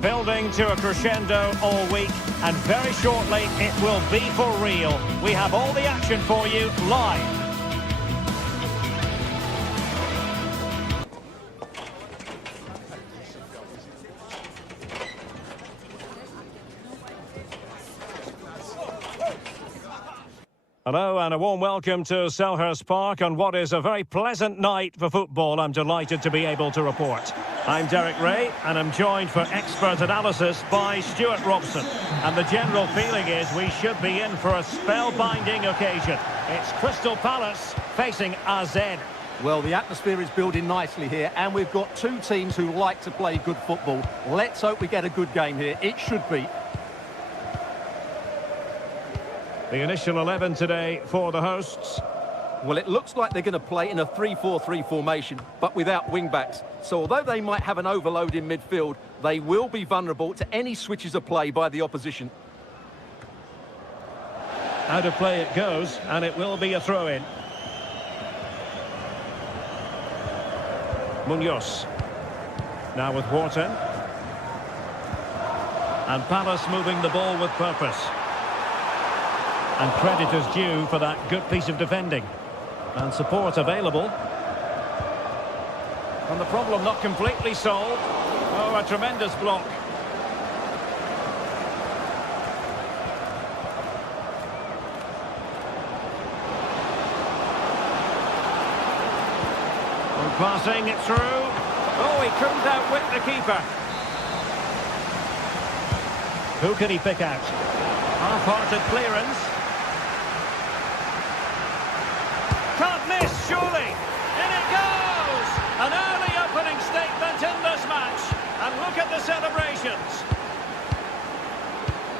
Building to a crescendo all week, and very shortly it will be for real. We have all the action for you live. Hello and a warm welcome to Selhurst Park on what is a very pleasant night for football, I'm delighted to be able to report. I'm Derek Ray and I'm joined for expert analysis by Stuart Robson. And the general feeling is we should be in for a spellbinding occasion. It's Crystal Palace facing AZ. Well, the atmosphere is building nicely here and we've got two teams who like to play good football. Let's hope we get a good game here. It should be. The initial 11 today for the hosts. Well, it looks like they're going to play in a 3-4-3 formation, but without wing-backs. So although they might have an overload in midfield, they will be vulnerable to any switches of play by the opposition. Out of play it goes, and it will be a throw-in. Munoz. Now with Wharton. And Palace moving the ball with purpose. And credit is due for that good piece of defending. And support available. And the problem not completely solved. Oh, a tremendous block. And passing it through. Oh, he couldn't outwit the keeper. Who can he pick out? Half-hearted clearance. Can't miss, surely. In it goes! An early opening statement in this match. And look at the celebrations.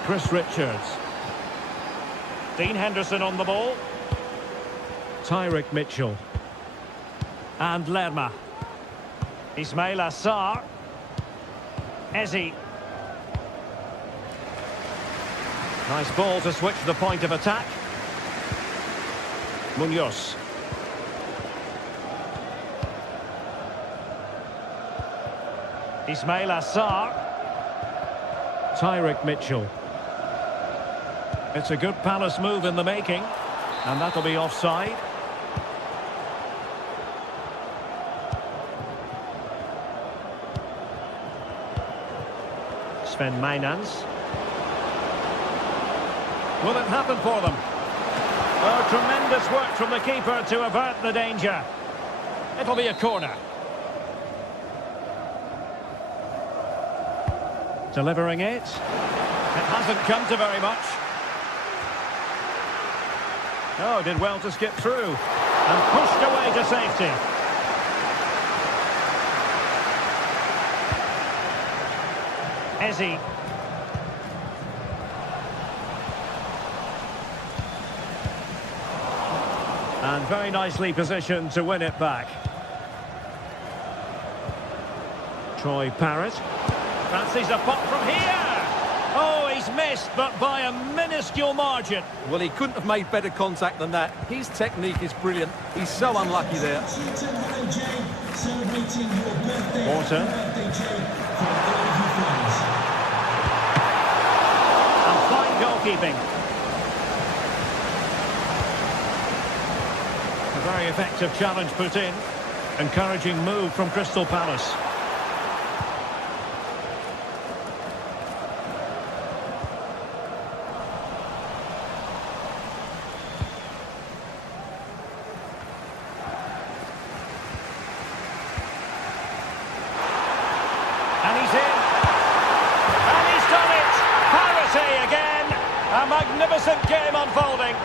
Chris Richards. Dean Henderson on the ball. Tyrick Mitchell. And Lerma. Ismail Assar. Eze. Nice ball to switch the point of attack. Munoz. Ismail Assar. Tyrick Mitchell. It's a good Palace move in the making. And that'll be offside. Sven Mainans. Will it happen for them? Oh, tremendous work from the keeper to avert the danger. It'll be a corner. Delivering it. It hasn't come to very much. Oh, did well to skip through. And pushed away to safety. Eze. And very nicely positioned to win it back. Troy Parrott. Fancies a pop from here. Oh, he's missed, but by a minuscule margin. Well, he couldn't have made better contact than that. His technique is brilliant. He's so unlucky there. Wharton. And fine goalkeeping. A very effective challenge put in. Encouraging move from Crystal Palace. And he's in. And he's done it. Parity again. A magnificent game unfolding.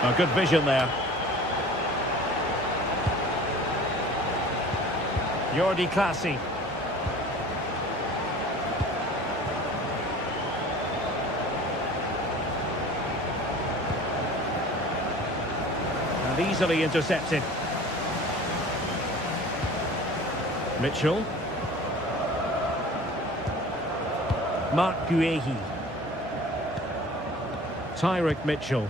A good vision there. Jordi Clasie. And easily intercepted. Mitchell. Mark Guehi. Tyrick Mitchell.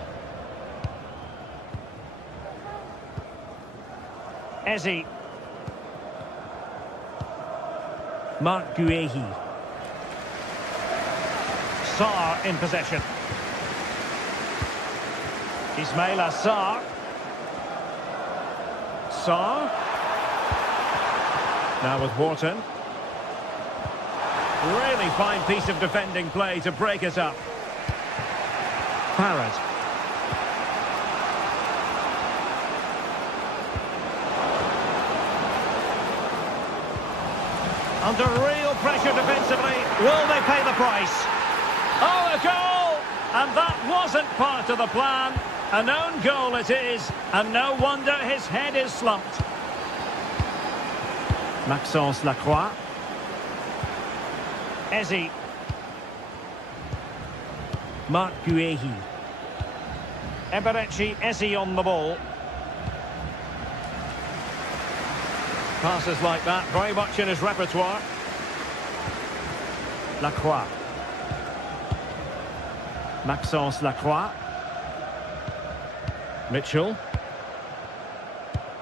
Eze. Marc Guehi. Sarr in possession. Ismail Sarr. Sarr. Now with Wharton. Really fine piece of defending play to break it up. Parrott. Under real pressure defensively. Will they pay the price? Oh, a goal! And that wasn't part of the plan. A known goal it is, and no wonder his head is slumped. Maxence Lacroix. Eze. Marc Guehi. Eberechi Eze on the ball. Passes like that, very much in his repertoire. Lacroix. Maxence Lacroix. Mitchell.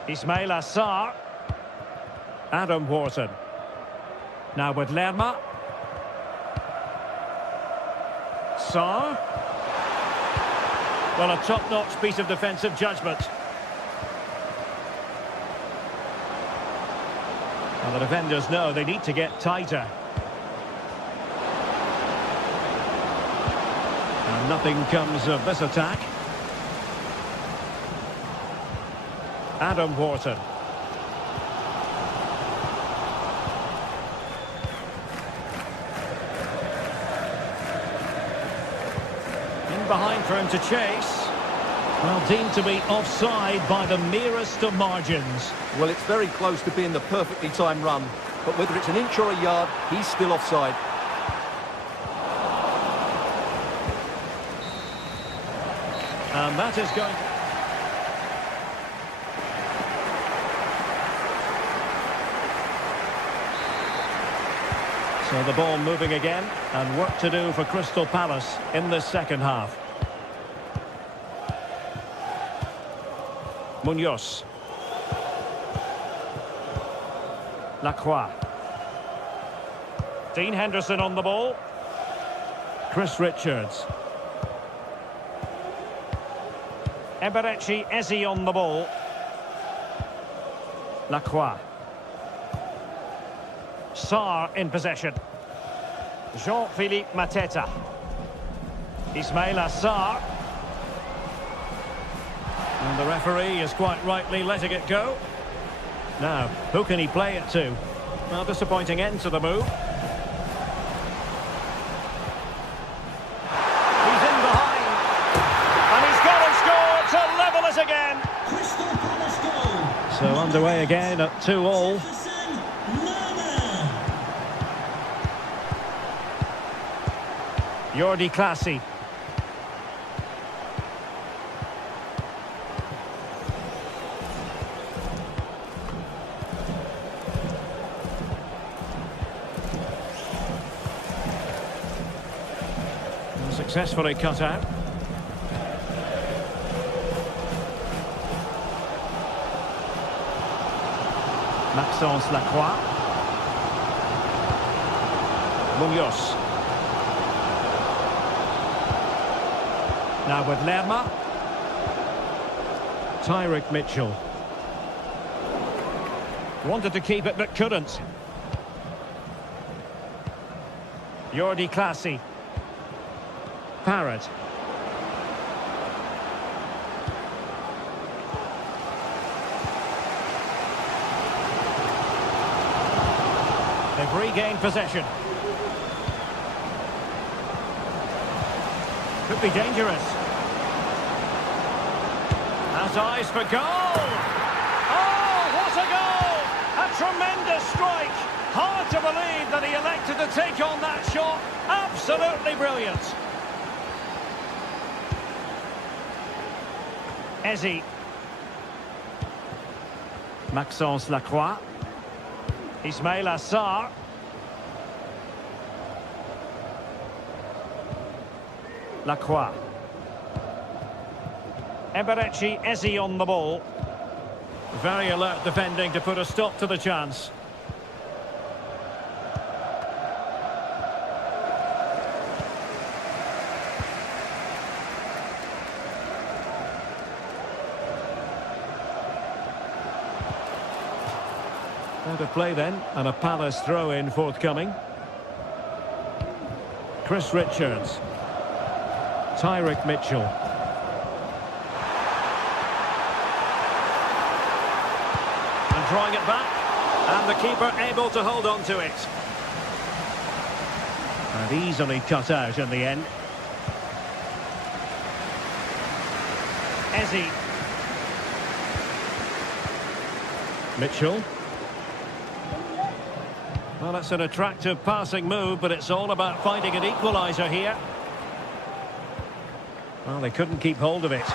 Ismail Sarr. Adam Wharton. Now with Lerma. Sarr. Well, a top-notch piece of defensive judgment. Well, the defenders know they need to get tighter. And nothing comes of this attack. Adam Wharton. In behind for him to chase. Well, deemed to be offside by the merest of margins. Well, it's very close to being the perfectly timed run, but whether it's an inch or a yard, he's still offside. And that is going... So the ball moving again, and work to do for Crystal Palace in this second half. Munoz. Lacroix. Dean Henderson on the ball. Chris Richards. Eberechi Eze on the ball. Lacroix. Sarr in possession. Jean-Philippe Mateta. Ismail Sarr. And the referee is quite rightly letting it go. Now, who can he play it to? Well, disappointing end to the move. He's in behind. And he's got to score to level it again. So underway again at 2-2. Jordi Clasie. Successfully cut out. Maxence Lacroix. Munoz. Now with Lerma. Tyrick Mitchell. Wanted to keep it but couldn't. Jordi Clasie. Parrott. They've regained possession. Could be dangerous. Has eyes for goal. Oh, what a goal! A tremendous strike. Hard to believe that he elected to take on that shot. Absolutely brilliant. Eze. Maxence Lacroix. Ismail Sarr. Lacroix. Eberechi Eze on the ball. Very alert defending to put a stop to the chance. Out of play then, and a Palace throw-in forthcoming. Chris Richards. Tyrick Mitchell. And drawing it back. And the keeper able to hold on to it. And easily cut out in the end. Eze. Mitchell. Well, it's an attractive passing move, but it's all about finding an equaliser here. Well, they couldn't keep hold of it.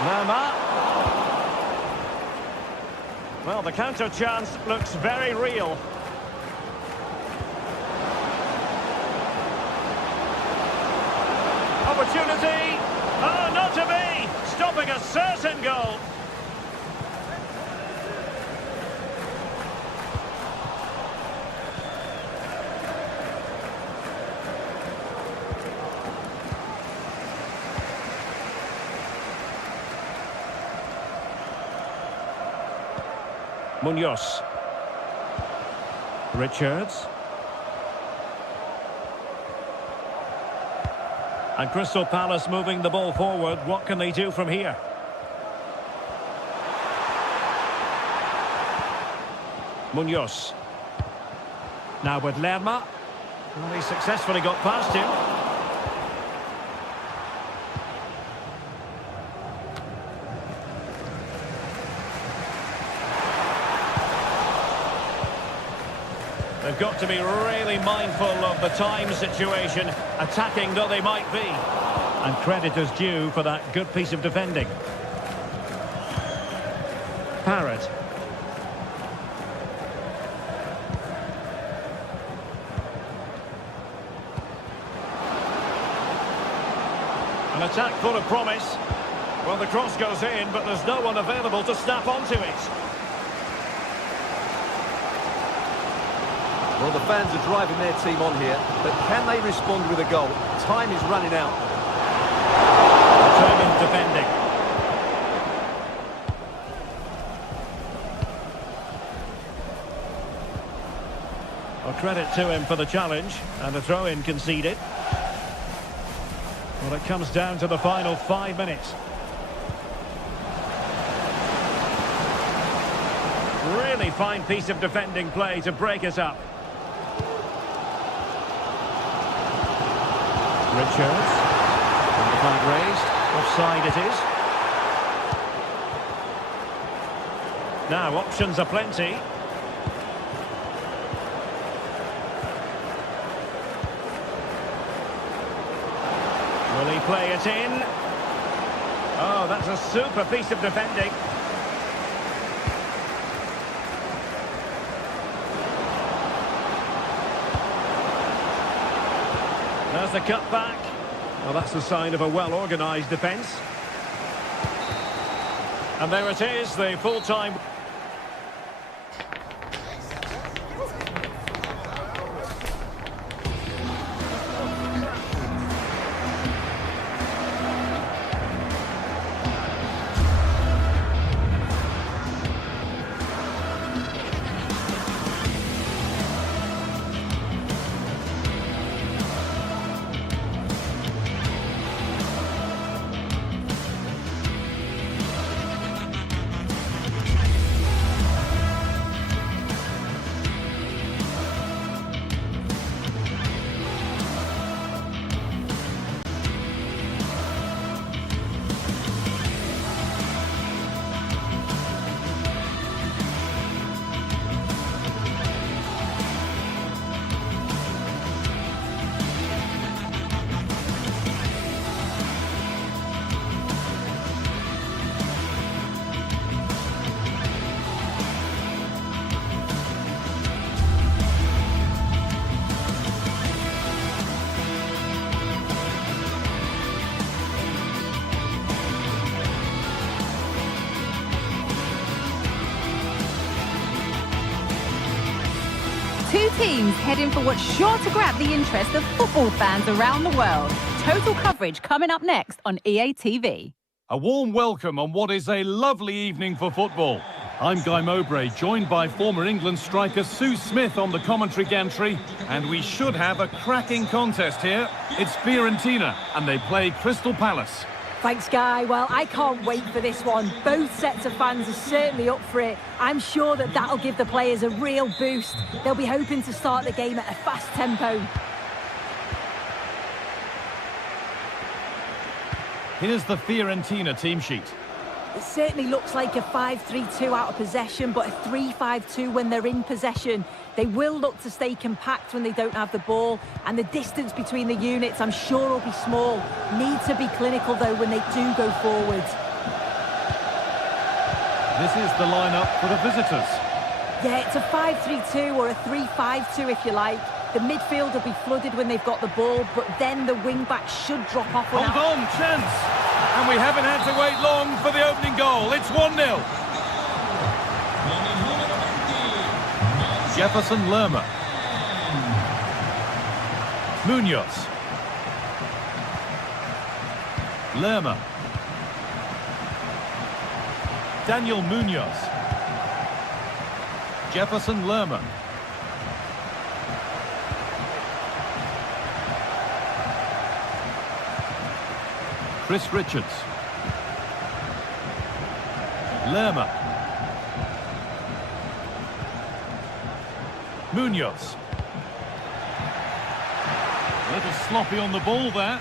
Nama. Well, the counter chance looks very real. Opportunity. Oh, not to be. Stopping a certain goal. Munoz. Richards. And Crystal Palace moving the ball forward. What can they do from here? Munoz. Now with Lerma. Well, he successfully got past him. They've got to be really mindful of the time situation, attacking though they might be. And credit is due for that good piece of defending. Parrott. An attack full of promise. Well, the cross goes in, but there's no one available to snap onto it. Well, the fans are driving their team on here, but can they respond with a goal? Time is running out. Determined defending. Well, credit to him for the challenge, and the throw-in conceded. Well, it comes down to the final 5 minutes. Really fine piece of defending play to break us up. Richards. And the flag raised. Offside it is. Now, options are plenty. Will he play it in? Oh, that's a super piece of defending. There's the cut back. Well, that's the sign of a well-organised defence. And there it is, the full-time... teams heading for what's sure to grab the interest of football fans around the world. Total coverage coming up next on EA TV. A warm welcome on what is a lovely evening for football. I'm Guy Mowbray, joined by former England striker Sue Smith on the commentary gantry, and we should have a cracking contest here. It's Fiorentina, and they play Crystal Palace. Thanks, Guy. Well, I can't wait for this one. Both sets of fans are certainly up for it. I'm sure that'll give the players a real boost. They'll be hoping to start the game at a fast tempo. Here's the Fiorentina team sheet. It certainly looks like a 5-3-2 out of possession, but a 3-5-2 when they're in possession. They will look to stay compact when they don't have the ball, and the distance between the units, I'm sure, will be small. Need to be clinical, though, when they do go forward. This is the lineup for the visitors. Yeah, it's a 5-3-2 or a 3-5-2, if you like. The midfield will be flooded when they've got the ball, but then the wing-backs should drop off. Hold on, chance! And we haven't had to wait long for the opening goal. It's 1-0. Jefferson Lerma. Munoz. Lerma. Daniel Munoz. Jefferson Lerma. Chris Richards. Lerma. Munoz. A little sloppy on the ball there.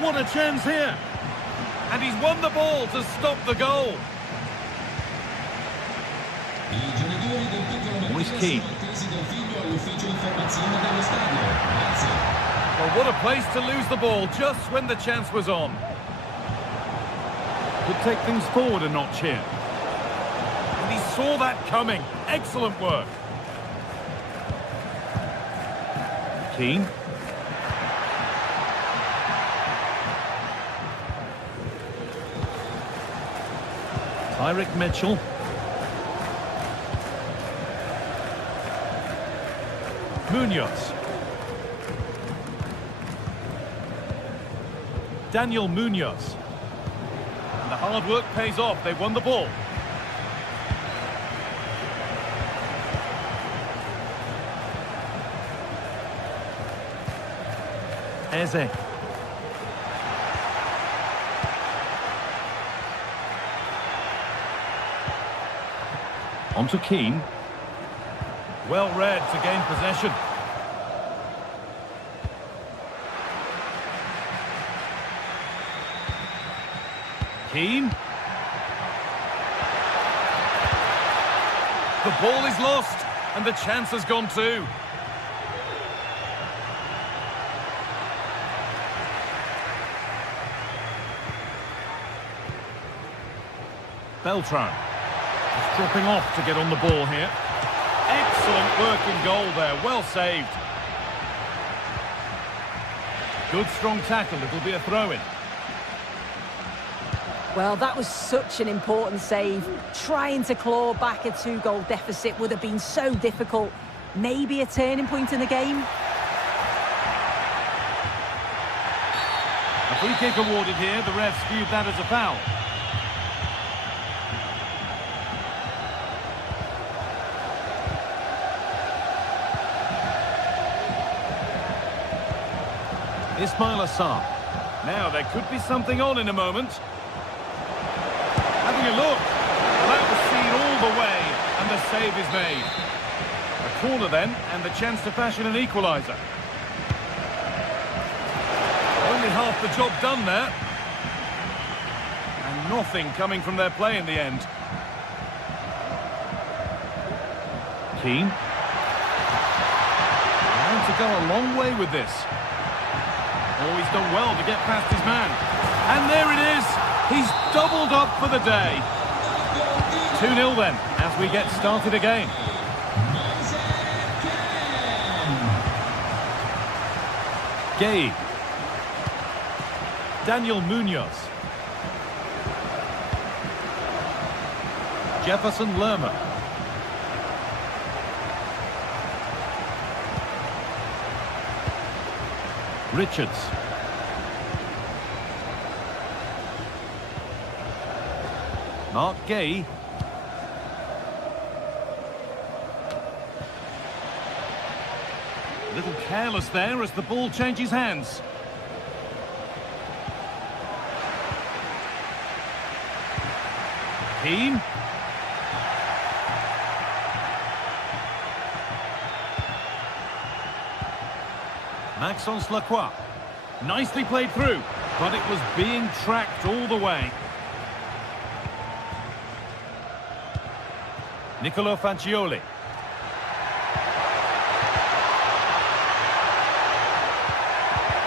What a chance here. And he's won the ball to stop the goal. Moise Keane. Well, what a place to lose the ball just when the chance was on. Could take things forward a notch here. And he saw that coming. Excellent work. Keane. Tyrick Mitchell. Munoz. Daniel Munoz. And the hard work pays off. They've won the ball. Eze. On to Keane. Well read to gain possession. Keane. The ball is lost, and the chance has gone too. Beltran. Just dropping off to get on the ball here. Excellent working goal there, well saved. Good strong tackle, it'll be a throw-in. Well, that was such an important save. Trying to claw back a 2-goal deficit would have been so difficult. Maybe a turning point in the game. A free kick awarded here, the refs viewed that as a foul. Ismail Assar. Now there could be something on in a moment. Having a look. That was seen all the way, and the save is made. A corner then, and the chance to fashion an equaliser. Only half the job done there. And nothing coming from their play in the end. Keane. Trying to go a long way with this. Oh, he's done well to get past his man. And there it is. He's doubled up for the day. 2-0 then, as we get started again. Gay. Daniel Munoz. Jefferson Lerma. Richards. Mark Gay. A little careless there as the ball changes hands. Keane. Maxence Lacroix. Nicely played through, but it was being tracked all the way. Nicolo Fagioli.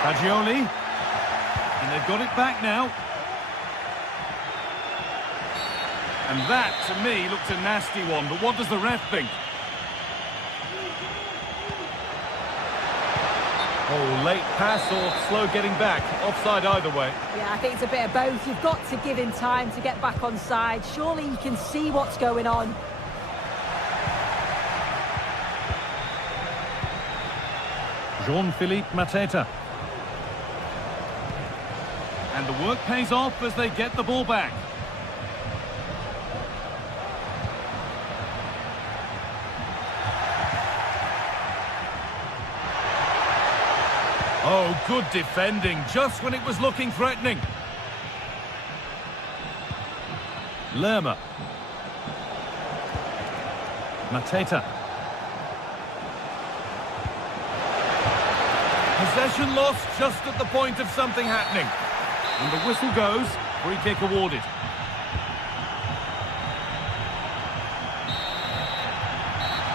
Fagioli. And they've got it back now. And that, to me, looked a nasty one. But what does the ref think? Oh, late pass or slow getting back. Offside either way. Yeah, I think it's a bit of both. You've got to give him time to get back on side. Surely he can see what's going on. Jean-Philippe Mateta. And the work pays off as they get the ball back. Oh, good defending, just when it was looking threatening. Lerma. Mateta. Possession lost just at the point of something happening. And the whistle goes, free kick awarded.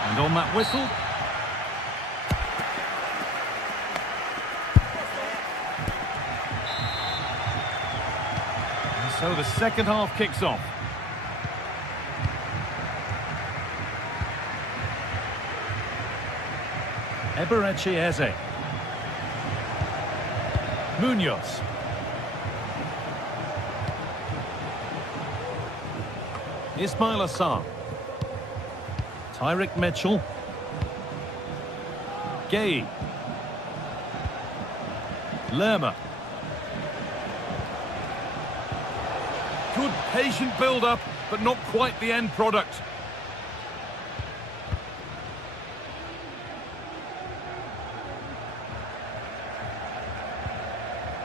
And on that whistle... So the second half kicks off. Eberechi Eze. Munoz. Ismail Assar. Tyrick Mitchell. Gay. Lerma. Good patient build-up, but not quite the end product.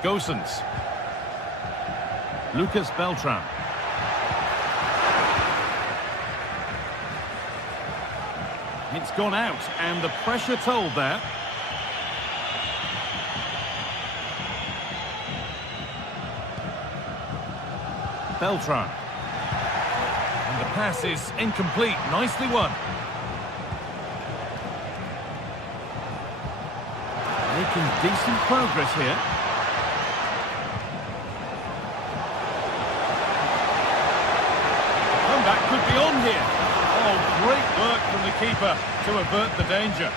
Gosens. Lucas Beltran. It's gone out, and the pressure told there. Beltran. And the pass is incomplete. Nicely won. Making decent progress here. The comeback could be on here. Oh, great work from the keeper to avert the danger.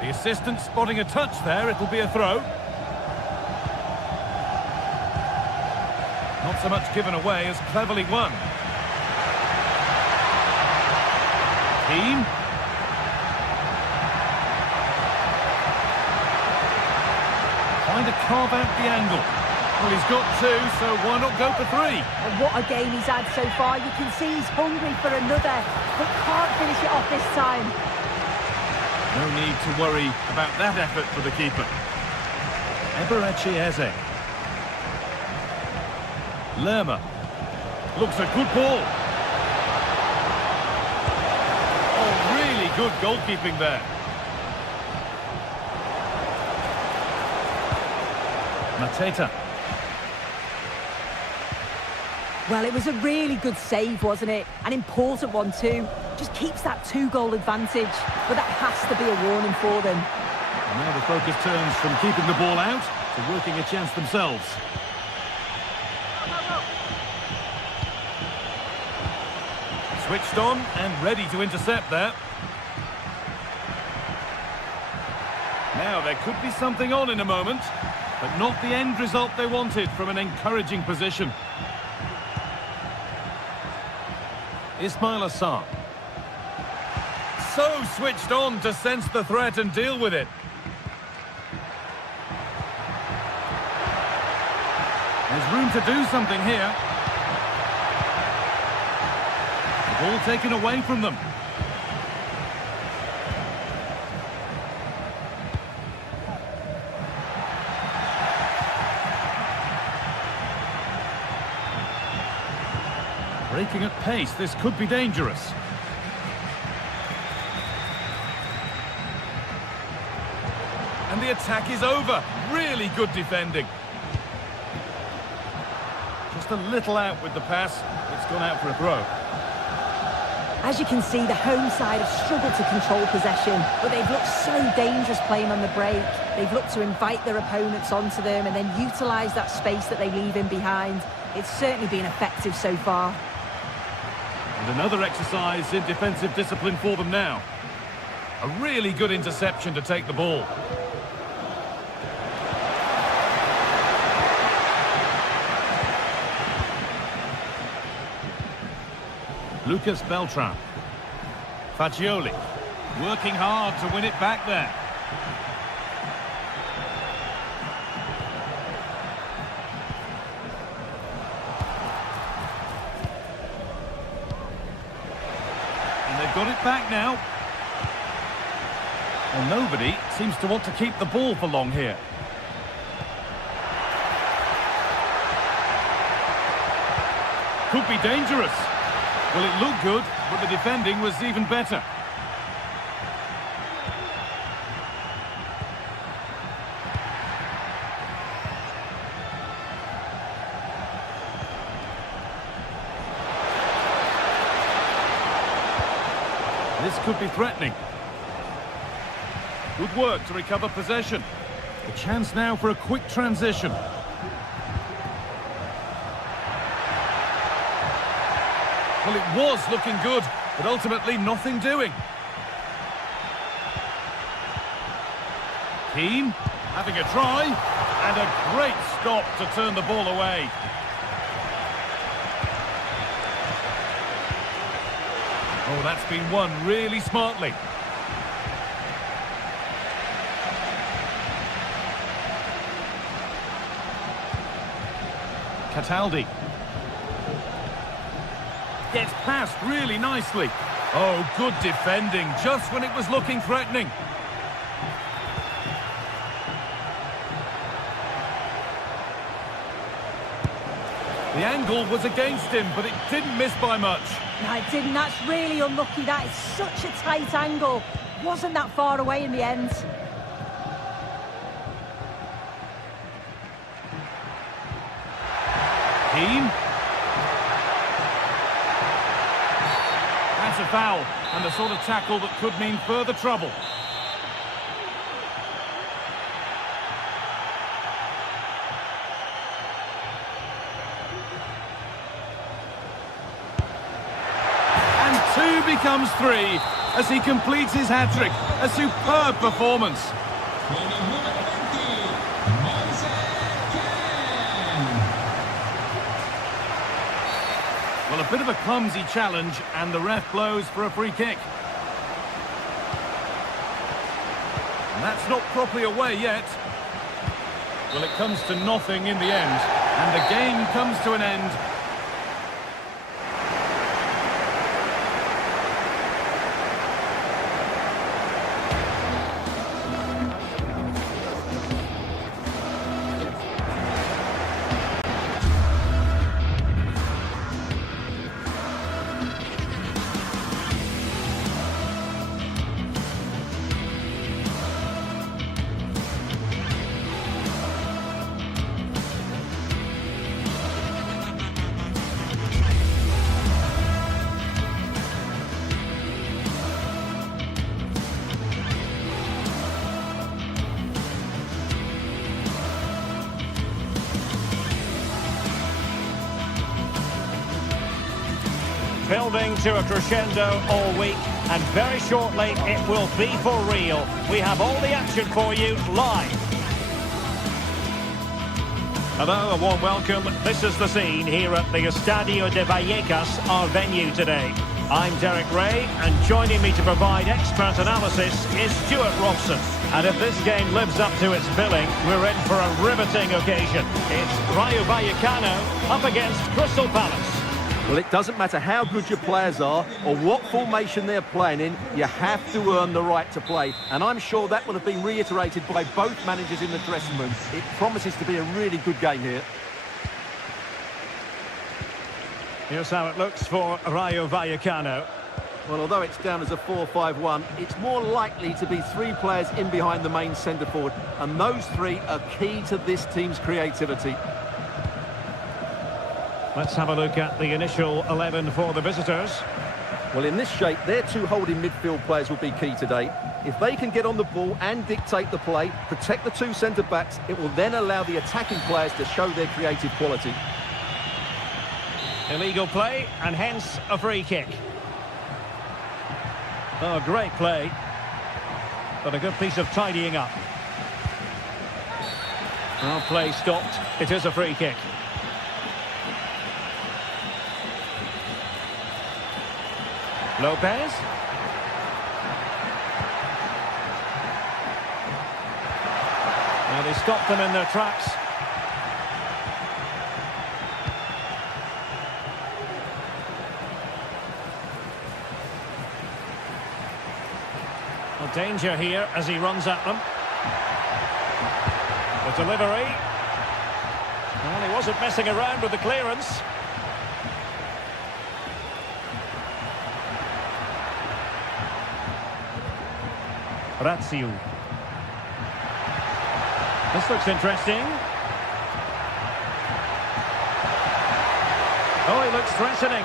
The assistant spotting a touch there, it'll be a throw. Not so much given away as cleverly won. Keane. Trying to carve out the angle. Well, he's got two, so why not go for three? And what a game he's had so far. You can see he's hungry for another, but can't finish it off this time. No need to worry about that effort for the keeper. Eberechi Eze. Lerma. Looks a good ball. Oh, really good goalkeeping there. Mateta. Well, it was a really good save, wasn't it? An important one too. Just keeps that 2-goal advantage. But that has to be a warning for them. And now the focus turns from keeping the ball out to working a chance themselves. Switched on and ready to intercept there. Now, there could be something on in a moment, but not the end result they wanted from an encouraging position. Ismail Assar. So switched on to sense the threat and deal with it. There's room to do something here. Ball taken away from them. Breaking at pace, this could be dangerous. And the attack is over. Really good defending. Just a little out with the pass. It's gone out for a throw. As you can see, the home side have struggled to control possession, but they've looked so dangerous playing on the break. They've looked to invite their opponents onto them and then utilise that space that they leave in behind. It's certainly been effective so far. And another exercise in defensive discipline for them now. A really good interception to take the ball. Lucas Beltran. Fagioli. Working hard to win it back there. And they've got it back now. Well, nobody seems to want to keep the ball for long here. Could be dangerous. Well, it looked good, but the defending was even better. This could be threatening. Good work to recover possession. A chance now for a quick transition. Well, it was looking good, but ultimately nothing doing. Keane having a try, and a great stop to turn the ball away. Oh, that's been won really smartly. Cataldi. Gets past really nicely. Oh, good defending, just when it was looking threatening. The angle was against him, but it didn't miss by much. No, it didn't. That's really unlucky. That is such a tight angle. Wasn't that far away in the end. Keane. That's a foul, and the sort of tackle that could mean further trouble. And 2 becomes 3 as he completes his hat-trick. A superb performance. Well, a bit of a clumsy challenge, and the ref blows for a free kick. And that's not properly away yet. Well, it comes to nothing in the end, and the game comes to an end. building to a crescendo all week, and very shortly it will be for real. We have all the action for you live. Hello, a warm welcome. This is the scene here at the Estadio de Vallecas, our venue today. I'm Derek Ray, and joining me to provide expert analysis is Stuart Robson. And if this game lives up to its billing, we're in for a riveting occasion. It's Rayo Vallecano up against Crystal Palace. Well, it doesn't matter how good your players are or what formation they're playing in, you have to earn the right to play. And I'm sure that will have been reiterated by both managers in the dressing room. It promises to be a really good game here. Here's how it looks for Rayo Vallecano. Well, although it's down as a 4-5-1, it's more likely to be three players in behind the main centre forward. And those three are key to this team's creativity. Let's have a look at the initial 11 for the visitors. Well, in this shape, their two holding midfield players will be key today. If they can get on the ball and dictate the play, protect the two centre-backs, it will then allow the attacking players to show their creative quality. Illegal play, and hence a free kick. Oh, great play. But a good piece of tidying up. Well, play stopped. It is a free kick. Lopez. Now they stopped them in their tracks. Well, danger here as he runs at them. The delivery. Well, he wasn't messing around with the clearance. Razziu. This looks interesting. Oh, he looks threatening.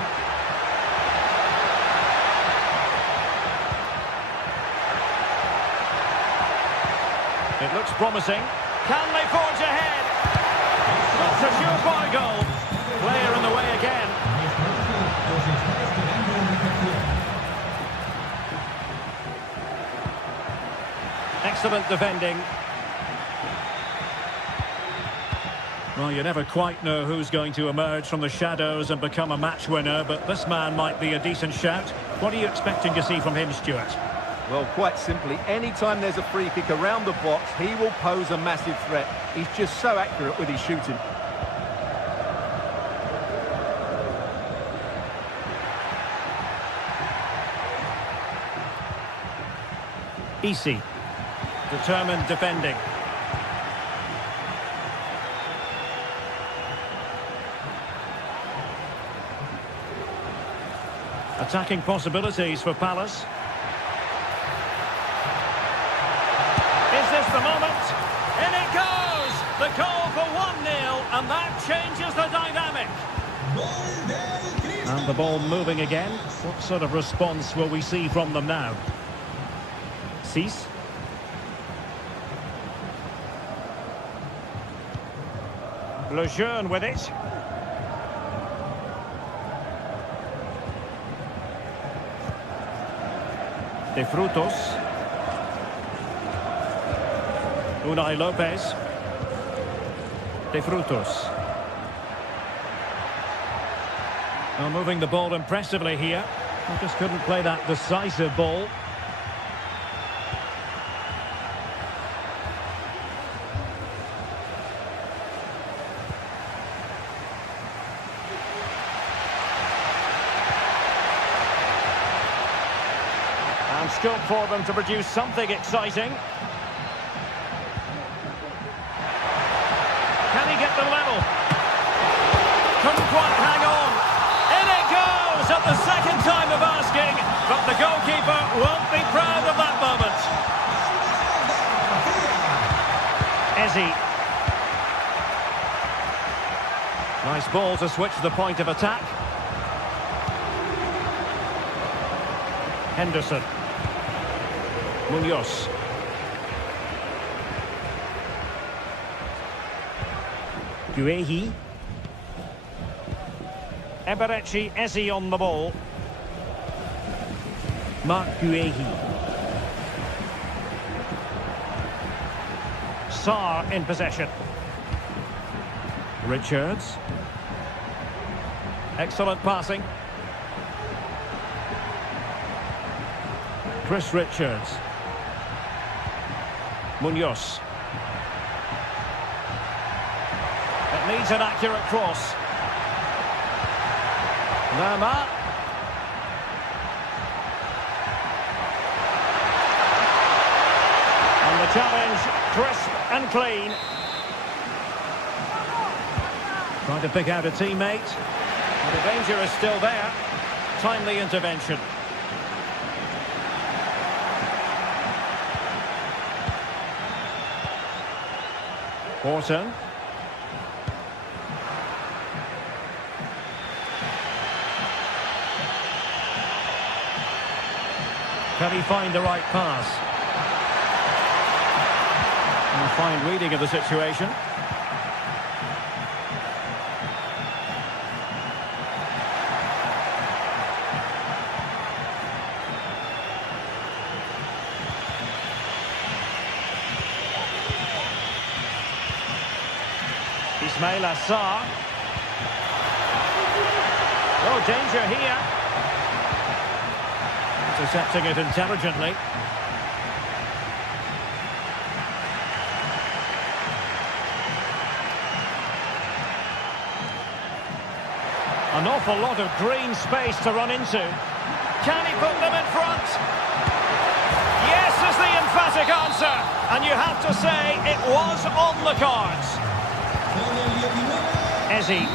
It looks promising. Can they forge ahead? That's a surefire goal. Player in the way again. Excellent defending. Well, you never quite know who's going to emerge from the shadows and become a match winner, but this man might be a decent shout. What are you expecting to see from him, Stuart? Well, quite simply, anytime there's a free kick around the box, he will pose a massive threat. He's just so accurate with his shooting. Easy. Determined defending. Attacking possibilities for Palace. Is this the moment? In it goes! The goal for 1-0, and that changes the dynamic. And the ball moving again. What sort of response will we see from them now? Cease. Lejeune with it. De Frutos. Unai Lopez. De Frutos. Well, moving the ball impressively here. They just couldn't play that decisive ball. And scope for them to produce something exciting. Can he get the level? Couldn't quite hang on. In it goes at the second time of asking, but the goalkeeper won't be proud of that moment. Eze. Nice ball to switch the point of attack. Henderson. Munoz. Guehi. Eberechi Eze on the ball. Mark Guehi. Sarr in possession. Richards. Excellent passing. Chris Richards. Munoz. It needs an accurate cross. Nama. And the challenge, crisp and clean. Trying to pick out a teammate. The danger is still there. Timely intervention. Horton. Can he find the right pass? And a fine reading of the situation. Ismail Assar. Oh, danger here. Intercepting it intelligently. An awful lot of green space to run into. Can he put them in front? Yes is the emphatic answer. And you have to say it was on the cards. Ezzy.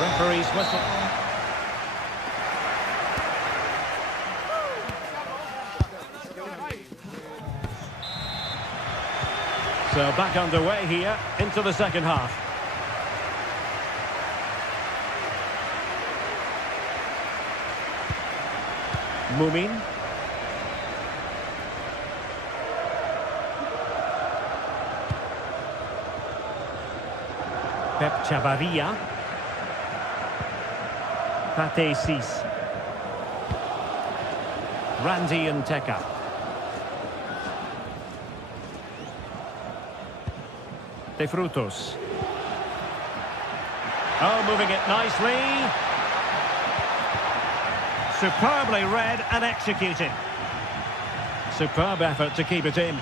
Referee's whistle. So back underway here into the second half. Mumin. Pep Chavarria. Pate Cis. Randy Nteka. De Frutos. Oh, moving it nicely. Superbly read and executed. Superb effort to keep it in.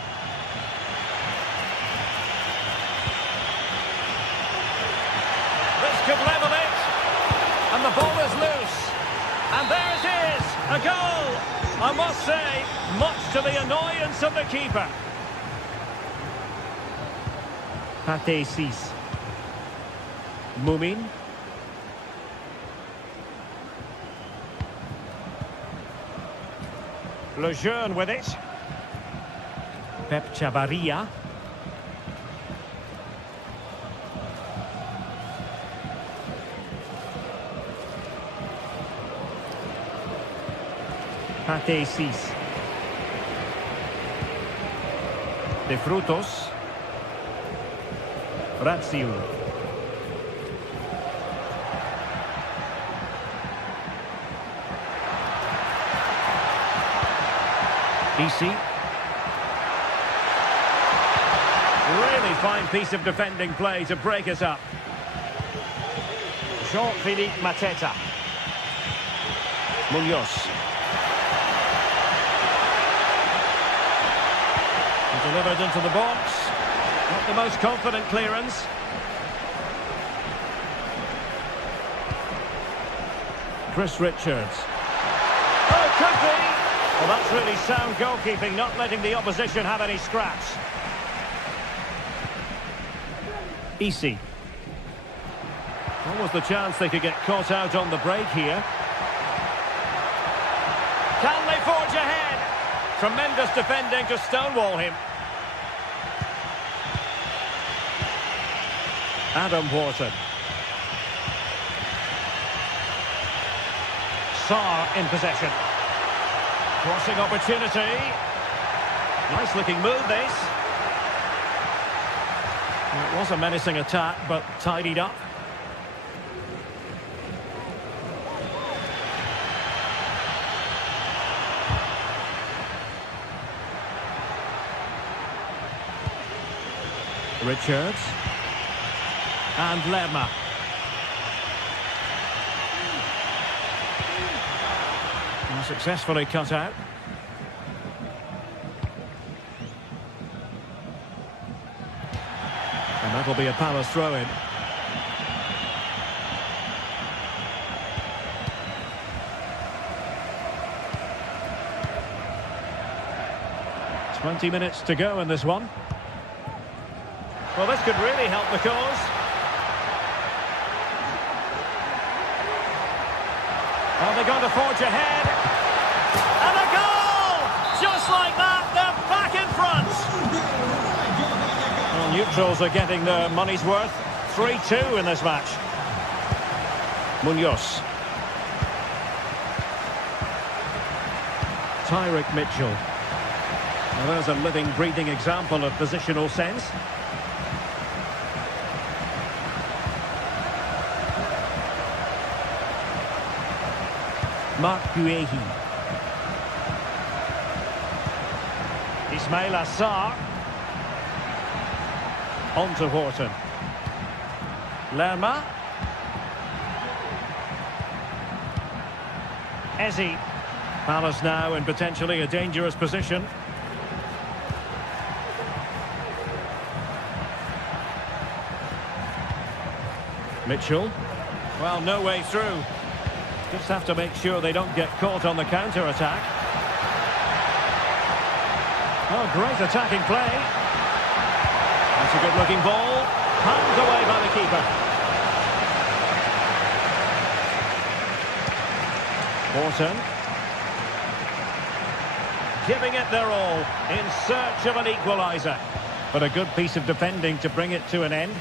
This could level it. And the ball is loose. And there it is, a goal. I must say, much to the annoyance of the keeper. Pate Cis. Mumin. Lejeune with it. Pep Chavarria. Pate Cis. De Frutos. Razziu. DC. Really fine piece of defending play to break us up. Jean-Philippe Mateta. Munoz. Delivered into the box. Not the most confident clearance. Chris Richards. Oh, it could be. Well, that's really sound goalkeeping, not letting the opposition have any scraps. Easy. What was the chance they could get caught out on the break here? Can they forge ahead? Tremendous defending to stonewall him. Adam Horton. Sarr in possession. Crossing opportunity. Nice looking move this. Well, it was a menacing attack, but tidied up. Richards. And Lerma. And successfully cut out. And that'll be a Palace throw-in. "20 minutes to go in this one." Well, this could really help the cause. Oh, they're going to forge ahead. And a goal! Just like that, they're back in front. Well, neutrals are getting their money's worth. 3-2 in this match. Munoz. Tyrick Mitchell. Now there's a living, breathing example of positional sense. Mark Guehi. Ismail Assar. On to Horton. Lerma. Eze. Palace now in potentially a dangerous position. Mitchell. Well, no way through. Just have to make sure they don't get caught on the counter-attack. Oh, great attacking play. That's a good-looking ball. Handed away by the keeper. Horton. Giving it their all in search of an equaliser. But a good piece of defending to bring it to an end.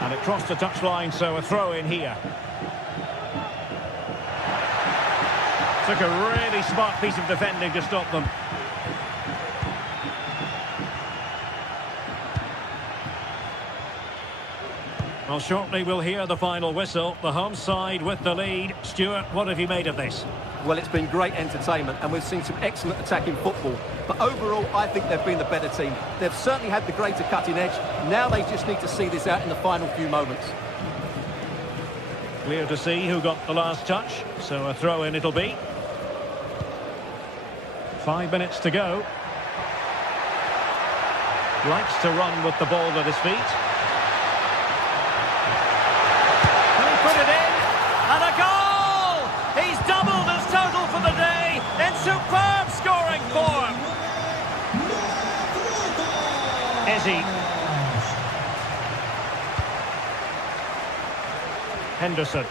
And it crossed the touchline, so a throw in here. Took a really smart piece of defending to stop them. Well, shortly we'll hear the final whistle. The home side with the lead. Stuart, what have you made of this? Well, it's been great entertainment and we've seen some excellent attacking football. But overall, I think they've been the better team. They've certainly had the greater cutting edge. Now they just need to see this out in the final few moments. Clear to see who got the last touch. So a throw-in it'll be. 5 minutes to go. Likes to run with the ball at his feet. And he put it in. And a goal! He's doubled his total for the day in superb scoring form. Eze. Henderson.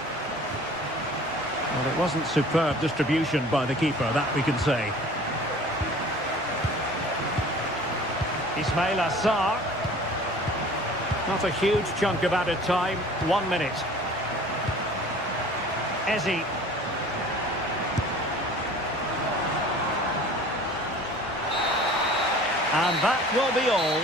Well, it wasn't superb distribution by the keeper, that we can say. Ismail Assar. Not a huge chunk of added time. 1 minute. Eze. And that will be all.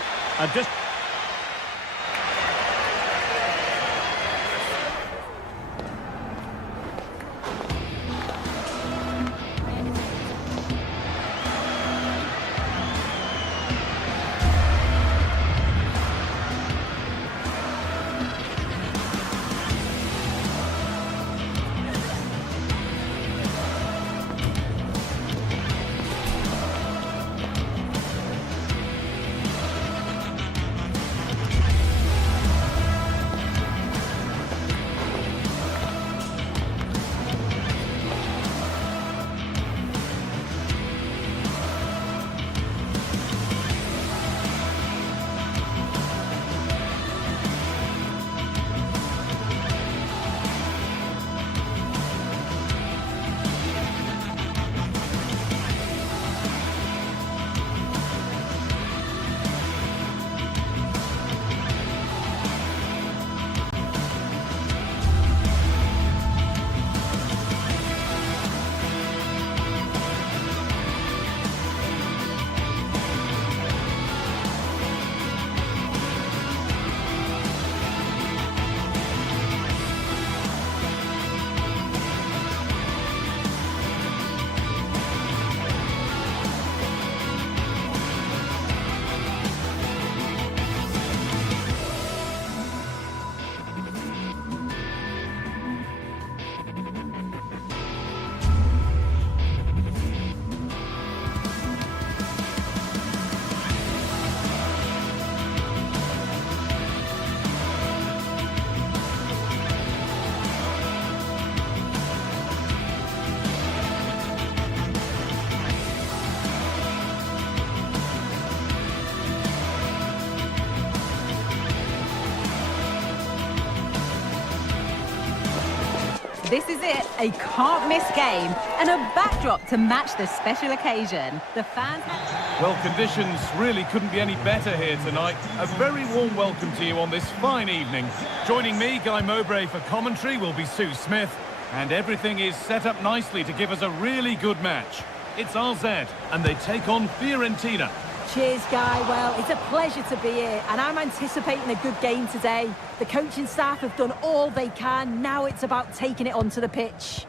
This is it, a can't-miss game and a backdrop to match the special occasion. The fans have... Well, conditions really couldn't be any better here tonight. A very warm welcome to you on this fine evening. Joining me, Guy Mowbray, for commentary will be Sue Smith. And everything is set up nicely to give us a really good match. It's RZ, and they take on Fiorentina. Cheers, Guy. Well, it's a pleasure to be here, and I'm anticipating a good game today. The coaching staff have done all they can. Now it's about taking it onto the pitch.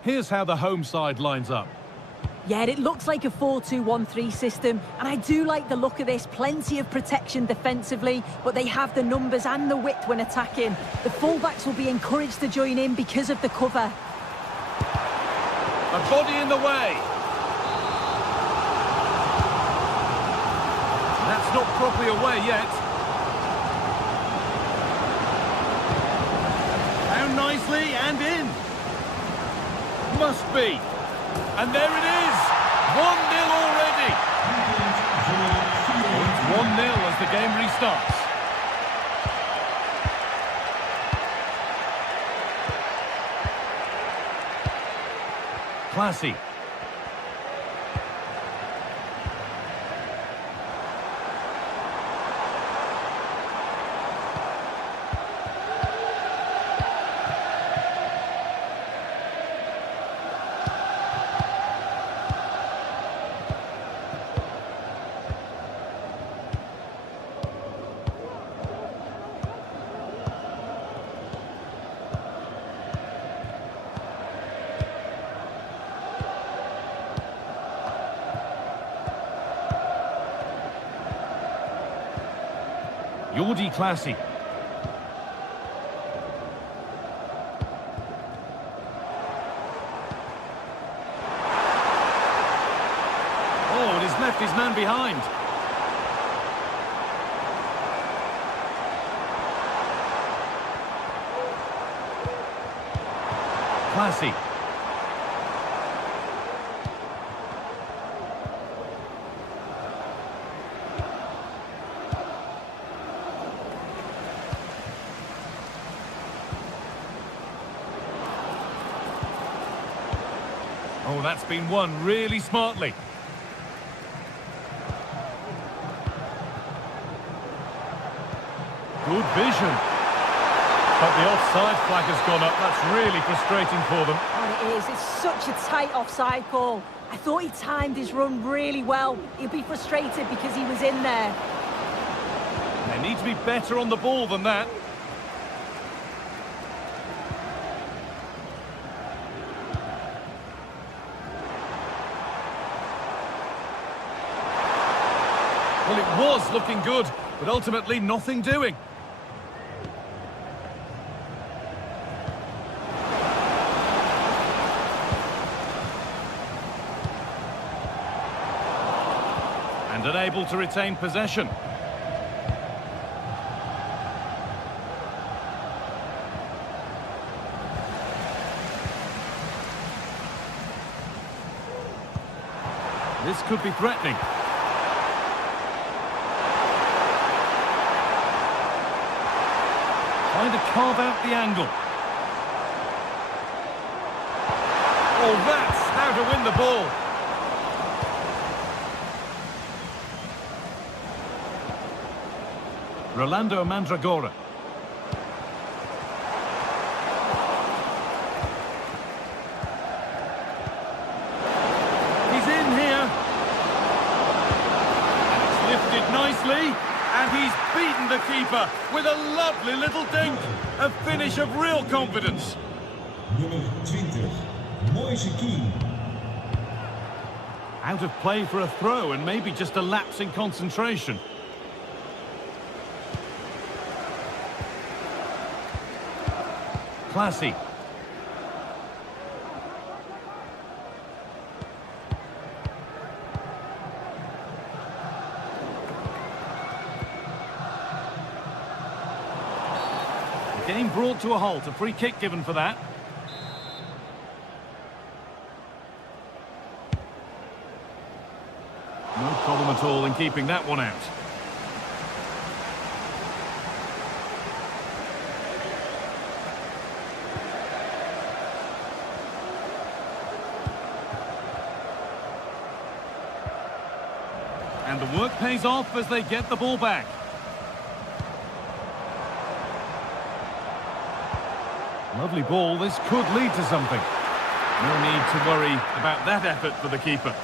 Here's how the home side lines up. Yeah, it looks like a 4-2-1-3 system, and I do like the look of this. Plenty of protection defensively, but they have the numbers and the width when attacking. The fullbacks will be encouraged to join in because of the cover. A body in the way. That's not properly away yet. Down nicely and in. Must be. And there it is. 1-0 already. It's 1-0 as the game restarts. Classy. Jordi Classy. Oh, it has left his man behind. Classy. Oh, that's been won really smartly. Good vision. But the offside flag has gone up. That's really frustrating for them. Oh, it is. It's such a tight offside call. I thought he timed his run really well. He'll be frustrated because he was in there. They need to be better on the ball than that. Well, it was looking good, but ultimately nothing doing. And unable to retain possession. This could be threatening. Trying to carve out the angle. Oh, that's how to win the ball. Rolando Mandragora. He's in here. And it's lifted nicely. And he's beaten the keeper with a lovely little dink. A finish of real confidence. Nummer 20, Moise Kean. Out of play for a throw and maybe just a lapse in concentration. Classy. Game brought to a halt, a free kick given for that. No problem at all in keeping that one out. And the work pays off as they get the ball back. Lovely ball. This could lead to something. No need to worry about that effort for the keeper.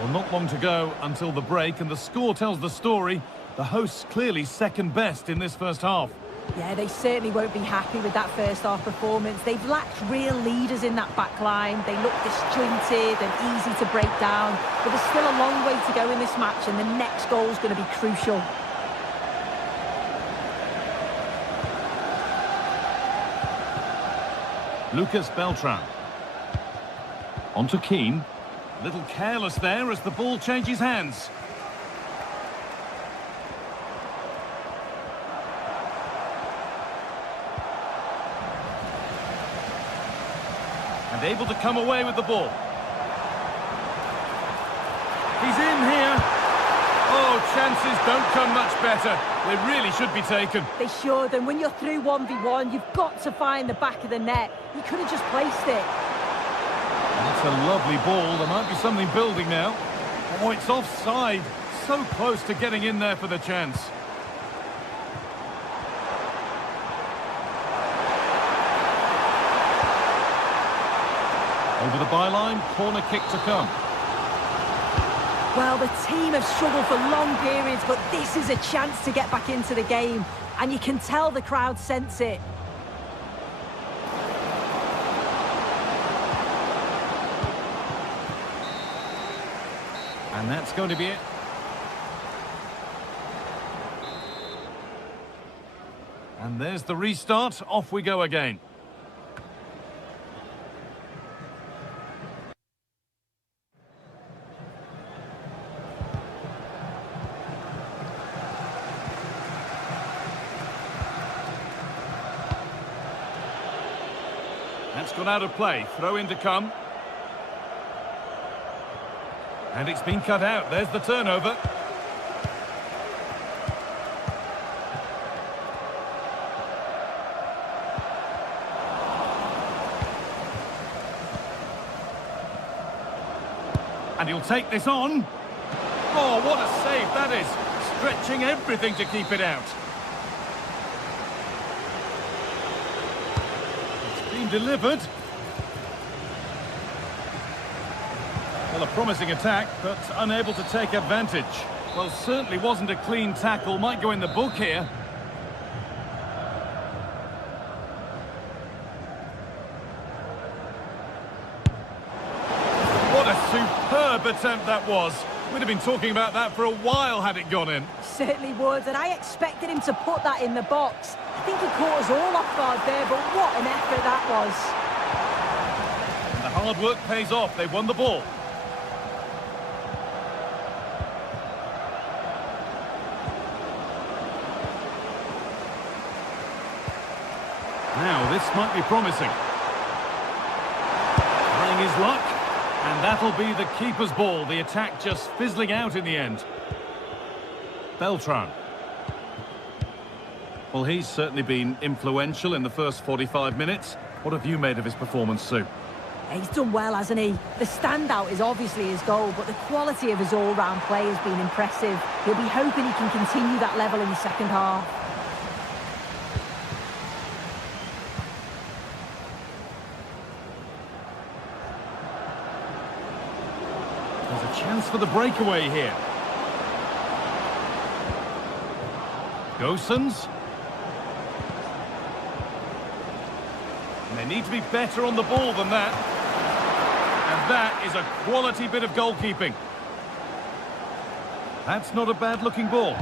Well, not long to go until the break, and the score tells the story. The hosts clearly second best in this first half. Yeah, they certainly won't be happy with that first half performance. They've lacked real leaders in that back line. They look disjointed and easy to break down. But there's still a long way to go in this match, and the next goal is going to be crucial. Lucas Beltran. On to Keane. A little careless there as the ball changes hands. And able to come away with the ball. He's in here. Oh, chances don't come much better. They really should be taken. They should, and when you're through 1v1, you've got to find the back of the net. He could have just placed it. That's a lovely ball. There might be something building now. Oh, it's offside. So close to getting in there for the chance. Over the byline, corner kick to come. Well, the team have struggled for long periods, but this is a chance to get back into the game. And you can tell the crowd sense it. And that's going to be it. And there's the restart. Off we go again. That's gone out of play. Throw in to come. And it's been cut out. There's the turnover. And he'll take this on. Oh, what a save that is. Stretching everything to keep it out. It's been delivered. Well, a promising attack, but unable to take advantage. Well, certainly wasn't a clean tackle. Might go in the book here. What a superb attempt that was. We'd have been talking about that for a while had it gone in. Certainly would, and I expected him to put that in the box. I think he caught us all off guard there, but what an effort that was. And the hard work pays off. They won the ball. Now, this might be promising. Trying his luck, and that'll be the keeper's ball. The attack just fizzling out in the end. Beltran. Well, he's certainly been influential in the first 45 minutes. What have you made of his performance, Sue? He's done well, hasn't he? The standout is obviously his goal, but the quality of his all-round play has been impressive. He'll be hoping he can continue that level in the second half. Chance for the breakaway here. Gosens. And they need to be better on the ball than that. And that is a quality bit of goalkeeping. That's not a bad-looking ball.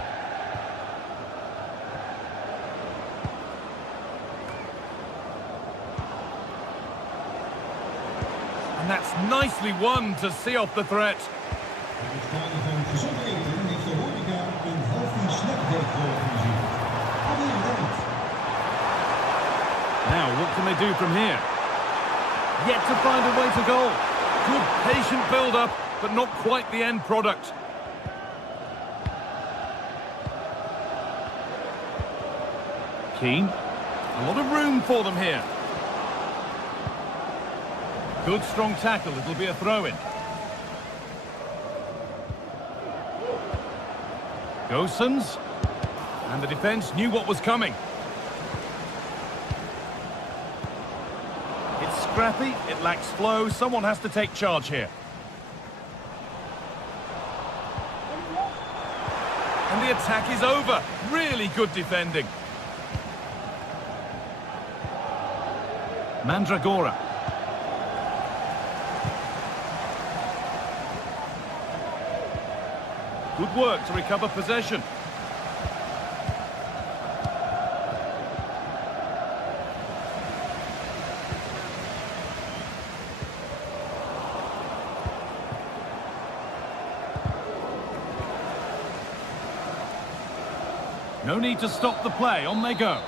And that's nicely won to see off the threat. Het Kader van Gezond Eten heeft de horeca een healthy snack day georganiseerd. Alweer bedankt. Now, what can they do from here? Yet to find a way to goal. Good patient build-up, but not quite the end product. Keane. A lot of room for them here. Good strong tackle, it'll be a throw-in. Gosens. And the defence knew what was coming. It's scrappy, it lacks flow, someone has to take charge here. And the attack is over. Really good defending. Mandragora. Good work to recover possession. No need to stop the play, on they go.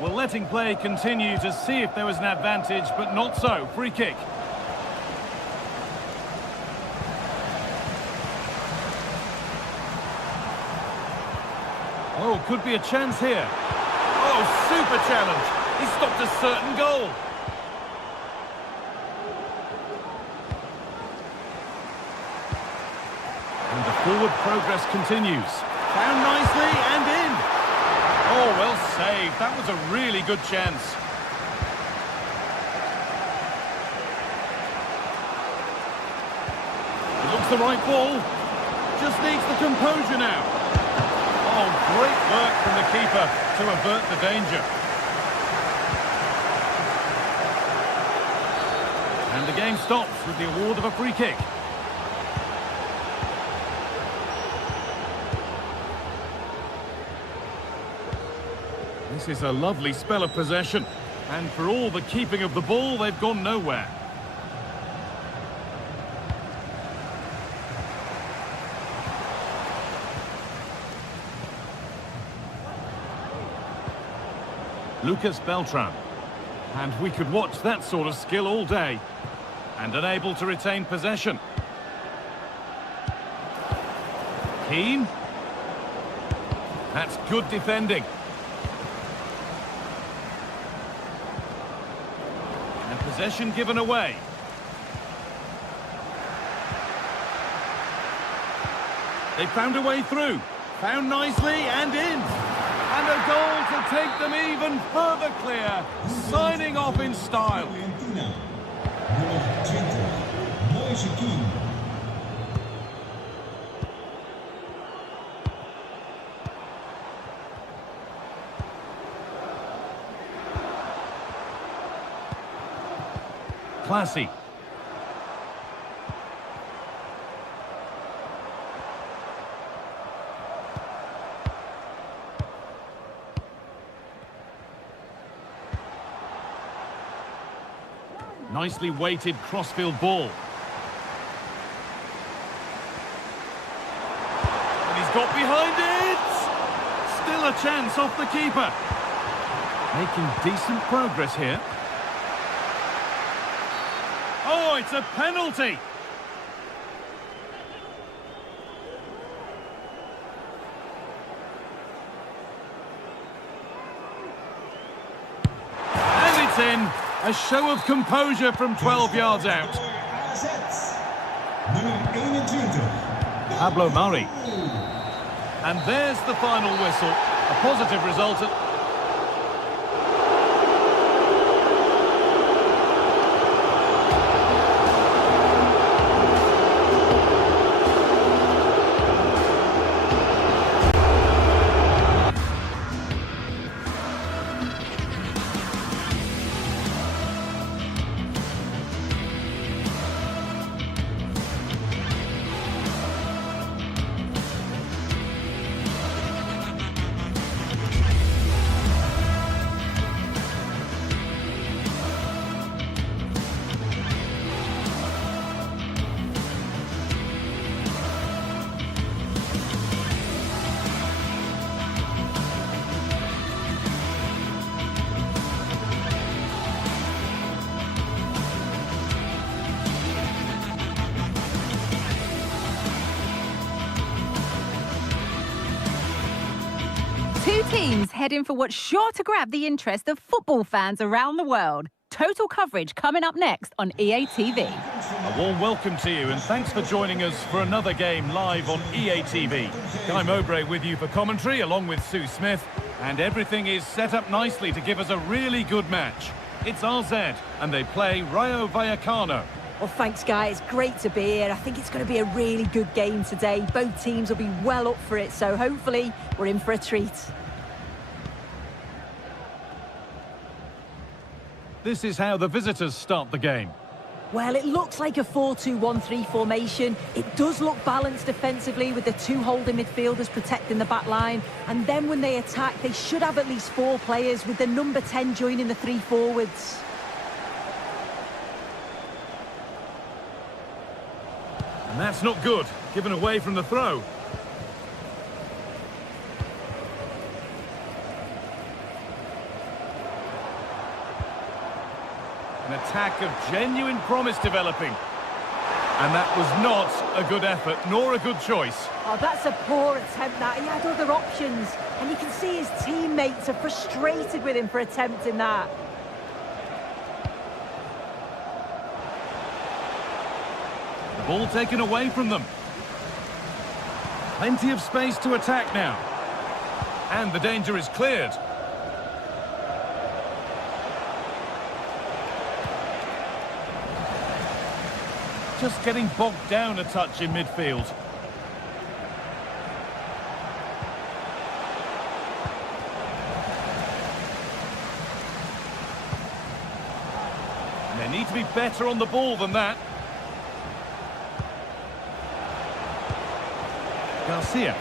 Well, letting play continue to see if there was an advantage, but not so. Free kick. Oh, could be a chance here. Oh, super challenge. He stopped a certain goal. And the forward progress continues. Found nicely and in. Oh, well saved. That was a really good chance. It looks the right ball. Just needs the composure now. Oh, great work from the keeper to avert the danger. And the game stops with the award of a free kick. This is a lovely spell of possession. And for all the keeping of the ball, they've gone nowhere. Lucas Beltran. And we could watch that sort of skill all day. And unable to retain possession. Keane. That's good defending. And possession given away. They found a way through. Found nicely and in. And a goal to take them even further clear. Signing off in style. Classy. Nicely weighted crossfield ball. And he's got behind it! Still a chance off the keeper. Making decent progress here. Oh, it's a penalty! And it's in. A show of composure from 12 yards out. Pablo Murray. And there's the final whistle. A positive result at... Two teams heading for what's sure to grab the interest of football fans around the world. Total coverage coming up next on EA TV. A warm welcome to you and thanks for joining us for another game live on EA TV. Guy Mowbray with you for commentary along with Sue Smith, and everything is set up nicely to give us a really good match. It's RZ and they play Rayo Vallecano. Well, thanks, Guy. It's great to be here. I think it's going to be a really good game today. Both teams will be well up for it, so hopefully we're in for a treat. This is how the visitors start the game. Well, it looks like a 4-2-1-3 formation. It does look balanced defensively with the two holding midfielders protecting the back line. And then when they attack, they should have at least 4 players with the number 10 joining the 3 forwards. And that's not good, given away from the throw. An attack of genuine promise developing. And that was not a good effort, nor a good choice. Oh, that's a poor attempt, that. He had other options. And you can see his teammates are frustrated with him for attempting that. The ball taken away from them. Plenty of space to attack now. And the danger is cleared. Just getting bogged down a touch in midfield. And they need to be better on the ball than that. Garcia.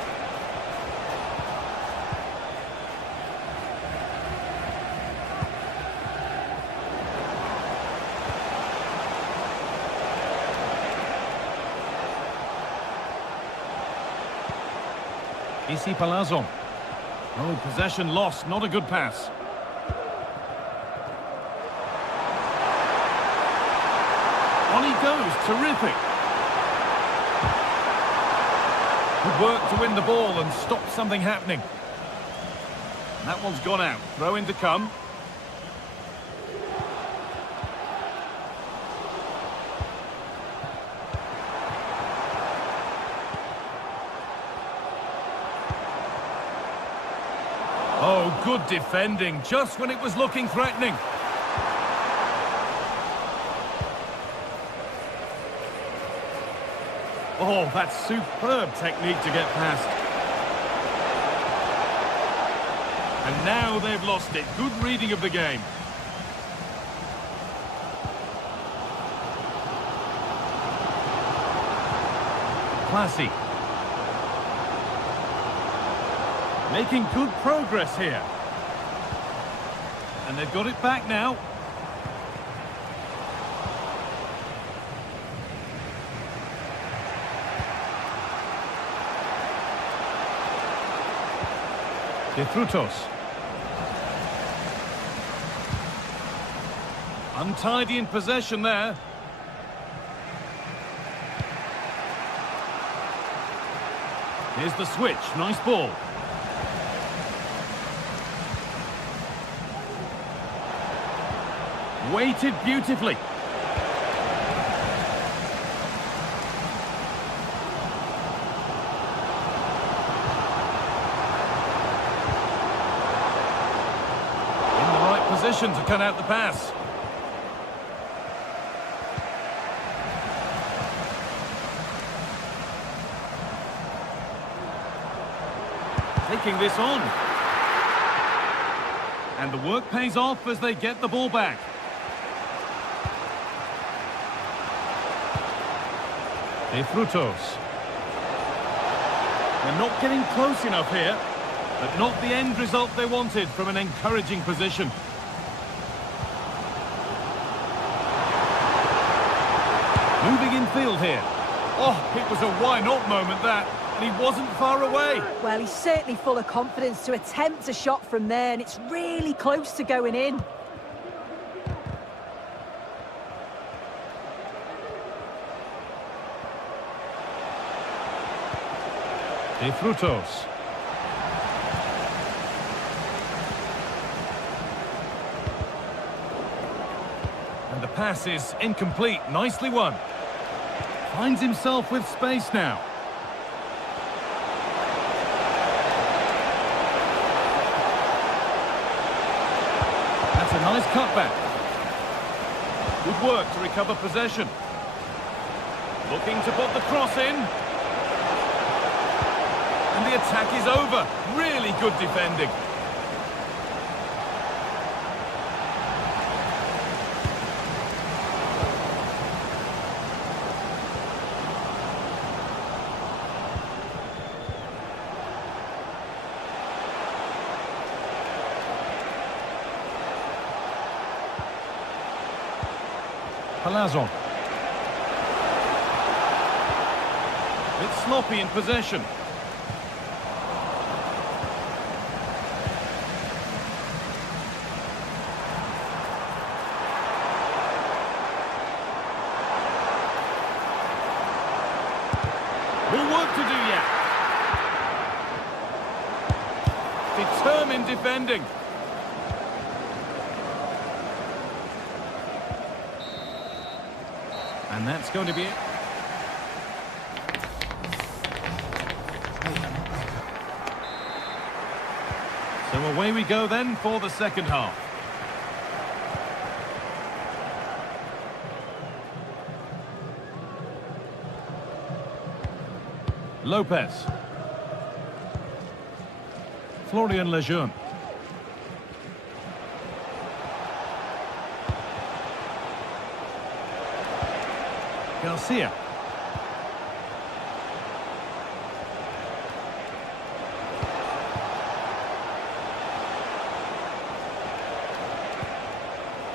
Isi Palazzo. Oh, possession lost, not a good pass. On he goes, terrific. Good work to win the ball and stop something happening. That one's gone out. Throw in to come. Oh, good defending, just when it was looking threatening. Oh, that's superb technique to get past. And now they've lost it. Good reading of the game. Classy. Making good progress here. And they've got it back now. De Frutos. Untidy in possession there. Here's the switch. Nice ball. Weighted beautifully. In the right position to cut out the pass. Taking this on. And the work pays off as they get the ball back. De Frutos. They're not getting close enough here, but not the end result they wanted from an encouraging position. Moving in field here. Oh, it was a why-not moment, that, and he wasn't far away. Well, he's certainly full of confidence to attempt a shot from there, and it's really close to going in. De Frutos. Pass is incomplete. Nicely won. Finds himself with space now. That's a nice cutback. Good work to recover possession. Looking to put the cross in. And the attack is over. Really good defending. Palazzo. Bit sloppy in possession. More work to do yet. Determined defending. And that's going to be it. So away we go then for the second half. Lopez. Florian Lejeune. Garcia.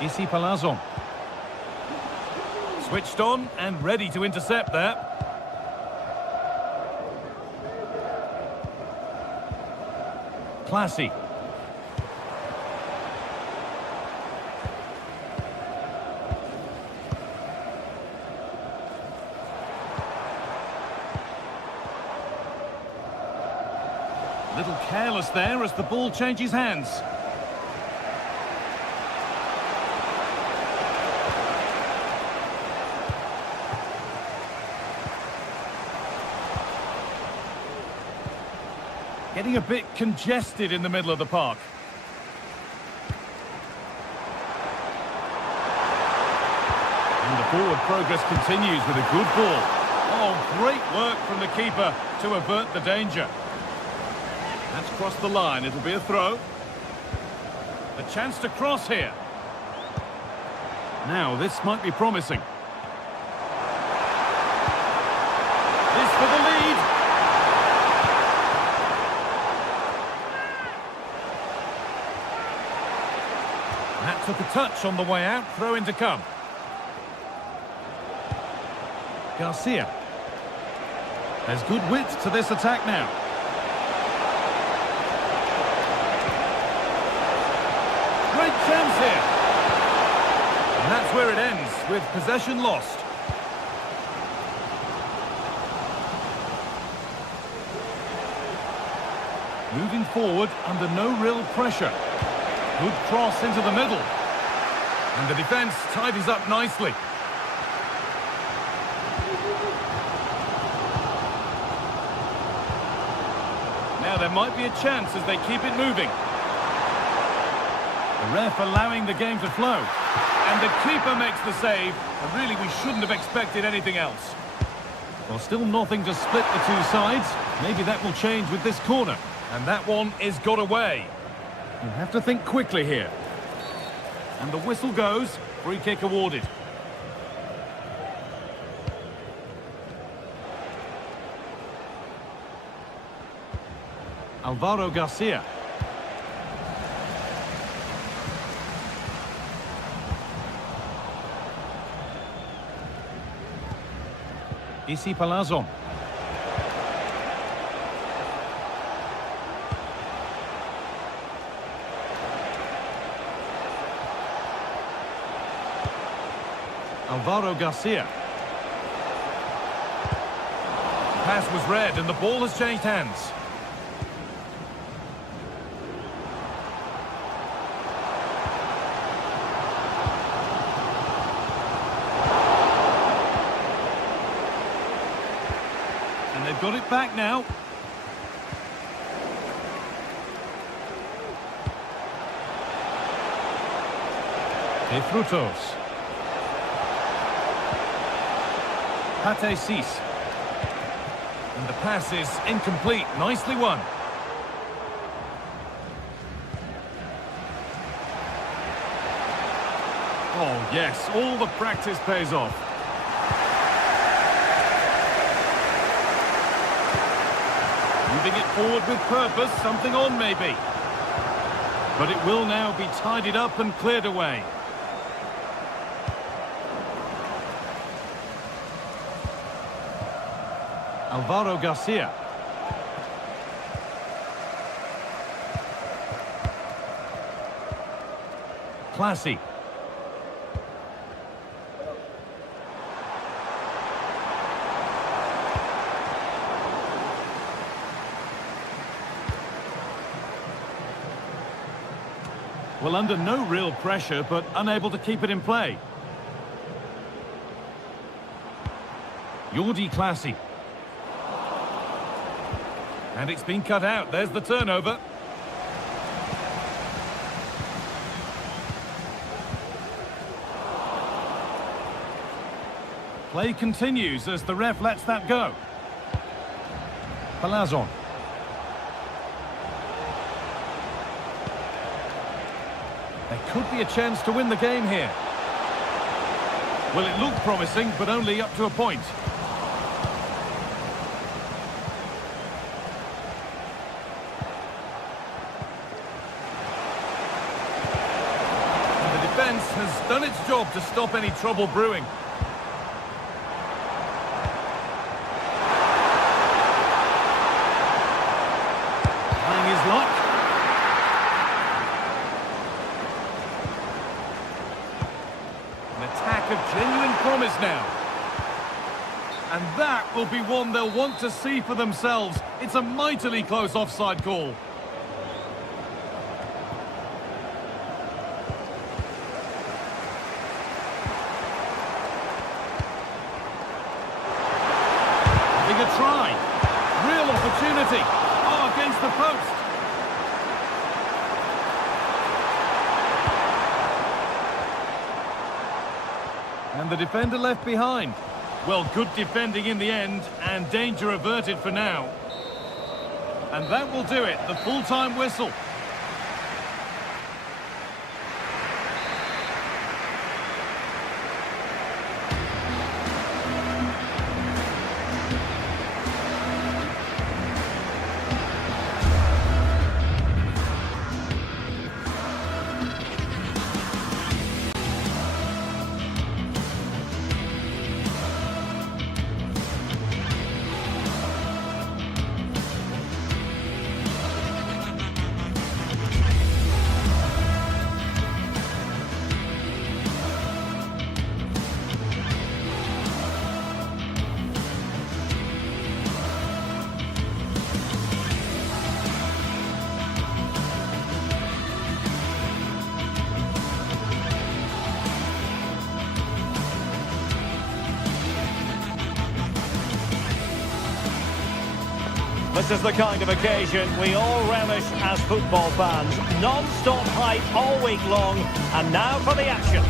Isi Palazzo. Switched on and ready to intercept there. Classy. Little careless there as the ball changes hands. Getting a bit congested in the middle of the park. And the forward progress continues with a good ball. Oh, great work from the keeper to avert the danger. That's crossed the line. It'll be a throw. A chance to cross here. Now, this might be promising. This for the lead. That took a touch on the way out. Throw in to come. Garcia. There's good width to this attack now. Great chance here. And that's where it ends, with possession lost. Moving forward under no real pressure. Good cross into the middle. And the defence tidies up nicely. Now there might be a chance as they keep it moving. The ref allowing the game to flow. And the keeper makes the save. And really, we shouldn't have expected anything else. Well, still nothing to split the two sides. Maybe that will change with this corner. And that one is got away. You have to think quickly here. And the whistle goes. Free kick awarded. Alvaro Garcia. Isi Palazzo. Alvaro Garcia. Pass was read and the ball has changed hands. And they've got it back now. De Frutos. Pate Cis. And the pass is incomplete. Nicely won. Oh, yes. All the practice pays off. Moving it forward with purpose. Something on, maybe. But it will now be tidied up and cleared away. Alvaro Garcia. Classy. Well, under no real pressure, but unable to keep it in play. Jordi Classy. And it's been cut out. There's the turnover. Play continues as the ref lets that go. Palazon. There could be a chance to win the game here. Well, it looked promising, but only up to a point. And the defence has done its job to stop any trouble brewing. Trying his luck. Of genuine promise now. And that will be one they'll want to see for themselves. It's a mightily close offside call. Having a try. Real opportunity. Oh, against the post. And the defender left behind. Well, good defending in the end, and danger averted for now. And that will do it, the full-time whistle. This is the kind of occasion we all relish as football fans. Non-stop hype all week long, and now for the action.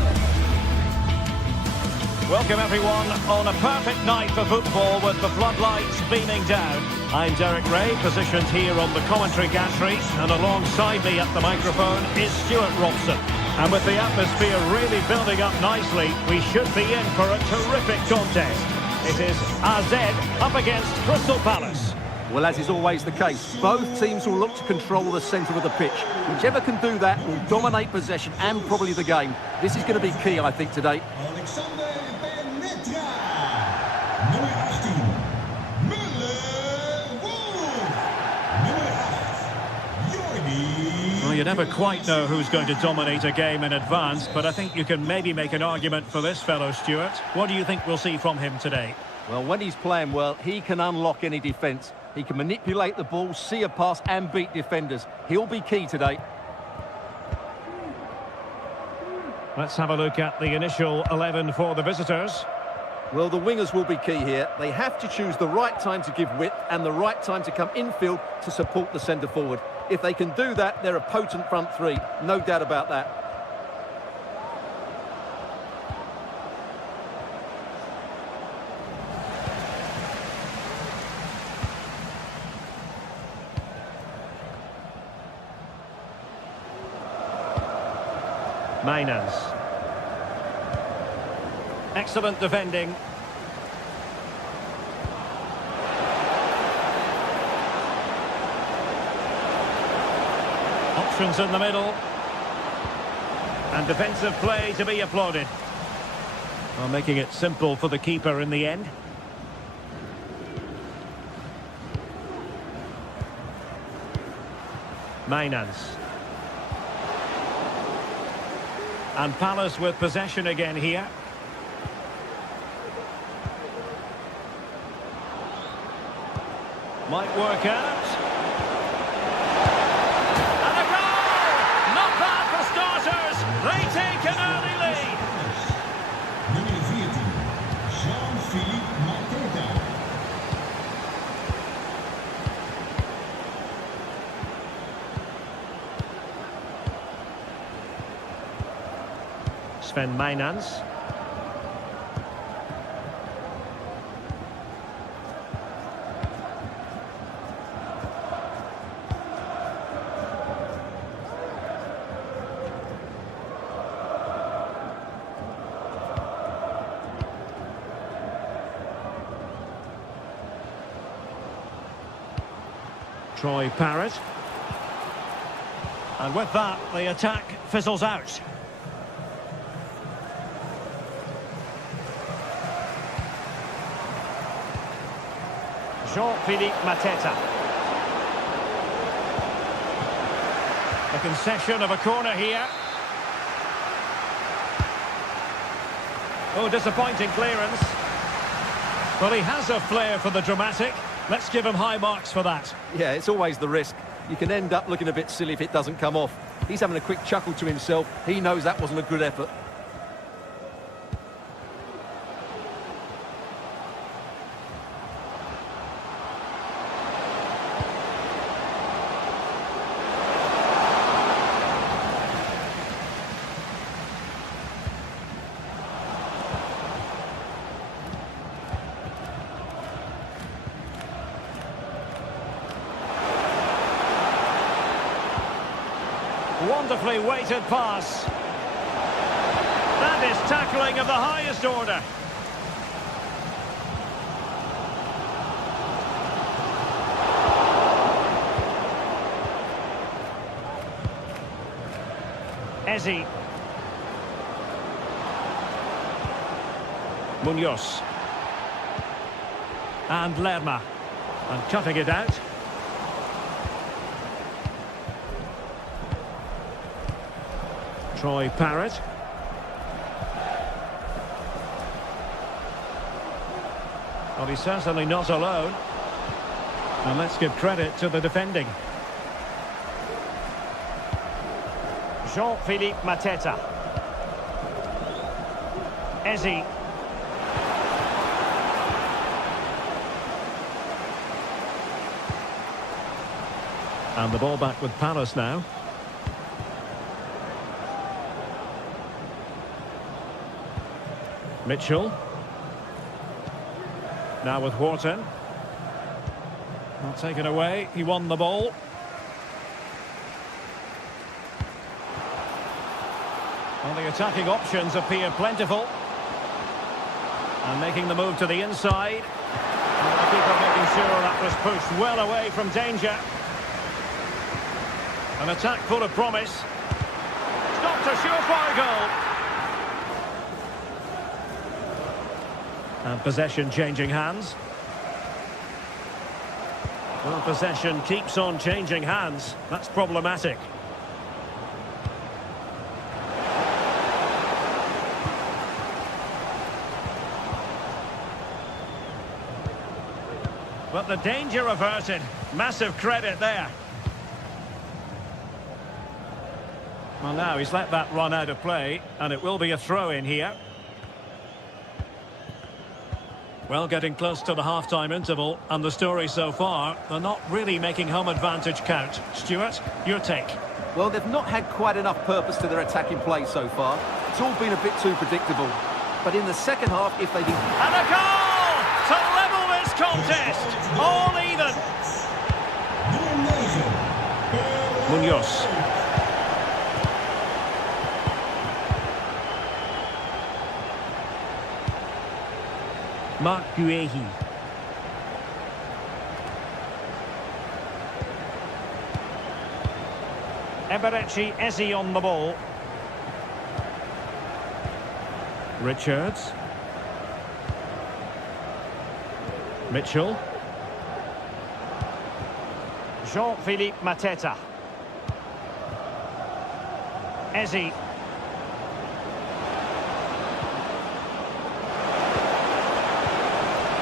Welcome everyone on a perfect night for football with the floodlights beaming down. I'm Derek Ray, positioned here on the commentary gantry, and alongside me at the microphone is Stuart Robson. And with the atmosphere really building up nicely, we should be in for a terrific contest. It is AZ up against Crystal Palace. Well, as is always the case, both teams will look to control the centre of the pitch. Whichever can do that will dominate possession and probably the game. This is going to be key, I think, today. Well, you never quite know who's going to dominate a game in advance, but I think you can maybe make an argument for this fellow, Stuart. What do you think we'll see from him today? Well, when he's playing well, he can unlock any defence. He can manipulate the ball, see a pass and beat defenders. He'll be key today. Let's have a look at the initial 11 for the visitors. Well, the wingers will be key here. They have to choose the right time to give width and the right time to come infield to support the centre-forward. If they can do that, they're a potent front three. No doubt about that. Mainans. Excellent defending. Options in the middle. And defensive play to be applauded. Well, making it simple for the keeper in the end. Mainans. And Palace with possession again here. Might work out. And a goal! Not bad for starters. They take an early lead. Nummer 14, Jean-Philippe Mateta. Sven Mainans. Troy Parrott. And with that, the attack fizzles out. Jean-Philippe Mateta. A concession of a corner here. Oh, disappointing clearance. Well, he has a flair for the dramatic. Let's give him high marks for that. Yeah, it's always the risk. You can end up looking a bit silly if it doesn't come off. He's having a quick chuckle to himself. He knows that wasn't a good effort. Wonderfully weighted pass. That is tackling of the highest order. Ezi. Munoz. And Lerma. And cutting it out. Troy Parrott. Well, he's certainly not alone. And let's give credit to the defending. Jean-Philippe Mateta. Ezi. And the ball back with Palace now. Mitchell. Now with Wharton. Not taken away. He won the ball. Well, the attacking options appear plentiful. And making the move to the inside. And the keeper making sure that was pushed well away from danger. An attack full of promise. Stopped a surefire goal. And possession changing hands. Well, possession keeps on changing hands. That's problematic. But the danger averted. Massive credit there. Well, now he's let that run out of play, and it will be a throw-in here. Well, getting close to the half-time interval, and the story so far, they're not really making home advantage count. Stuart, your take? Well, they've not had quite enough purpose to their attacking play so far. It's all been a bit too predictable. But in the second half, if they did... And a goal to level this contest! All even! Munoz. Mark Guehi. Eberechi Eze on the ball. Richards. Mitchell. Jean-Philippe Mateta. Eze.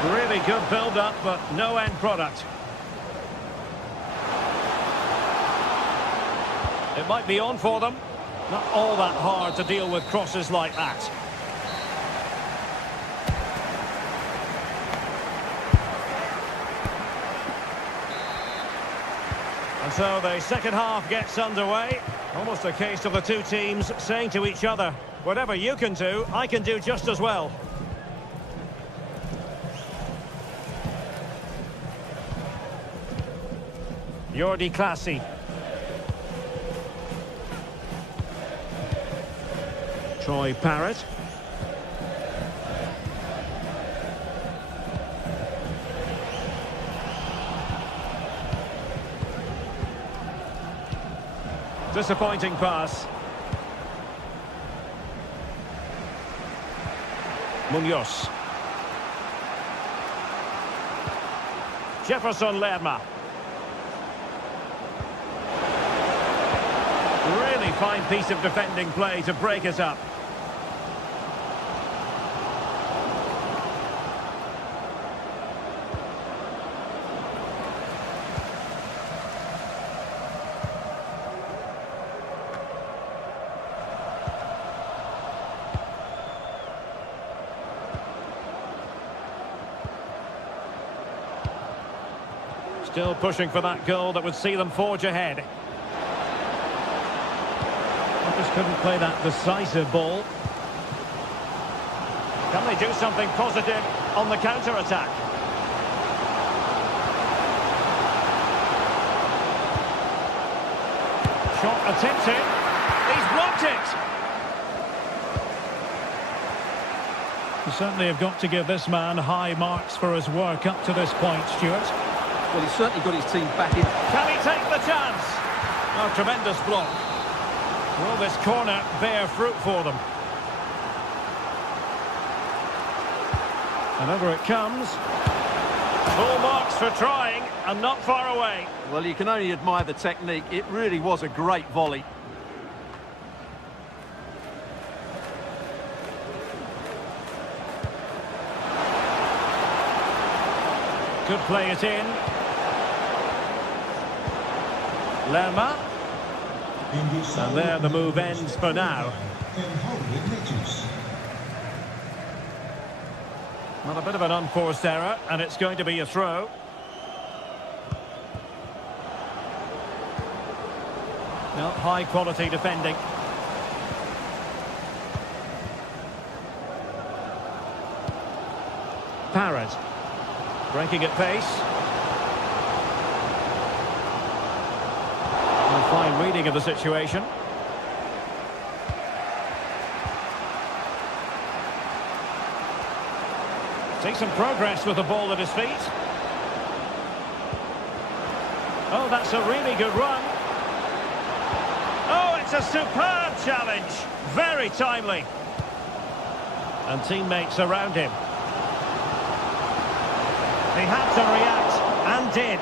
Really good build-up, but no end product. It might be on for them. Not all that hard to deal with crosses like that. And so the second half gets underway. Almost a case of the two teams saying to each other, whatever you can do, I can do just as well. Jordi Clasie. Troy Parrott. Disappointing pass. Munoz. Jefferson Lerma. Really fine piece of defending play to break it up. Still pushing for that goal that would see them forge ahead. Just couldn't play that decisive ball. Can they do something positive on the counter-attack? Shot attempted. He's blocked it. You certainly have got to give this man high marks for his work up to this point, Stuart. Well, he's certainly got his team back in. Can he take the chance? Oh, tremendous block. Will this corner bear fruit for them? And over it comes. Full marks for trying, and not far away. Well, you can only admire the technique. It really was a great volley. Could play it in. Lerma. And there the move ends for now. Well, a bit of an unforced error, and it's going to be a throw. Well, high quality defending. Parrott. Breaking at pace. A fine reading of the situation. See some progress with the ball at his feet. Oh, that's a really good run. Oh, it's a superb challenge. Very timely. And teammates around him. He had to react, and did.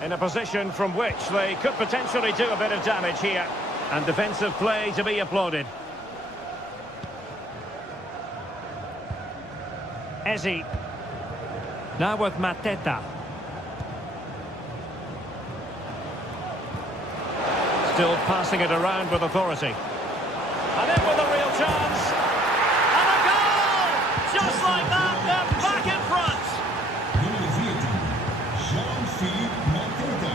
In a position from which they could potentially do a bit of damage here. And defensive play to be applauded. Eze. Now with Mateta. Still passing it around with authority. And in with a real chance. And a goal! Just like that, they're back in front. Nummer 14, Jean-Philippe Mateta.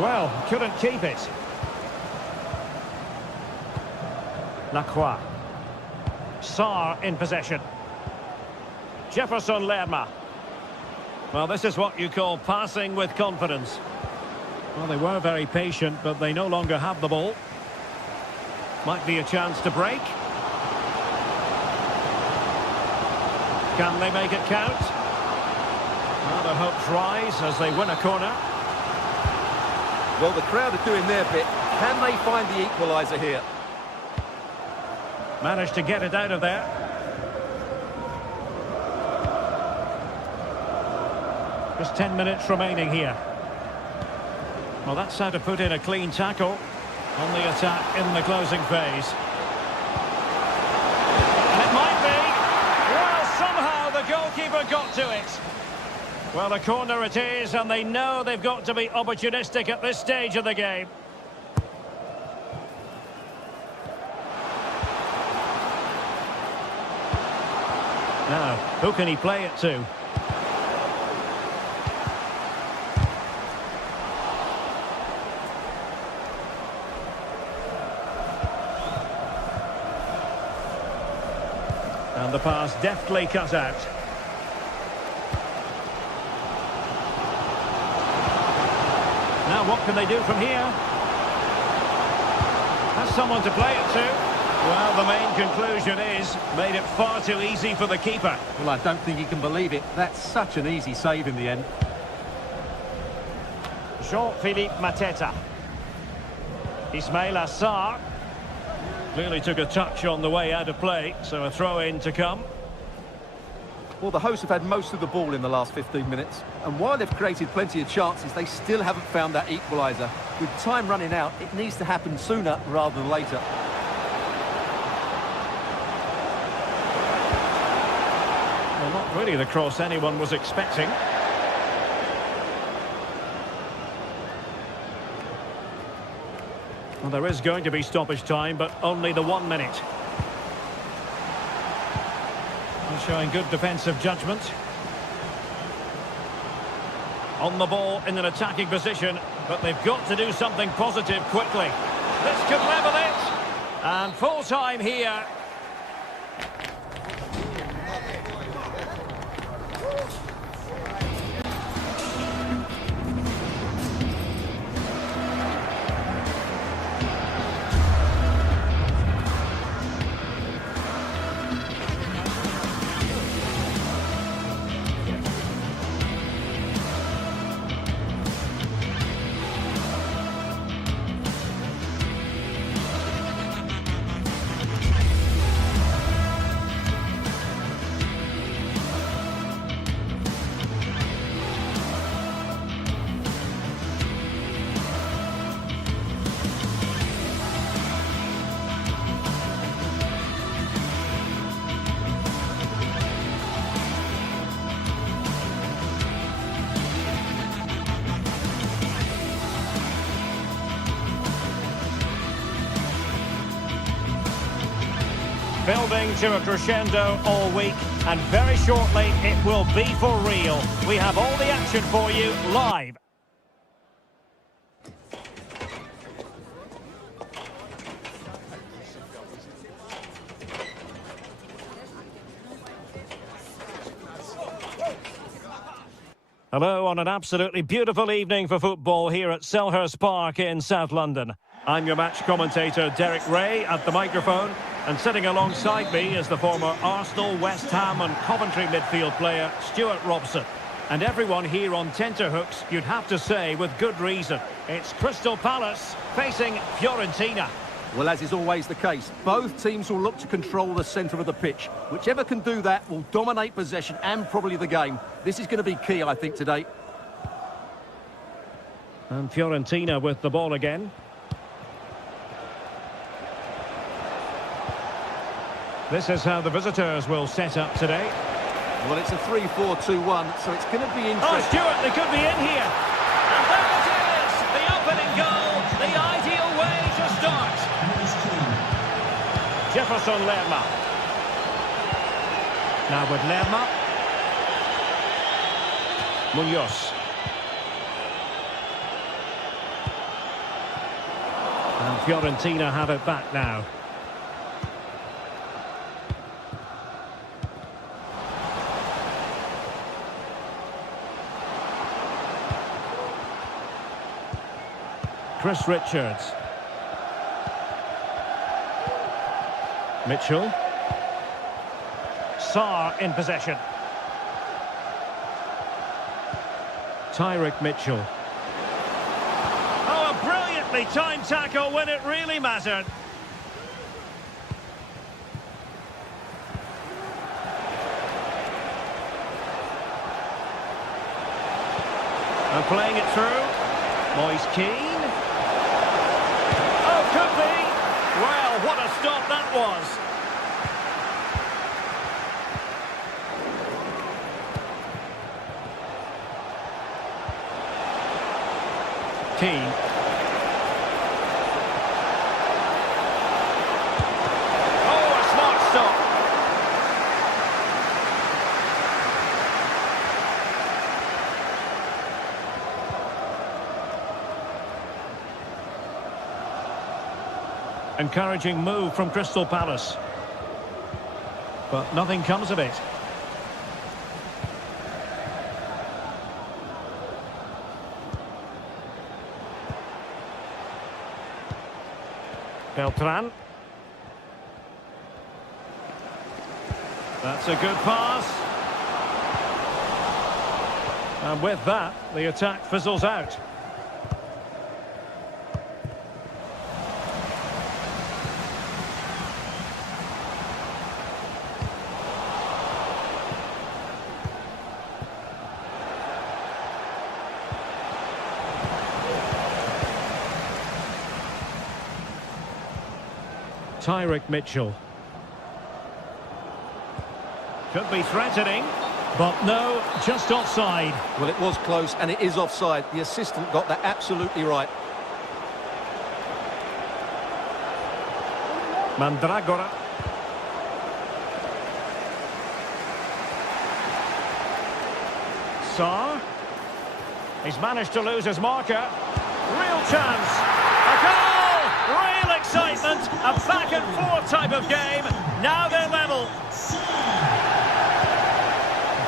Well, couldn't keep it. Lacroix. Sarr in possession. Jefferson Lerma. Well, this is what you call passing with confidence. Well, they were very patient, but they no longer have the ball. Might be a chance to break. Can they make it count? Well, the hopes rise as they win a corner. Well, the crowd are doing their bit. Can they find the equaliser here? Managed to get it out of there. Just 10 minutes remaining here. Well, that's how to put in a clean tackle on the attack in the closing phase. And it might be. Well, somehow the goalkeeper got to it. Well, a corner it is, and they know they've got to be opportunistic at this stage of the game. Now, who can he play it to? And the pass deftly cut out. Now what can they do from here? Has someone to play it to? Well, the main conclusion is, made it far too easy for the keeper. Well, I don't think he can believe it. That's such an easy save in the end. Jean-Philippe Mateta. Ismaila Sarr. Clearly took a touch on the way out of play, so a throw-in to come. Well, the hosts have had most of the ball in the last 15 minutes, and while they've created plenty of chances, they still haven't found that equaliser. With time running out, it needs to happen sooner rather than later. Well, not really the cross anyone was expecting. Well, there is going to be stoppage time, but only the 1 minute. Showing good defensive judgment. On the ball in an attacking position, but they've got to do something positive quickly. This could level it. And full time here. Building to a crescendo all week, and very shortly it will be for real. We have all the action for you live. Hello on an absolutely beautiful evening for football here at Selhurst Park in South London. I'm your match commentator Derek Ray at the microphone, and sitting alongside me is the former Arsenal, West Ham and Coventry midfield player Stuart Robson. And everyone here on tenterhooks, you'd have to say with good reason. It's Crystal Palace facing Fiorentina. Well, as is always the case, both teams will look to control the centre of the pitch. Whichever can do that will dominate possession and probably the game. This is going to be key, I think, today. And Fiorentina with the ball again. This is how the visitors will set up today. Well, it's a 3-4-2-1, so it's going to be interesting. Oh, Stewart, they could be in here. And there it is, the opening goal, the ideal way to start. Jefferson Lerma. Now with Lerma. Munoz. And Fiorentina have it back now. Chris Richards. Mitchell. Sarr in possession. Tyrick Mitchell. Oh, a brilliantly timed tackle when it really mattered. And playing it through. Moise Keane. Oh, could be. Well, what a stop that was. Keane. Oh, a smart stop. Encouraging move from Crystal Palace. But nothing comes of it. Beltran. That's a good pass. And with that, the attack fizzles out. Tyrick Mitchell. Could be threatening, but no, just offside. Well, it was close, and it is offside. The assistant got that absolutely right. Mandragora. Sarr. He's managed to lose his marker. Real chance. A goal! Real excitement. A back and forth type of game. Now they're level.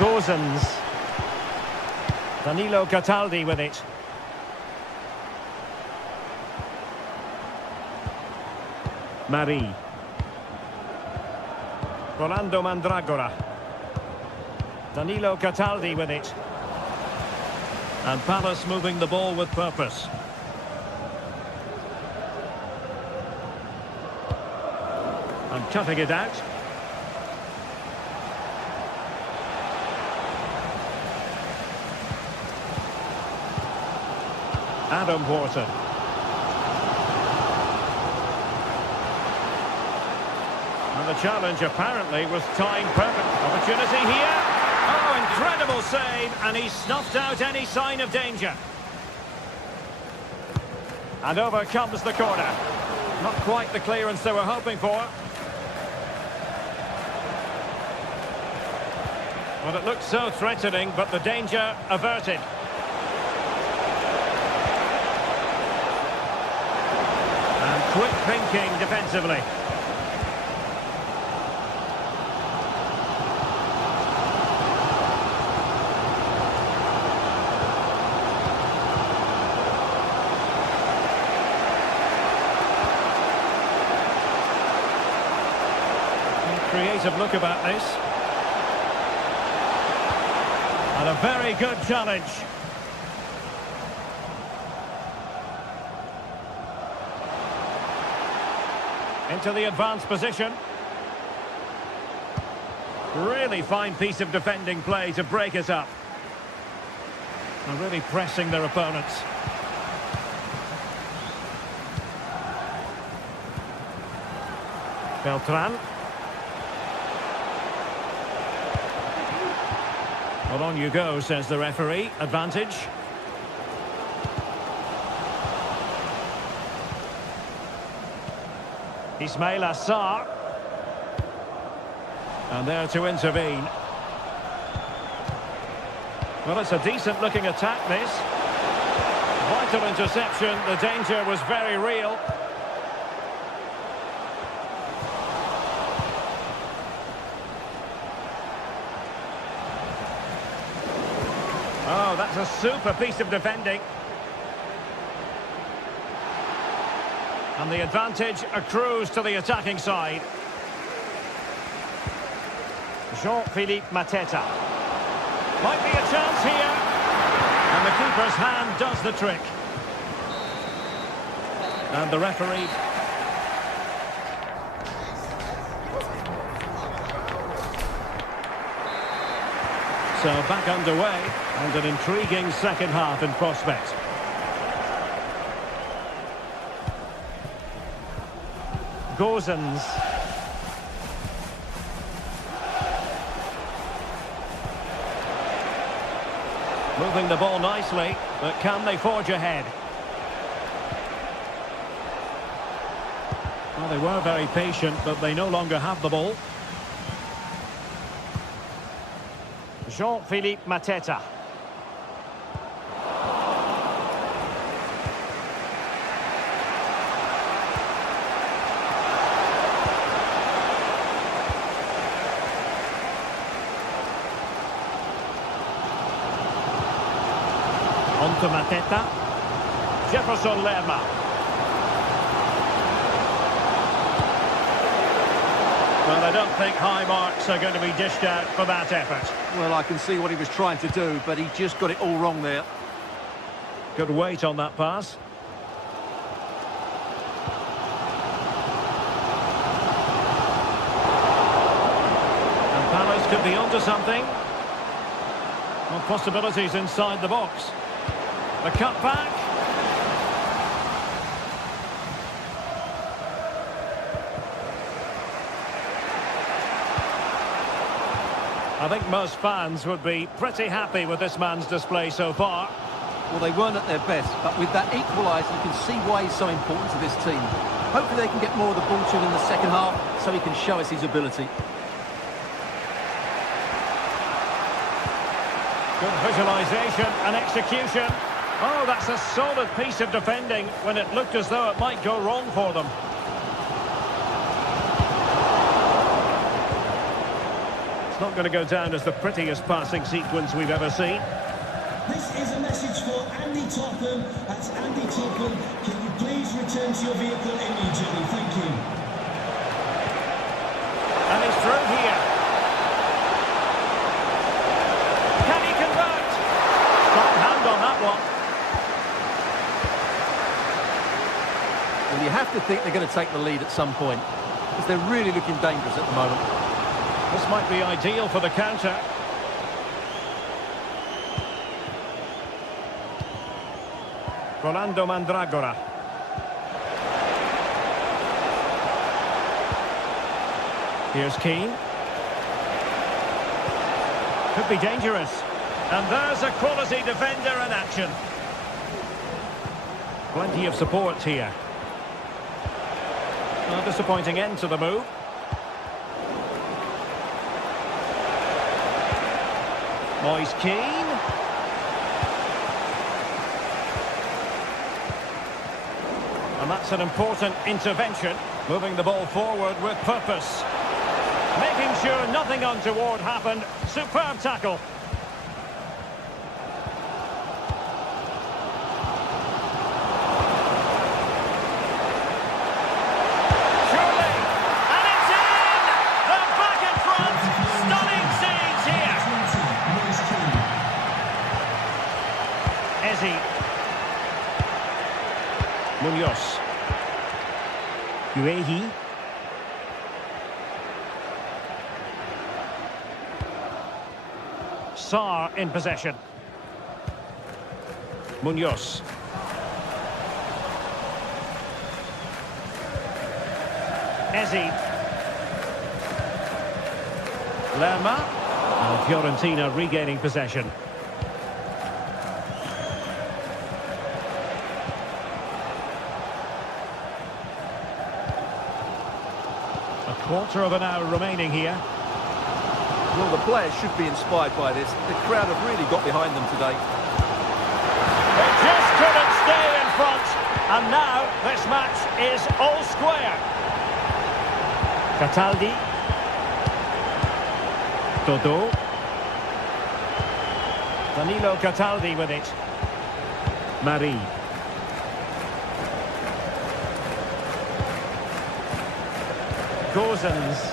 Gozens. Danilo Cataldi with it. Marie. Rolando Mandragora. Danilo Cataldi with it. And Palace moving the ball with purpose. And cutting it out. Adam Wharton. And the challenge apparently was timed perfect. Opportunity here. Oh, incredible save, and he snuffed out any sign of danger. And over comes the corner. Not quite the clearance they were hoping for. Well, it looked so threatening, but the danger averted. And quick thinking defensively. Creative look about this. And a very good challenge. Into the advanced position. Really fine piece of defending play to break it up. And really pressing their opponents. Beltran. Well, on you go, says the referee. Advantage. Ismail Assar. And there to intervene. Well, it's a decent-looking attack, this. Vital interception. The danger was very real. Oh, that's a super piece of defending. And the advantage accrues to the attacking side. Jean-Philippe Mateta. Might be a chance here. And the keeper's hand does the trick. And the referee... So back underway, and an intriguing second half in prospect. Gozens. Moving the ball nicely, but can they forge ahead? Well, they were very patient, but they no longer have the ball. Jean-Philippe Mateta. On to Mateta. Jefferson Lerma. Well, I don't think high marks are going to be dished out for that effort. Well, I can see what he was trying to do, but he just got it all wrong there. Good weight on that pass. And Palace could be onto something. Well, possibilities inside the box. The cut back. I think most fans would be pretty happy with this man's display so far. Well, they weren't at their best, but with that equaliser, you can see why he's so important to this team. Hopefully they can get more of the ball to him in the second half, so he can show us his ability. Good visualisation and execution. Oh, that's a solid piece of defending when it looked as though it might go wrong for them. It's not going to go down as the prettiest passing sequence we've ever seen. This is a message for Andy Topham. That's Andy Topham. Can you please return to your vehicle immediately? Thank you. And he's through here. Can he convert? Strong hand on that one. Well, you have to think they're going to take the lead at some point, because they're really looking dangerous at the moment. This might be ideal for the counter. Rolando Mandragora. Here's Keane. Could be dangerous. And there's a quality defender in action. Plenty of support here. A disappointing end to the move. Moise Keane. And that's an important intervention. Moving the ball forward with purpose. Making sure nothing untoward happened. Superb tackle. Surely. And it's in! They're back in front. Stunning scenes here. Ezi. Munoz. Uehi. Sarr in possession. Munoz. Ezzi. Lerma. And Fiorentina regaining possession. A quarter of an hour remaining here. Well, the players should be inspired by this. The crowd have really got behind them today. They just couldn't stay in front. And now this match is all square. Cataldi. Dodo. Danilo Cataldi with it. Marie. Gozens.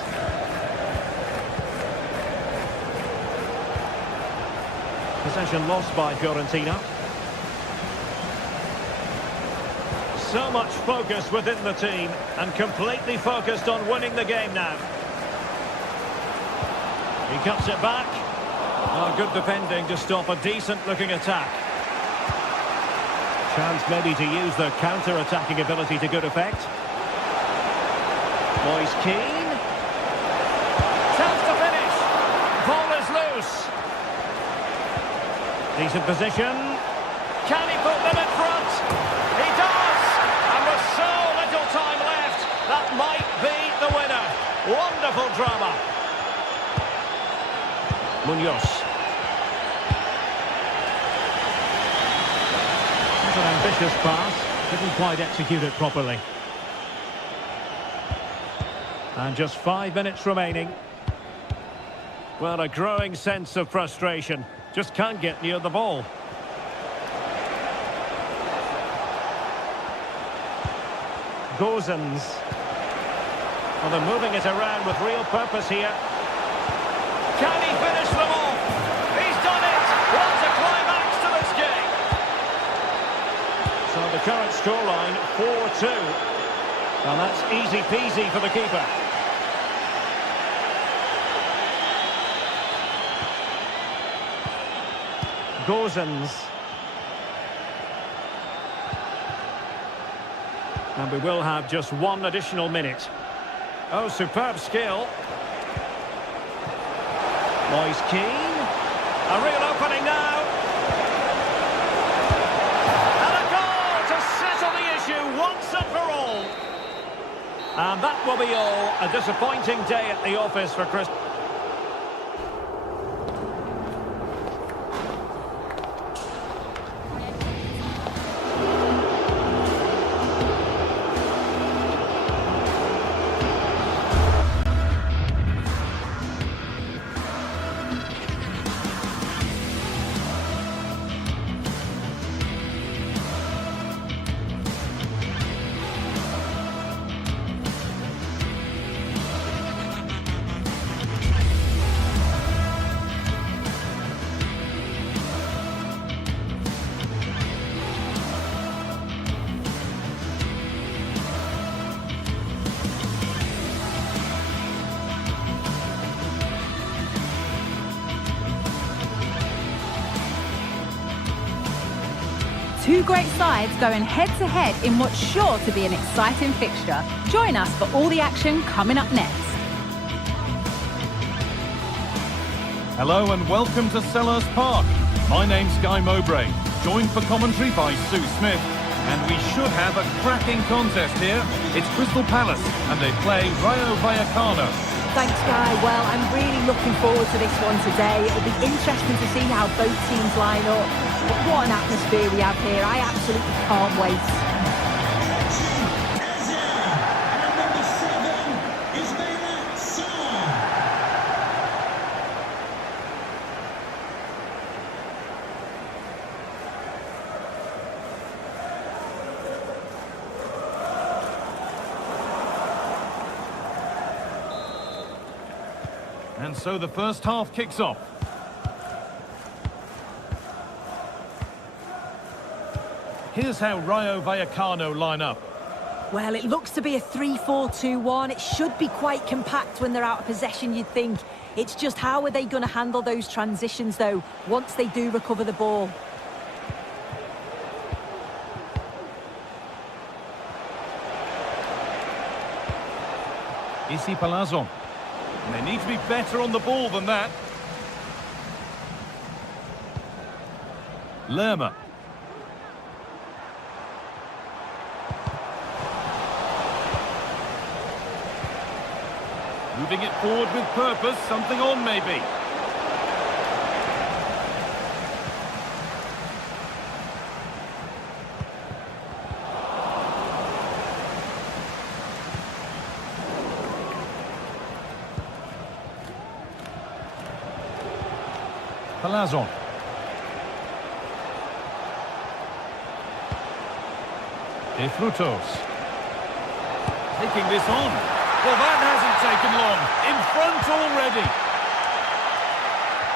Possession lost by Fiorentina. So much focus within the team and completely focused on winning the game now. He cuts it back. Oh, good defending to stop a decent-looking attack. Chance maybe to use their counter-attacking ability to good effect. Moise Keane. Chance to finish. Ball is loose. Decent position. Can he put them in front? He does! And with so little time left, that might be the winner. Wonderful drama. Munoz. That's an ambitious pass. Didn't quite execute it properly. And just 5 minutes remaining. Well, a growing sense of frustration. Just can't get near the ball. Gozens. Well, they're moving it around with real purpose here. Can he finish them off? He's done it! What a climax to this game! So the current scoreline, 4-2. Well, that's easy peasy for the keeper. Gozens. And we will have just one additional minute. Oh, superb skill. Moise Keane. A real opening now. And a goal to settle the issue once and for all. And that will be all. A disappointing day at the office for Chris. Two great sides going head-to-head in what's sure to be an exciting fixture. Join us for all the action coming up next. Hello and welcome to Selhurst Park. My name's Guy Mowbray, joined for commentary by Sue Smith. And we should have a cracking contest here. It's Crystal Palace and they play Rayo Vallecano. Thanks, Guy. Well, I'm really looking forward to this one today. It'll be interesting to see how both teams line up. But what an atmosphere we have here. I absolutely can't wait. And number 7 is Sarr. And so the first half kicks off. Here's how Rayo Vallecano line up. Well, it looks to be a 3-4-2-1. It should be quite compact when they're out of possession, you'd think. It's just how are they going to handle those transitions, though, once they do recover the ball? Issy Palazzo. And they need to be better on the ball than that. Lerma. Moving it forward with purpose, something on maybe. Palazzo. De Frutos. Taking this on. Well, that hasn't taken long. In front already.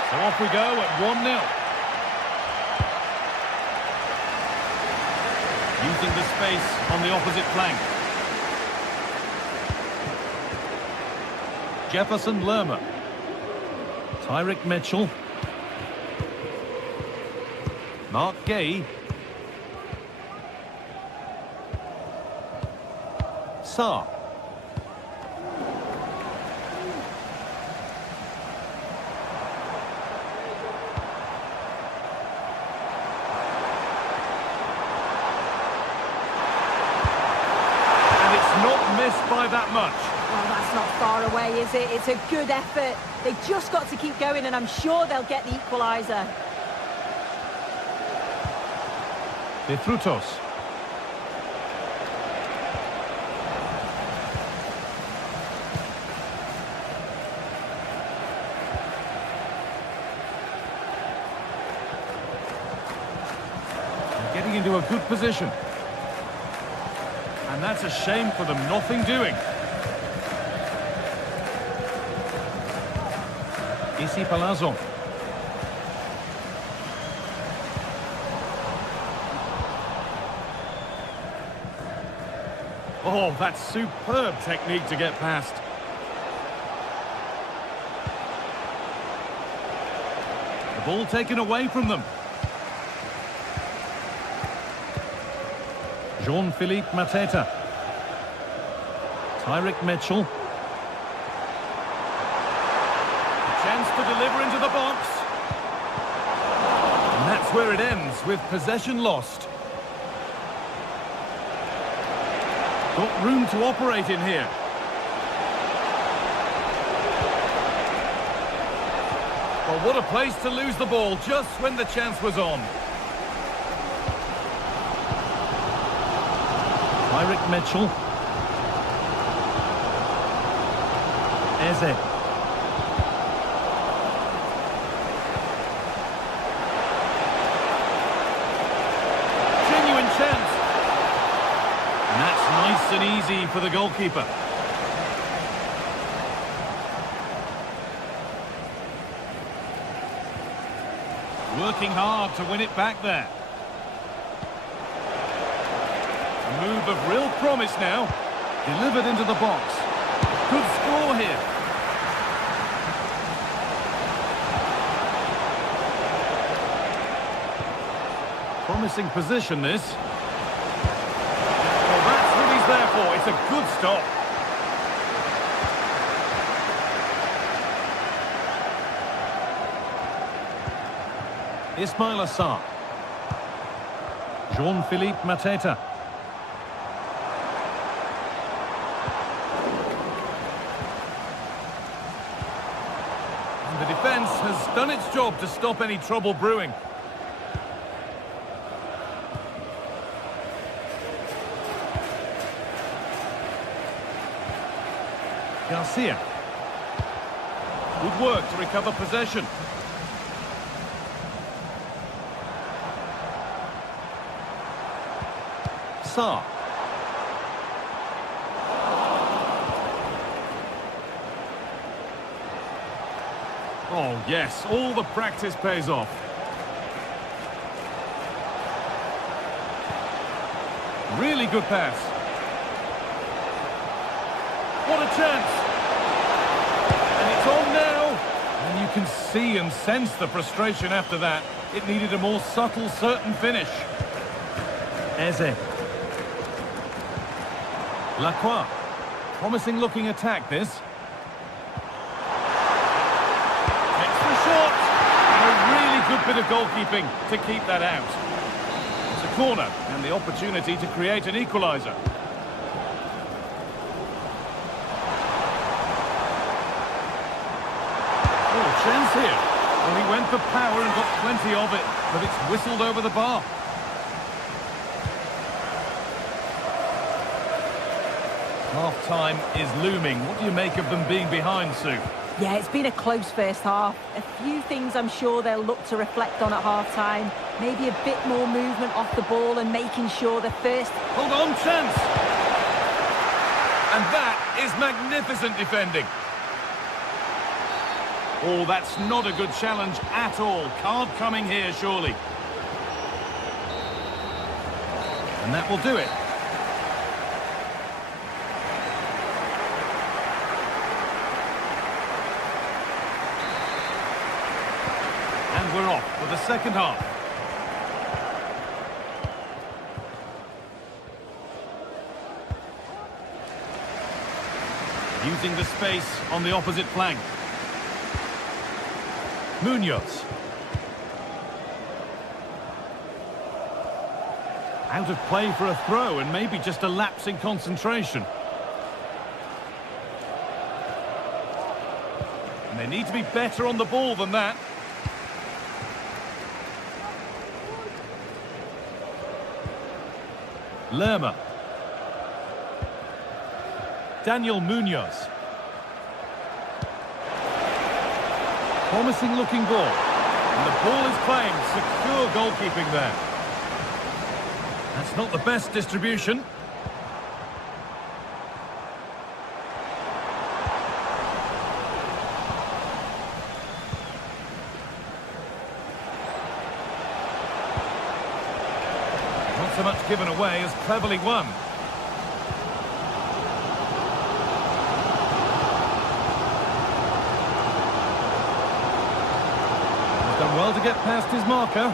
So off we go at 1-0. Using the space on the opposite flank. Jefferson Lerma. Tyrick Mitchell. Mark Gay. Sarr. By that much. Well, that's not far away, is it? It's a good effort. They've just got to keep going, and I'm sure they'll get the equaliser. De Frutos. Getting into a good position. And that's a shame for them, nothing doing. Issy Palazzo. Oh, that's superb technique to get past. The ball taken away from them. Jean-Philippe Mateta. Tyrick Mitchell. A chance to deliver into the box. And that's where it ends, with possession lost. Got room to operate in here. Well, what a place to lose the ball just when the chance was on. Tyrick Mitchell. Eze. Genuine chance. And that's nice and easy for the goalkeeper. Working hard to win it back there. A move of real promise now. Delivered into the box. Good score here. Promising position, this. Well, that's what he's there for. It's a good stop. Ismail Assar. Jean-Philippe Mateta. And the defence has done its job to stop any trouble brewing. Garcia. Good work to recover possession. Sarr. Oh yes, all the practice pays off. Really good pass. What a chance! And it's on now. can see and sense the frustration after that. It needed a more subtle, certain finish. Eze. Lacroix. Promising looking attack, this. Extra shot. And a really good bit of goalkeeping to keep that out. It's a corner and the opportunity to create an equaliser. Oh, chance here. Well, he went for power and got plenty of it, but it's whistled over the bar. Half-time is looming. What do you make of them being behind, Sue? Yeah, it's been a close first half. A few things I'm sure they'll look to reflect on at half-time. Maybe a bit more movement off the ball and making sure the first... Hold on, chance! And that is magnificent defending. Oh, that's not a good challenge at all. Card coming here, surely. And that will do it. And we're off for the second half. Using the space on the opposite flank. Munoz. Out of play for a throw and maybe just a lapse in concentration. And they need to be better on the ball than that. Lerma. Daniel Munoz. Promising looking ball. And the ball is claimed. Secure goalkeeping there. That's not the best distribution. Not so much given away as cleverly won. Well to get past his marker.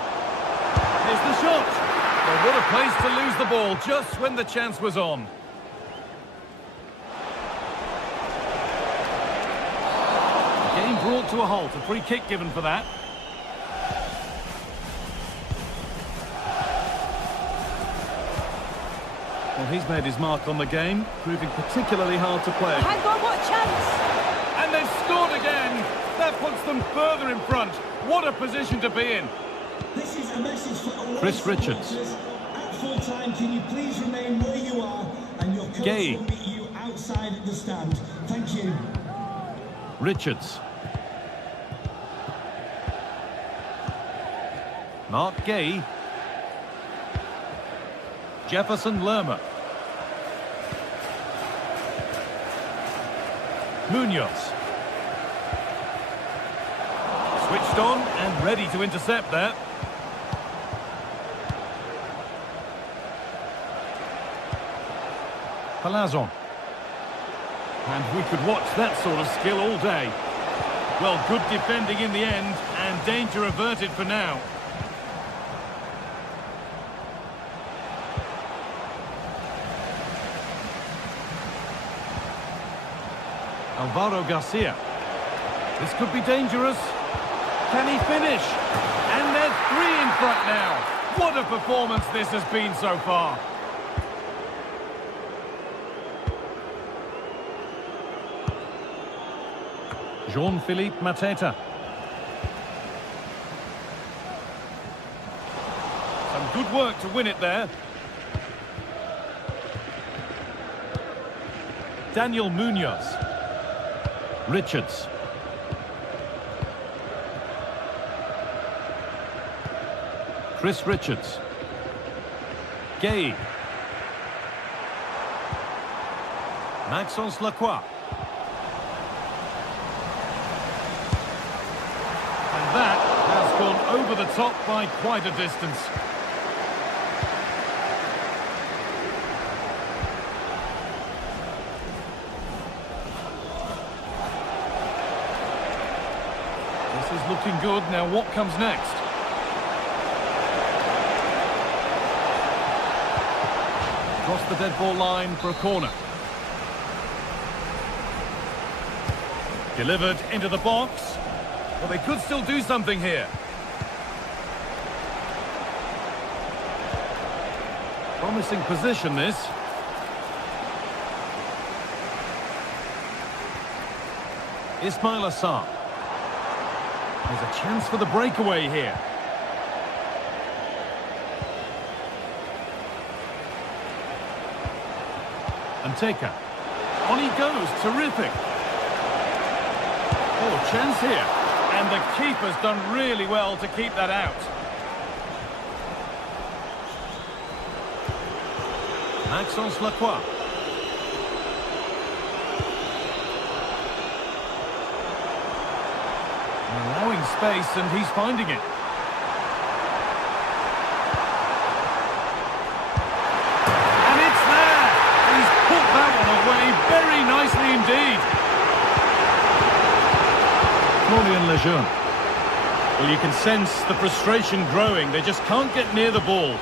Here's the shot. Well, what a place to lose the ball just when the chance was on. The game brought to a halt. A free kick given for that. Well, he's made his mark on the game, proving particularly hard to play. Hang on, what chance! And they've scored again. That puts them further in front. What a position to be in. This is a message for all Chris Richards. At full time, can you please remain where you are, and your coach Gay. will meet you outside the stand. Thank you. Richards. Mark Gay. Jefferson Lerma. Munoz. Switched on and ready to intercept there. Palazon. And we could watch that sort of skill all day. Well, good defending in the end, and danger averted for now. Alvaro Garcia. This could be dangerous. Can he finish? And there's 3 in front now. What a performance this has been so far. Jean-Philippe Mateta. Some good work to win it there. Daniel Munoz. Richards. Chris Richards. Gay. Maxence Lacroix. And that has gone over the top by quite a distance. is looking good. Now what comes next? Across the dead ball line for a corner. Delivered into the box. Well, they could still do something here. Promising position, this. Ismail Assar. There's a chance for the breakaway here. And Teka. On he goes. Terrific. Oh, chance here. And the keeper's done really well to keep that out. Maxence Lacroix. Allowing space, and he's finding it. And it's there! He's put that one away very nicely indeed. Florian Lejeune. Well, you can sense the frustration growing. They just can't get near the ball.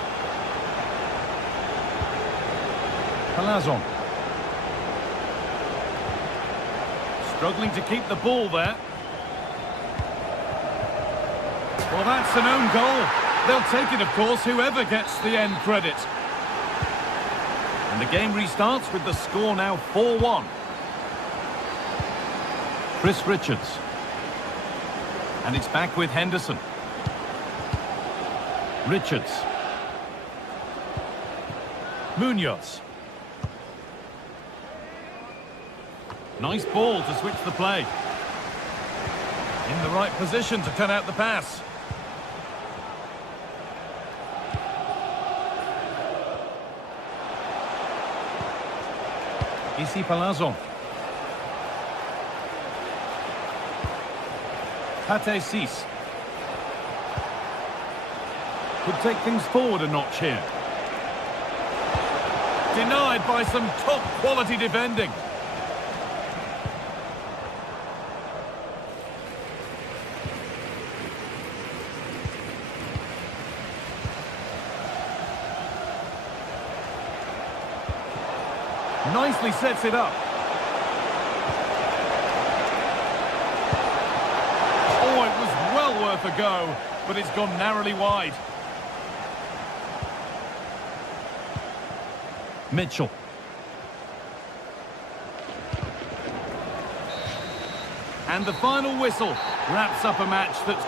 Palazon. Struggling to keep the ball there. Well, that's an own goal. They'll take it, of course, whoever gets the end credit. And the game restarts with the score now 4-1. Chris Richards. And it's back with Henderson. Richards. Munoz. Nice ball to switch the play. In the right position to cut out the pass. Ici Palazon. Pate Cis. Could take things forward a notch here. Denied by some top quality defending. Nicely sets it up. Oh, it was well worth a go, but it's gone narrowly wide. Mitchell. And the final whistle wraps up a match that's...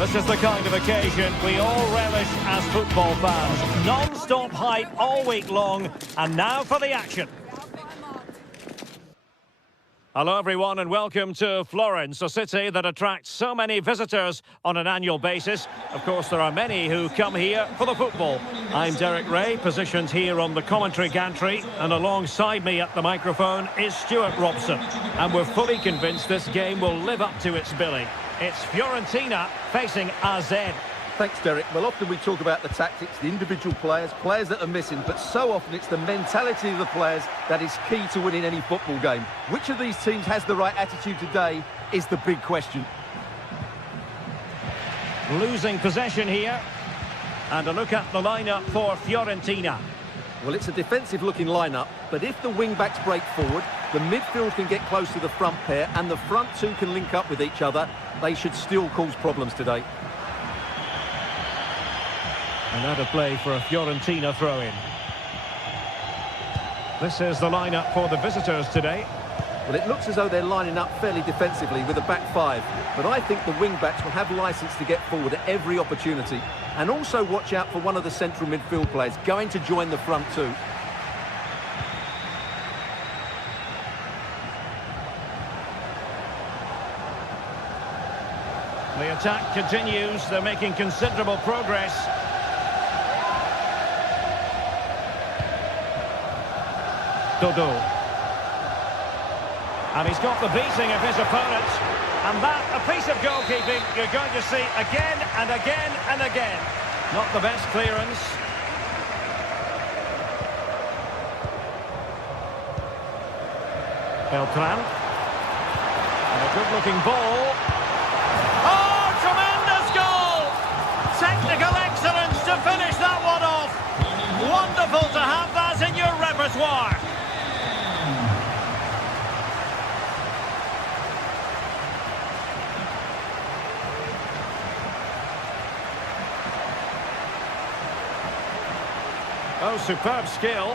This is the kind of occasion we all relish as football fans. Non-stop hype all week long, and now for the action. Hello everyone and welcome to Florence, a city that attracts so many visitors on an annual basis. Of course, there are many who come here for the football. I'm Derek Ray, positioned here on the commentary gantry, and alongside me at the microphone is Stuart Robson. And we're fully convinced this game will live up to its billing. It's Fiorentina facing AZ. Thanks, Derek. Well, often we talk about the tactics, the individual players that are missing, but so often it's the mentality of the players that is key to winning any football game. Which of these teams has the right attitude today is the big question. Losing possession here. And a look at the lineup for Fiorentina. Well, it's a defensive-looking lineup, but if the wing-backs break forward, the midfield can get close to the front pair, and the front two can link up with each other, they should still cause problems today. And out of play for a Fiorentina throw-in. This is the lineup for the visitors today. Well, it looks as though they're lining up fairly defensively with a back five, but I think the wing-backs will have licence to get forward at every opportunity. And also watch out for one of the central midfield players going to join the front two. The attack continues. They're making considerable progress. Dodo. And he's got the beating of his opponent. And that, a piece of goalkeeping you're going to see again and again and again. Not the best clearance. Beltran. And a good-looking ball. Oh, tremendous goal! Technical excellence to finish that one off. Wonderful to have that in your repertoire. Oh, superb skill.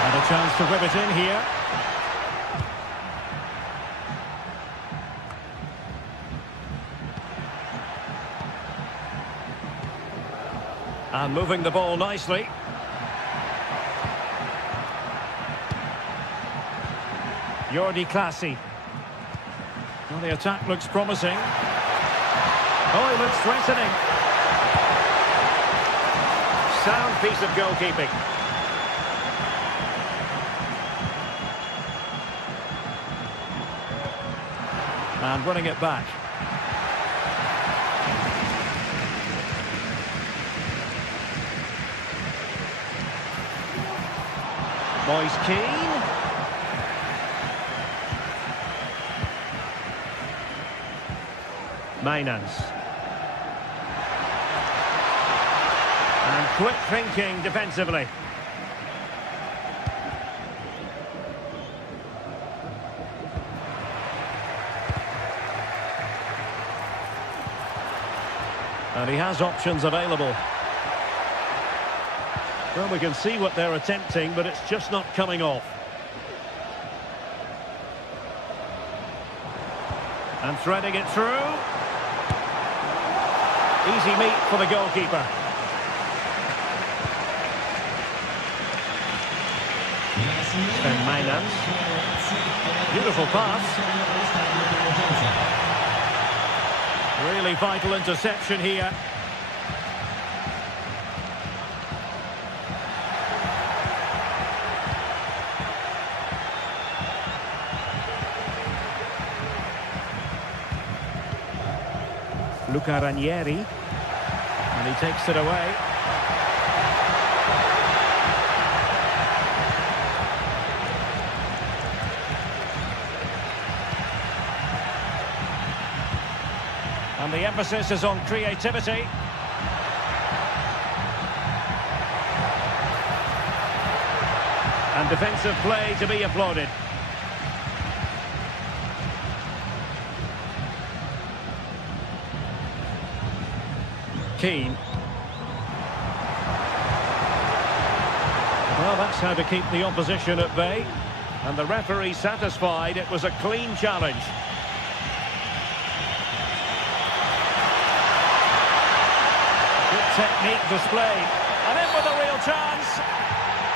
And a chance to whip it in here. And moving the ball nicely. Jordi Classy. Well, the attack looks promising. Oh, he looks threatening. Sound piece of goalkeeping. And running it back. Moise Keane. Mainans. And quick thinking defensively. And he has options available. Well, we can see what they're attempting, but it's just not coming off. And threading it through. Easy meat for the goalkeeper. And Mainans. Beautiful pass. Really vital interception here. Luca Ranieri. And he takes it away. And the emphasis is on creativity. And defensive play to be applauded. Keane. Well, that's how to keep the opposition at bay. And the referee satisfied it was a clean challenge. Technique displayed, and in with a real chance.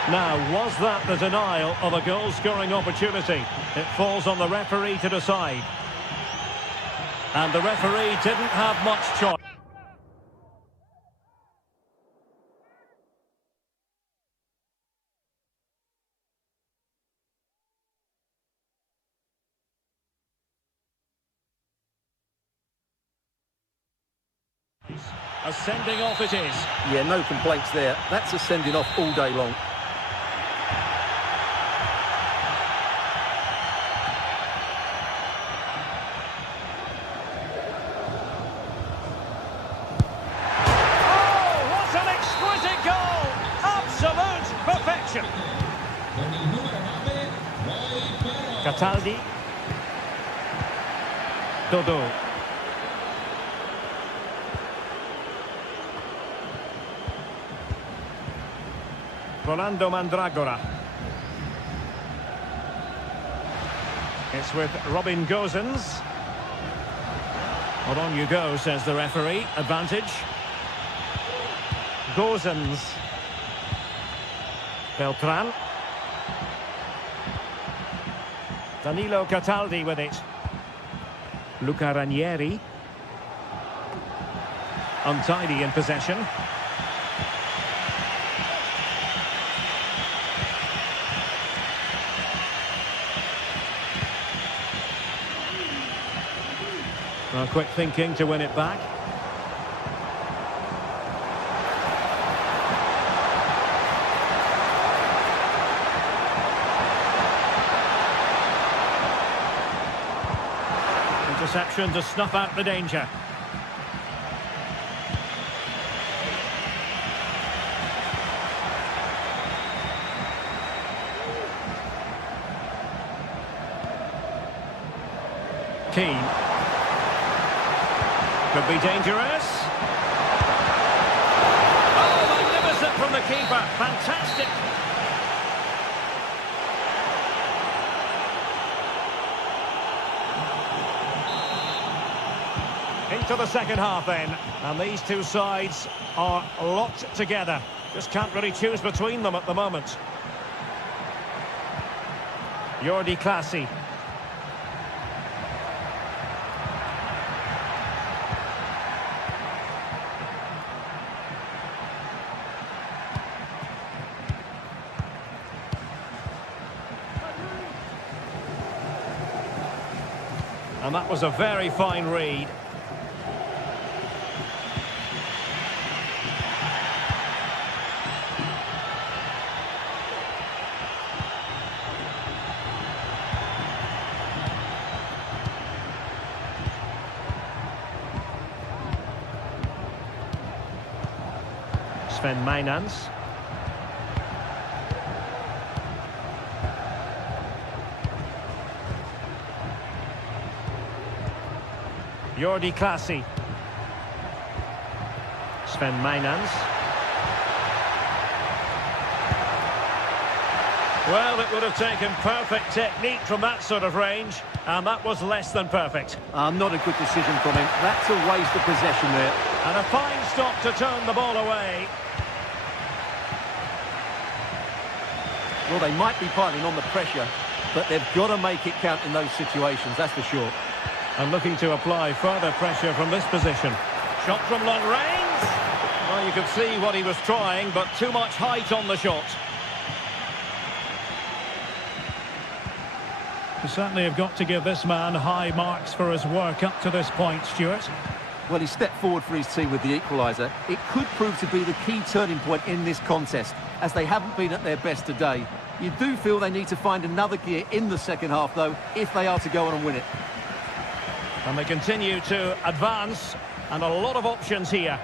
Now, was that the denial of a goal-scoring opportunity? It falls on the referee to decide. And the referee didn't have much choice. A sending off it is. Yeah, no complaints there. That's a sending off all day long. Cataldi. Dodo. Rolando Mandragora. It's with Robin Gosens. Well, on you go, says the referee. Advantage. Gosens. Beltran. Danilo Cataldi with it. Luca Ranieri. Untidy in possession. Well, quick thinking to win it back. Interception to snuff out the danger. Keane. Could be dangerous. Oh, magnificent from the keeper. Fantastic. Into the second half then. And these two sides are locked together. Just can't really choose between them at the moment. Jordi Clasie. And that was a very fine read. Sven Mijnans. Jordi Clasie. Sven Mijnans. Well, it would have taken perfect technique from that sort of range, and that was less than perfect. Not a good decision from him. That's a waste of possession there. And a fine stop to turn the ball away. Well, they might be piling on the pressure, but they've got to make it count in those situations, that's for sure. And looking to apply further pressure from this position. Shot from long range. Well, you could see what he was trying, but too much height on the shot. You certainly have got to give this man high marks for his work up to this point, Stuart. Well, he stepped forward for his team with the equaliser. It could prove to be the key turning point in this contest, as they haven't been at their best today. You do feel they need to find another gear in the second half, though, if they are to go on and win it. And they continue to advance, and a lot of options here.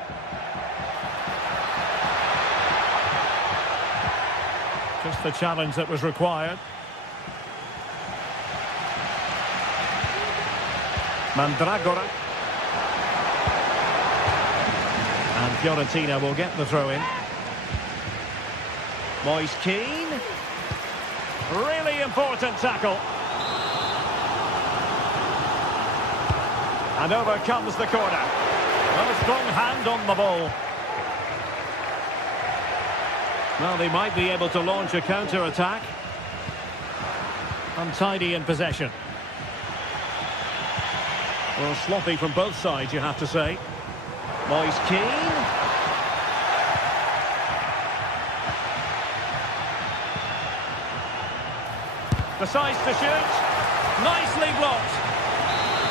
Just the challenge that was required. Mandragora. And Fiorentina will get the throw in. Moise Keane. Really important tackle. And over comes the corner. Well, a strong hand on the ball. Well, they might be able to launch a counter-attack. Untidy in possession. Well, sloppy from both sides, you have to say. Moise Keane. Decides to shoot. Nicely blocked.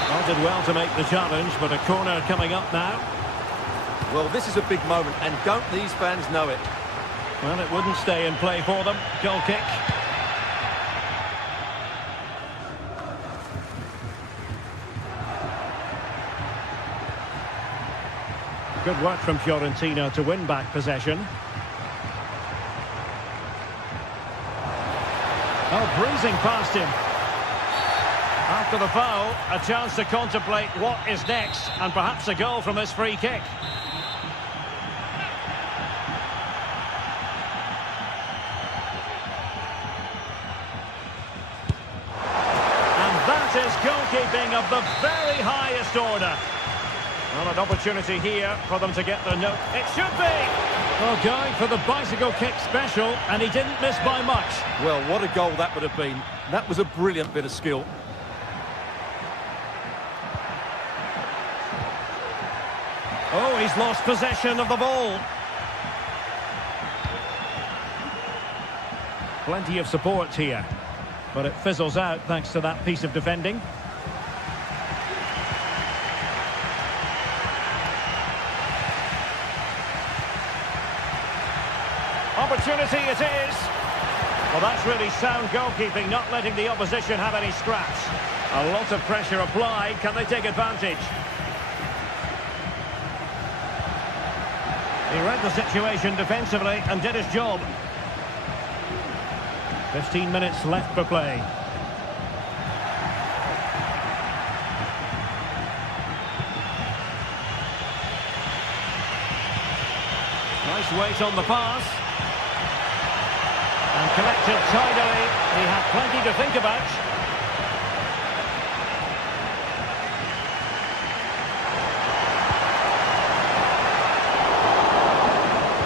Well, did well to make the challenge, but a corner coming up now. Well, this is a big moment, and don't these fans know it? Well, it wouldn't stay in play for them. Goal kick. Good work from Fiorentina to win back possession. Oh, breezing past him. After the foul, a chance to contemplate what is next, and perhaps a goal from this free kick. And that is goalkeeping of the very highest order. Well, an opportunity here for them to get their note. It should be! Well, going for the bicycle kick special, and he didn't miss by much. Well, what a goal that would have been. That was a brilliant bit of skill. Oh, he's lost possession of the ball. Plenty of support here, but it fizzles out thanks to that piece of defending. Opportunity it is. Well, that's really sound goalkeeping, not letting the opposition have any scraps. A lot of pressure applied. Can they take advantage? He read the situation defensively and did his job. 15 minutes left for play. Nice weight on the pass. And collected tidily. He had plenty to think about.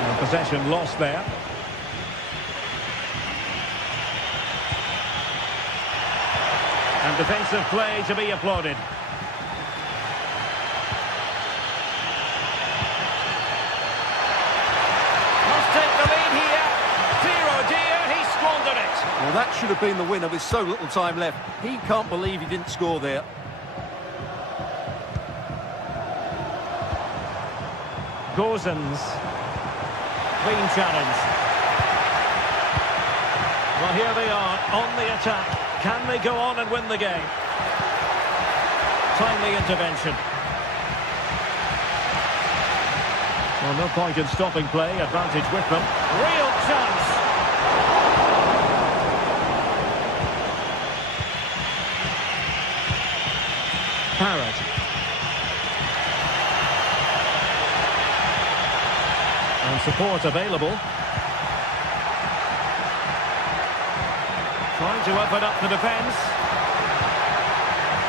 And possession lost there. And defensive play to be applauded. Must take the lead here. Dear oh dear, he squandered it. Well, that should have been the winner with so little time left. He can't believe he didn't score there. Gozens. Clean challenge. Well, here they are on the attack. Can they go on and win the game? Timely intervention. Well, no point in stopping play. Advantage with them. Real chance. Parrott. And support available. Trying to open up the defence.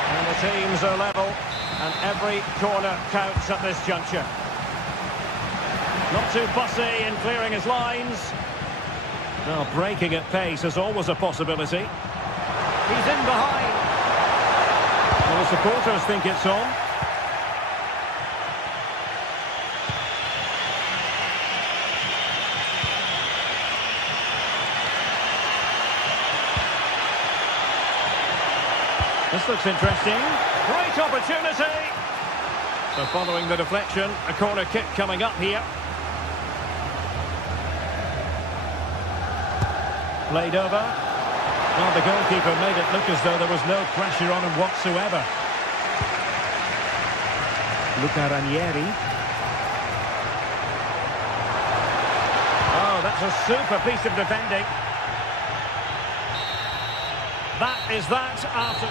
And the teams are level. And every corner counts at this juncture. Not too fussy in clearing his lines. Now, breaking at pace is always a possibility. He's in behind. Well, the supporters think it's on. This looks interesting. Great opportunity. So following the deflection, a corner kick coming up here. Played over. Well, the goalkeeper made it look as though there was no pressure on him whatsoever. Luca Ranieri. Oh, that's a super piece of defending. That is that after...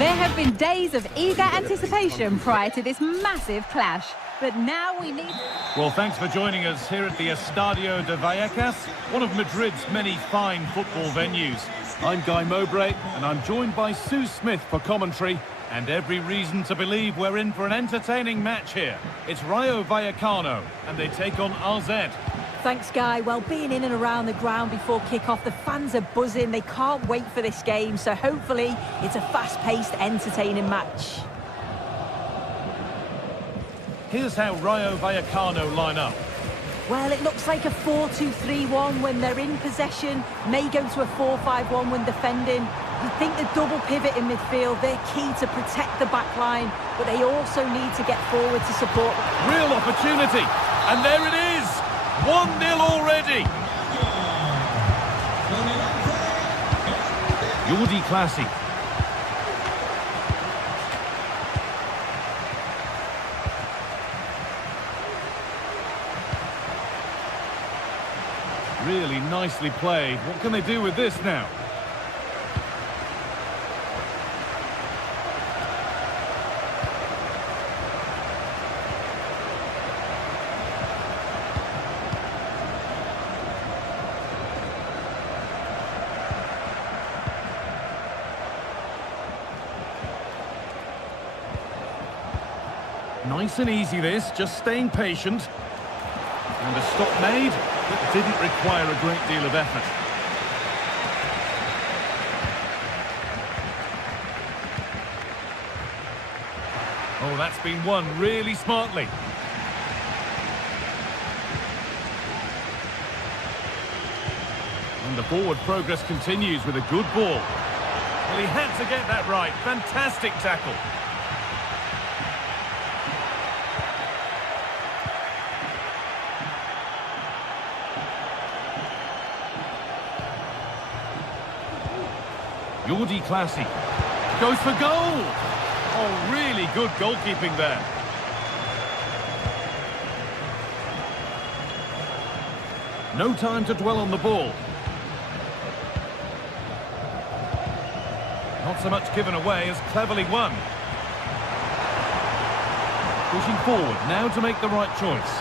There have been days of eager anticipation prior to this massive clash. But now we need... Well, thanks for joining us here at the Estadio de Vallecas, one of Madrid's many fine football venues. I'm Guy Mowbray, and I'm joined by Sue Smith for commentary, and every reason to believe we're in for an entertaining match here. It's Rayo Vallecano, and they take on RZ. Thanks, Guy. Well, being in and around the ground before kick-off, the fans are buzzing. They can't wait for this game, so hopefully it's a fast-paced, entertaining match. Here's how Rayo Vallecano line up. Well, it looks like a 4-2-3-1 when they're in possession, may go to a 4-5-1 when defending. You think the double pivot in midfield, they're key to protect the back line, but they also need to get forward to support. Real opportunity, and there it is! 1-0 already! Jordi Classy. Really nicely played. What can they do with this now? Nice and easy this, just staying patient. And a stop made. It didn't require a great deal of effort. Oh, that's been won really smartly. And the forward progress continues with a good ball. Well, he had to get that right. Fantastic tackle. Jordi Classy goes for goal. Oh, really good goalkeeping there. No time to dwell on the ball. Not so much given away as cleverly won. Pushing forward now to make the right choice.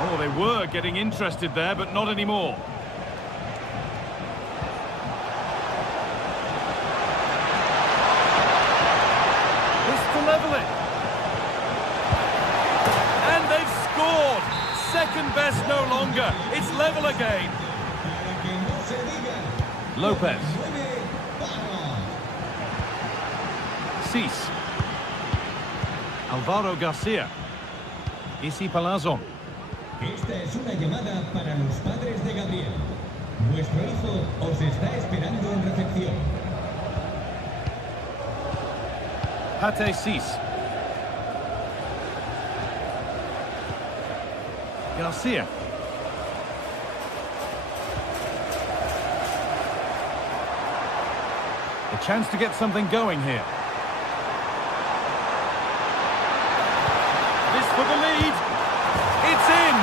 Oh, they were getting interested there, but not anymore. Level it. And they've scored. Second best no longer. It's level again. Lopez. Cis. Alvaro Garcia. Isi Palazón. Esta es una llamada para los padres de Gabriel. Vuestro hijo os está esperando en recepción. Pate Cis. Garcia. A chance to get something going here. This for the lead. It's in.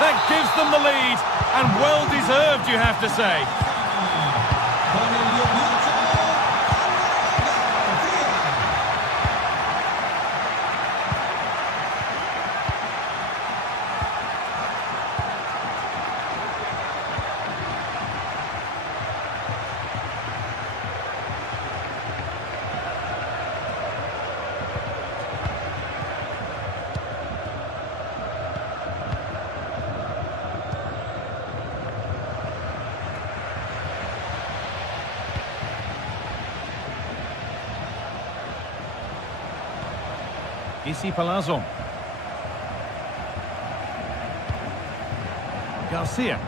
That gives them the lead. And well deserved, you have to say. Isi Palazón. Garcia.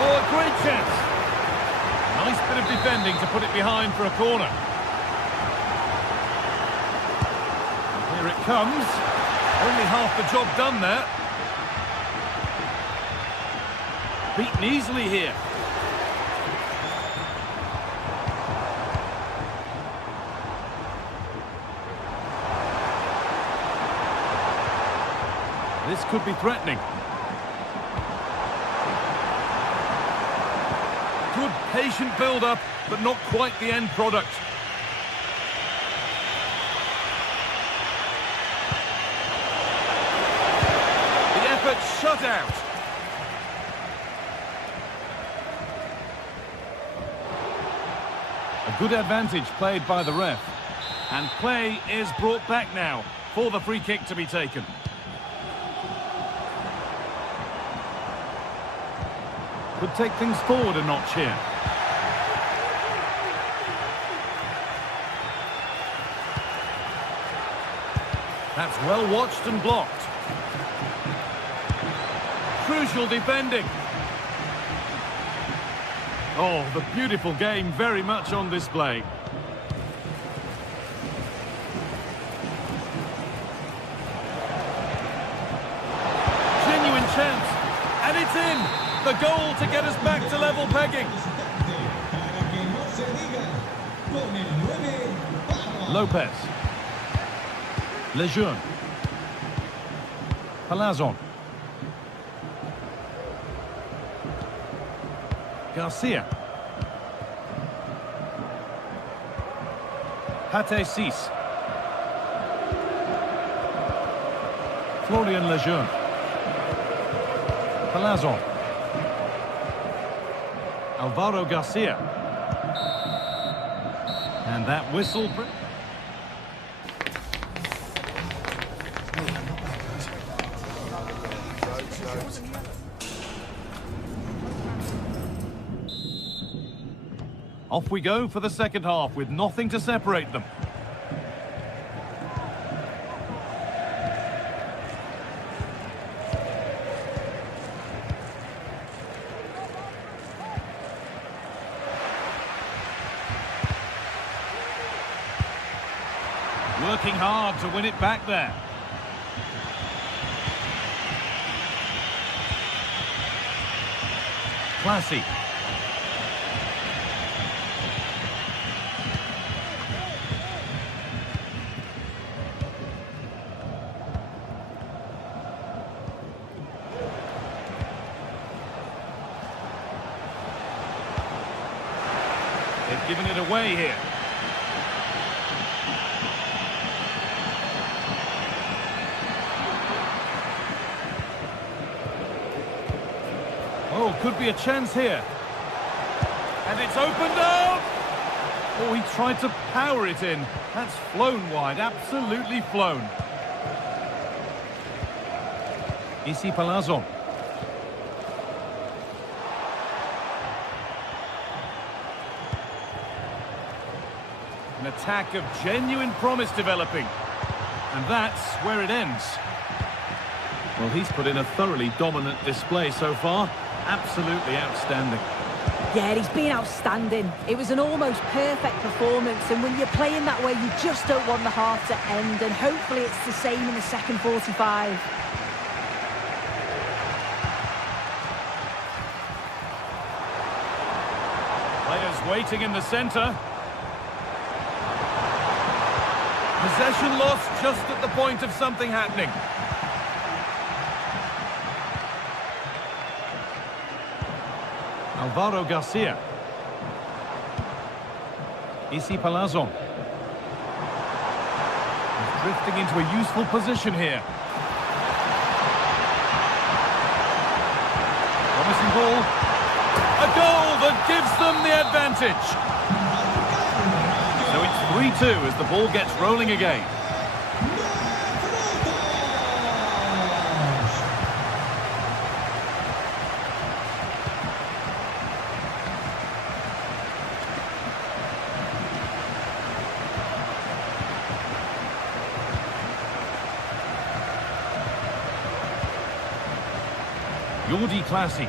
Oh, a great chance. Nice bit of defending to put it behind for a corner. Here it comes. Only half the job done there. Beaten easily here. This could be threatening. Good patient build-up, but not quite the end product. The effort shut out. A good advantage played by the ref. And play is brought back now for the free kick to be taken. Could take things forward a notch here. That's well watched and blocked. Crucial defending. Oh, the beautiful game very much on display. Genuine chance, and it's in! The goal to get us back to level pegging. Lopez. Lejeune. Palazon. Garcia. Pate Cis. Florian Lejeune. Palazon. Alvaro Garcia. And that whistle. Off we go for the second half with nothing to separate them. Working hard to win it back there. Classy. They've given it away here. Oh, could be a chance here. And it's opened up! Oh, he tried to power it in. That's flown wide, absolutely flown. Issy Palazon. An attack of genuine promise developing. And that's where it ends. Well, he's put in a thoroughly dominant display so far. Absolutely outstanding. Yeah, he's been outstanding. It was an almost perfect performance, and when you're playing that way, you just don't want the half to end, and hopefully it's the same in the second 45. Players waiting in the centre. Possession lost just at the point of something happening. Alvaro Garcia. Issy Palazon. He's drifting into a useful position here. Promising ball. A goal that gives them the advantage. So it's 3-2 as the ball gets rolling again. Jordi Classy.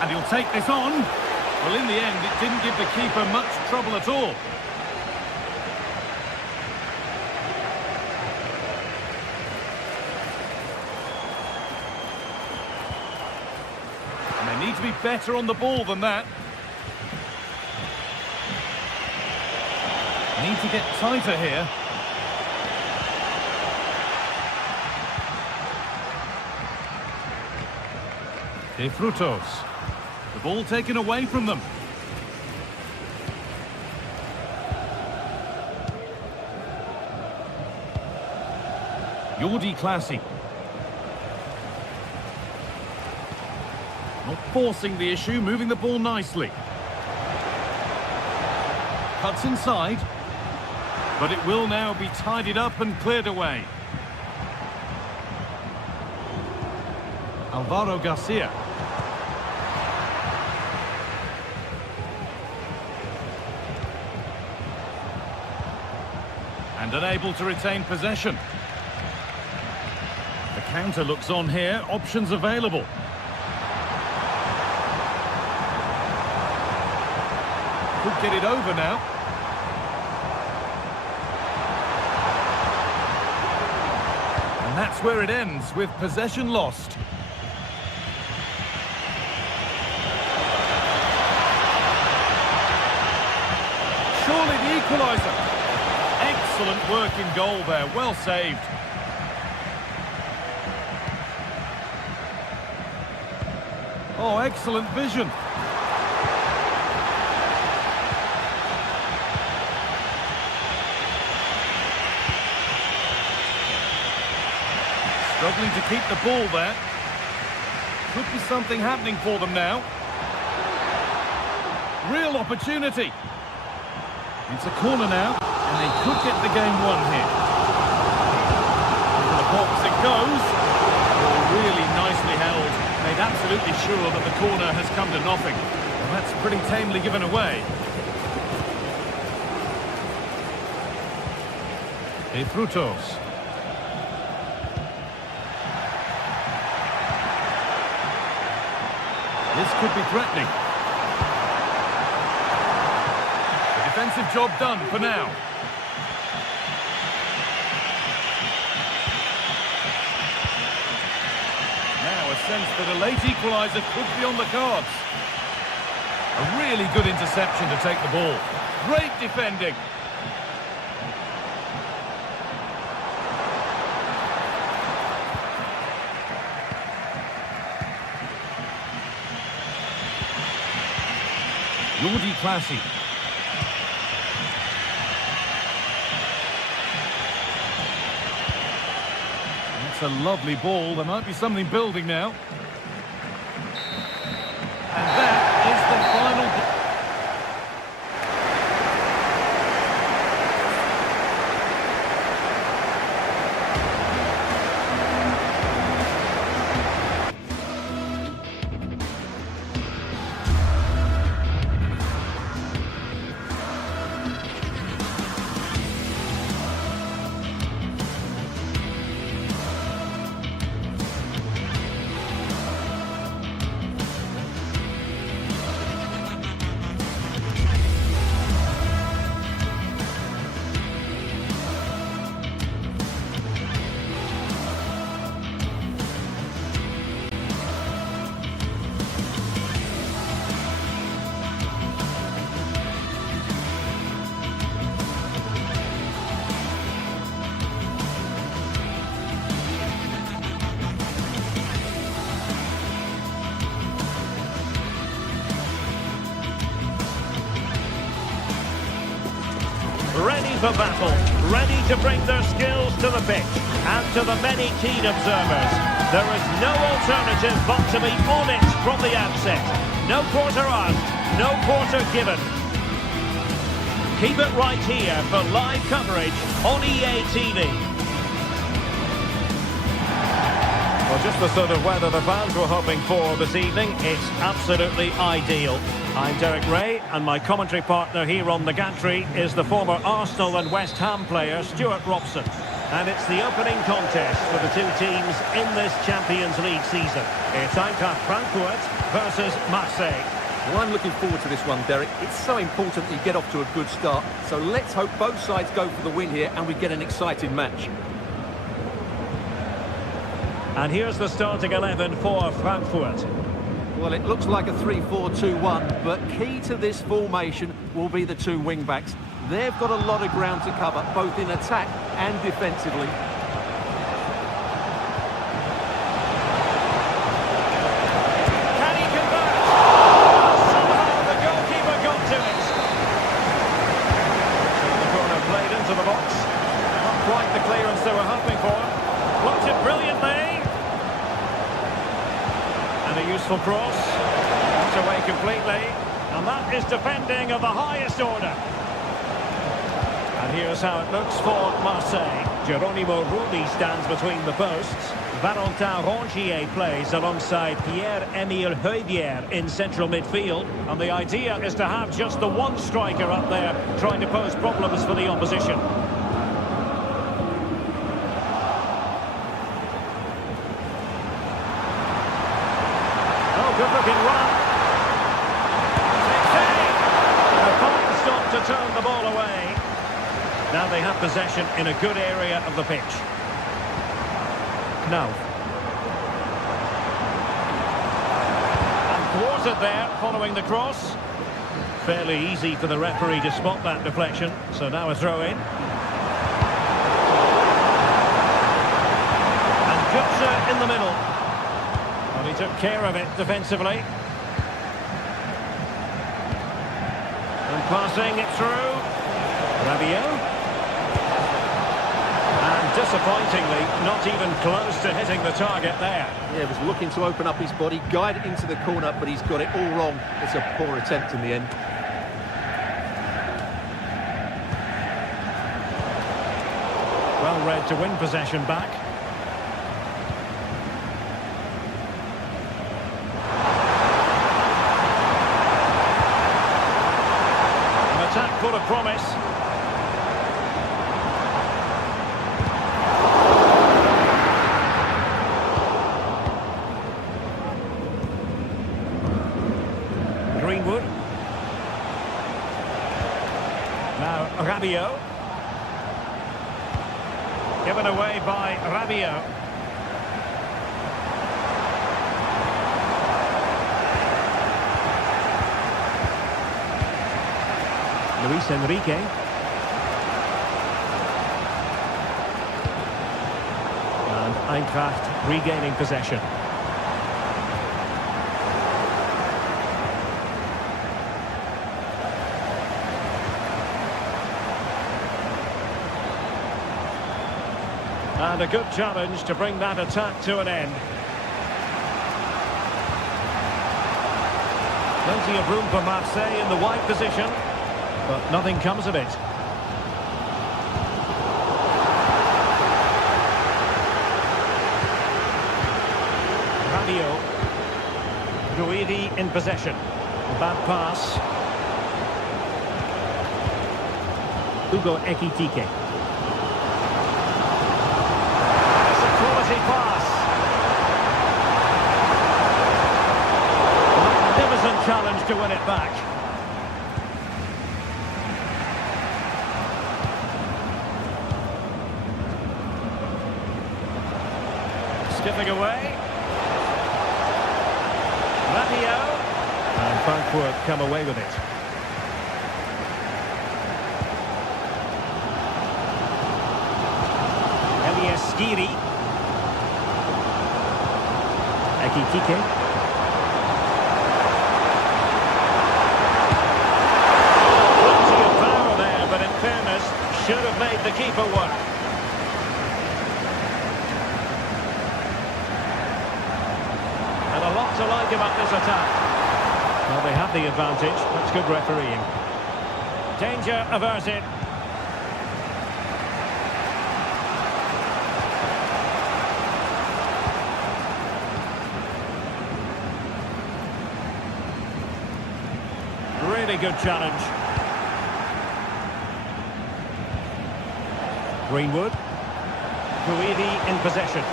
And he'll take this on. Well, in the end, it didn't give the keeper much trouble at all. They need to be better on the ball than that. Need to get tighter here. De Frutos. The ball taken away from them. Jordi Classy. Not forcing the issue, moving the ball nicely. Cuts inside. But it will now be tidied up and cleared away. Alvaro Garcia. And unable to retain possession. The counter looks on here, options available. Could get it over now. And that's where it ends, with possession lost. Surely the equaliser. Excellent work in goal there, well saved. Oh, excellent vision. Struggling to keep the ball there. Could be something happening for them now. Real opportunity. It's a corner now, and they could get the game won here. Into the box it goes. Oh, really nicely held. Made absolutely sure that the corner has come to nothing. And that's pretty tamely given away. De Frutos. This could be threatening. The defensive job done for now. Now a sense that a late equaliser could be on the cards. A really good interception to take the ball. Great defending. Jordi Classy. That's a lovely ball. There might be something building now. And that is the final. Ready for battle, ready to bring their skills to the pitch. And to the many keen observers, there is no alternative but to be on it from the outset. No quarter asked, no quarter given. Keep it right here for live coverage on EA TV. Well, just the sort of weather the fans were hoping for this evening. It's absolutely ideal. I'm Derek Ray, and my commentary partner here on the gantry is the former Arsenal and West Ham player Stuart Robson. And it's the opening contest for the two teams in this Champions League season. It's Eintracht Frankfurt versus Marseille. Well, I'm looking forward to this one, Derek. It's so important that you get off to a good start. So let's hope both sides go for the win here and we get an exciting match. And here's the starting 11 for Frankfurt. Well, it looks like a 3-4-2-1, but key to this formation will be the two wing-backs. They've got a lot of ground to cover, both in attack and defensively. Can he convert? Somehow the goalkeeper got to it. The corner played into the box. Not quite the clearance they were hoping for. Blocked it brilliantly. And a useful cross. Knocked away completely. And that is defending of the highest order. And here's how it looks for Marseille. Geronimo Rulli stands between the posts. Valentin Rongier plays alongside Pierre-Emile Højbjerg in central midfield. And the idea is to have just the one striker up there trying to pose problems for the opposition. Oh, good-looking run. A fine stop to turn the ball away. Now they have possession in a good area of the pitch. Now. And thwarted there following the cross. Fairly easy for the referee to spot that deflection. So now a throw in. And Götze in the middle. Well, he took care of it defensively. And passing it through. Rabiot. Disappointingly, not even close to hitting the target there. Yeah, he was looking to open up his body, guide it into the corner, but he's got it all wrong. It's a poor attempt in the end. Well read to win possession back. An attack full of promise. Greenwood. Now Rabiot. Given away by Rabiot. Luis Enrique. And Eintracht regaining possession. And a good challenge to bring that attack to an end. Plenty of room for Marseille in the wide position, but nothing comes of it. Rabiot. Guidi in possession. Bad pass. Hugo Ekitike. Pass. Magnificent challenge to win it back. Skipping away. Rabiot. And Frankfurt come away with it. Elias Skiri. Ekitike. Plenty of power there, but in fairness, should have made the keeper work. And a lot to like about this attack. Well, they have the advantage. That's good refereeing. Danger averted. Really good challenge. Greenwood. Guidi in possession.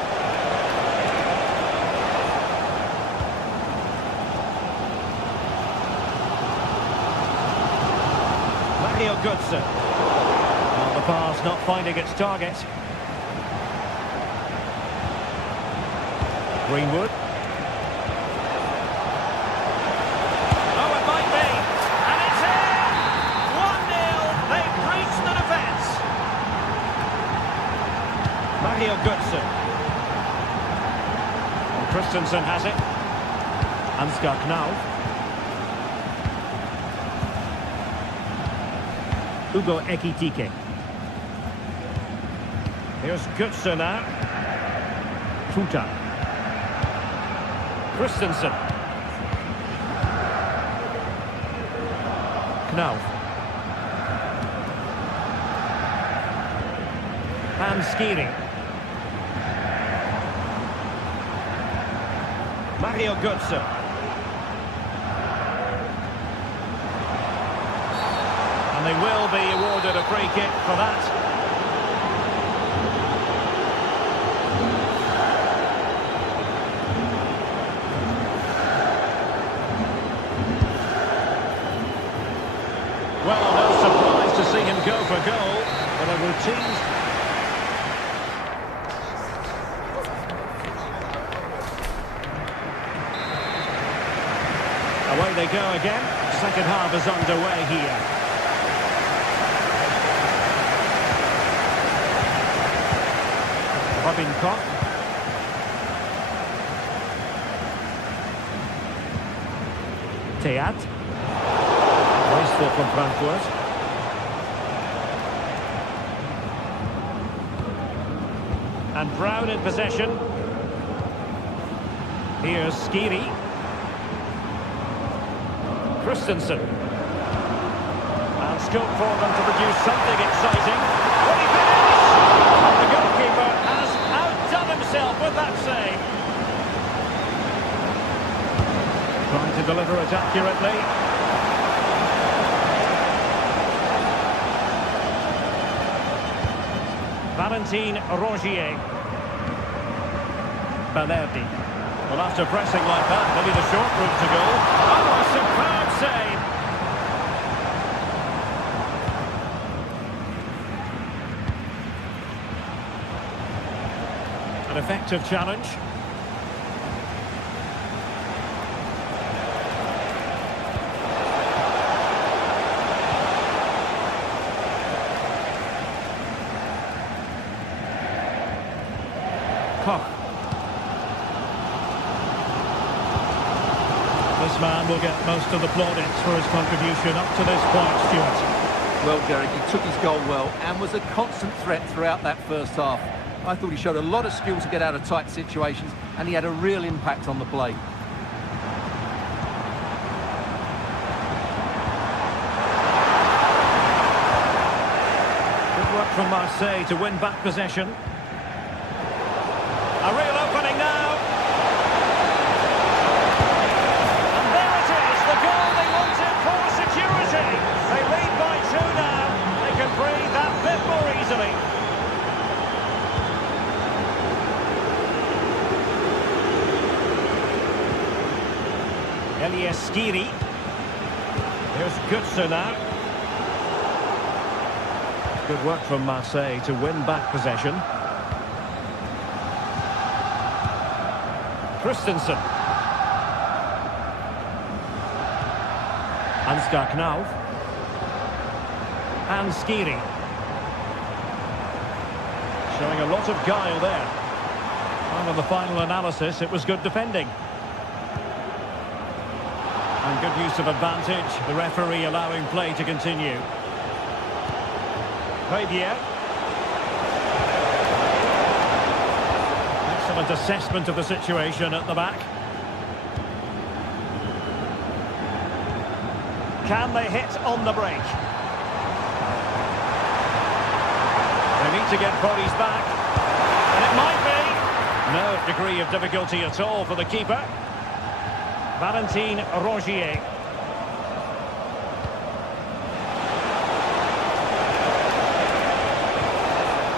Mario Götze. Well, the pass not finding its target. Greenwood. Christensen has it. Ansgar Knauf. Hugo Ekitike. Here's Götze now. Tuta. Christensen. Knauf. And Skiri. Mario Götze. And they will be awarded a free kick for that. Well, no surprise to see him go for goal, but a routine... Away they go again. Second half is underway here. Robin Koch. Theat. Wasteful from Frankfurt. And Brown in possession. Here's Skiri. Christensen. And scope for them to produce something exciting. Will he finish? The goalkeeper has outdone himself with that save. Trying to deliver it accurately. Valentin Rongier. Balerdi. Well, after pressing like that, maybe the short route to goal. Oh, a superb save! An effective challenge. Koch. This man will get most of the plaudits for his contribution up to this point, Stuart. Well, Derek, he took his goal well and was a constant threat throughout that first half. I thought he showed a lot of skill to get out of tight situations, and he had a real impact on the play. Good work from Marseille to win back possession. A real opening now. And there it is, the goal they wanted for security. They lead by 2 now. They can breathe that bit more easily. Elias Skiri. Here's Götze now. Good work from Marseille to win back possession. Christensen. Ansgar Knauf. And Skiri. Showing a lot of guile there. And on the final analysis, it was good defending. And good use of advantage. The referee allowing play to continue. Fabier. Excellent assessment of the situation at the back. Can they hit on the break? They need to get bodies back. And it might be. No degree of difficulty at all for the keeper. Valentin Rongier.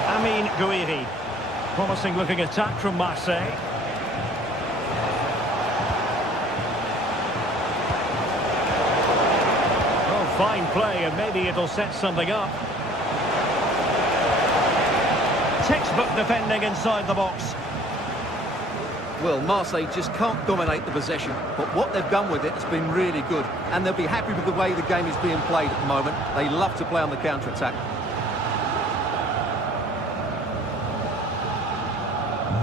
Amin Gouiri. Promising looking attack from Marseille. Oh, fine play, and maybe it'll set something up. Textbook defending inside the box. Well, Marseille just can't dominate the possession, but what they've done with it has been really good, and they'll be happy with the way the game is being played at the moment. They love to play on the counter-attack.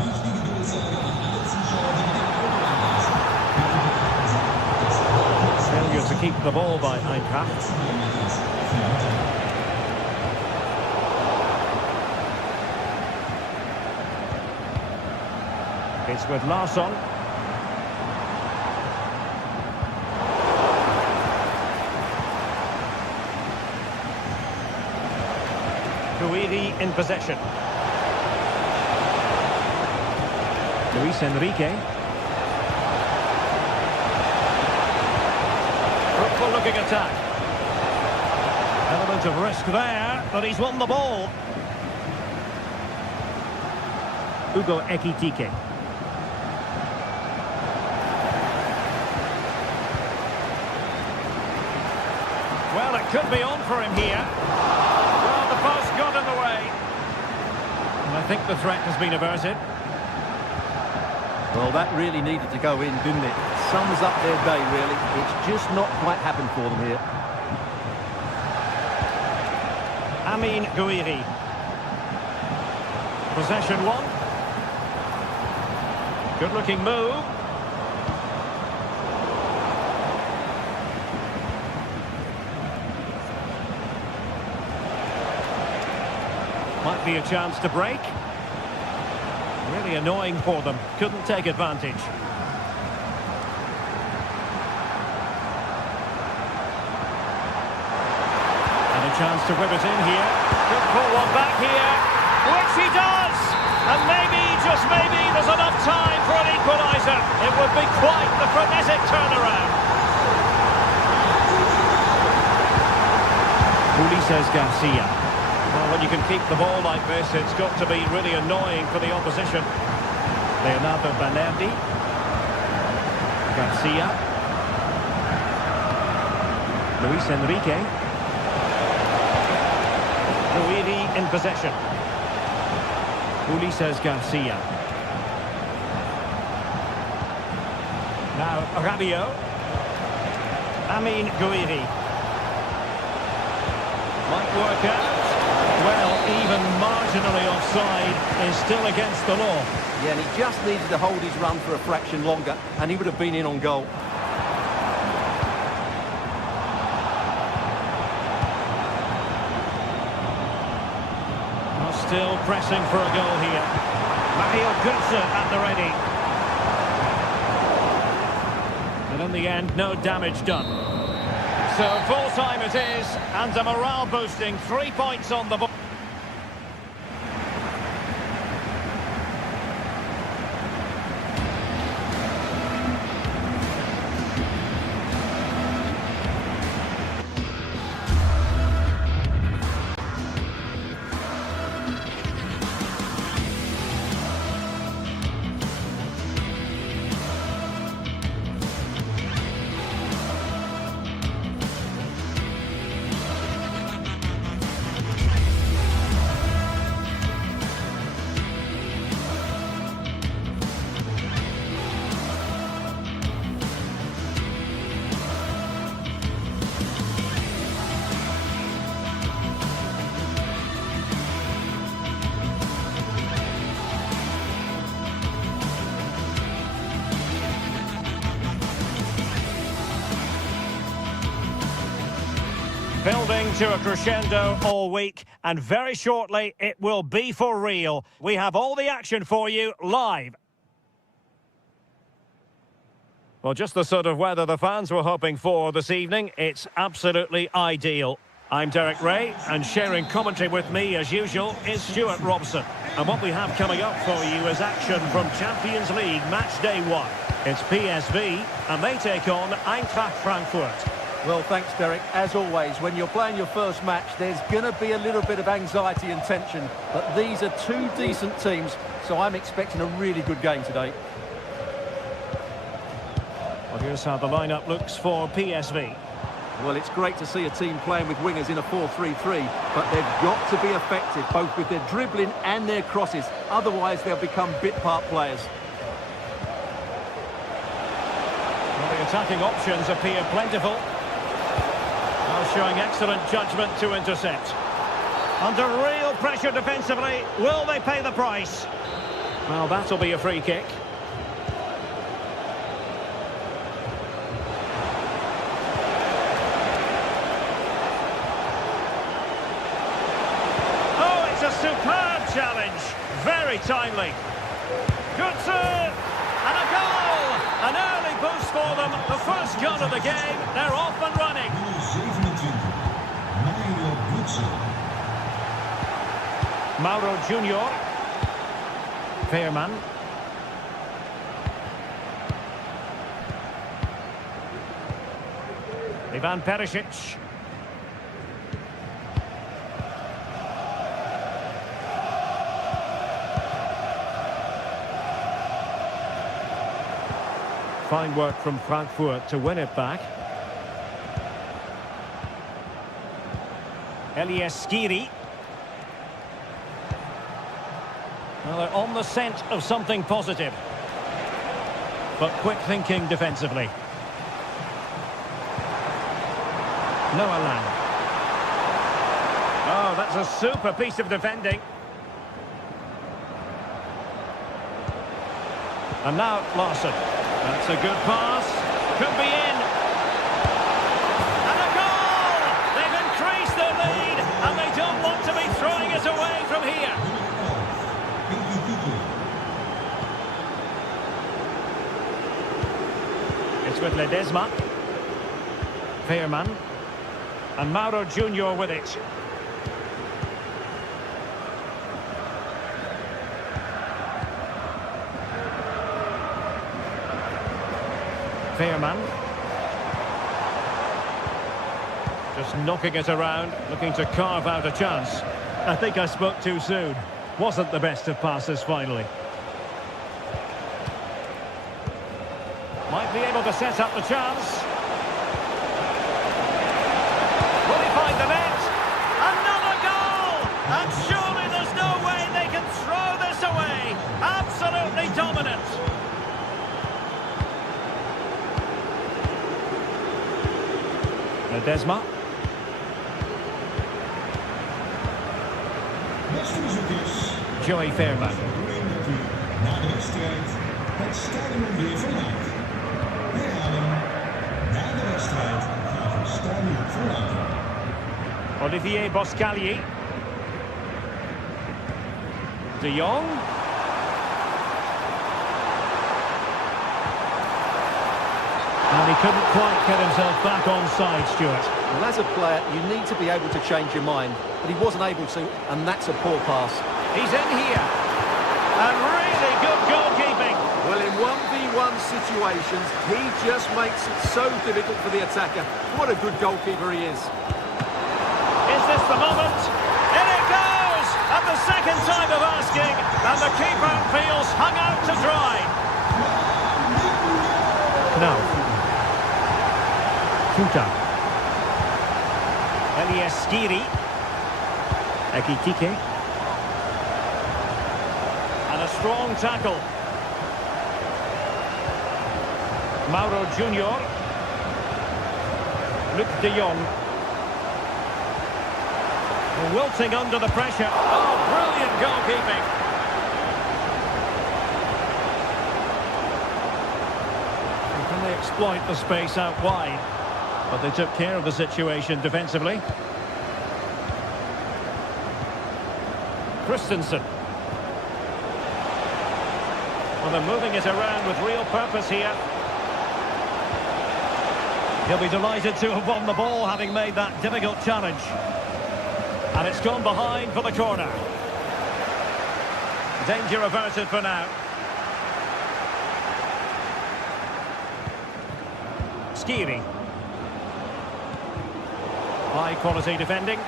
Wichtige Durchsage am letzten Spieltag. the ball by Eintracht. It's with Larsson. Guiri in possession. Luis Enrique. Fruitful looking attack. Element of risk there, but he's won the ball. Hugo Ekitike. Well, it could be on for him here. Well, the post got in the way. And I think the threat has been averted. Well, that really needed to go in, didn't it? Sums up their day, really. It's just not quite happened for them here. Amin Guiri. Possession one. Good-looking move. Might be a chance to break. Really annoying for them. Couldn't take advantage. And a chance to whip it in here. Could pull one back here. Which he does! And maybe, just maybe, there's enough time for an equaliser. It would be quite the frenetic turnaround. Ulises Garcia. Well, when you can keep the ball like this, it's got to be really annoying for the opposition. Leonardo Balerdi. Garcia. Luis Enrique. Guiri in possession. Ulises Garcia. Now Rabiot. Amin Guiri. Might work out. Well, even marginally offside is still against the law. Yeah, and he just needed to hold his run for a fraction longer, and he would have been in on goal. Well, still pressing for a goal here. Mario Götze at the ready. And in the end, no damage done. So full time it is, and a morale boosting 3 points on the board. Building to a crescendo all week, and very shortly it will be for real. We have all the action for you live. Well, just the sort of weather the fans were hoping for this evening. It's absolutely ideal. I'm Derek Ray, and sharing commentary with me, as usual, is Stuart Robson. And what we have coming up for you is action from Champions League Match Day 1. It's PSV, and they take on Eintracht Frankfurt. Well, thanks, Derek. As always, when you're playing your first match, there's going to be a little bit of anxiety and tension. But these are two decent teams, so I'm expecting a really good game today. Well, here's how the lineup looks for PSV. Well, it's great to see a team playing with wingers in a 4-3-3, but they've got to be effective, both with their dribbling and their crosses. Otherwise, they'll become bit-part players. Well, the attacking options appear plentiful. Showing excellent judgment to intercept. Under real pressure defensively, will they pay the price? Well, that'll be a free kick. very timely. Good serve! And a goal! An early boost for them. The first goal of the game. They're off and running. Mauro Junior. Fairman. Ivan Perisic. Fine work from Frankfurt to win it back. Elias Skiri. Well, they're on the scent of something positive. But quick thinking defensively. Noah Lang. Oh, that's a super piece of defending. And now Larson. That's a good pass. Could be in. And a goal! They've increased their lead, and they don't want to be throwing it away from here. It's with Ledesma. Fairman. And Mauro Junior with it. Fairman. Just knocking it around, looking to carve out a chance. I think I spoke too soon. Wasn't the best of passes finally. Might be able to set up the chance. Will he find the net? Another goal! And surely there's no way they can throw this away. Absolutely dominant. Ledesma. Joey Fairman. Na de wedstrijd het stadion weer verlaten. Herhaling. Na de wedstrijd gaat het stadion verlaten. Olivier Boscagli. De Jong. And he couldn't quite get himself back on side, Stuart. Well, as a player, you need to be able to change your mind, but he wasn't able to, and that's a poor pass. He's in here. And really good goalkeeping. Well, in 1v1 situations, he just makes it so difficult for the attacker. What a good goalkeeper he is. Is this the moment? In it goes! At the second time of asking, and the keeper feels hung out to dry. No. Tuta. Elias Skiri. Ekitike. And a strong tackle. Mauro Junior. Luc de Jong. Wilting under the pressure. Oh, brilliant goalkeeping. Can they exploit the space out wide? But they took care of the situation defensively. Christensen. Well, they're moving it around with real purpose here. He'll be delighted to have won the ball, having made that difficult challenge. And it's gone behind for the corner. Danger averted for now. Skiri. High quality defending.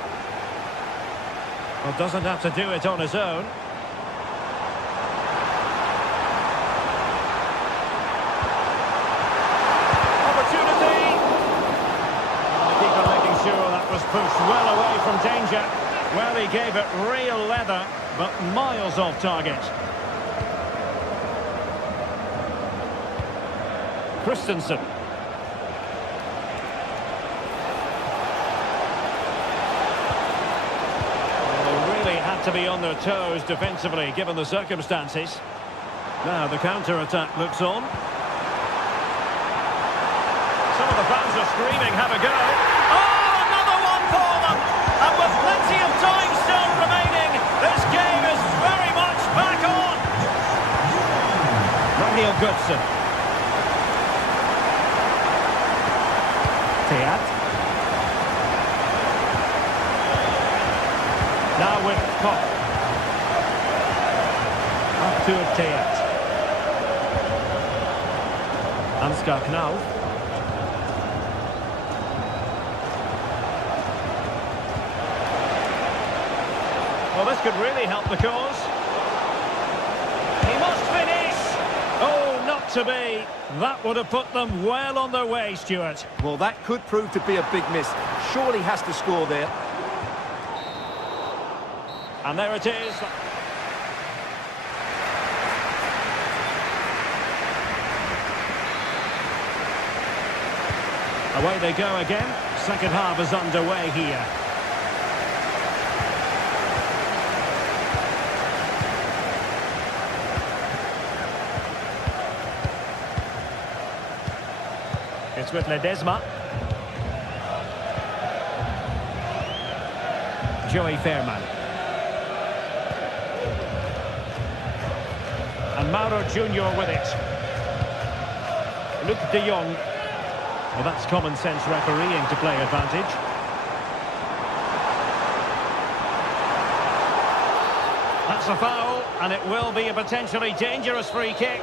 Well, doesn't have to do it on his own. Opportunity. The keeper making sure that was pushed well away from danger. Well, he gave it real leather, but miles off target. Christensen. To be on their toes defensively, given the circumstances. Now the counter-attack looks on. Some of the fans are screaming, have a go. Oh, another one for them! And with plenty of time still remaining, this game is very much back on. Mario Götze. Teat. Now with Koch. Up to Teat. Ansgar Knauf. Well, this could really help the cause. He must finish! Oh, not to be. That would have put them well on their way, Stuart. Well, that could prove to be a big miss. Surely has to score there. And there it is. Away they go again. Second half is underway here. It's with Ledesma. Joey Fairman. And Mauro Junior with it. Luke de Jong. Well, that's common sense refereeing to play advantage. That's a foul, and it will be a potentially dangerous free kick.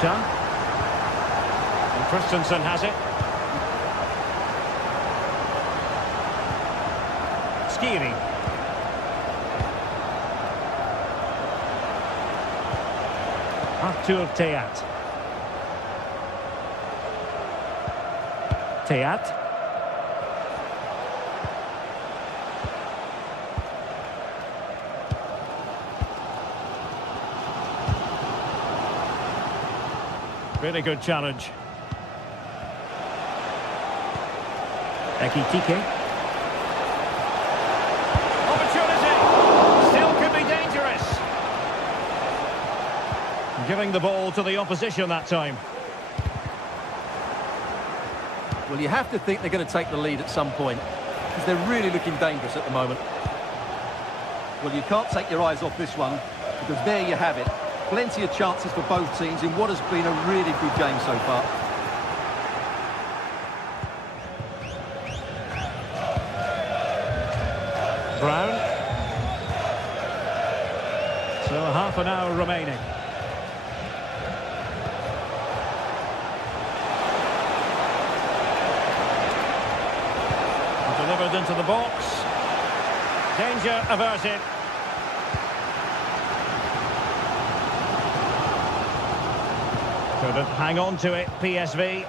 And Christensen has it. Skiri. Artur Teat. Teat. Really good challenge. Ekitike. Opportunity! Still could be dangerous. Giving the ball to the opposition that time. Well, you have to think they're going to take the lead at some point, because they're really looking dangerous at the moment. Well, you can't take your eyes off this one, because there you have it. Plenty of chances for both teams in what has been a really good game so far. Brown. So half an hour remaining. Delivered into the box. Danger averted. Couldn't hang on to it, PSV.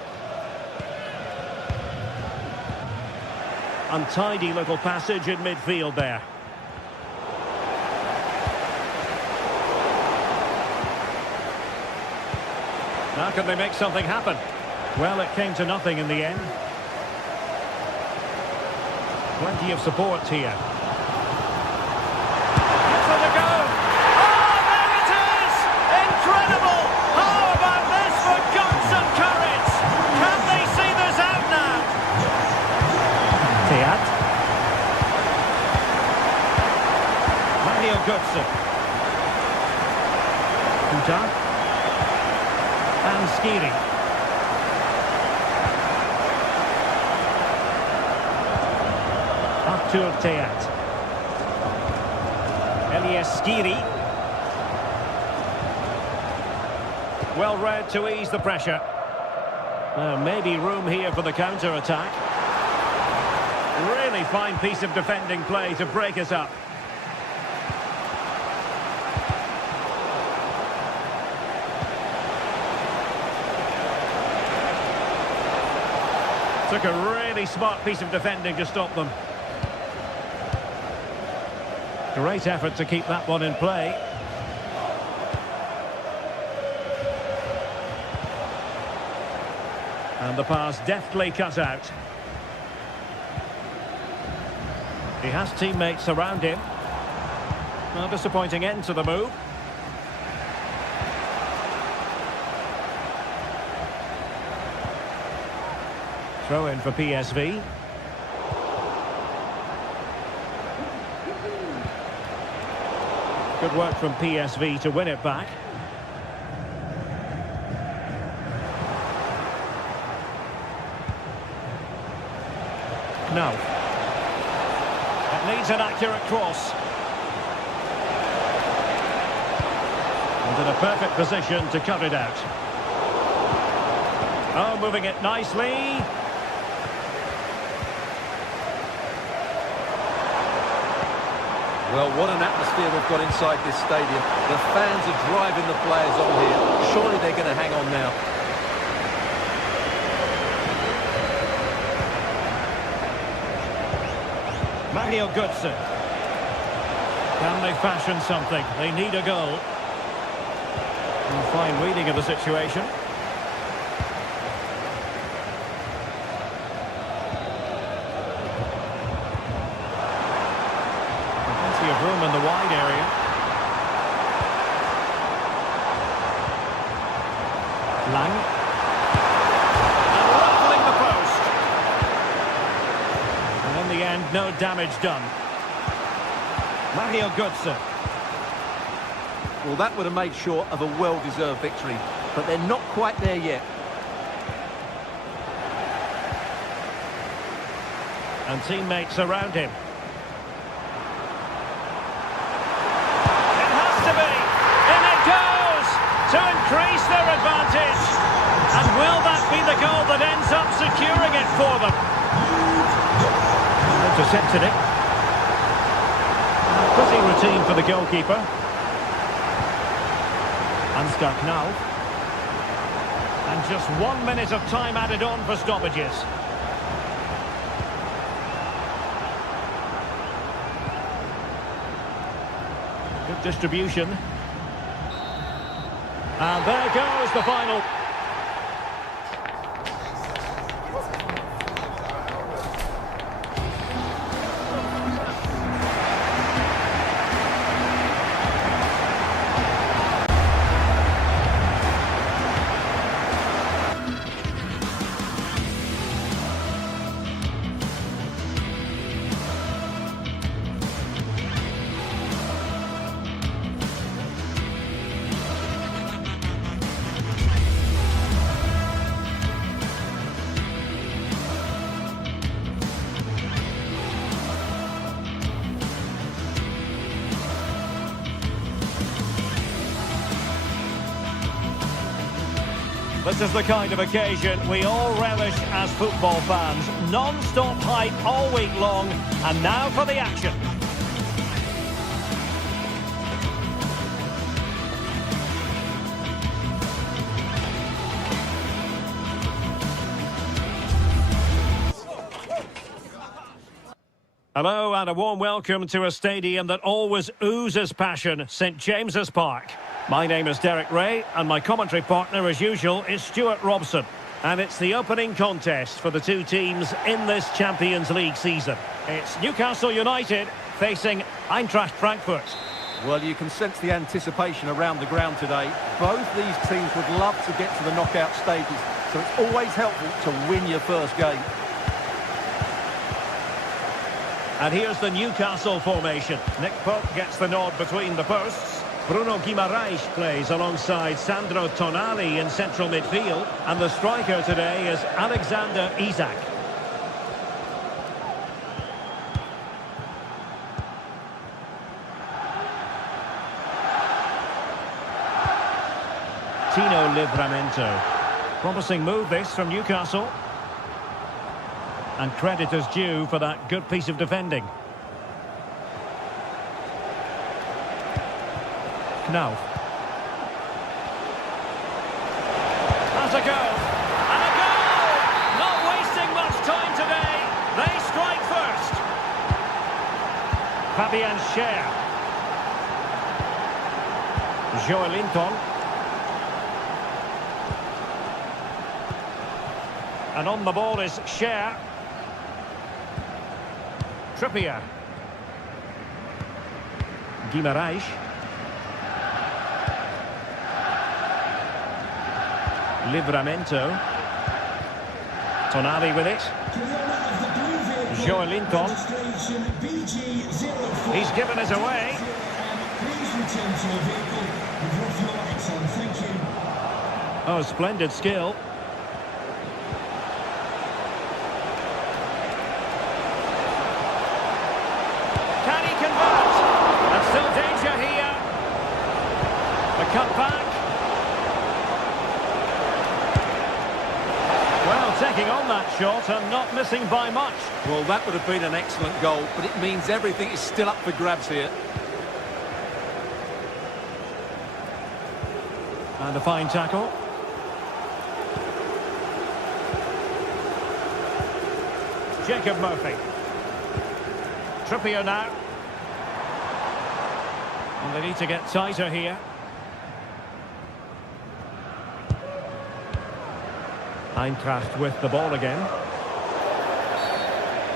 Untidy little passage in midfield there. Now can they make something happen? Well, it came to nothing in the end. Plenty of support here. It's for the goal! Oh, there it is! Incredible! How about this for guts and courage? Can they see this out now? Teat. Mario Götze. Kuta. And Skiri. Artur Teat. Elias Skiri. Well read to ease the pressure. Maybe room here for the counter-attack. Really fine piece of defending play to break us up. Took a really smart piece of defending to stop them. Great effort to keep that one in play. And the pass deftly cut out. He has teammates around him. A disappointing end to the move. Throw in for PSV. Good work from PSV to win it back. Now, it needs an accurate cross. And in a perfect position to cut it out. Oh, moving it nicely. Well, what an atmosphere we've got inside this stadium. The fans are driving the players on here. Surely they're going to hang on now. Mario Götze. Can they fashion something? They need a goal. And fine reading of the situation. Plenty of room in the wide area. Lang. And rattling the post. And in the end, no damage done. Mario Götze. Well, that would have made sure of a well-deserved victory, but they're not quite there yet. And teammates around him. It has to be! In it goes! To increase their advantage! And will that be the goal that ends up securing it for them? Intercepted it. Pretty routine for the goalkeeper. Ansgar Knauf. And just 1 minute of time added on for stoppages. Good distribution. And there goes the final. This is the kind of occasion we all relish as football fans. Non-stop hype all week long, and now for the action. Hello and a warm welcome to a stadium that always oozes passion, St James's Park. My name is Derek Ray, and my commentary partner, as usual, is Stuart Robson. And it's the opening contest for the two teams in this Champions League season. It's Newcastle United facing Eintracht Frankfurt. Well, you can sense the anticipation around the ground today. Both these teams would love to get to the knockout stages, so it's always helpful to win your first game. And here's the Newcastle formation. Nick Pope gets the nod between the posts. Bruno Guimaraes plays alongside Sandro Tonali in central midfield. And the striker today is Alexander Isak. Tino Livramento. Promising move this from Newcastle. And credit is due for that good piece of defending. Knauf. That's a goal! And a goal! Not wasting much time today. They strike first. Fabian Schär. Joelinton. And on the ball is Cher. Trippier. Guimarães. Livramento. Tonali with it. Joelinton. He's given us away. Please return to your vehicle with rough lights on. Thank you. Oh, splendid skill. Can he convert? And still danger here. The cutback. Well, taking on that shot and not missing by much. Well, that would have been an excellent goal, but it means everything is still up for grabs here. And a fine tackle. Jacob Murphy. Trippier now. And they need to get tighter here. Eintracht with the ball again.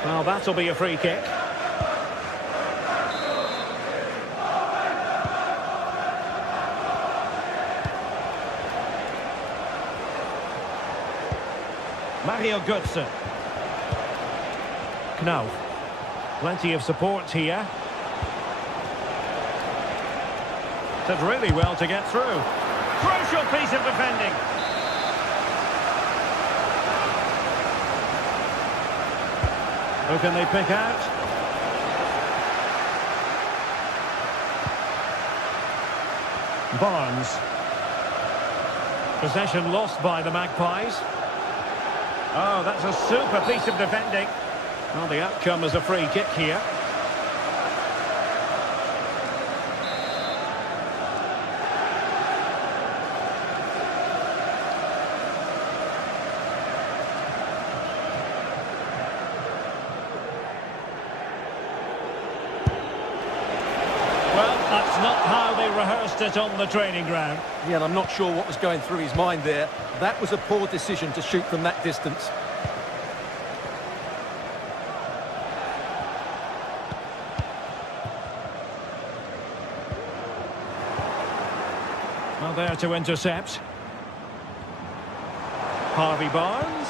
Well, that'll be a free kick. Mario Götze. Knauf. Plenty of support here. Did really well to get through. Crucial piece of defending. Who can they pick out? Barnes. Possession lost by the Magpies. Oh, that's a super piece of defending. Well, the outcome is a free kick here. Well, that's not how they rehearsed it on the training ground. Yeah, and I'm not sure what was going through his mind there. That was a poor decision to shoot from that distance. Well, there to intercept. Harvey Barnes.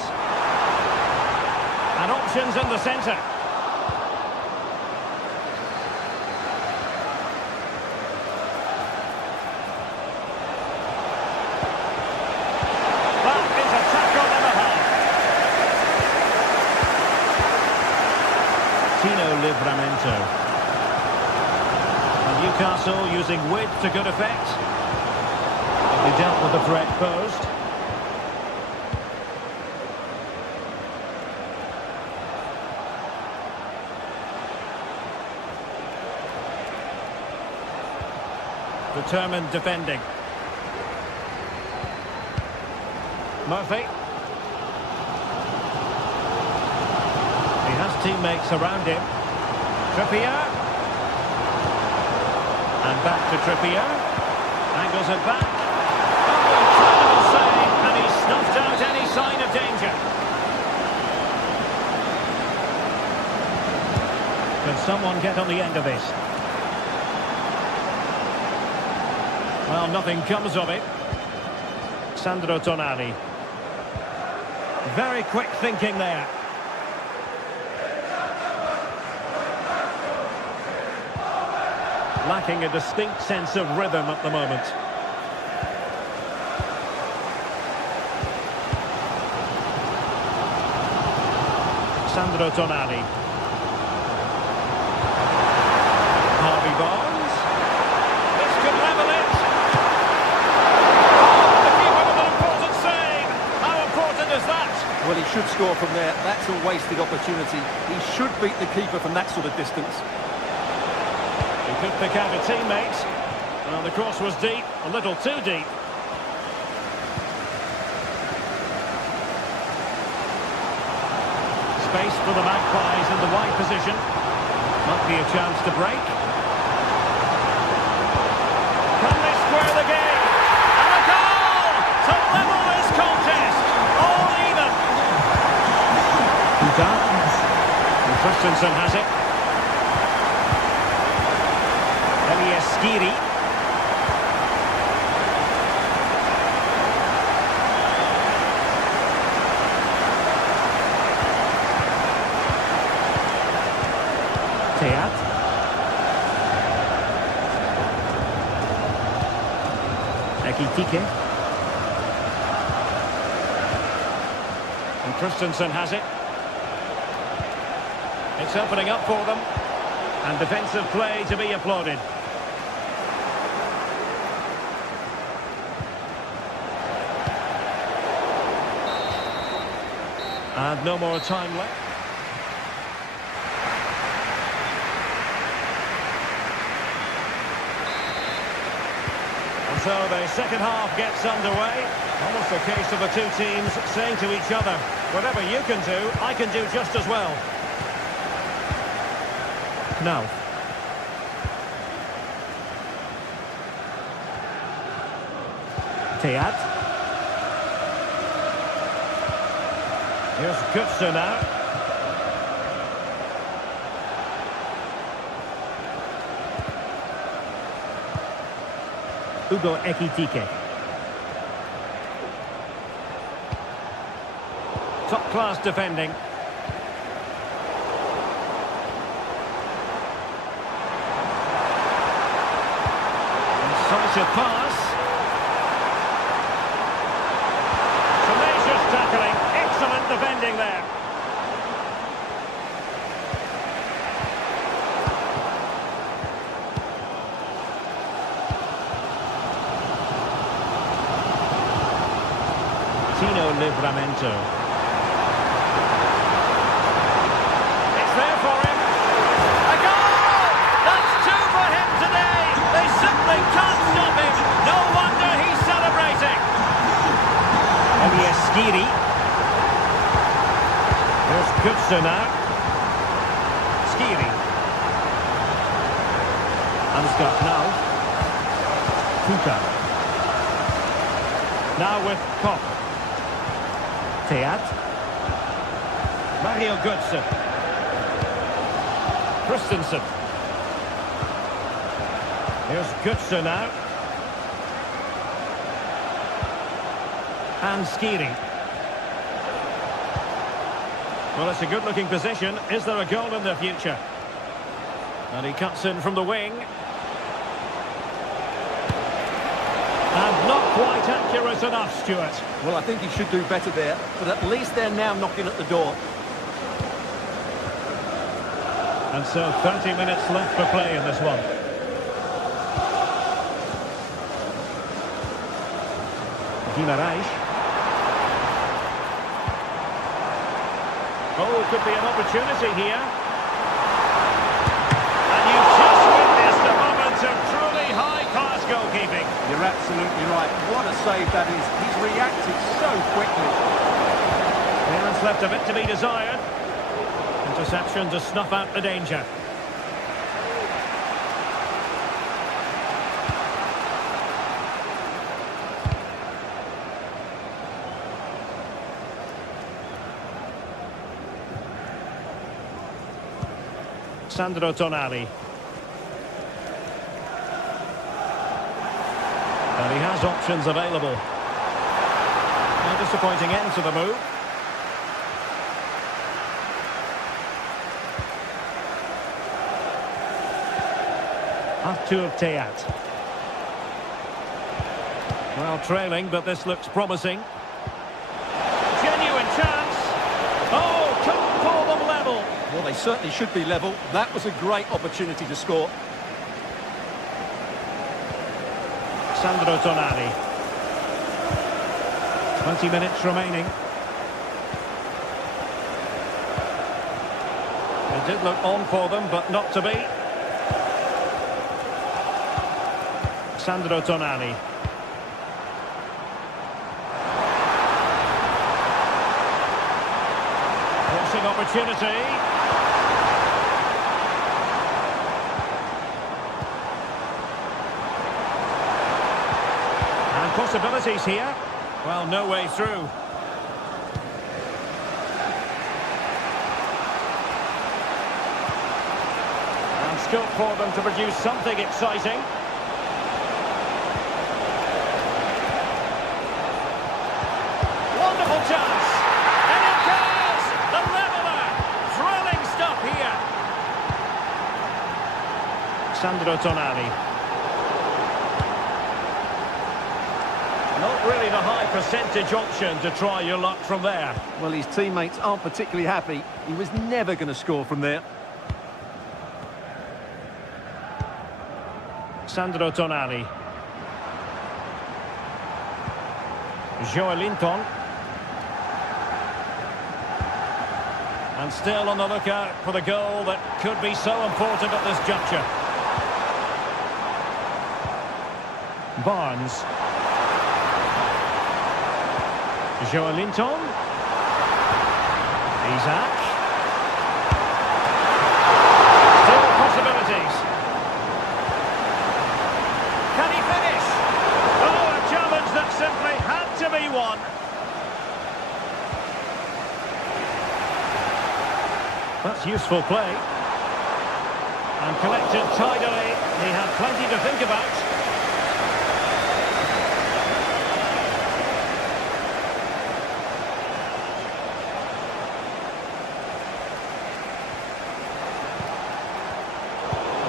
And options in the centre. That is a tackle and a half. Tino Livramento. And Newcastle using width to good effect. They dealt with the threat posed. Determined defending. Murphy. He has teammates around him. Trippier. And back to Trippier. Angles it back. And he snuffed out any sign of danger. Can someone get on the end of this? Well, nothing comes of it. Sandro Tonali. Very quick thinking there. Lacking a distinct sense of rhythm at the moment. Sandro Tonali. Harvey Barnes. This could level it. Oh, the keeper with an important save. How important is that? Well, he should score from there. That's a wasted opportunity. He should beat the keeper from that sort of distance. He could pick out a teammate. Well, the cross was deep, a little too deep. Space for the Magpies in the wide position. Might be a chance to break. Can they square the game? And a goal to level this contest. All even. Christensen has it. Skiri. Teat. Ekitike. And Christensen has it. It's opening up for them. And defensive play to be applauded. And no more time left. And so the second half gets underway. Almost a case of the two teams saying to each other, whatever you can do, I can do just as well. Now. Teat. Here's Kutsu now. Ugo Ekitike. Top-class defending. Incisive pass. Tenacious tackling. Excellent defending there. Tino Livramento. It's there for him. A goal! That's two for him today. They simply can't stop him. No wonder he's celebrating. Skiri. There's Kutsu now. Skiri. Ansgar now. Kuka. Now with Koch. Teat. Mario Götze. Christensen. Here's Götze now. And Skiri. Well, it's a good-looking position. Is there a goal in the future? And he cuts in from the wing. And not quite accurate enough, Stuart. Well, I think he should do better there, but at least they're now knocking at the door. And so 30 minutes left for play in this one. Guimarães. Oh, could be an opportunity here. And you just witnessed a moment of truly high-class goalkeeping. You're absolutely right. What a save that is. He's reacted so quickly. Clearance left a bit to be desired. Interception to snuff out the danger. Sandro Tonali. And he has options available. A disappointing end to the move. Artur Teat. Well, trailing, but this looks promising. Genuine chance. Oh, couldn't pull them level. Well, they certainly should be level. That was a great opportunity to score. Sandro Tonali. 20 minutes remaining. It did look on for them, but not to be. Sandro Tonali. Crossing opportunity. And possibilities here. Well, no way through. scope for them to produce something exciting. Wonderful chance! And it goes! The leveller! Thrilling stuff here! Sandro Tonali. Not really the high percentage option to try your luck from there. Well, his teammates aren't particularly happy. He was never going to score from there. Sandro Tonali. Joelinton. And still on the lookout for the goal that could be so important at this juncture. Barnes. Joelinton. Isaac. Still possibilities. Can he finish? Oh, a challenge that simply had to be won. That's useful play. And collected tidily. He had plenty to think about.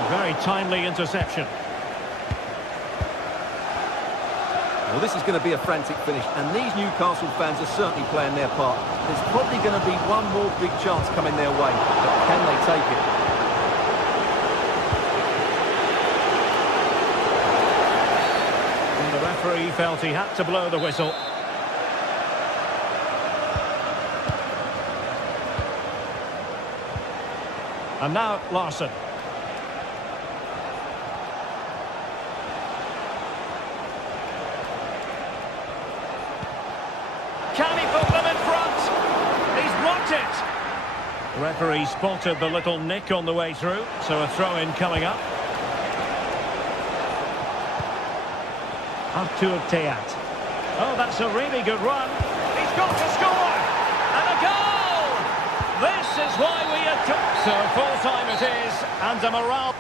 Very timely interception. Well, this is going to be a frantic finish, and these Newcastle fans are certainly playing their part. There's probably going to be one more big chance coming their way, but can they take it? And the referee felt he had to blow the whistle. And now Larsson. Can he put them in front? He's blocked it. The referee spotted the little nick on the way through, so a throw-in coming up. Artur Teat. Oh, that's a really good run. He's got to score! And a goal! This is why we adjust. So full-time it is, and a morale...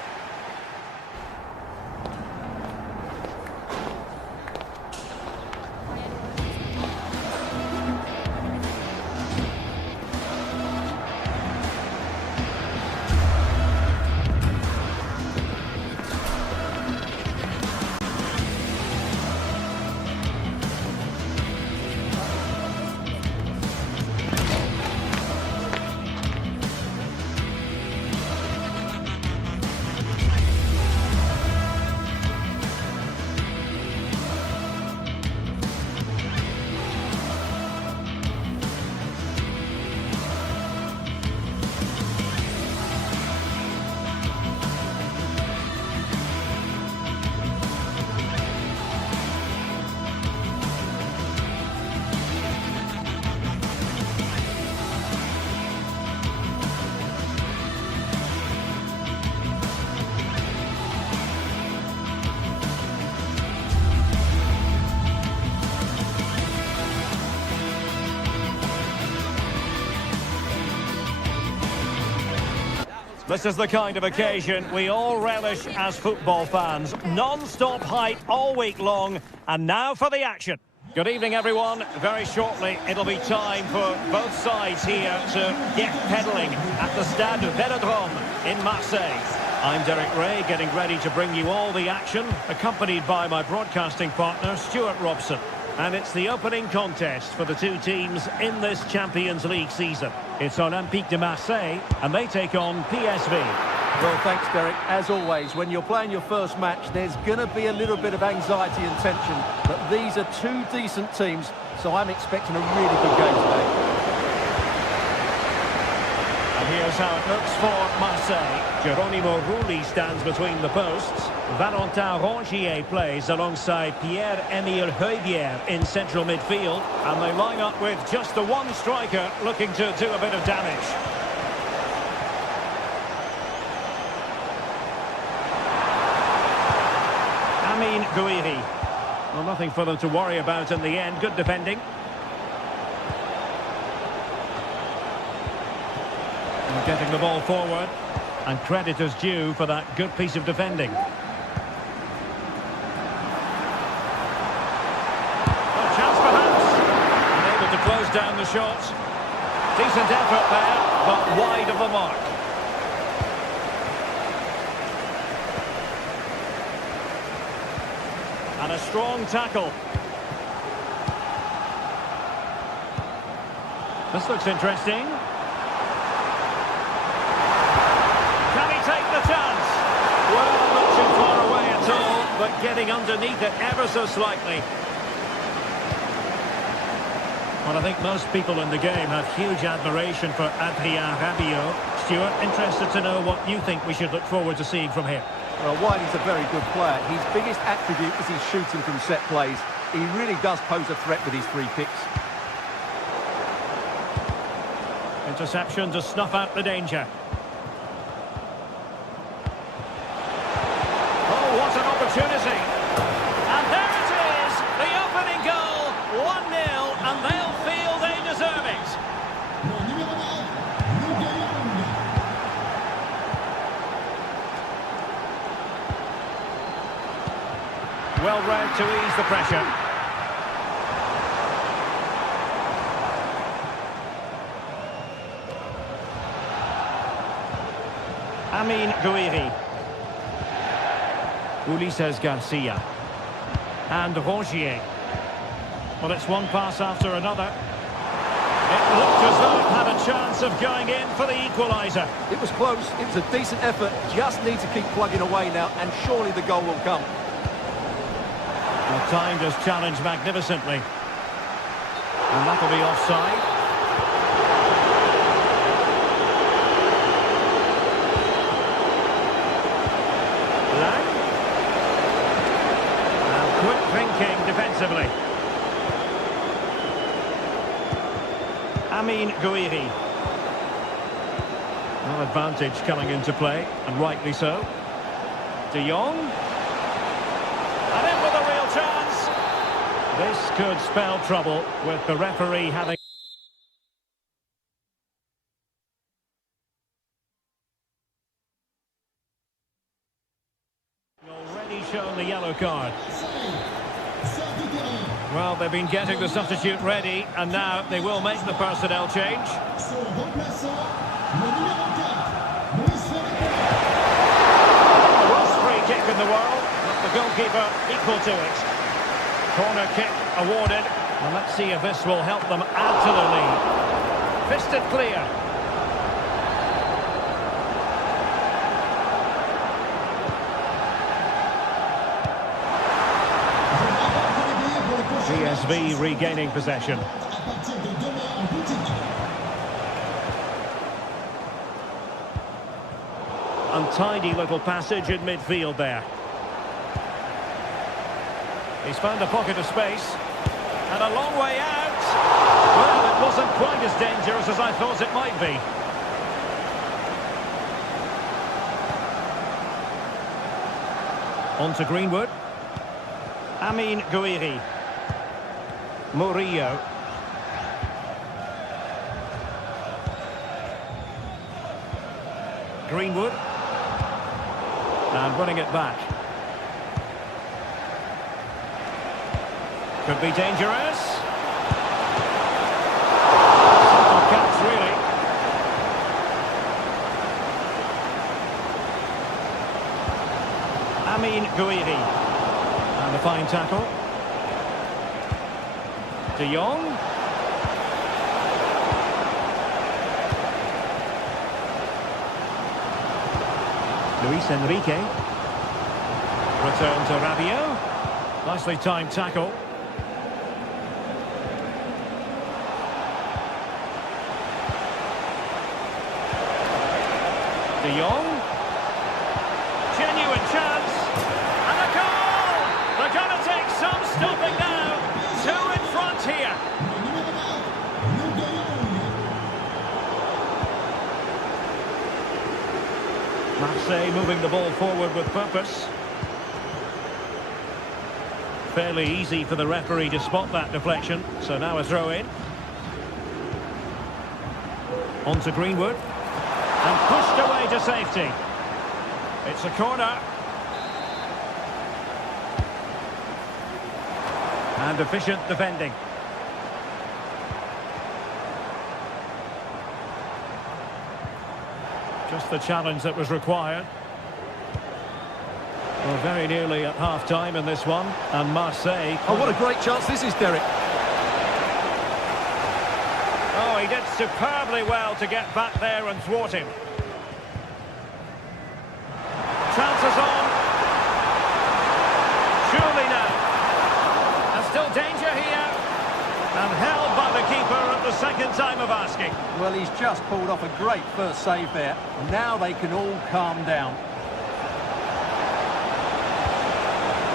This is the kind of occasion we all relish as football fans. Non-stop hype all week long, and now for the action. Good evening, everyone. Very shortly, it'll be time for both sides here to get pedalling at the Stade Vélodrome in Marseille. I'm Derek Ray, getting ready to bring you all the action, accompanied by my broadcasting partner, Stuart Robson. And it's the opening contest for the two teams in this Champions League season. It's Olympique de Marseille, and they take on PSV. Well, thanks, Derek. As always, when you're playing your first match, there's going to be a little bit of anxiety and tension. But these are two decent teams, so I'm expecting a really good game today. And here's how it looks for Marseille. Geronimo Rulli stands between the posts. Valentin Rongier plays alongside Pierre-Emile Højbjerg in central midfield. And they line up with just the one striker looking to do a bit of damage. Amin Gouiri. Well, nothing for them to worry about in the end. Good defending. And getting the ball forward. And credit is due for that good piece of defending. A chance perhaps. Unable to close down the shot. Decent effort there, but wide of the mark. And a strong tackle. This looks interesting. Can he take the chance? Well, not too far away at all, but getting underneath it ever so slightly. Well, I think most people in the game have huge admiration for Adrien Rabiot. Stuart, interested to know what you think we should look forward to seeing from him. Well, Wiley's a very good player. His biggest attribute is his shooting from set plays. He really does pose a threat with his free kicks. Interception to snuff out the danger. Oh, what an opportunity. And there it is, the opening goal, 1-0, and they'll feel they deserve it. Well read to ease the pressure. Amin Gouiri. Ulises Garcia. And Rongier. Well, it's one pass after another. It looked as though it had a chance of going in for the equaliser. It was close, it was a decent effort, just need to keep plugging away now, and surely the goal will come. Well, timed his challenge magnificently. And that'll be offside. Lang. And quick thinking defensively. Amin Gouiri. Well, advantage coming into play, and rightly so. De Jong. And in with a real chance. This could spell trouble with the referee having... already shown the yellow card. Well, they've been getting the substitute ready, and now they will make the personnel change. The worst free kick in the world, but the goalkeeper equal to it. Corner kick awarded, and let's see if this will help them add to the lead. Fisted clear. PSV regaining possession. Untidy little passage in midfield there. He's found a pocket of space. And a long way out. Well, it wasn't quite as dangerous as I thought it might be. On to Greenwood. Amin Gouiri. Murillo. Greenwood. And running it back. Could be dangerous. Simple catch, really. Amin Gouiri. And a fine tackle. De Jong. Luis Enrique. Return to Rabiot. Nicely timed tackle. De Jong. Genuine chance. And a goal! They're going to take some stopping now. Two in front here. Marseille moving the ball forward with purpose. Fairly easy for the referee to spot that deflection. So now a throw in. On to Greenwood. And pushed away to safety. It's a corner. And efficient defending. Just the challenge that was required. Well, very nearly at half-time in this one. And Marseille... Oh, what a great chance this is, Derek. Oh, he did superbly well to get back there and thwart him. Chances on. Surely now. And still danger here. And held by the keeper at the second time of asking. Well, he's just pulled off a great first save there. Now they can all calm down.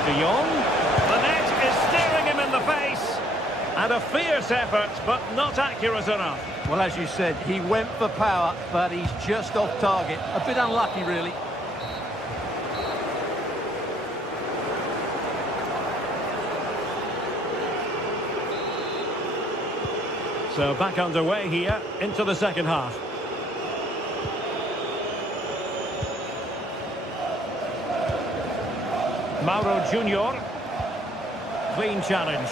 De Jong. The net is staring him in the face. And a fierce effort, but not accurate enough. Well, as you said, he went for power, but he's just off target. A bit unlucky, really. So back underway here into the second half. Mauro Junior. Clean challenge.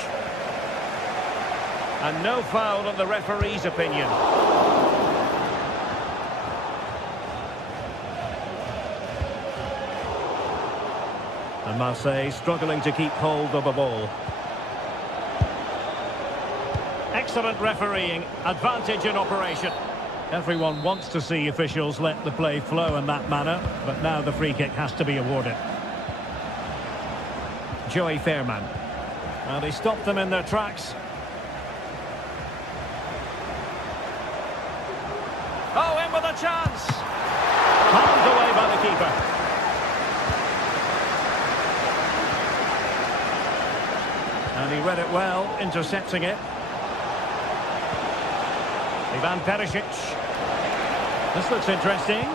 And no foul in the referee's opinion. And Marseille struggling to keep hold of a ball. Excellent refereeing, advantage in operation. Everyone wants to see officials let the play flow in that manner, but now the free kick has to be awarded. Joey Fairman. And he stopped them in their tracks. Oh, in with a chance! Palmed away by the keeper. And he read it well, intercepting it. Ivan Perisic. This looks interesting.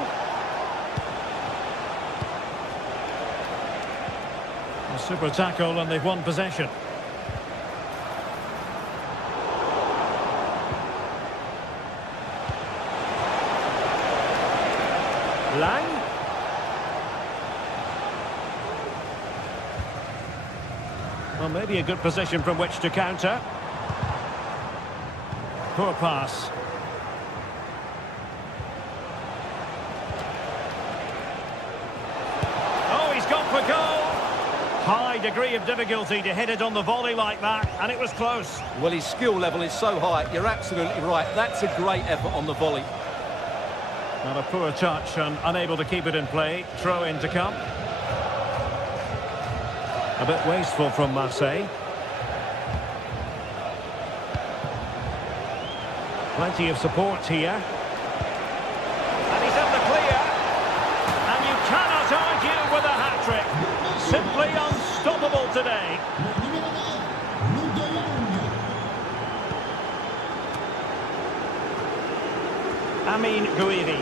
A super tackle and they've won possession. Lang. Well, maybe a good position from which to counter. Poor pass. Oh, he's gone for goal. High degree of difficulty to hit it on the volley like that, and it was close. Well, his skill level is so high. You're absolutely right. That's a great effort on the volley. And a poor touch and unable to keep it in play. Throw in to come. A bit wasteful from Marseille. Plenty of support here. And he's in the clear. And you cannot argue with a hat-trick. Simply unstoppable today. Amin Gouiri.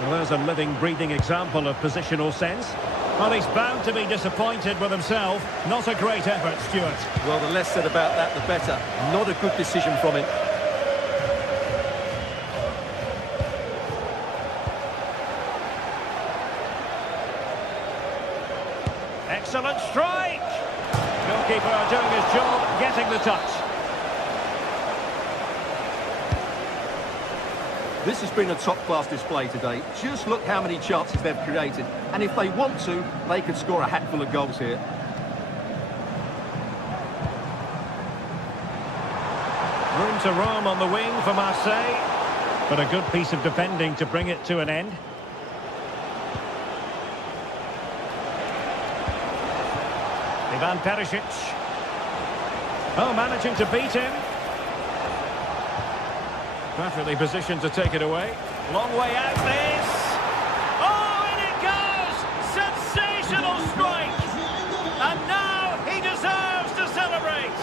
Well, there's a living, breathing example of positional sense. Well, he's bound to be disappointed with himself. Not a great effort, Stuart. Well, the less said about that, the better. Not a good decision from him. Excellent strike! Goalkeeper doing his job, getting the touch. This has been a top-class display today. Just look how many chances they've created. And if they want to, they could score a hatful of goals here. Room to roam on the wing for Marseille. But a good piece of defending to bring it to an end. Ivan Perisic. Oh, managing to beat him. Perfectly positioned to take it away. Long way out this. Oh, and it goes! Sensational strike! And now he deserves to celebrate.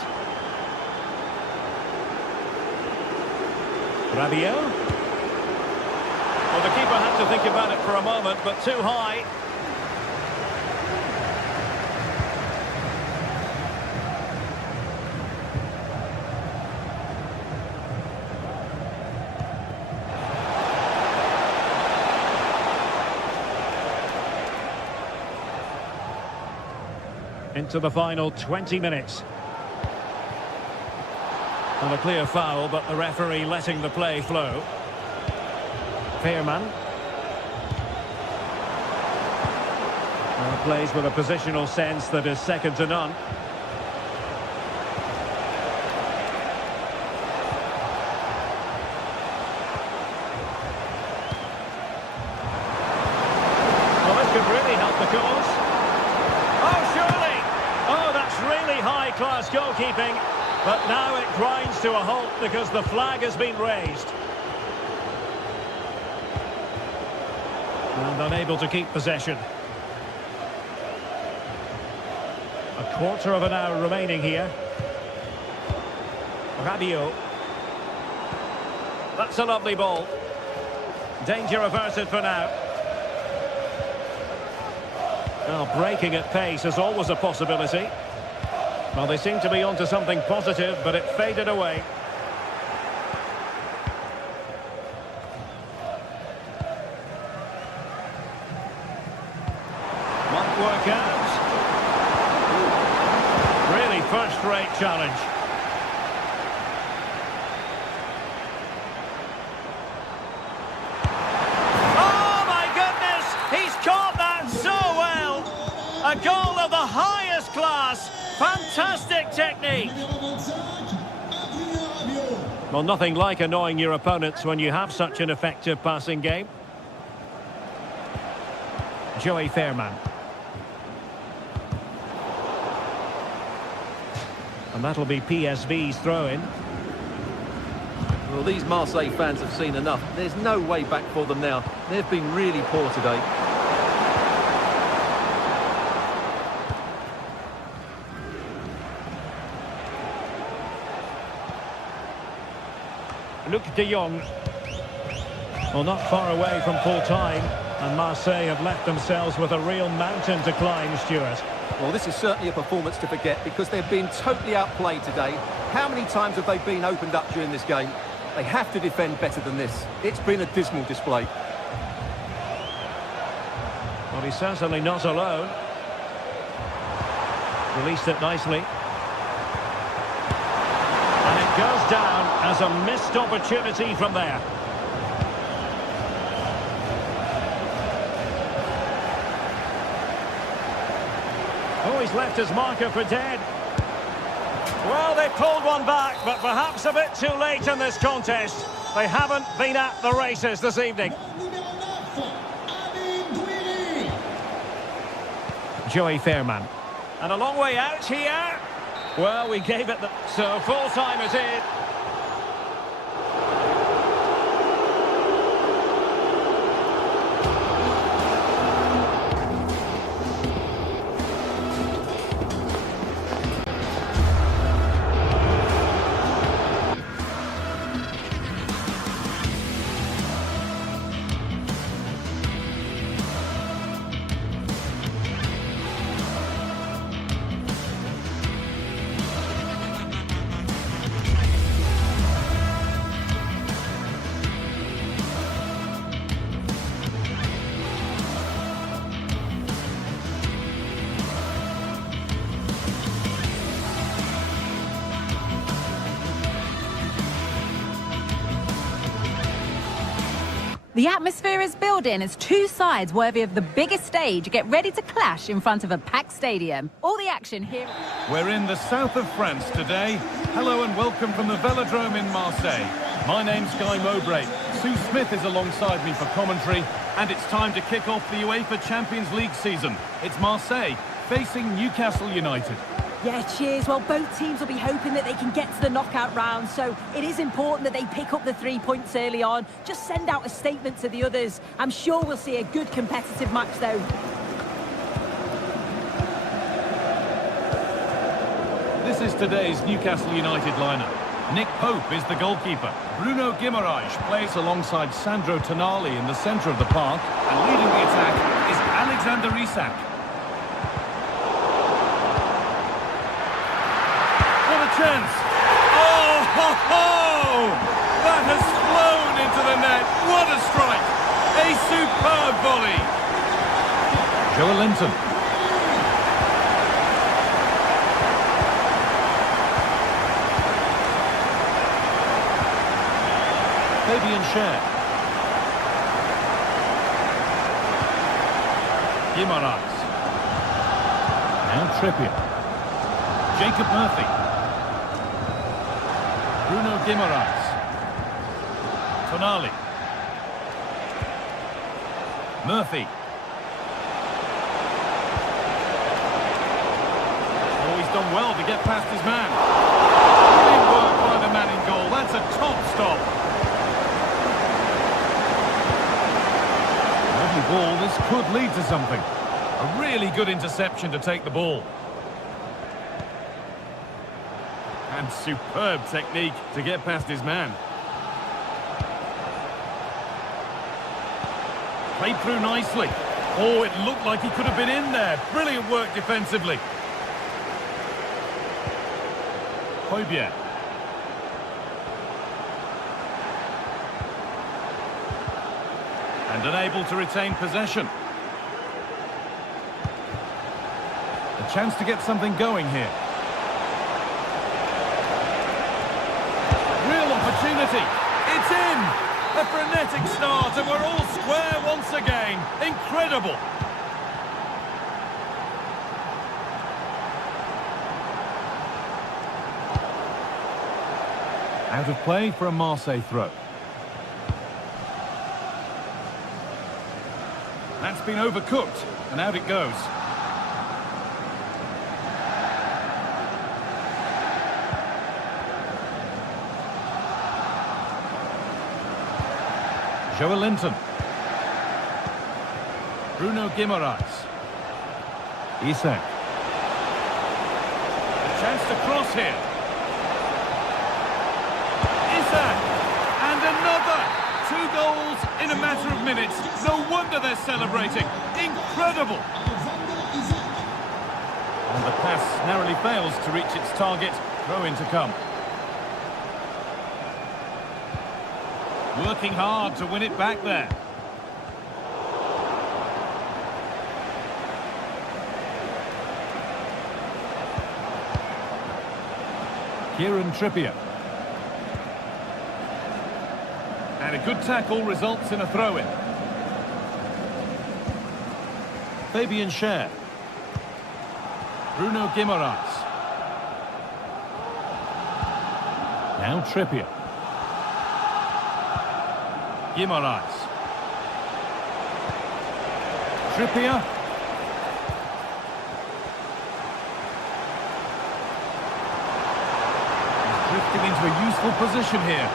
Rabiot. Well, the keeper had to think about it for a moment, but too high. into the final 20 minutes. And a clear foul, but the referee letting the play flow. Fairman. Plays with a positional sense that is second to none. Well, this could really help the cause. Oh, surely! Oh, that's really high-class goalkeeping. But now it grinds to a halt because the flag has been raised. And unable to keep possession. A quarter of an hour remaining here. Rabiot. That's a lovely ball. Danger averted for now. Well, breaking at pace is always a possibility. Well, they seem to be onto something positive, but it faded away. Might work out. Really first-rate challenge. Oh, my goodness! He's caught that so well! A goal of the highest class! Fantastic technique! Well, nothing like annoying your opponents when you have such an effective passing game. Joey Fairman. And that'll be PSV's throw-in. Well, these Marseille fans have seen enough. There's no way back for them now. They've been really poor today. Luc de Jong. Well, not far away from full-time. And Marseille have left themselves with a real mountain to climb, Stuart. Well, this is certainly a performance to forget because they've been totally outplayed today. How many times have they been opened up during this game? They have to defend better than this. It's been a dismal display. Well, he's certainly not alone. Released it nicely. And it goes down as a missed opportunity from there. Oh, he's left his marker for dead. Well, they pulled one back, but perhaps a bit too late in this contest. They haven't been at the races this evening. Joey Fairman. And a long way out here. Well, we gave it the... So full time is in. The atmosphere is building as two sides worthy of the biggest stage get ready to clash in front of a packed stadium. All the action here. We're in the south of France today. Hello and welcome from the Velodrome in Marseille. My name's Guy Mowbray. Sue Smith is alongside me for commentary, and it's time to kick off the UEFA Champions League season. It's Marseille facing Newcastle United. Yeah, cheers. Well, both teams will be hoping that they can get to the knockout round, so it is important that they pick up the 3 points early on. Just send out a statement to the others. I'm sure we'll see a good competitive match, though. This is today's Newcastle United lineup. Nick Pope is the goalkeeper. Bruno Guimaraes plays alongside Sandro Tonali in the centre of the park, and leading the attack is Alexander Isak. Chance. Oh, ho, ho! That has flown into the net. What a strike! A superb volley. Joe Linton. Fabian Schär. Guimaraes. Now Trippier. Jacob Murphy. Bruno Guimaraes. Tonali. Murphy. Oh, he's done well to get past his man. Brilliant work by the man in goal. That's a top stop. Lovely ball. This could lead to something. A really good interception to take the ball. And superb technique to get past his man. Played through nicely. Oh, it looked like he could have been in there. Brilliant work defensively. Højbjerg. And unable to retain possession. A chance to get something going here. Real opportunity. It's in. A frenetic start, and we're all square once again. Incredible. Out of play for a Marseille throw. That's been overcooked, and out it goes. Joelinton. Bruno Guimaraes. Isak. A chance to cross here. Isak. And another. 2 goals in a matter of minutes. No wonder they're celebrating. Incredible. And the pass narrowly fails to reach its target. Throw in to come. Working hard to win it back there. Kieran Trippier. And a good tackle results in a throw-in. Fabian Schär. Bruno Guimaraes. Now Trippier. Guimaraes. Trippier. He's drifting into a useful position here.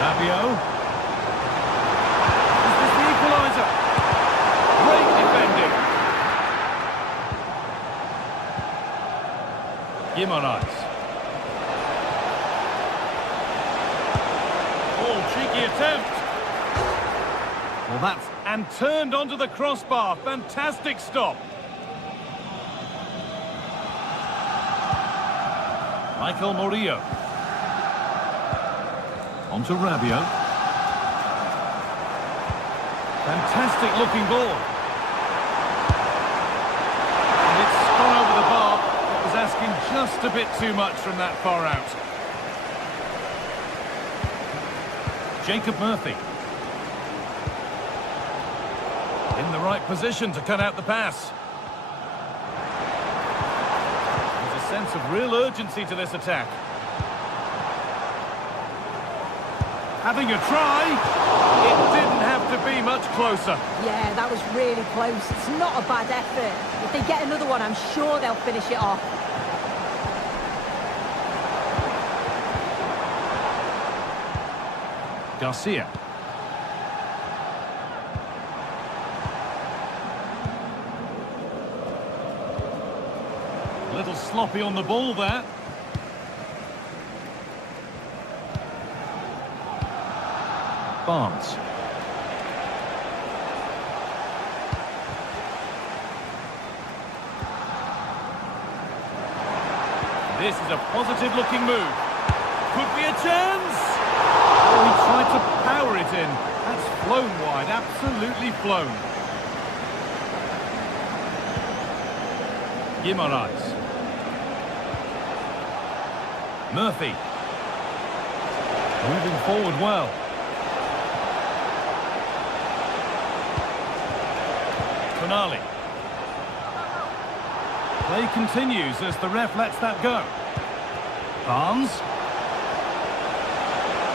Rabiot. Is this the equaliser? Great defending. Guimaraes. Cheeky attempt. Well, that's... and turned onto the crossbar. Fantastic stop. Michael Murillo. On to Rabiot. Fantastic looking ball. And it's gone over the bar. It was asking just a bit too much from that far out. Jacob Murphy. In the right position to cut out the pass. There's a sense of real urgency to this attack. Having a try. It didn't have to be much closer. Yeah, that was really close. It's not a bad effort. If they get another one, I'm sure they'll finish it off. Garcia. A little sloppy on the ball there. Barnes. This is a positive-looking move. Could be a chance! Oh, he tried to power it in. That's flown wide, absolutely flown. Guimaraes. Murphy. Moving forward well. Tonali. Play continues as the ref lets that go. Barnes.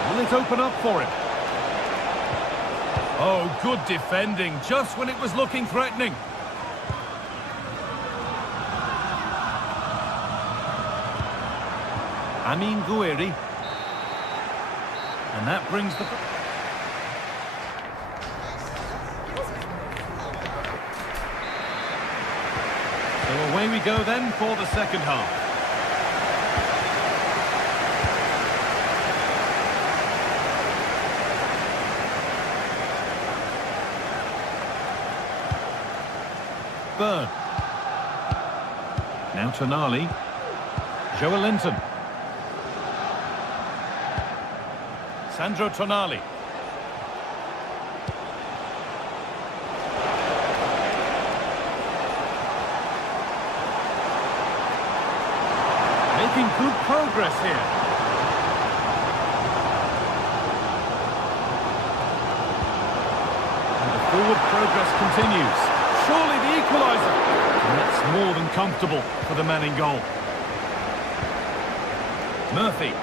Will it open up for him? Oh, good defending, just when it was looking threatening. Amin Gouiri. And that brings the... So away we go then for the second half. Burn. Now Tonali. Joelinton. Sandro Tonali. Making good progress here. And the forward progress continues. Surely the equaliser. And that's more than comfortable for the man in goal. Murphy.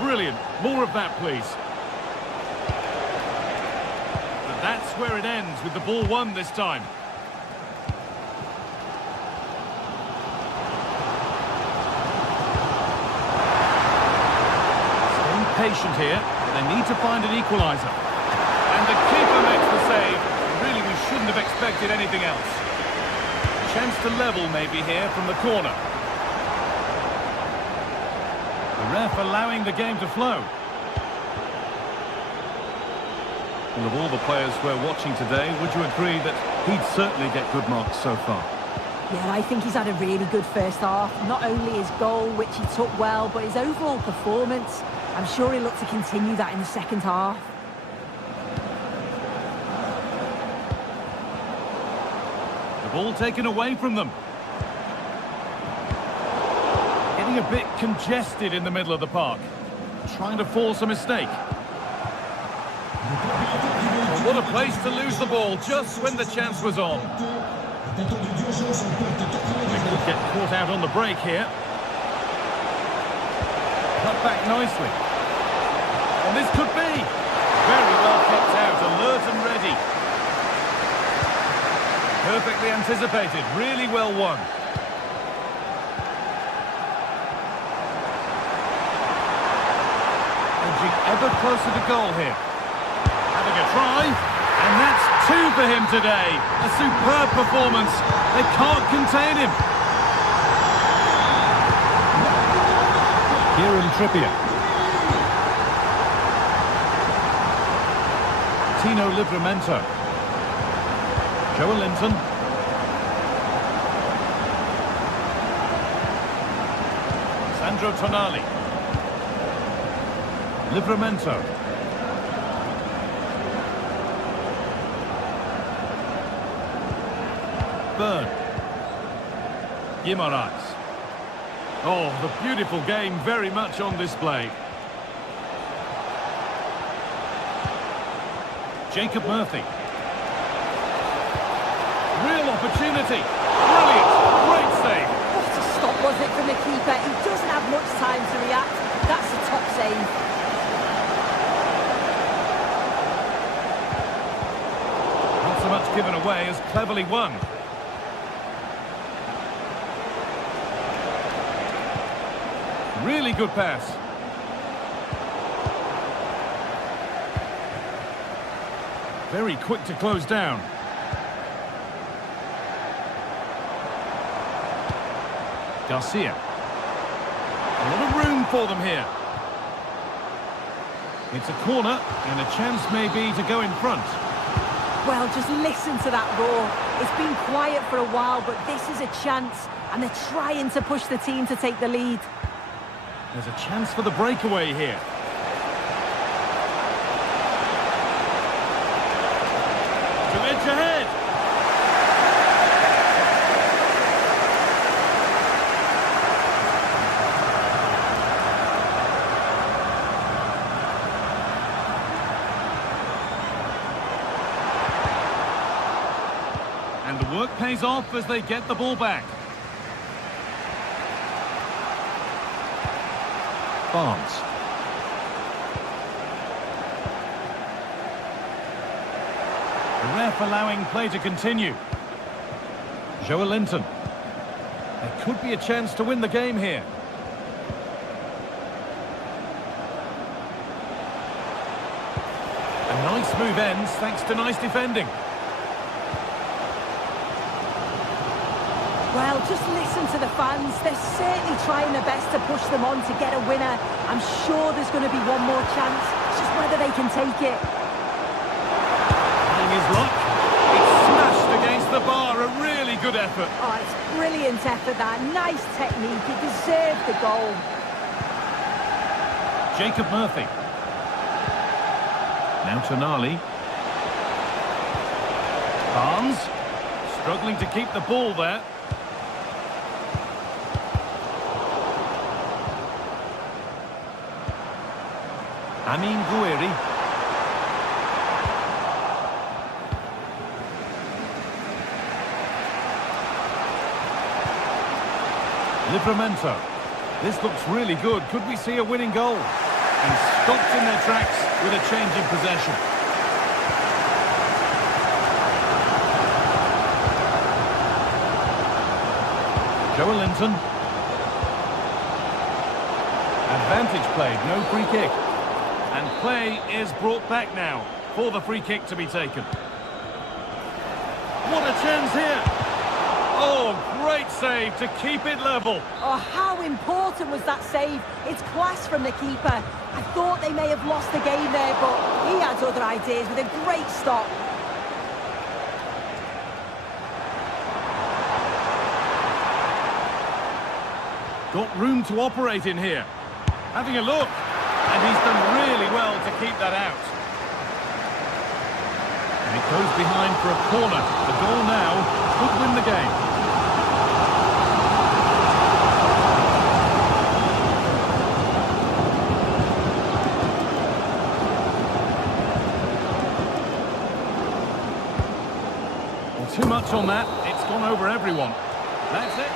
Brilliant. More of that, please. But that's where it ends, with the ball won this time. Staying patient here. They need to find an equaliser. And the keeper makes the save. Really, we shouldn't have expected anything else. Chance to level maybe here from the corner. The ref allowing the game to flow. And of all the players we're watching today, would you agree that he'd certainly get good marks so far? Yeah, I think he's had a really good first half. Not only his goal, which he took well, but his overall performance. I'm sure he'll look to continue that in the second half. Ball taken away from them. Getting a bit congested in the middle of the park. Trying to force a mistake. Well, what a place to lose the ball just when the chance was on. They could get caught out on the break here. Cut back nicely. And this could be. Very well kept out, alert and ready. Perfectly anticipated, really well won. Edging ever closer to goal here. Having a try, and that's two for him today. A superb performance. They can't contain him. Kieran Trippier. Tino Livramento. Joelinton. Sandro Tonali. Livramento. Burn. Guimaraes. Oh, the beautiful game very much on display. Jacob Murphy. Real opportunity. Brilliant. Great save. What a stop was it from the keeper. He doesn't have much time to react. That's a top save. Not so much given away as cleverly won. Really good pass. Very quick to close down. Garcia. A lot of room for them here. It's a corner, and a chance maybe to go in front. Well, just listen to that roar. It's been quiet for a while, but this is a chance, and they're trying to push the team to take the lead. There's a chance for the breakaway here. To edge ahead. And the work pays off as they get the ball back. Barnes. The ref allowing play to continue. Joelinton. There could be a chance to win the game here. A nice move ends thanks to nice defending. Well, just listen to the fans. They're certainly trying their best to push them on to get a winner. I'm sure there's going to be one more chance. It's just whether they can take it. Trying his luck. It's smashed against the bar. A really good effort. Oh, it's brilliant effort, that. Nice technique. It deserved the goal. Jacob Murphy. Now Tonali. Barnes. Struggling to keep the ball there. Amin Gouiri. Livramento. This looks really good. Could we see a winning goal? And stopped in their tracks with a change in possession. Joelinton. Advantage played, no free kick. And play is brought back now for the free kick to be taken. What a chance here! Oh, great save to keep it level. Oh, how important was that save? It's class from the keeper. I thought they may have lost the game there, but he had other ideas with a great stop. Got room to operate in here. Having a look. And he's done really well to keep that out. And it goes behind for a corner. The goal now could win the game. Well, too much on that. It's gone over everyone. That's it.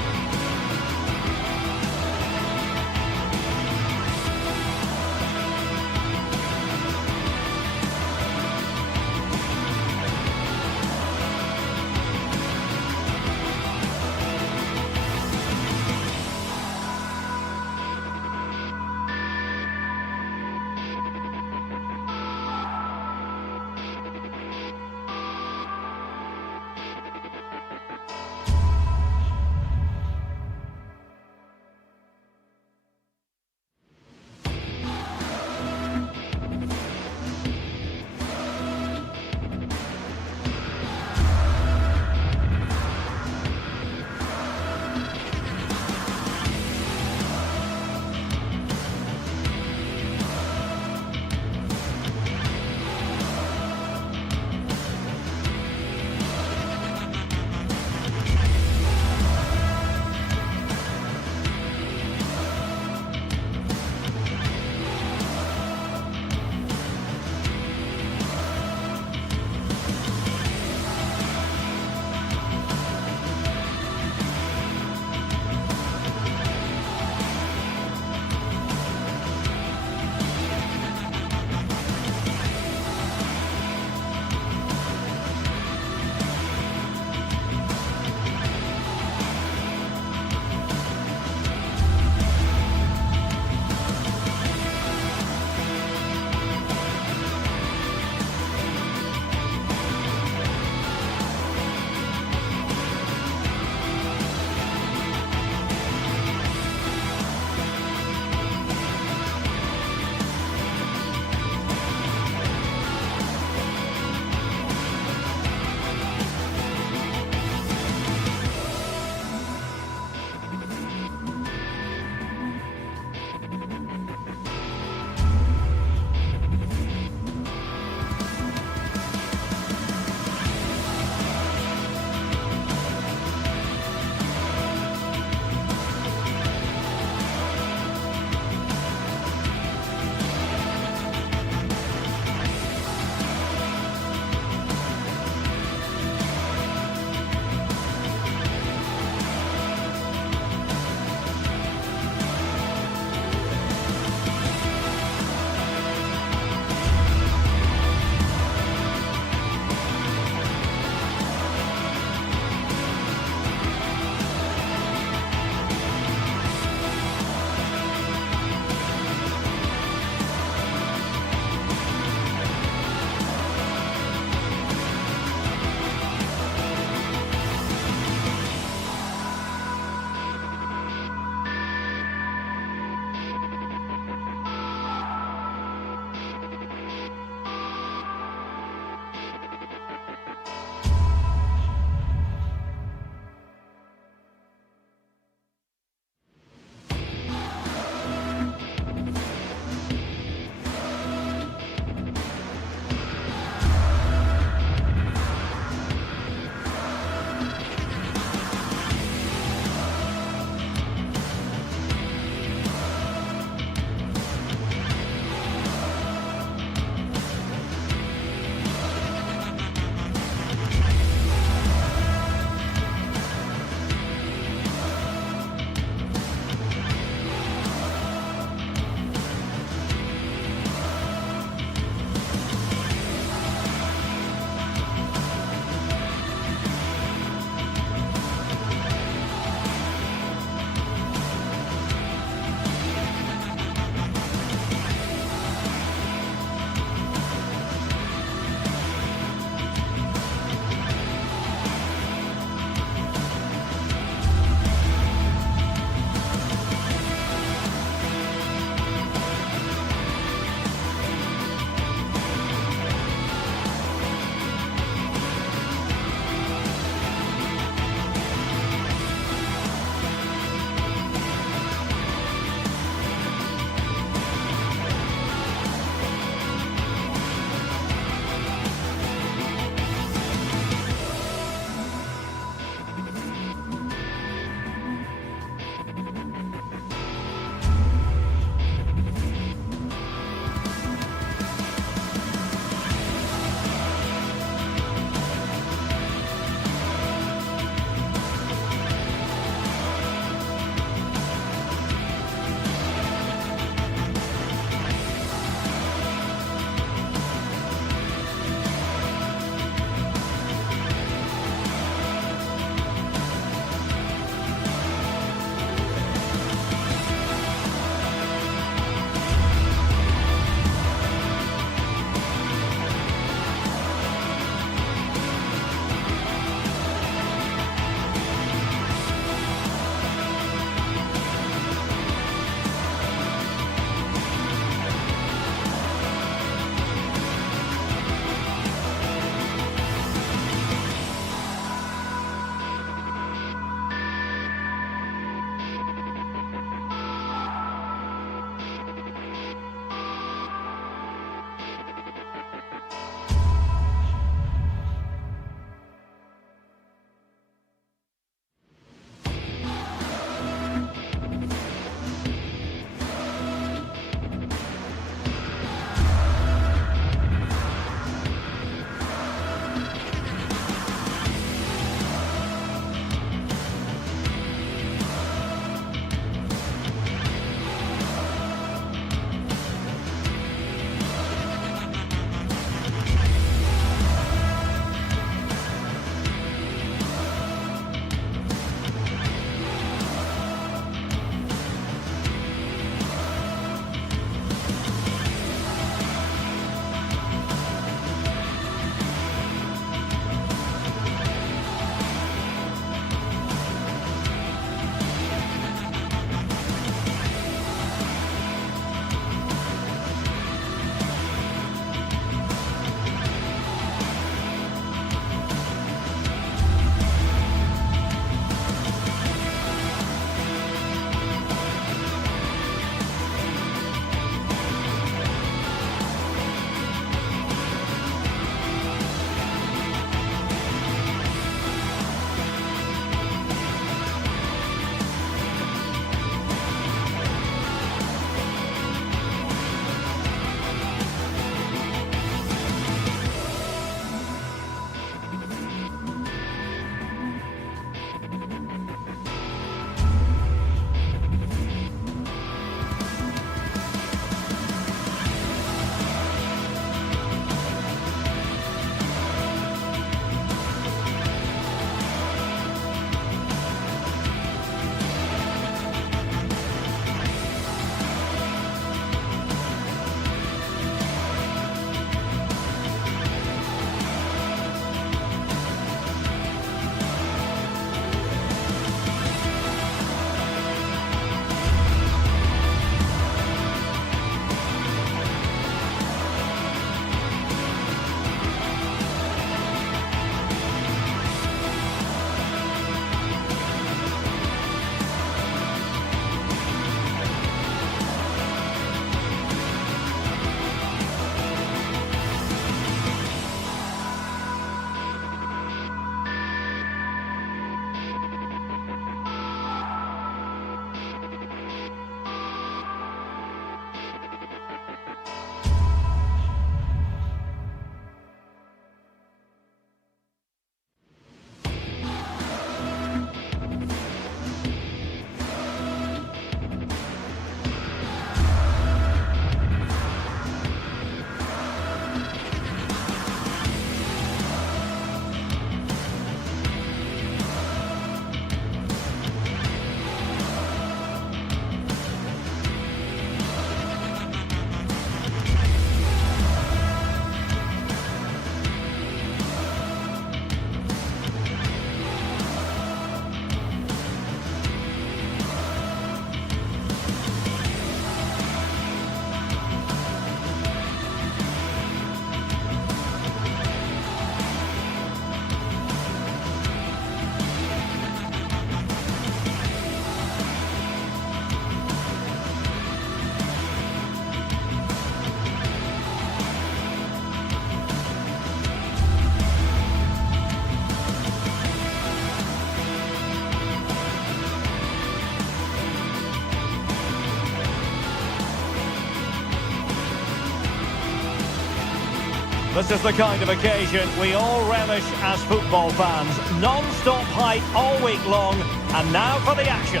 This is the kind of occasion we all relish as football fans. Non-stop hype all week long, and now for the action.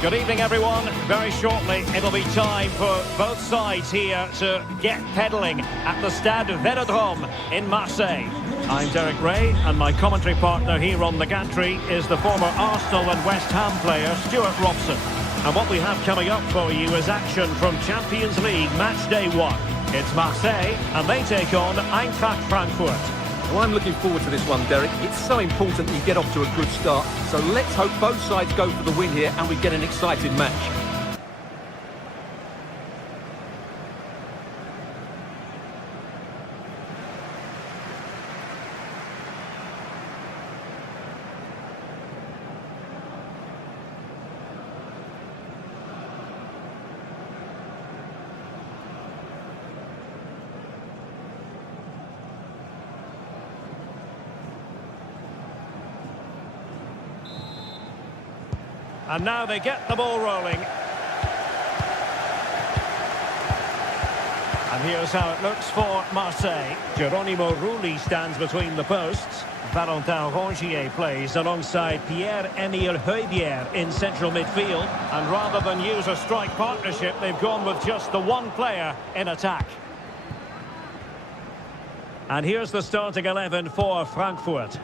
Good evening, everyone. Very shortly, it'll be time for both sides here to get pedalling at the Stade Vélodrome in Marseille. I'm Derek Ray, and my commentary partner here on the gantry is the former Arsenal and West Ham player, Stuart Robson. And what we have coming up for you is action from Champions League Match Day 1. It's Marseille, and they take on Eintracht Frankfurt. Well, I'm looking forward to this one, Derek. It's so important that you get off to a good start. So let's hope both sides go for the win here and we get an exciting match. And now they get the ball rolling. And here's how it looks for Marseille. Geronimo Rulli stands between the posts. Valentin Rongier plays alongside Pierre-Emile Højbjerg in central midfield. And rather than use a strike partnership, they've gone with just the one player in attack. And here's the starting 11 for Frankfurt.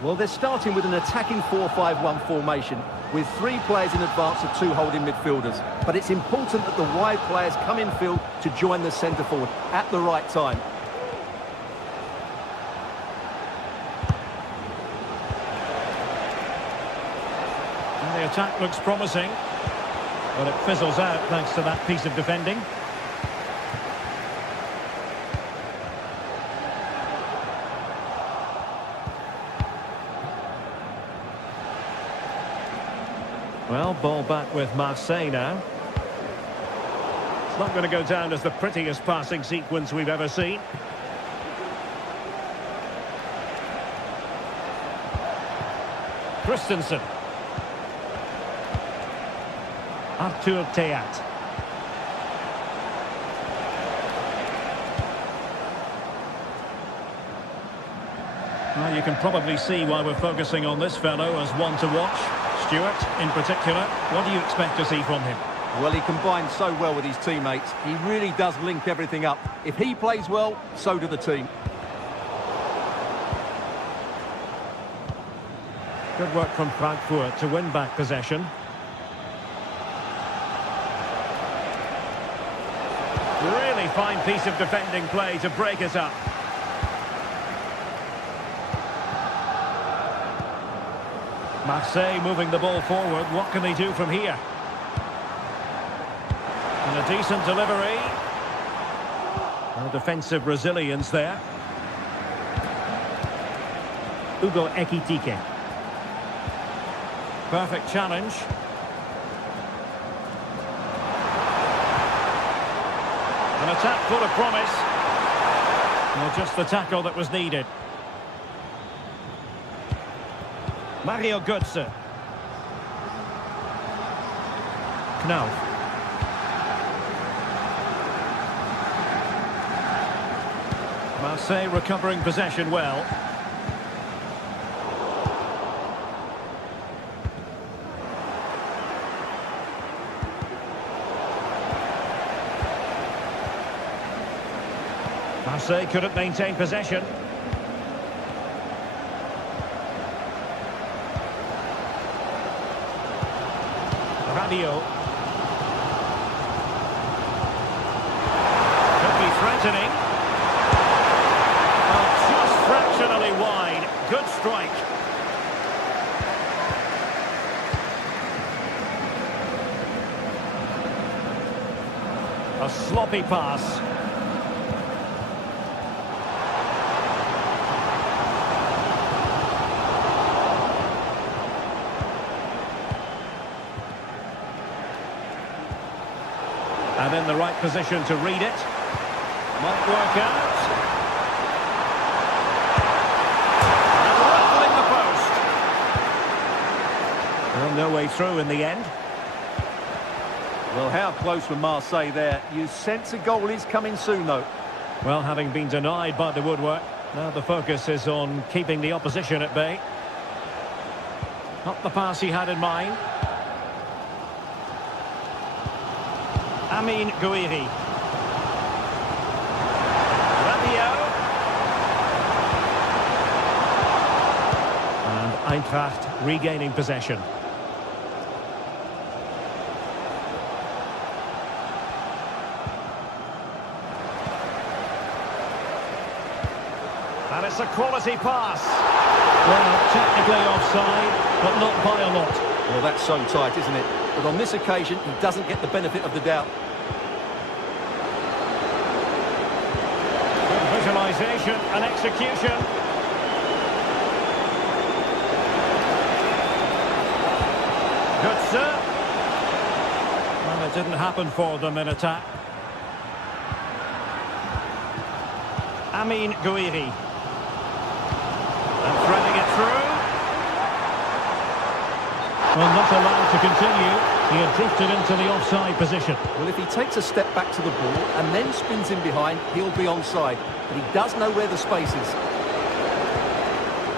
Well, they're starting with an attacking 4-5-1 formation with 3 players in advance of 2 holding midfielders. But it's important that the wide players come in field to join the centre forward at the right time. And the attack looks promising, but it fizzles out thanks to that piece of defending. Well, ball back with Marseille now. It's not going to go down as the prettiest passing sequence we've ever seen. Christensen. Arthur Theat. Well, you can probably see why we're focusing on this fellow as one to watch. Stuart, in particular, what do you expect to see from him? Well, he combines so well with his teammates. He really does link everything up. If he plays well, so do the team. Good work from Frankfurt to win back possession. Really fine piece of defending play to break it up. Marseille moving the ball forward. What can they do from here? And a decent delivery. No defensive resilience there. Hugo Ekitike. Perfect challenge. An attack full of promise. Well, just the tackle that was needed. Mario Götze. Knauf. Marseille recovering possession well. Marseille couldn't maintain possession. Rabiot. Could be threatening. Oh, just fractionally wide. Good strike. A sloppy pass. And in the right position to read it. Might work out. And rattling the post. Well, no way through in the end. Well, how close from Marseille there. You sense a goal is coming soon, though. Well, having been denied by the woodwork, now the focus is on keeping the opposition at bay. Not the pass he had in mind. Amin Gouiri. Rabiot. And Eintracht regaining possession. And it's a quality pass. Well, technically offside, but not by a lot. Well, that's so tight, isn't it? But on this occasion, he doesn't get the benefit of the doubt. Good visualisation and execution. Good serve. Well, it didn't happen for them in attack. Amin Gouiri. And threading it through. Well, not allowed to continue. He had drifted into the offside position. Well, if he takes a step back to the ball and then spins in behind, he'll be onside. But he does know where the space is.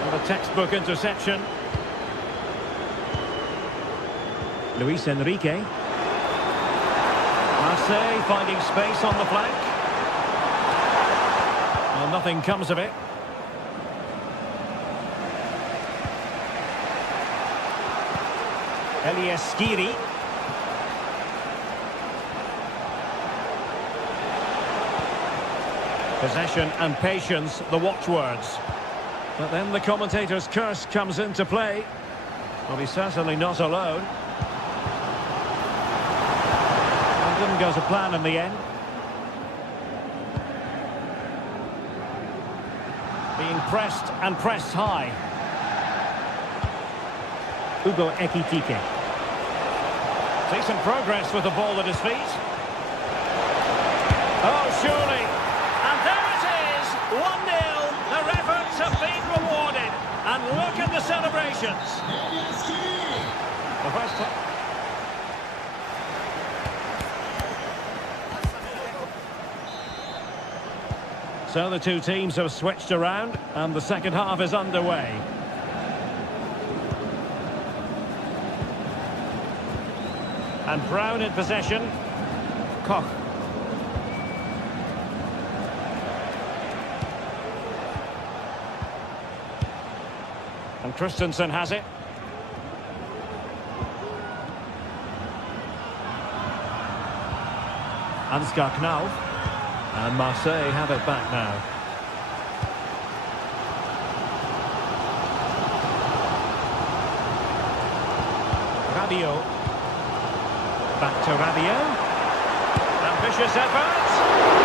And a textbook interception. Luis Enrique. Marseille finding space on the flank. Well, nothing comes of it. Elias Skiri. Possession and patience, the watchwords. But then the commentator's curse comes into play. Well, he's certainly not alone. It didn't go to plan in the end. Being pressed and pressed high. Hugo Ekitike. Decent progress with the ball at his feet. Oh, surely. And there it is, 1-0. Their efforts have been rewarded. And look at the celebrations. The first time. So the two teams have switched around, and the second half is underway. And Brown in possession. Koch. And Christensen has it. Ansgar Knauf. And Marseille have it back now. Rabiot. Back to Rabiot. Ambitious effort.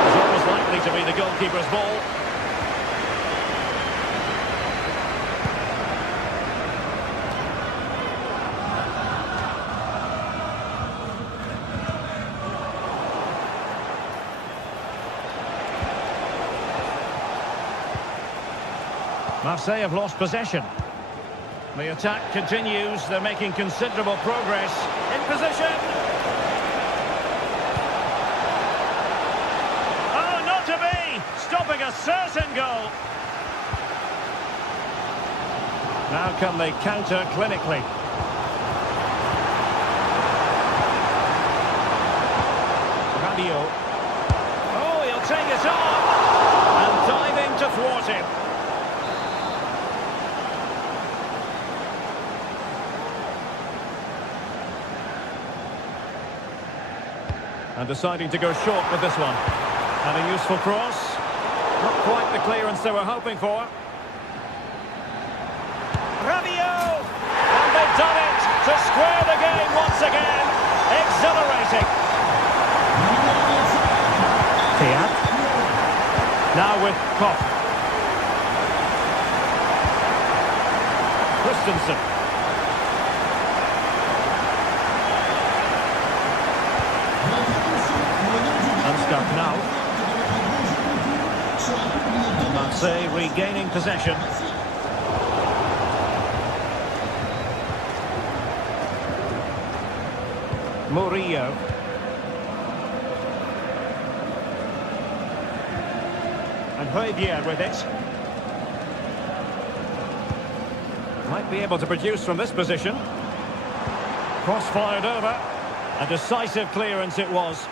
It's almost likely to be the goalkeeper's ball. Marseille have lost possession. The attack continues. They're making considerable progress. In position. Oh, not to be! Stopping a certain goal. Now can they counter clinically? Rabiot. Oh, he'll take it on. And diving to thwart him. And deciding to go short with this one. And a useful cross. Not quite the clearance they were hoping for. Rabiot! And they've done it to square the game once again. Exhilarating. Thiago. Now with Koch. Christensen. Now. Marseille regaining possession. Murillo. And Javier with it. Might be able to produce from this position. Cross fired over. A decisive clearance it was.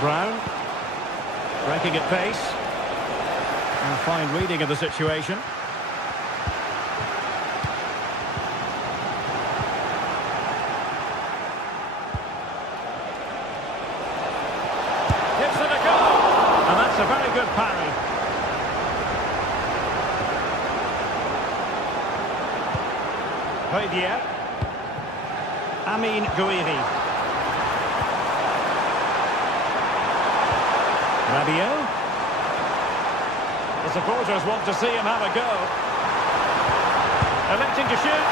Brown. Breaking at pace. And a fine reading of the situation. Gives it a go. And that's a very good parry. Javier. Amin Gouiri. Rabiot. The supporters want to see him have a go. Electing to shoot.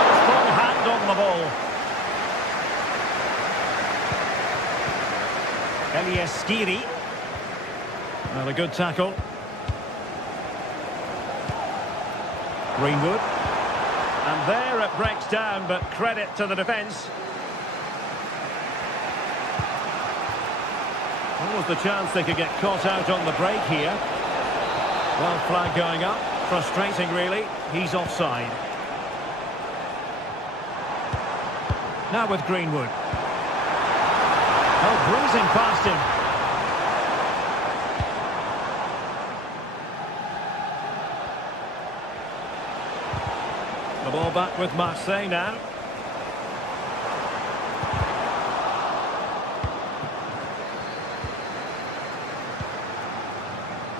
A strong hand on the ball. Elias Skiri. Well, a good tackle. Greenwood. And there it breaks down, but credit to the defence. What was the chance they could get caught out on the break here? Well, flag going up. Frustrating, really. He's offside. Now with Greenwood. Oh, breezing past him. The ball back with Marseille now.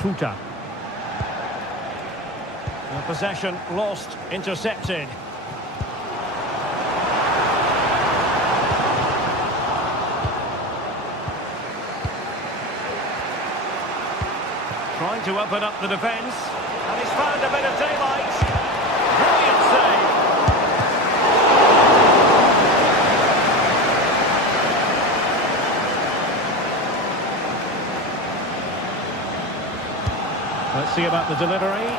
Tuta. The possession lost, intercepted. Trying to open up the defence. And he's found a bit of daylight. Brilliant save. Let's see about the delivery.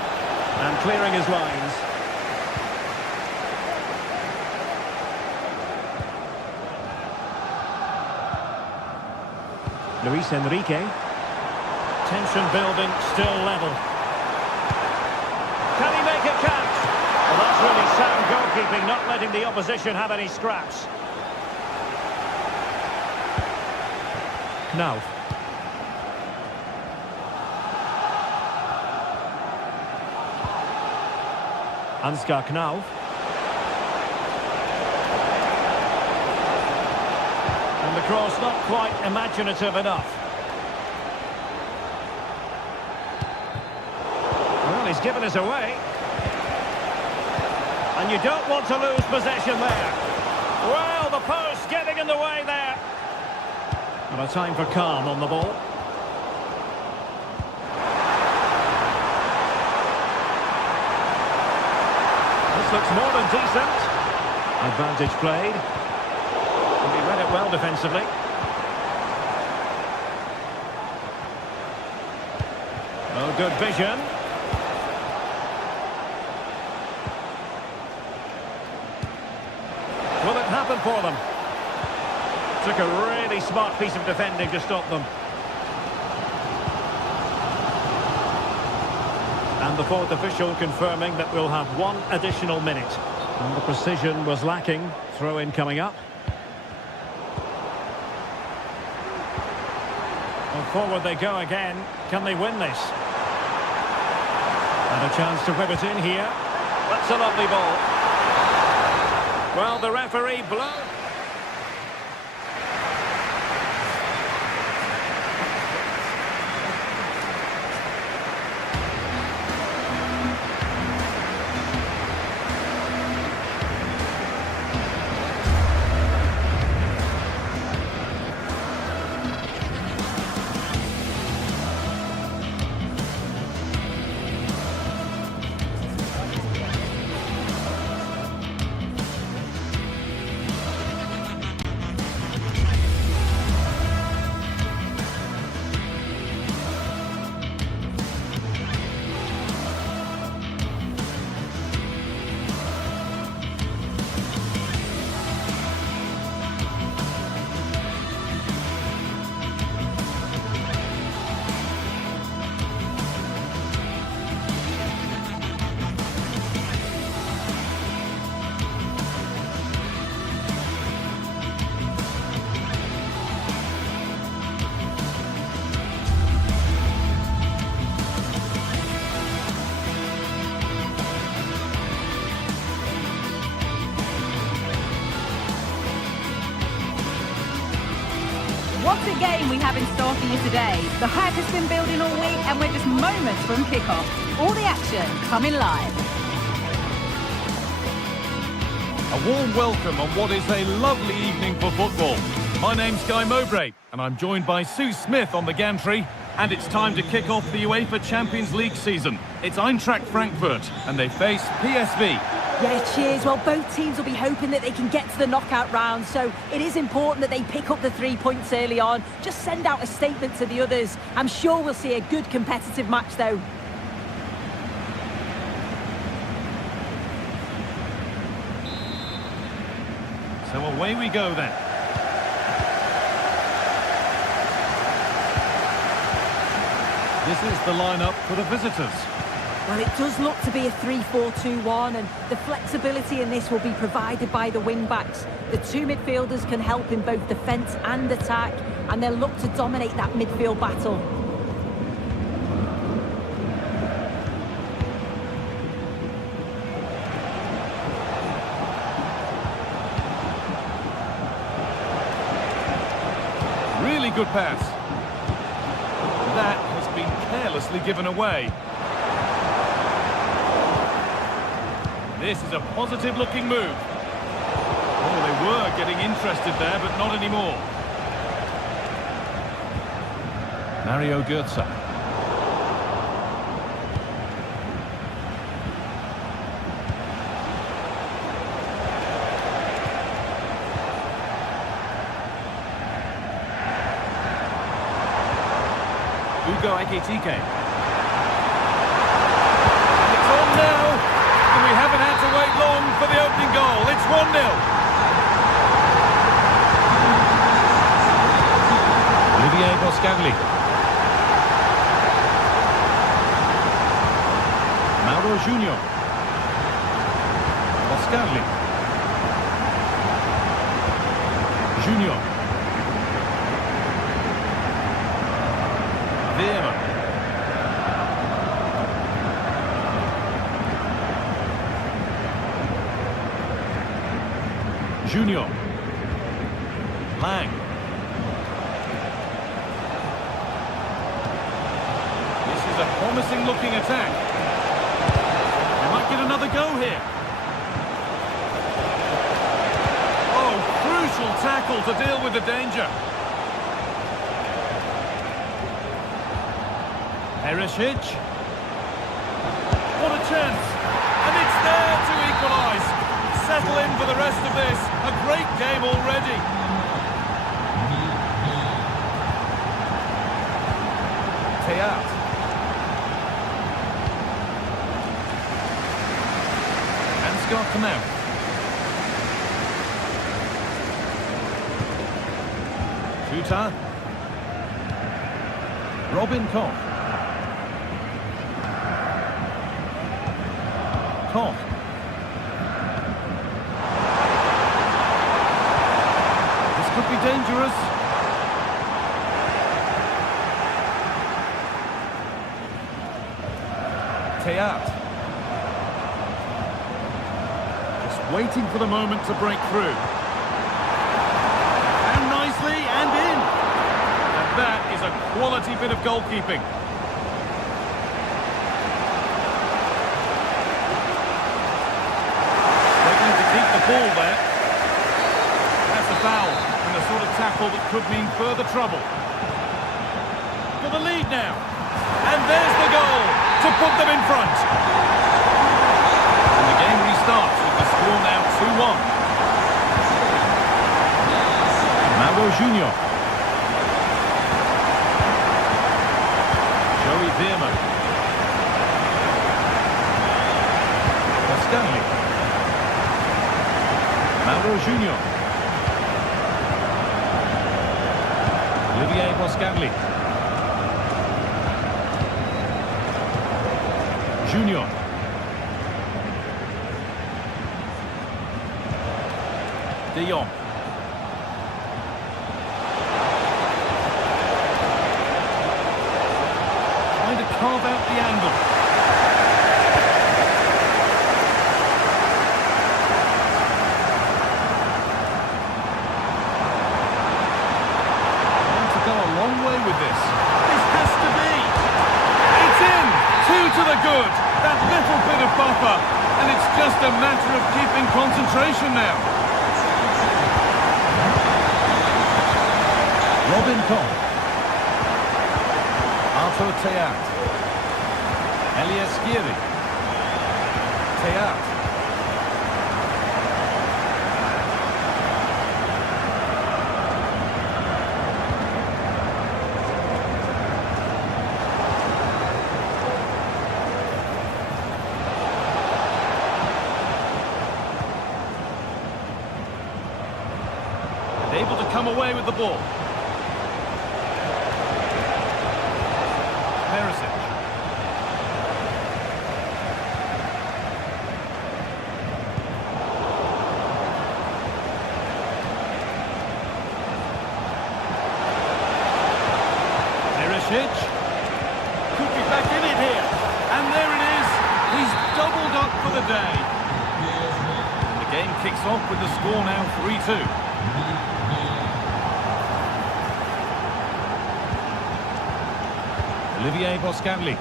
And clearing his lines. Luis Enrique. Tension building, still level. Can he make it count? Well, that's really sound goalkeeping, not letting the opposition have any scraps. Knauf. Ansgar Knauf. And the cross not quite imaginative enough. Well, he's given us away. And you don't want to lose possession there. Well, the post getting in the way there. And a time for calm on the ball. Looks more than decent. Advantage played. And he read it well defensively. Oh, good vision. Will it happen for them? Took a really smart piece of defending to stop them. And the fourth official confirming that we'll have one additional minute. And the precision was lacking. Throw-in coming up. Well, forward they go again. Can they win this? And a chance to whip it in here. That's a lovely ball. Well, the referee blows. What a game we have in store for you today. The hype has been building all week and we're just moments from kickoff. All the action coming live. A warm welcome on what is a lovely evening for football. My name's Guy Mowbray and I'm joined by Sue Smith on the gantry. And it's time to kick off the UEFA Champions League season. It's Eintracht Frankfurt and they face PSV. Yeah, cheers. Well, both teams will be hoping that they can get to the knockout round, so it is important that they pick up the 3 points early on. Just send out a statement to the others. I'm sure we'll see a good competitive match, though. So away we go then. This is the lineup for the visitors. Well, it does look to be a 3-4-2-1, and the flexibility in this will be provided by the wing-backs. The two midfielders can help in both defence and attack, and they'll look to dominate that midfield battle. Really good pass. That has been carelessly given away. This is a positive-looking move. Oh, they were getting interested there, but not anymore. Mario Götze. Hugo Ekitike. It's on now. And we haven't had to wait long for the opening goal. It's 1-0. Olivier Boscagli. Mauro Junior. Boscagli. Junior. Veerman. Junior. Lang. This is a promising looking attack. They might get another go here. Oh, crucial tackle to deal with the danger. Perisic. What a chance. And it's there to equalise. Settle in for the rest of this. A great game already. Teat. Ansgar Kamau. Tuta. Robin Koch. Koch. Could be dangerous. Teat. Just waiting for the moment to break through. And nicely and in. And that is a quality bit of goalkeeping. Struggling to keep the ball there. That's a foul. And the sort of tackle that could mean further trouble. For the lead now. And there's the goal to put them in front. And the game restarts with the score now 2-1. Mauro Junior. Joey Veerman. Boscagli. Mauro Junior. Olivier Boscagli. Junior. De Jong. Trying to carve out the angle. good. That little bit of buffer. And it's just a matter of keeping concentration now. Robin Koch. Arthur Teat. Elias Giri. Teat. Able to come away with the ball. Perisic. Perisic. Could be back in it here. And there it is. He's doubled up for the day. And the game kicks off with the score now 3-2. Olivier Boscanli.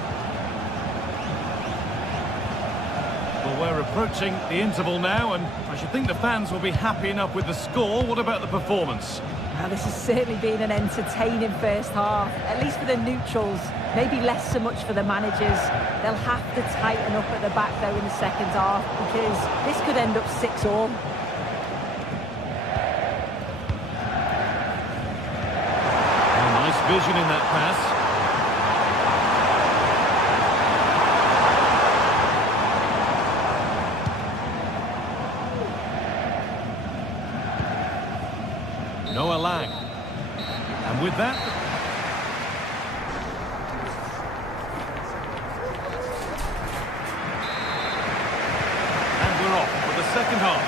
Well, we're approaching the interval now, and I should think the fans will be happy enough with the score. What about the performance? Now, this has certainly been an entertaining first half, at least for the neutrals. Maybe less so much for the managers. They'll have to tighten up at the back, though, in the second half, because this could end up 6-all. Nice vision in that pass. Noah Lang. And with that... And we're off for the second half.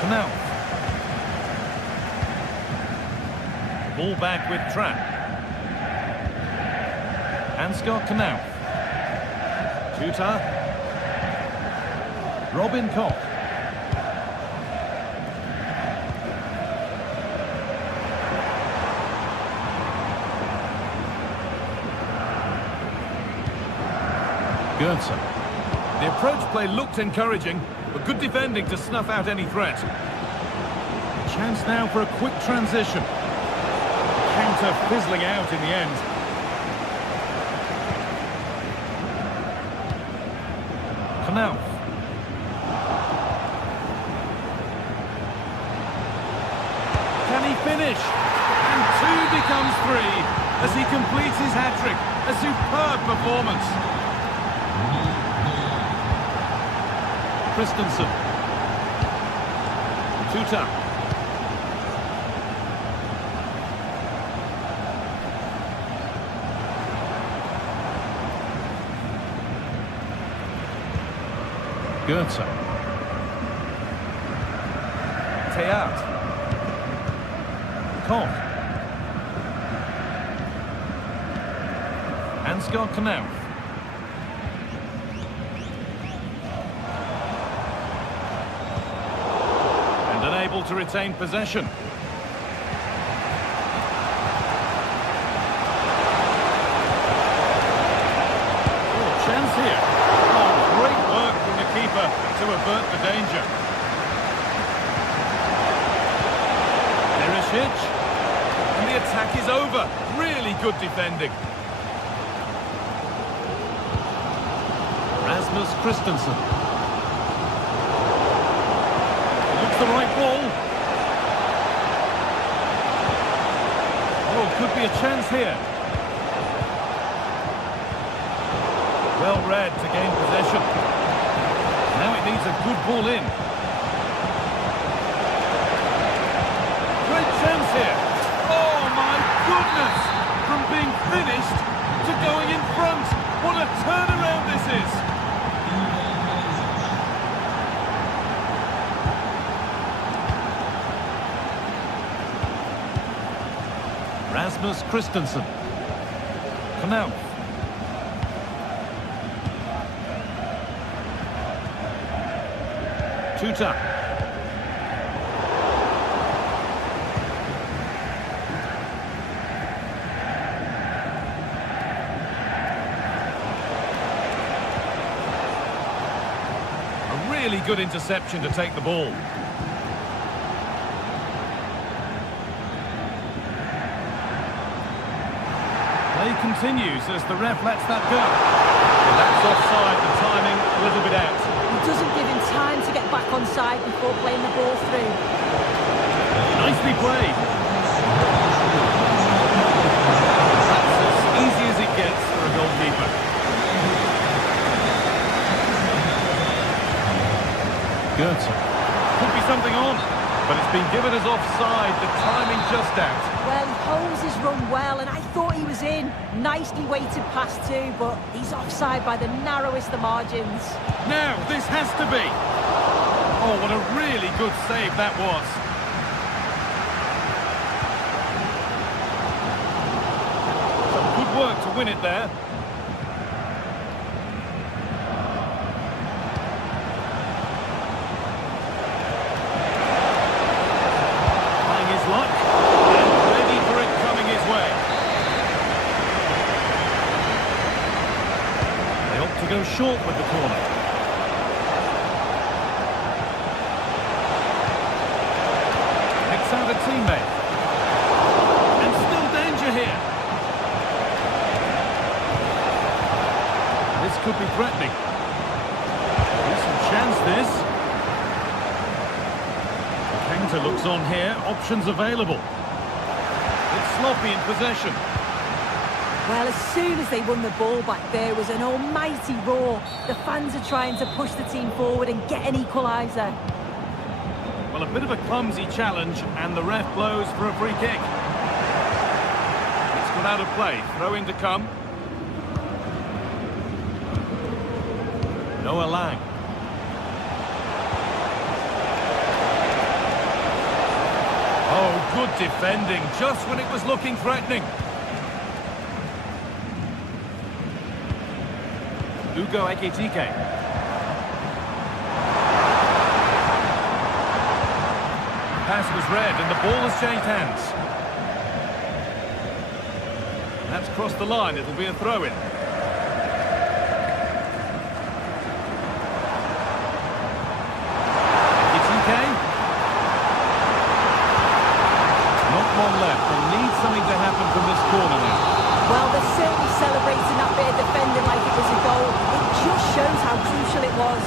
Canal. Ball back with Trapp. Ansgar Canal. Shooter. Robin Koch. Goetze. The approach play looked encouraging, but good defending to snuff out any threat. Chance now for a quick transition. Counter fizzling out in the end. Canal. Can he finish? And 2 becomes 3 as he completes his hat-trick. A superb performance. Christensen. Tuta. Goetze. Teat. Koch. Ansgar Canal. And unable to retain possession. Oh, chance here. Oh, great work from the keeper to avert the danger. Perisic. And the attack is over. Really good defending. Rasmus Christensen. Looks the right ball. Oh, could be a chance here. Well read to gain possession. Now it needs a good ball in. Great chance here. Oh my goodness! From being finished to going in front. What a turnaround this is! Rasmus Christensen. Canal. Tuta. really good interception to take the ball. Play continues as the ref lets that go. And that's offside, the timing a little bit out. He doesn't give him time to get back on side before playing the ball through. Nicely played. That's as easy as it gets for a goalkeeper. Good. Could be something on, but it's been given as offside, the timing just out. Well, he holds his run well, and I thought he was in. Nicely weighted pass too, but he's offside by the narrowest of margins. Now, this has to be. Oh, what a really good save that was. Some good work to win it there. Trying his luck, and ready for it coming his way. They opt to go short with the corner. Picks out a teammate. And still danger here. This could be threatening. Decent chance this. The counter looks on here. Options available. It's sloppy in possession. Well, as soon as they won the ball back, there was an almighty roar. The fans are trying to push the team forward and get an equaliser. Well, a bit of a clumsy challenge, and the ref blows for a free kick. It's got out of play. Throw in to come. Noah Lang. Oh, good defending, just when it was looking threatening. Ugo Ekitike. Pass was read and the ball has changed hands. That's crossed the line, it'll be a throw-in. Ekitike. Not long left, they need something to happen from this corner now. Well, they're certainly celebrating that bit of defending like it was a goal. It just shows how crucial it was.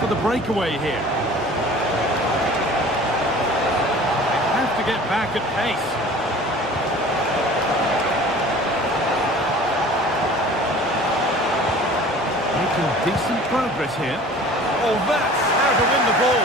For the breakaway here. They have to get back at pace. Making decent progress here. Oh, that's how to win the ball.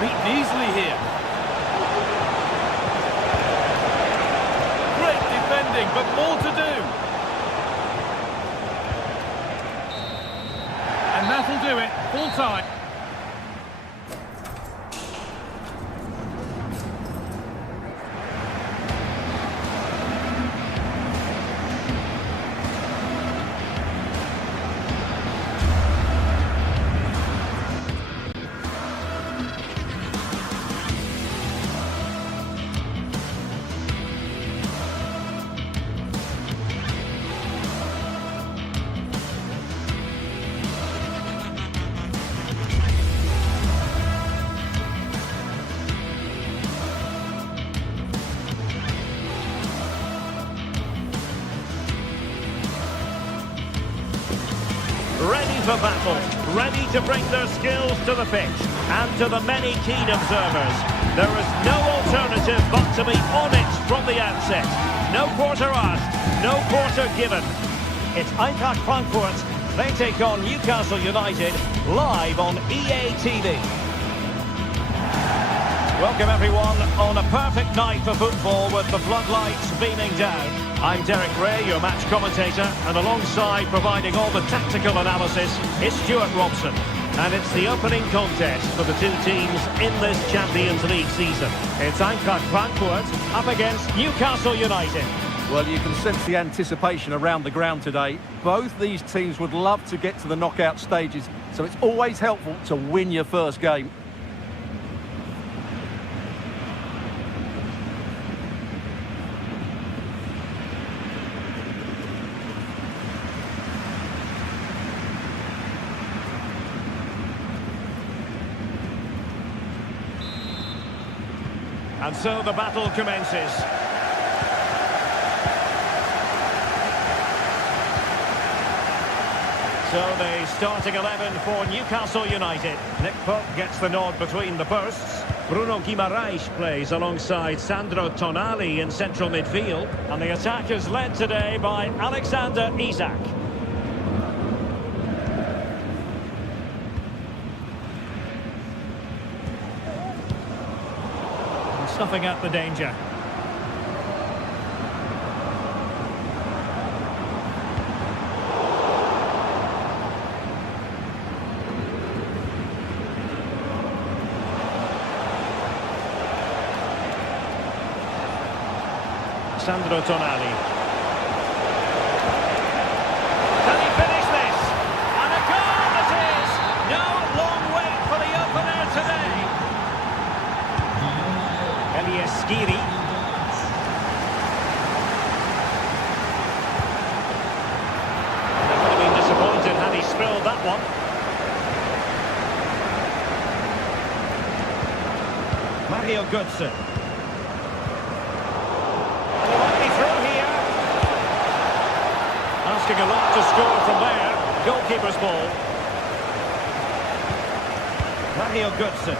Beaten easily here. Great defending, but more to do. And that'll do it. Full time. Ready for battle, ready to bring their skills to the pitch. And to the many keen observers, there is no alternative but to be on it from the outset. No quarter asked, no quarter given. It's Eintracht Frankfurt. They take on Newcastle United live on EA TV. Welcome everyone on a perfect night for football with the floodlights beaming down. I'm Derek Ray, your match commentator, and alongside providing all the tactical analysis is Stuart Robson. And it's the opening contest for the two teams in this Champions League season. It's Eintracht Frankfurt up against Newcastle United. Well, you can sense the anticipation around the ground today. Both these teams would love to get to the knockout stages, so it's always helpful to win your first game. And so the battle commences. So the starting 11 for Newcastle United. Nick Pope gets the nod between the bursts. Bruno Guimaraes plays alongside Sandro Tonali in central midfield. And the attack is led today by Alexander Isak. Snuffing out the danger. Sandro Tonali. Can he finish this? And a goal it is! No long wait for the opener today. Elias Skiri. They would have been disappointed had he spilled that one. Mario Götze. Asking a lot to score from there. Goalkeeper's ball. Mario Götze.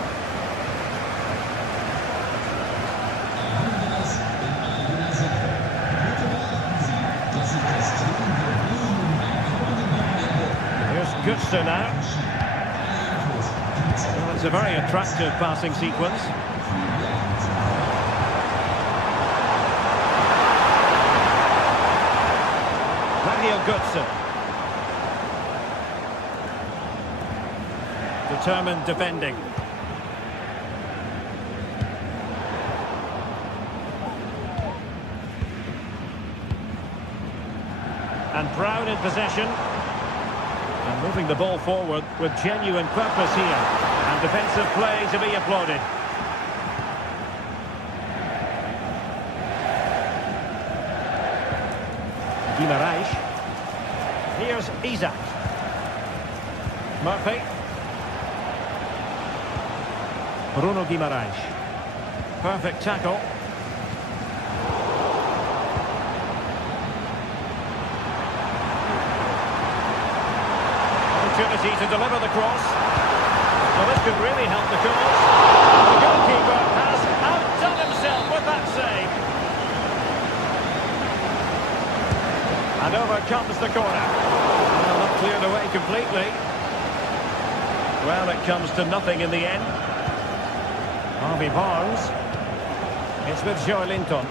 Here's Götze now. Well, it's a very attractive passing sequence. Mario Götze. Determined defending. And Brown in possession. And moving the ball forward with genuine purpose here. And defensive play to be applauded. Guimaraes. Here's Isak. Murphy. Bruno Guimaraes. Perfect tackle. Opportunity to deliver the cross. Well, this could really help the cause. The goalkeeper has outdone himself with that save. And over comes the corner. Well, not cleared away completely. Well, it comes to nothing in the end. Harvey Barnes. It's with Joe Linton.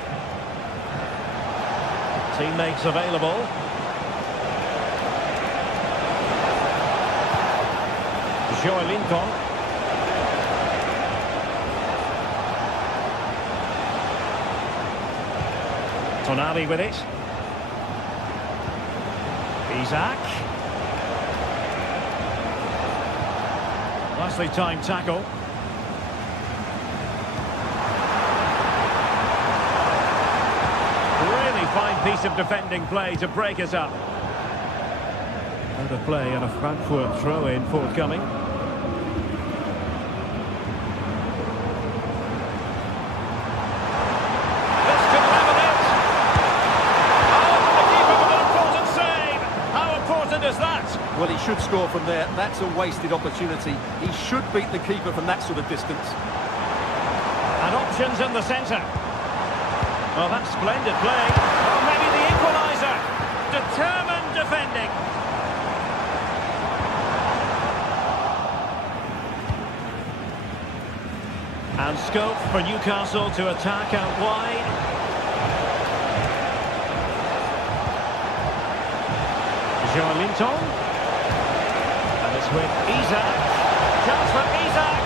Teammates available. Joe Linton. Tonali with it. Isak. Nicely timed tackle. Really fine piece of defending play to break us up. Out of play and a Frankfurt throw-in forthcoming. This could level it. Oh, the keeper with an important save. How important is that? Well, he should score from there. That's a wasted opportunity. He should beat the keeper from that sort of distance. And options in the centre. Oh, that's splendid play. Oh, maybe the equaliser. Determined defending. And scope for Newcastle to attack out wide. Joe Linton. And it's with Isak. Chance for Isak.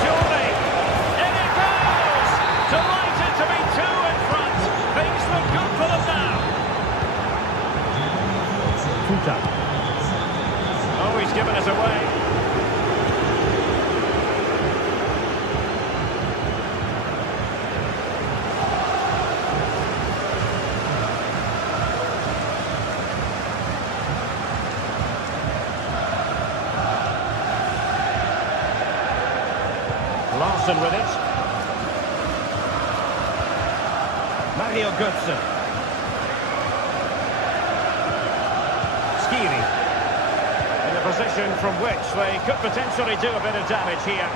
Surely. In it goes! Delighted to be two in front. Things look Futa. Oh, he's given us away. Larson with it. Mario Götze. Skiri. In a position from which they could potentially do a bit of damage here.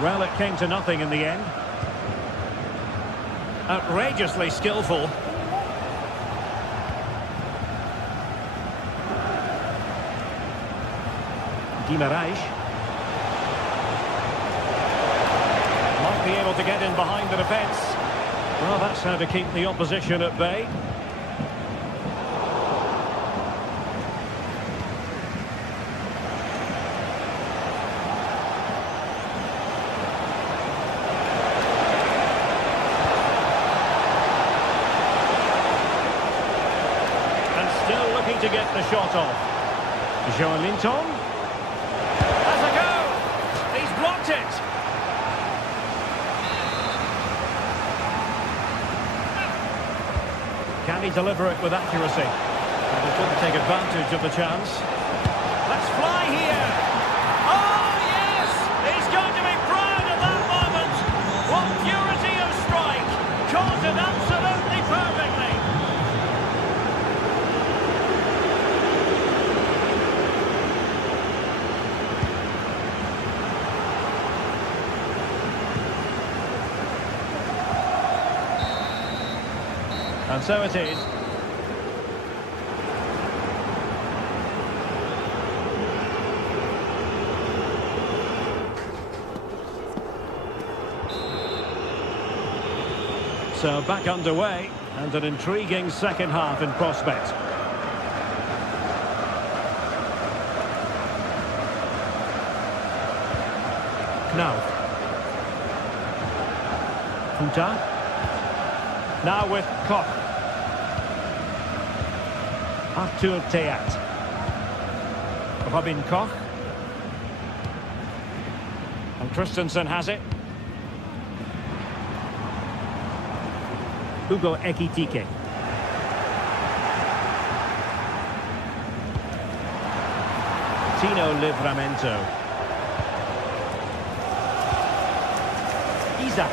Well, it came to nothing in the end. Outrageously skillful. Guimarães. Might be able to get in behind the defence. Well, that's how to keep the opposition at bay. And still looking to get the shot off. Joelinton. Has a go! He's blocked it! Can he deliver it with accuracy? And he couldn't take advantage of the chance. Let's fly here! Oh, yes! He's going to be proud of that moment! What purity of strike! Caught it absolutely perfectly! And so it is. So back underway, and an intriguing second half in prospect. Knauf. Futa. Now with Koch. Arthur Theat. Robin Koch. And Christensen has it. Hugo Ekitike. Tino Livramento. Isaac.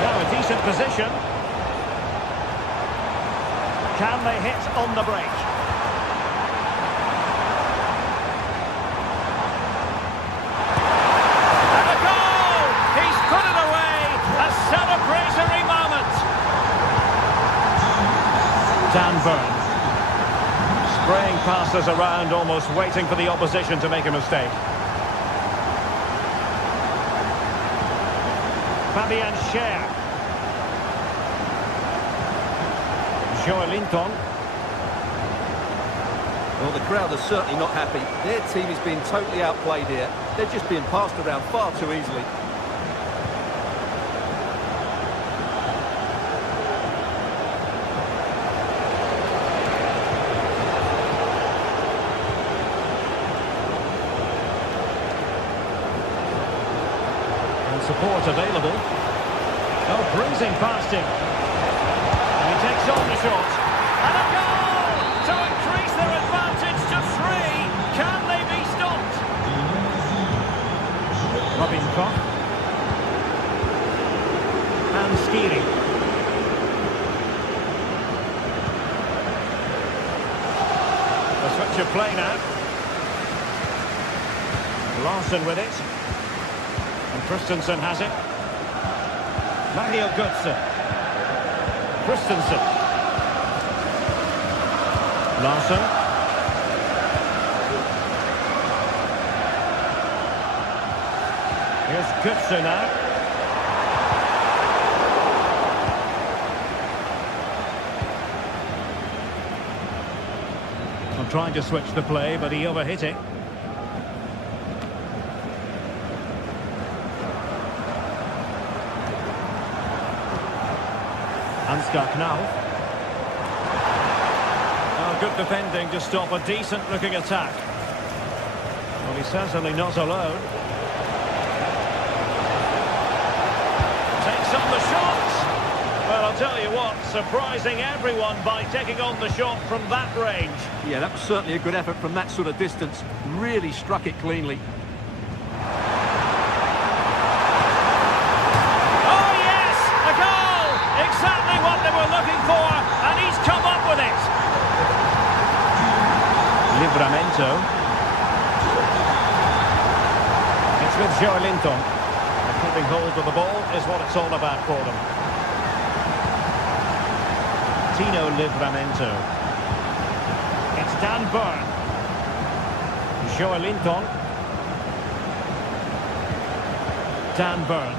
Now a decent position. Can they hit on the break? And a goal! He's put it away! A celebratory moment! Dan Burn. Spraying passes around, almost waiting for the opposition to make a mistake. Fabian Schär. Joelinton. Well, the crowd are certainly not happy. Their team is being totally outplayed here. They're just being passed around far too easily. And support available. Oh, breezing past him. Takes on the shot. And a goal to increase their advantage to 3. Can they be stopped? Robin Koch. And Skiri. A switch of play now. Larson with it. And Christensen has it. Mario Götze. Christensen. Larson. Here's Götze now. trying to switch the play, but he overhit it. Ansgar Knauf. Oh, good defending to stop a decent-looking attack. Well, he's certainly not alone. Takes on the shot. Well, I'll tell you what, surprising everyone by taking on the shot from that range. Yeah, that was certainly a good effort from that sort of distance. Really struck it cleanly. Oh, yes! A goal! Exactly what they were looking for, and he's come up with it. Livramento. It's with Joelinton. Keeping hold of the ball is what it's all about for them. Tino Livramento. It's Dan Burn. Joelinton. Dan Burn.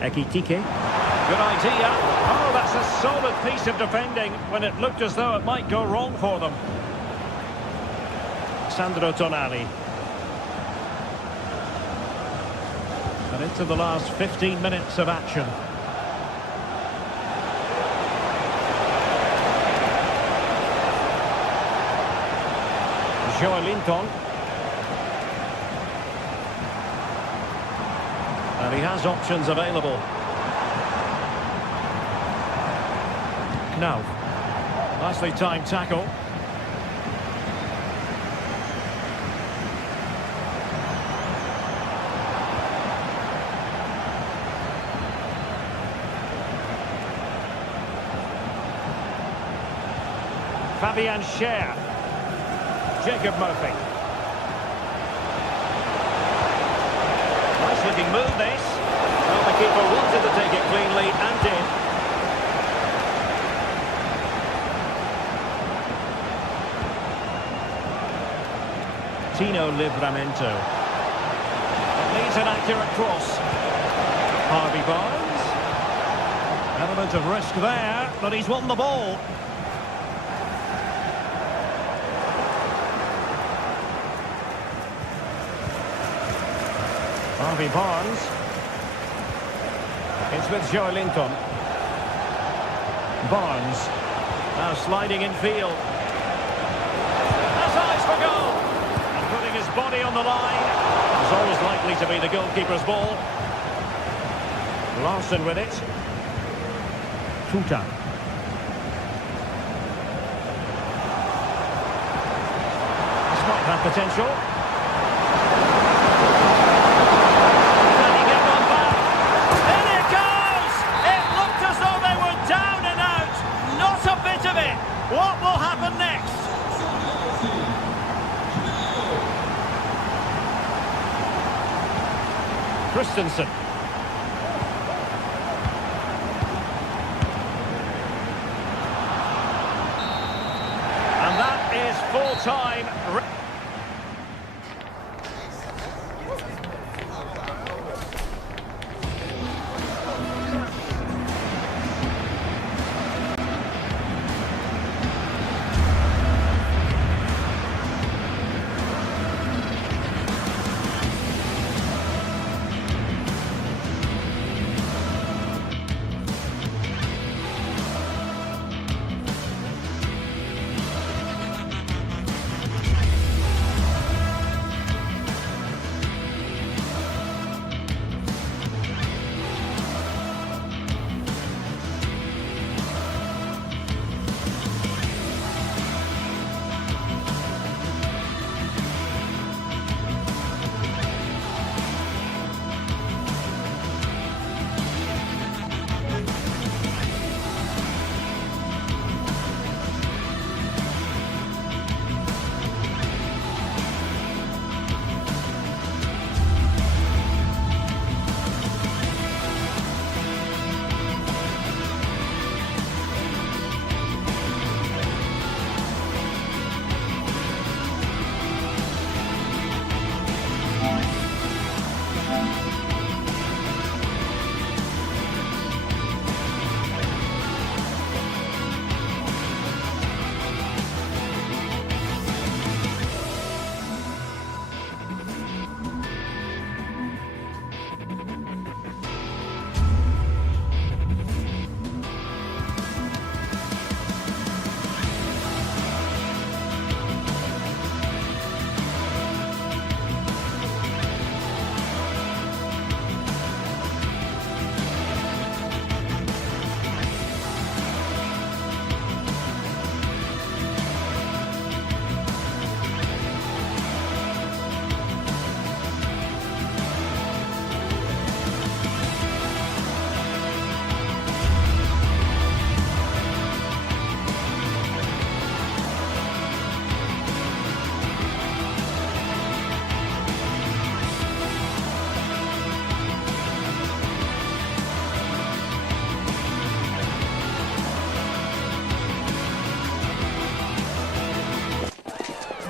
Ekitike. Good idea. Oh, that's a solid piece of defending when it looked as though it might go wrong for them. Sandro Tonali. And into the last 15 minutes of action. Joelinton. And he has options available. Now, nicely timed tackle. Fabian Schär. Jacob Murphy. Nice looking move this. Well, the keeper wanted to take it cleanly and did. Tino Livramento. It needs an accurate cross. Harvey Barnes. Element of risk there, but he's won the ball. Harvey Barnes. It's with Joelinton. Barnes. Now sliding in field. Has eyes for goal. And putting his body on the line. It's always likely to be the goalkeeper's ball. Larson with it. Tuta. This might have potential. What will happen next? Christensen. And that is full-time.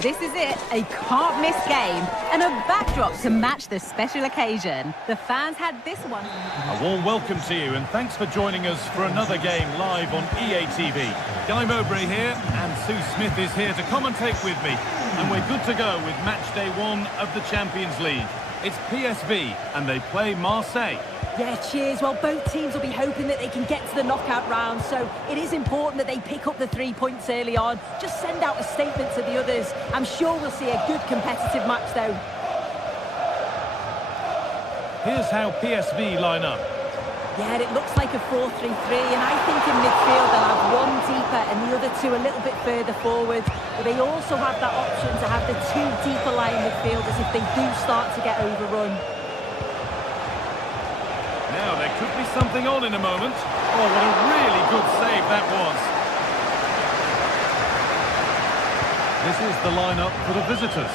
this is it, a can't-miss game and a backdrop to match the special occasion. The fans had this one. A warm welcome to you, and thanks for joining us for another game live on EA TV. Guy Mowbray here, and Sue Smith is here to commentate with me. And we're good to go with match day 1 of the Champions League. It's PSV, and they play Marseille. Yeah, cheers. Well, both teams will be hoping that they can get to the knockout round, so it is important that they pick up the 3 points early on. Just send out a statement to the others. I'm sure we'll see a good competitive match, though. Here's how PSV line up. Yeah, it looks like a 4-3-3, and I think in midfield they'll have one deeper and the other two a little bit further forward. But they also have that option to have the 2 deeper lying midfielders if they do start to get overrun. Now, there could be something on in a moment. Oh, what a really good save that was. This is the lineup for the visitors.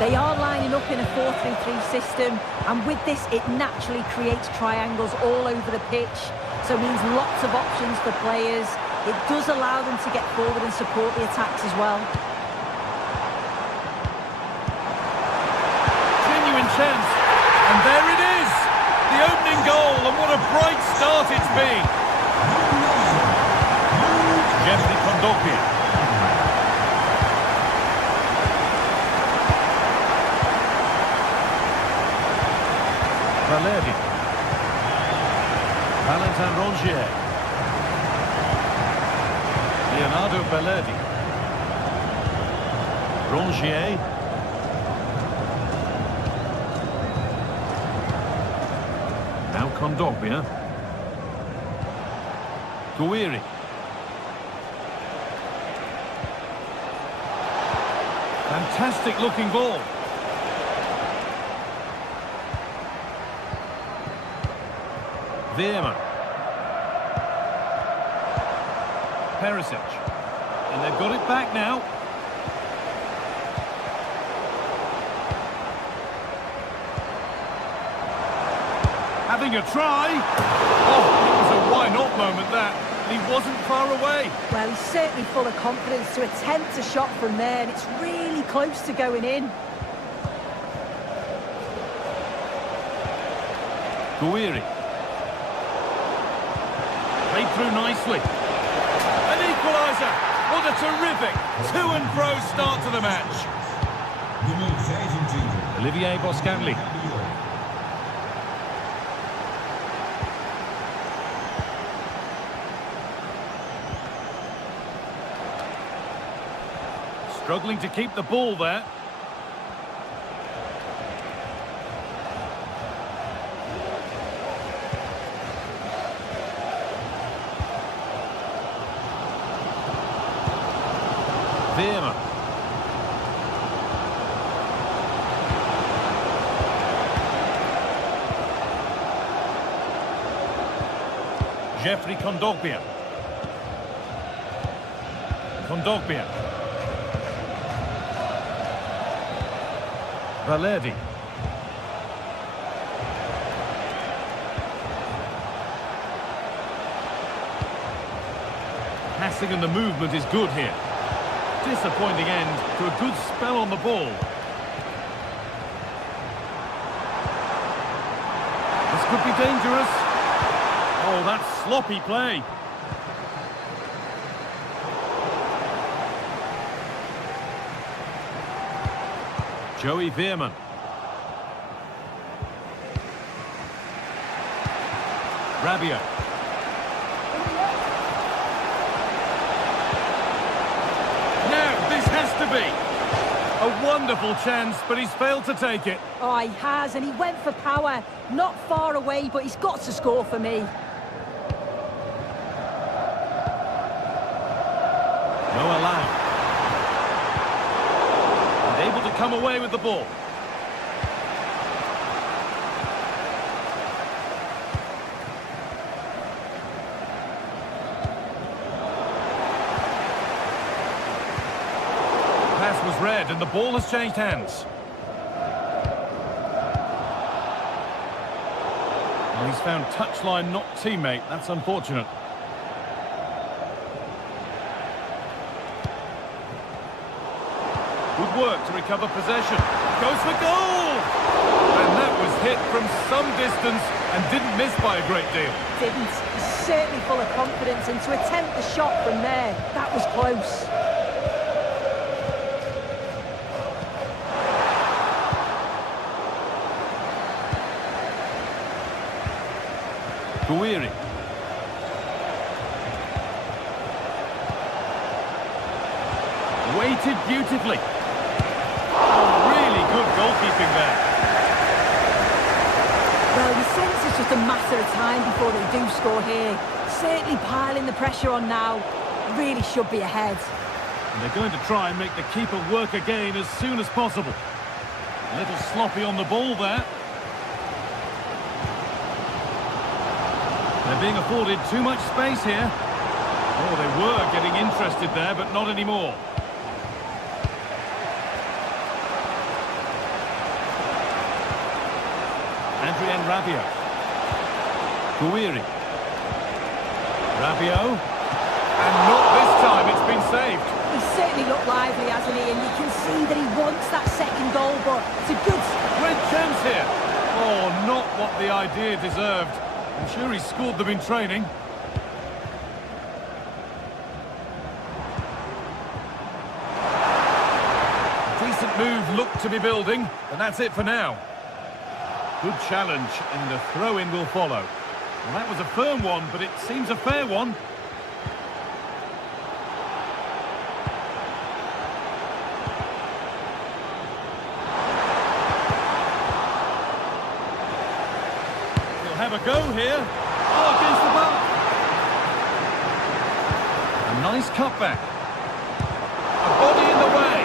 They are lining up in a 4-3-3 system, and with this, it naturally creates triangles all over the pitch, so it means lots of options for players. It does allow them to get forward and support the attacks as well. Genuine chance, and there it is! The opening goal, and what a bright start it's been! Jeffrey Kondogbia. Valerdi. Valentin Rongier. Leonardo Valerdi. Rongier. Now Kondogbia. Guiri. Fantastic looking ball. Veerman. Perisic. And they've got it back now. Having a try. Oh, it was a why-not moment, that. He wasn't far away. Well, he's certainly full of confidence to attempt a shot from there, and it's really close to going in. Guiri. Played through nicely. An equaliser. What a terrific to-and-fro start to the match. Nummer 25. Olivier Boscanli. Struggling to keep the ball there. Veerman. Jeffrey Kondogbia. Kondogbia. Valerdi. Passing and the movement is good here. Disappointing end to a good spell on the ball. This could be dangerous. Oh, that's sloppy play. Joey Veerman. Rabiot. Now, this has to be a wonderful chance, but he's failed to take it. Oh, he has, and he went for power. Not far away, but he's got to score for me. No allowed. And able to come away with the ball. Pass was read and the ball has changed hands. Well, he's found touchline, not teammate. That's unfortunate. Good work to recover possession. Goes for goal! And that was hit from some distance and didn't miss by a great deal. Didn't. He's certainly full of confidence, and to attempt the shot from there, that was close. Guiri. Weighted beautifully. Oh, really good goalkeeping there. Well, you sense it's just a matter of time before they do score here. Certainly piling the pressure on now. Really should be ahead. And they're going to try and make the keeper work again as soon as possible. A little sloppy on the ball there. They're being afforded too much space here. Oh, they were getting interested there, but not anymore. Adrien Rabiot. Guiri. Rabiot. And not this time, it's been saved. He's certainly looked lively, hasn't he? And you can see that he wants that second goal, but it's a good... Great chance here. Oh, not what the idea deserved. I'm sure he scored them in training. Decent move looked to be building, and that's it for now. Good challenge, and the throw-in will follow. Well, that was a firm one, but it seems a fair one. He'll have a go here. Oh, against the bar. A nice cutback. A body in the way.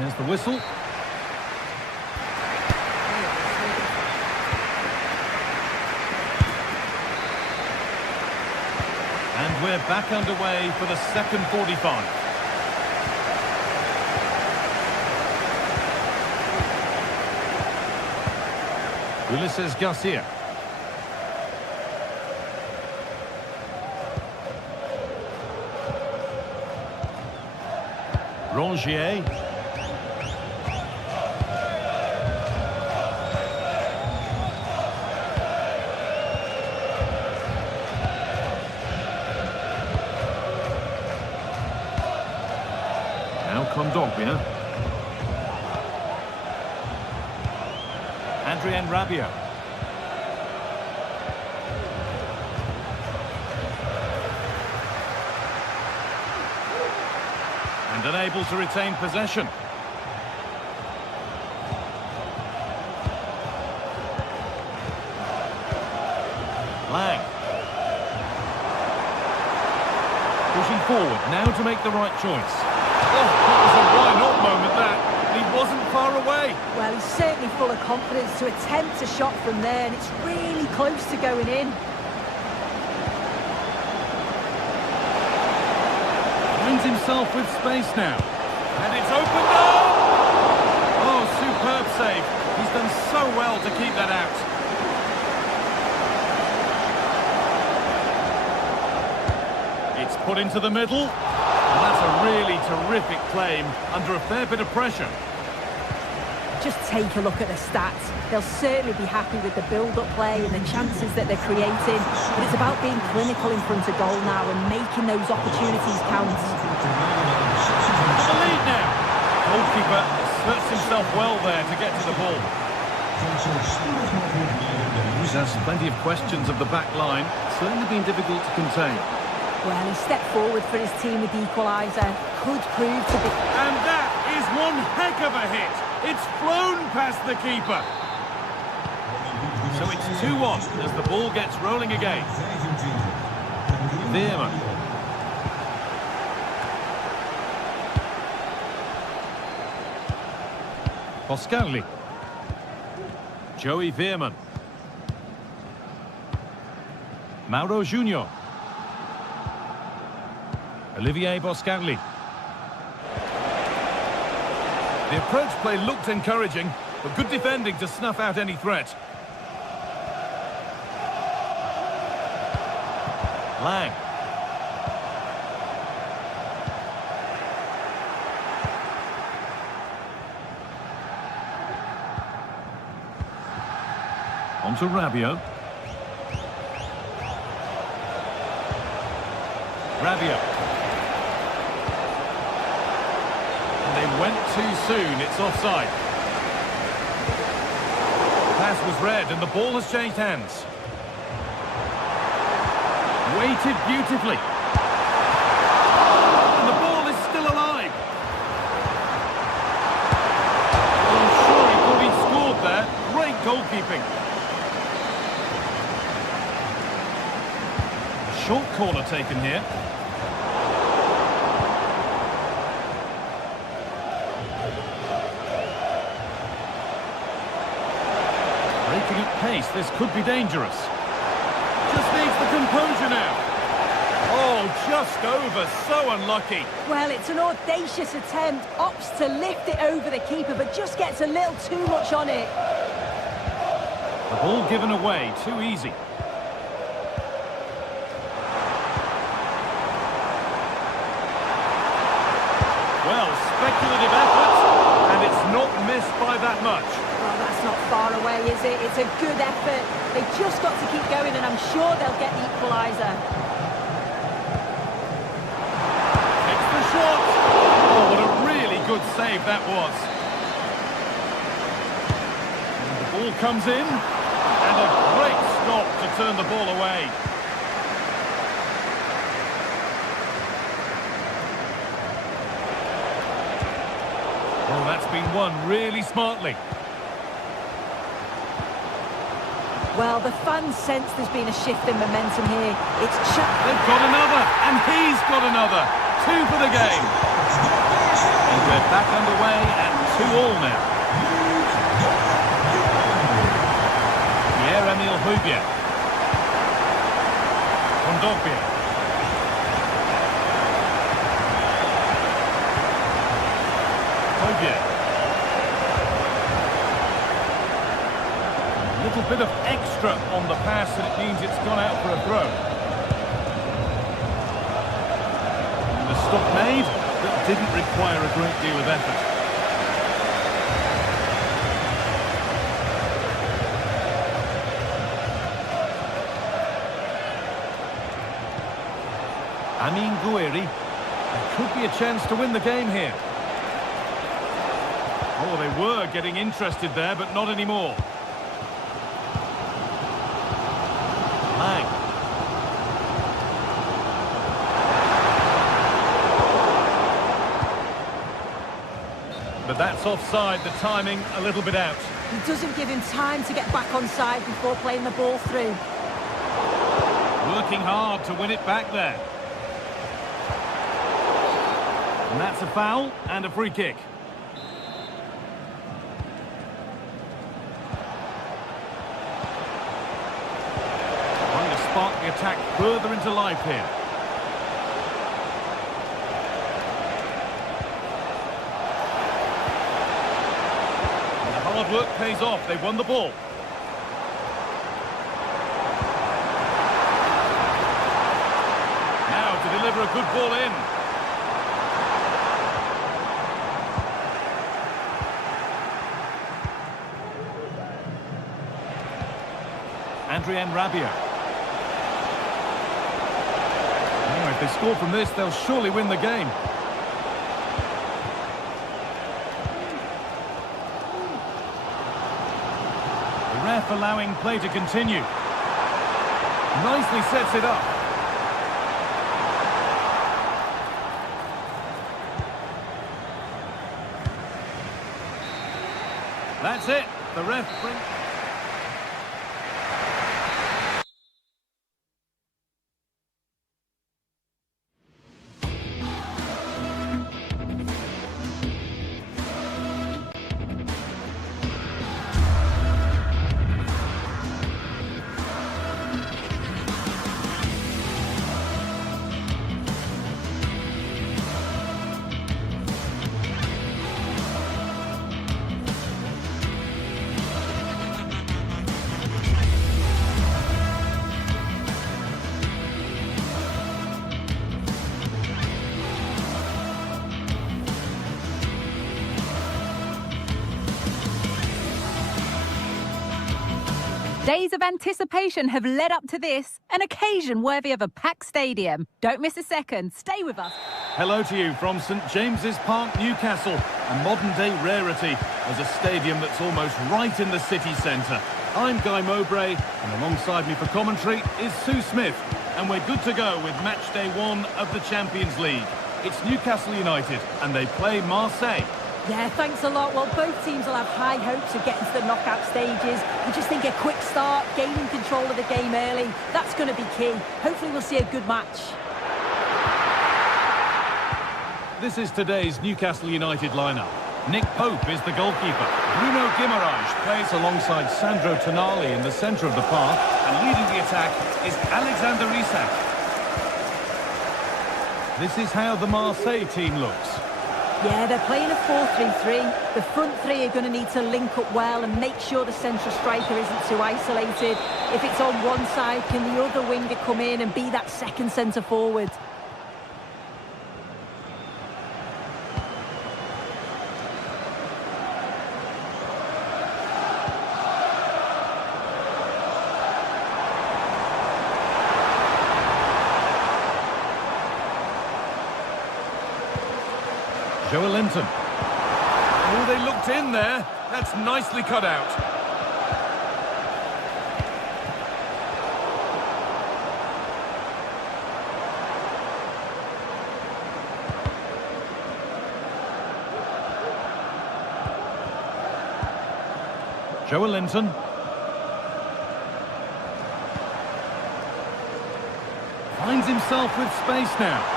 There's the whistle. And we're back underway for the second 45. Ulises Garcia. Rongier. Kondogbia. Adrien Rabiot. And unable to retain possession. Lang. Pushing forward now to make the right choice. Oh, that was a why-not moment, that. He wasn't far away. Well, he's certainly full of confidence to attempt a shot from there, and it's really close to going in. Finds himself with space now. And it's open now! Oh, superb save. He's done so well to keep that out. It's put into the middle. And that's a really terrific claim under a fair bit of pressure. Just take a look at the stats. They'll certainly be happy with the build-up play and the chances that they're creating. But it's about being clinical in front of goal now and making those opportunities count. The lead now. Goalkeeper asserts himself well there to get to the ball. He's asked plenty of questions of the back line. It's certainly been difficult to contain. Well, he stepped forward for his team with the equaliser. Could prove to be... And that is one heck of a hit. It's flown past the keeper. So it's 2-1 as the ball gets rolling again. Veerman. Boscarli. Joey Veerman. Mauro Junior. Olivier Boscarli. The approach play looked encouraging, but good defending to snuff out any threat. Lang. On to Rabiot. Rabiot. And they went too soon. It's offside. The pass was read and the ball has changed hands. Weighted beautifully. And the ball is still alive. I'm sure he thought he'd scored there. Great goalkeeping. Short corner taken here. Breaking at pace, this could be dangerous. Just needs the composure now. Oh, just over, so unlucky. Well, it's an audacious attempt. Opts to lift it over the keeper, but just gets a little too much on it. The ball given away, too easy. Well, speculative effort, and it's not missed by that much. Well, that's not far away, is it? It's a good effort. They've just got to keep going, and I'm sure they'll get the equaliser. Takes the shot. Oh, what a really good save that was. And the ball comes in, and a great stop to turn the ball away. Oh, that's been won really smartly. Well, the fans sense there's been a shift in momentum here. They've got another, and he's got another. 2 for the game. And we're back underway at 2-2 now. Pierre-Emile Højbjerg. Kondogbia. Højbjerg. A little bit of extra on the pass, and it means it's gone out for a throw. And the stop made, that didn't require a great deal of effort. Amin Gouiri. There could be a chance to win the game here. Oh, they were getting interested there, but not anymore. Lang. But that's offside, the timing a little bit out. He doesn't give him time to get back on side before playing the ball through. Working hard to win it back there. And that's a foul and a free kick. Trying to spark the attack further into life here. And the hard work pays off. They've won the ball. Now to deliver a good ball in. Adrien Rabiot. Now, if they score from this, they'll surely win the game. The ref allowing play to continue. Nicely sets it up. That's it. The ref brings... Days of anticipation have led up to this, an occasion worthy of a packed stadium. Don't miss a second. Stay with us. Hello to you from St James's Park, Newcastle, a modern-day rarity as a stadium that's almost right in the city centre. I'm Guy Mowbray, and alongside me for commentary is Sue Smith, and we're good to go with match day 1 of the Champions League. It's Newcastle United, and they play Marseille. Yeah, thanks a lot. Well, both teams will have high hopes of getting to the knockout stages. We just think a quick start, gaining control of the game early, that's going to be key. Hopefully we'll see a good match. This is today's Newcastle United lineup. Nick Pope is the goalkeeper. Bruno Guimaraes plays alongside Sandro Tonali in the centre of the park, and leading the attack is Alexander Isak. This is how the Marseille team looks. Yeah, they're playing a 4-3-3. The front three are going to need to link up well and make sure the central striker isn't too isolated. If it's on one side, can the other winger come in and be that second centre forward? Joelinton. Oh, they looked in there. That's nicely cut out. Joelinton. Finds himself with space now.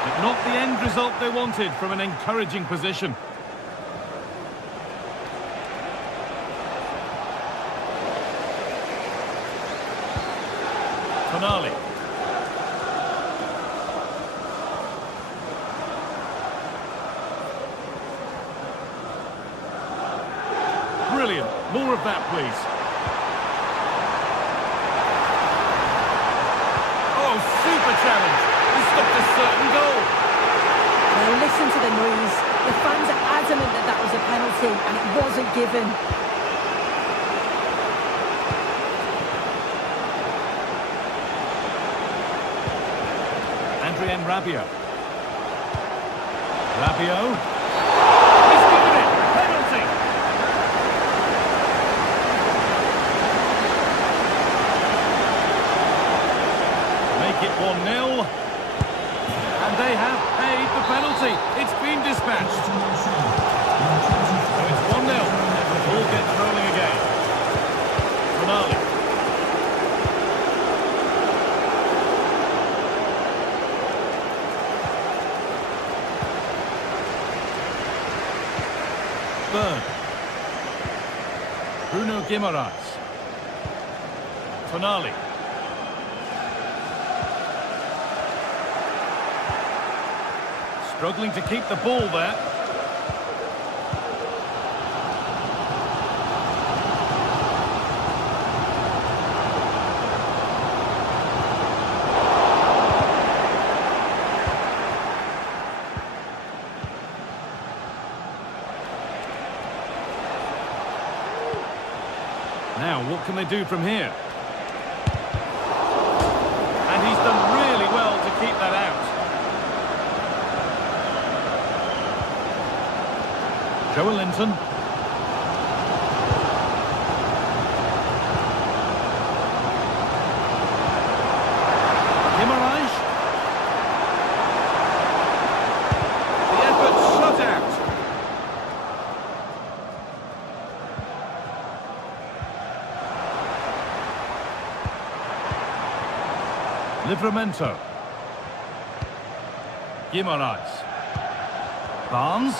But not the end result they wanted from an encouraging position. Tonali. Brilliant. More of that, please. Oh, super challenge. He stopped a certain goal. Now listen to the noise. The fans are adamant that that was a penalty and it wasn't given. Adrien Rabiot. Rabiot. He's given it. Penalty. Make it 1-0. And they have paid the penalty. It's been dispatched. So it's 1-0. And the ball gets rolling again. Tonali. Burn. Bruno Guimaraes. Tonali. Struggling to keep the ball there. Now, what can they do from here? And he's done really well to keep that out. Joelinton. Guimaraes. The effort shut out. Livramento. Guimaraes. Barnes.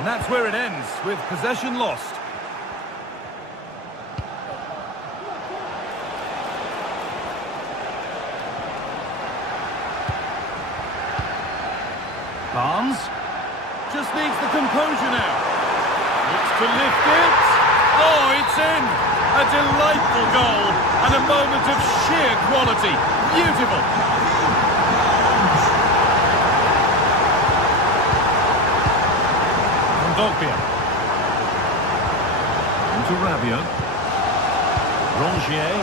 And that's where it ends, with possession lost. Barnes just needs the composure now. Looks to lift it. Oh, it's in! A delightful goal and a moment of sheer quality. Beautiful. Into Rabiot. Rongier.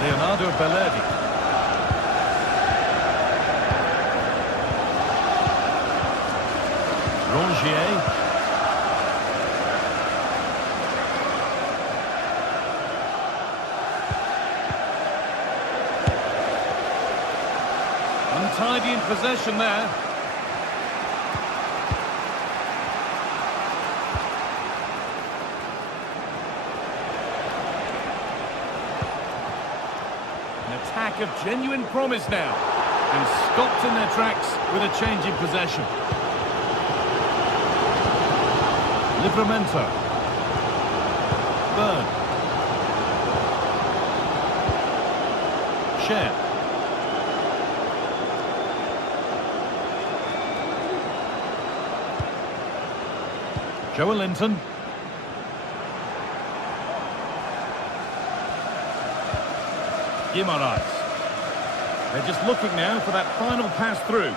Leonardo Bellerdi. Rongier. Untidy in possession there. An attack of genuine promise now. And stopped in their tracks with a change in possession. Livramento. Burn. Share. Joelinton. Guimaraes. They're just looking now for that final pass through.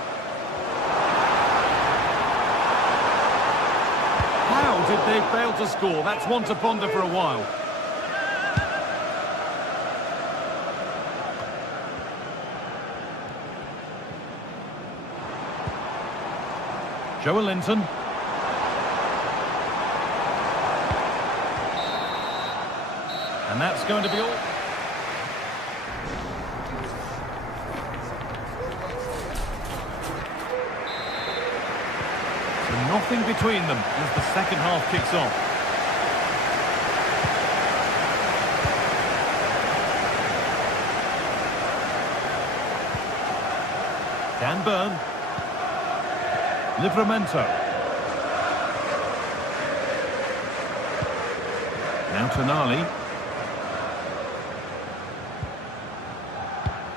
How did they fail to score? That's one to ponder for a while. Joelinton. And that's going to be all. So nothing between them as the second half kicks off. Dan Burn. Livramento. Now Tonali.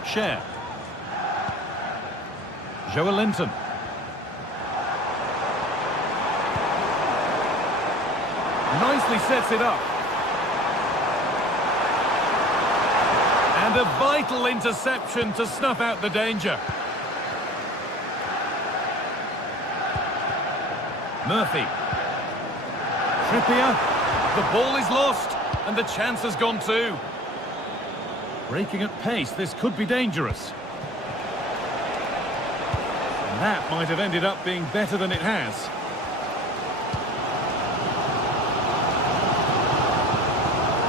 Share. Joelinton. Nicely sets it up. And a vital interception to snuff out the danger. Murphy. Trippier. The ball is lost and the chance has gone too. Breaking at pace, this could be dangerous. And that might have ended up being better than it has.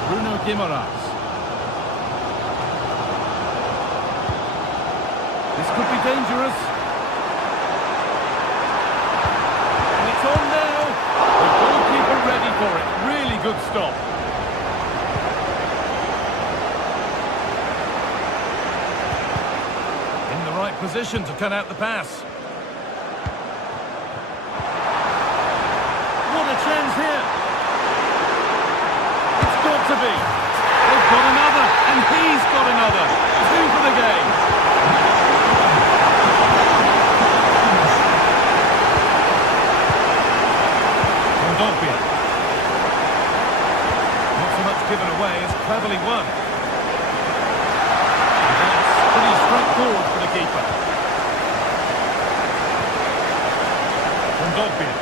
Bruno Guimaraes. This could be dangerous. And it's on now. The goalkeeper ready for it. Really good stop. Position to cut out the pass. What a chance here. It's got to be. They've got another, and he's got another. 2 for the game. Kondogbia. Not so much given away as cleverly won. Pretty straightforward for the keeper. Kondogbia.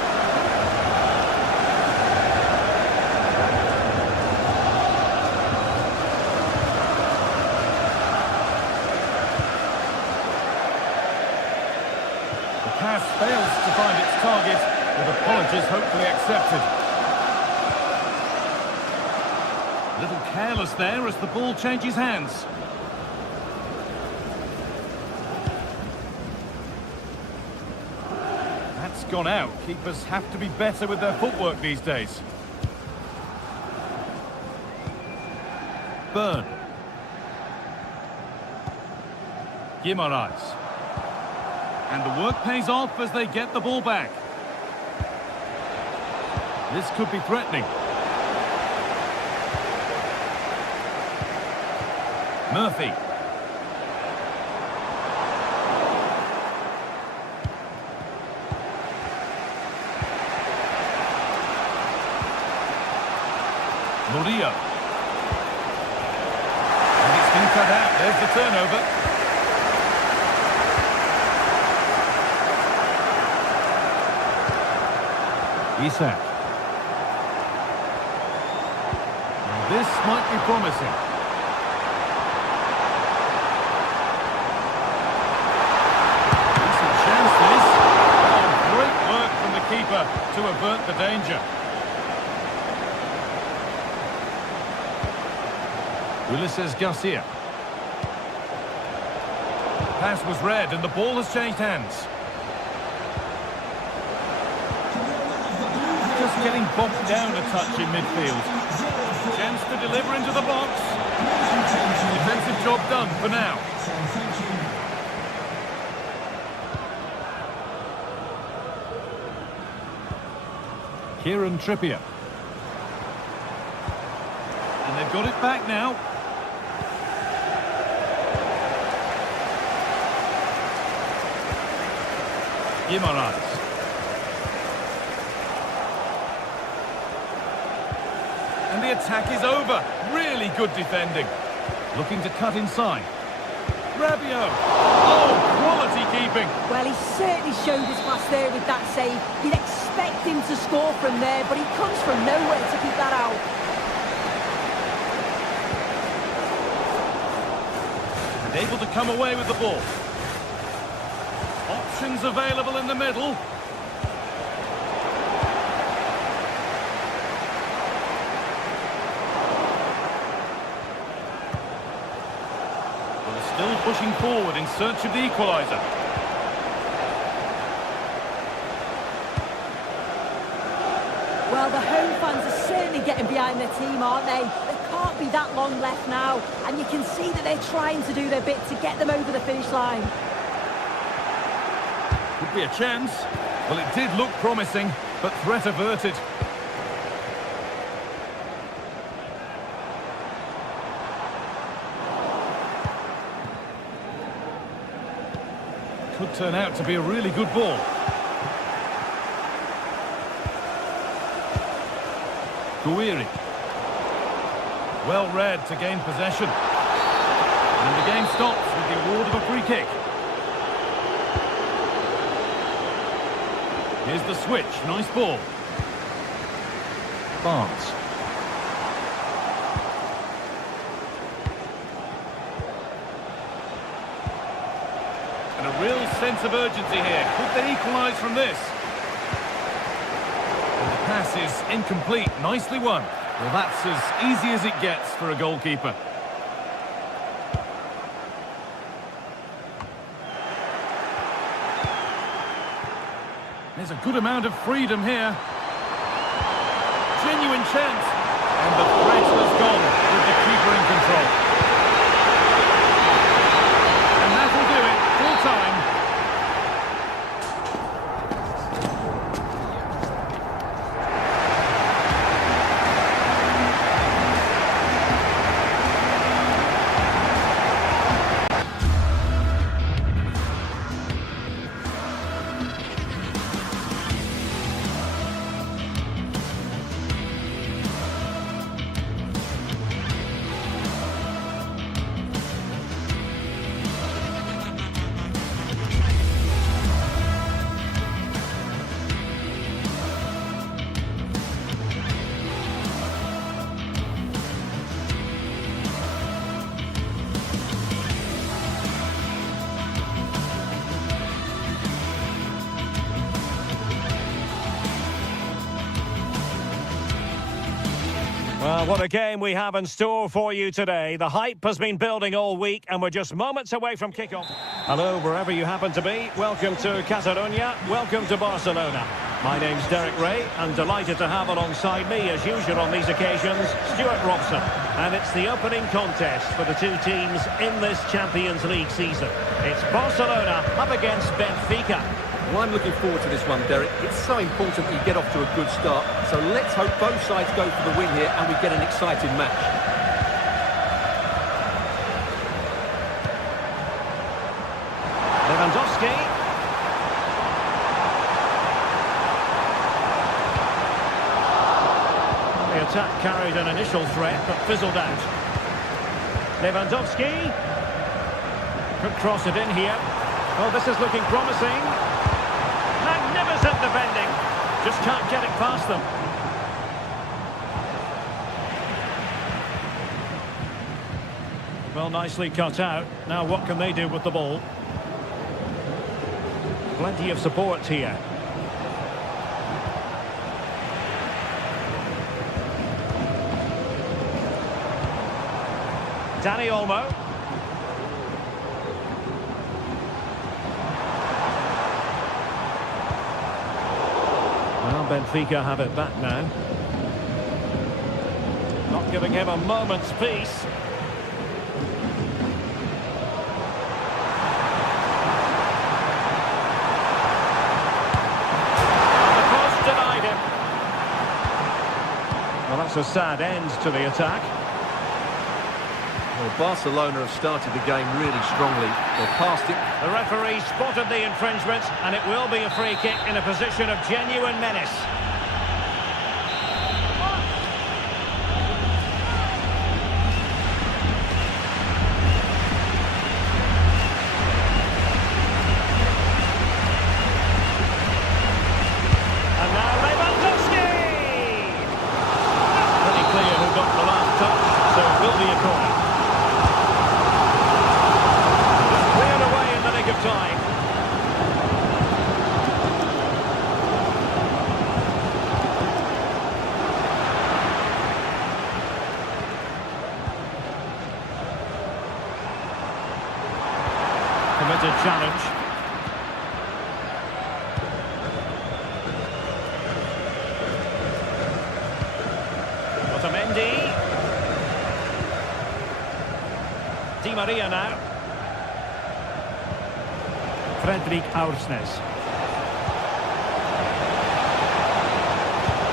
The pass fails to find its target, with apologies hopefully accepted. A little careless there as the ball changes hands. Gone out. Keepers have to be better with their footwork these days. Burn. Guimaraes. And the work pays off as they get the ball back. This could be threatening. Murphy. Murillo. And it's been cut out. There's the turnover. Isak. This might be promising. Decent chance this. Oh, great work from the keeper to avert the danger. Ulises Garcia. Pass was read and the ball has changed hands. Just getting bogged down a touch in midfield. Chance to deliver into the box. Defensive job done for now. Kieran Trippier. And they've got it back now. Guimaraes. And the attack is over. Really good defending. Looking to cut inside. Rabiot. Oh, quality keeping. Well, he certainly showed his class there with that save. You'd expect him to score from there, but he comes from nowhere to keep that out. And able to come away with the ball. Options available in the middle. Well, still pushing forward in search of the equaliser. Well, the home fans are certainly getting behind their team, aren't they? There can't be that long left now, and you can see that they're trying to do their bit to get them over the finish line. Could be a chance. Well, it did look promising, but threat averted. Could turn out to be a really good ball. Guiri. Well read to gain possession. And the game stops with the award of a free kick. Here's the switch. Nice ball. Barnes. And a real sense of urgency here. Could they equalise from this? And the pass is incomplete. Nicely won. Well, that's as easy as it gets for a goalkeeper. There's a good amount of freedom here. Genuine chance. And the threat has gone with the keeper in control. And that'll do it. Full time. Well, what a game we have in store for you today. The hype has been building all week and we're just moments away from kickoff. Hello, wherever you happen to be. Welcome to Catalonia. Welcome to Barcelona. My name's Derek Ray and delighted to have alongside me, as usual on these occasions, Stuart Robson. And it's the opening contest for the two teams in this Champions League season. It's Barcelona up against Benfica. Well, I'm looking forward to this one, Derek. It's so important that you get off to a good start. So let's hope both sides go for the win here and we get an exciting match. Lewandowski. The attack carried an initial threat but fizzled out. Lewandowski. Could cross it in here. Well, this is looking promising. Magnificent defending. Just can't get it past them. Well, nicely cut out. Now what can they do with the ball? Plenty of support here. Danny Olmo. Well, Benfica have it back now. Not giving him a moment's peace. The post denied him. Well, that's a sad end to the attack. Well, Barcelona have started the game really strongly. They've passed it. The referee spotted the infringement, and it will be a free kick in a position of genuine menace. And now Lewandowski! Pretty clear who got the last touch, so it will be a corner. Of time. Committed challenge. Otamendi. Di Maria now. Aursnes.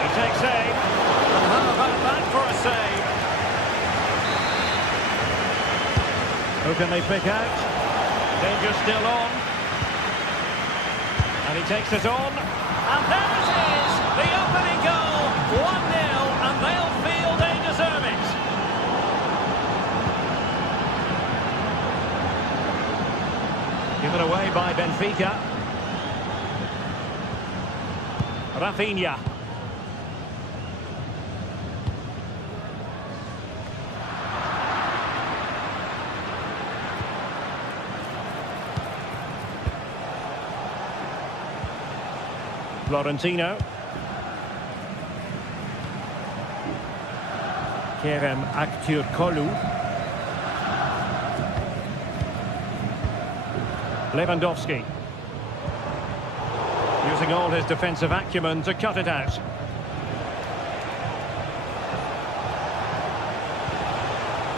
He takes aim. And how about that for a save? Who can they pick out? Danger still on. And he takes it on. And there it is! The opening goal! 1-0, and they'll feel they deserve it. Given away by Benfica. Rafinha. Florentino. Kerem Aktürkoğlu. Lewandowski. Using all his defensive acumen to cut it out.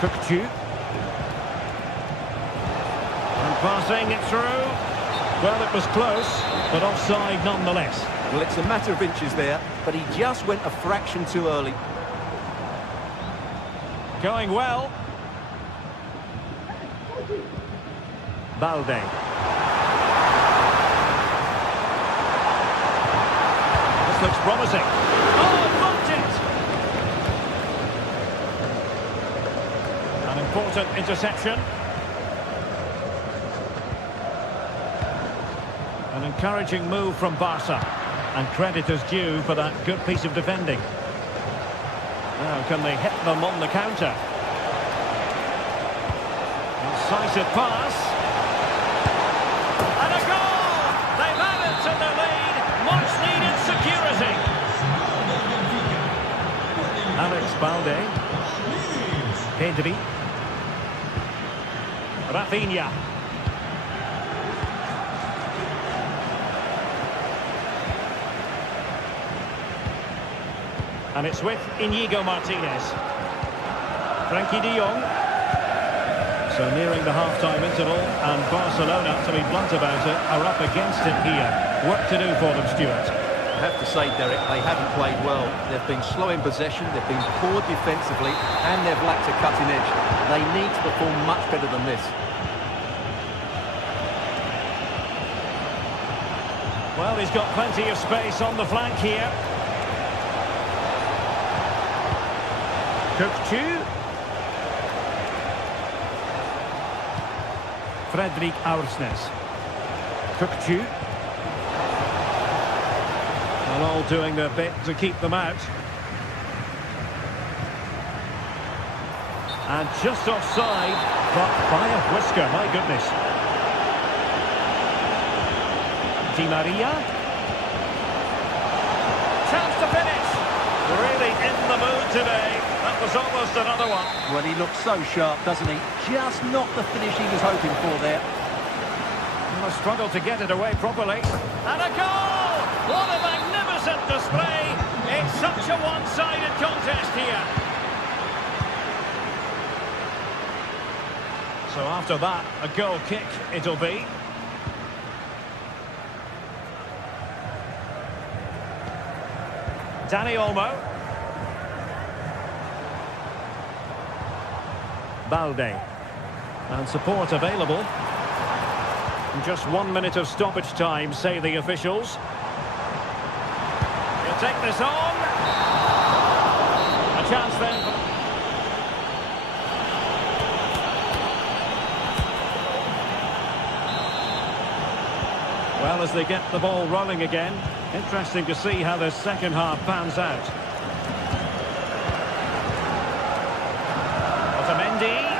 Kökçü. And passing it through. Well, it was close, but offside nonetheless. Well, it's a matter of inches there, but he just went a fraction too early. Going well. Balde. This looks promising. Oh, blocked it! An important interception. An encouraging move from Barca. And credit is due for that good piece of defending. Now, can they hit them on the counter? Incisive pass. And a goal! They've added to the lead. Much needed security. Alex Balde. Pedri. Rafinha. And it's with Inigo Martinez. Frankie de Jong. So nearing the half-time interval, and Barcelona, to be blunt about it, are up against it here. Work to do for them, Stuart. I have to say, Derek, they haven't played well. They've been slow in possession, they've been poor defensively, and they've lacked a cutting edge. They need to perform much better than this. Well, he's got plenty of space on the flank here. Kökçü. Fredrik Aursnes. Kökçü. Well, all all doing their bit to keep them out. And just offside, but by a whisker, my goodness. Di Maria. Chance to finish. Really in the mood today. That was almost another one. Well, he looks so sharp, doesn't he? Just not the finish he was hoping for there. A struggle to get it away properly. And a goal! What a magnificent display! It's such a one-sided contest here. So after that, a goal kick it'll be. Dani Olmo. Balde. And support available. Just 1 minute of stoppage time, say the officials. He'll take this on. A chance then. Well, as they get the ball rolling again, interesting to see how the second half pans out. Otamendi.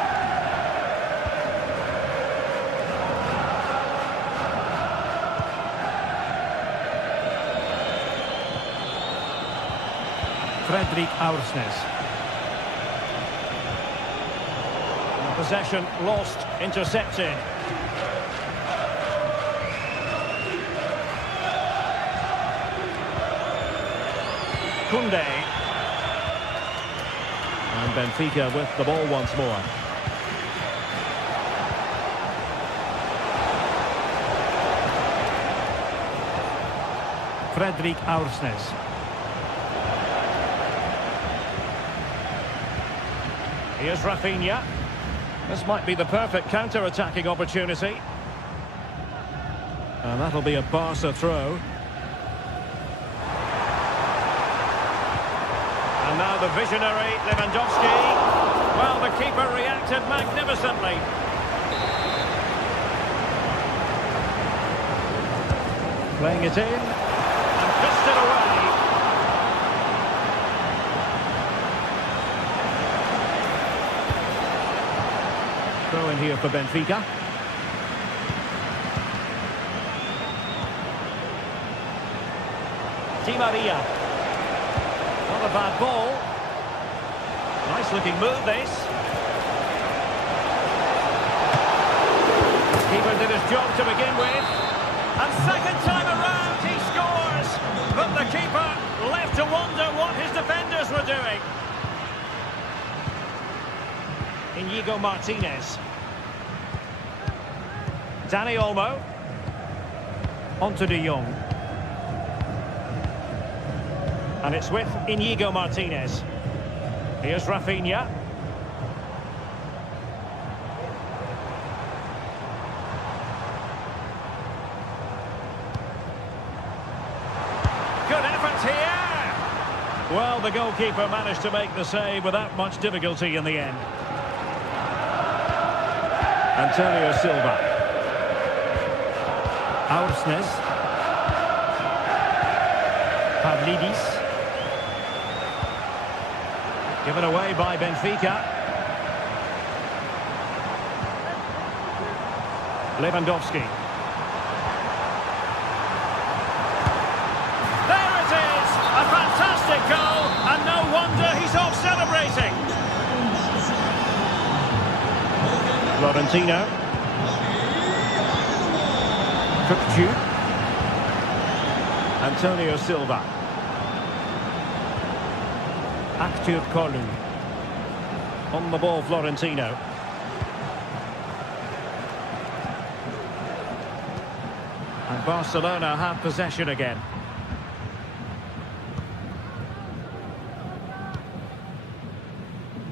Fredrik Aursnes. Possession lost, intercepted. Koundé. And Benfica with the ball once more. Fredrik Aursnes. Here's Rafinha. This might be the perfect counter-attacking opportunity. And that'll be a Barca throw. And now the visionary Lewandowski. Well, the keeper reacted magnificently. Playing it in. And fisted away. Throw in here for Benfica. Di Maria. Not a bad ball. Nice looking move this. Keeper did his job to begin with. And second time around he scores. But the keeper left to wonder what his defenders were doing. Inigo Martinez. Dani Olmo. Onto De Jong. And it's with Inigo Martinez. Here's Rafinha. Good effort here. Well, the goalkeeper managed to make the save without much difficulty in the end. Antonio Silva. Aursnes. Pavlidis. Given away by Benfica. Lewandowski. There it is! A fantastic goal, and no wonder he's off celebrating. Florentino. Cookju. Antonio Silva. Aktürk Kolu. On the ball, Florentino. And Barcelona have possession again.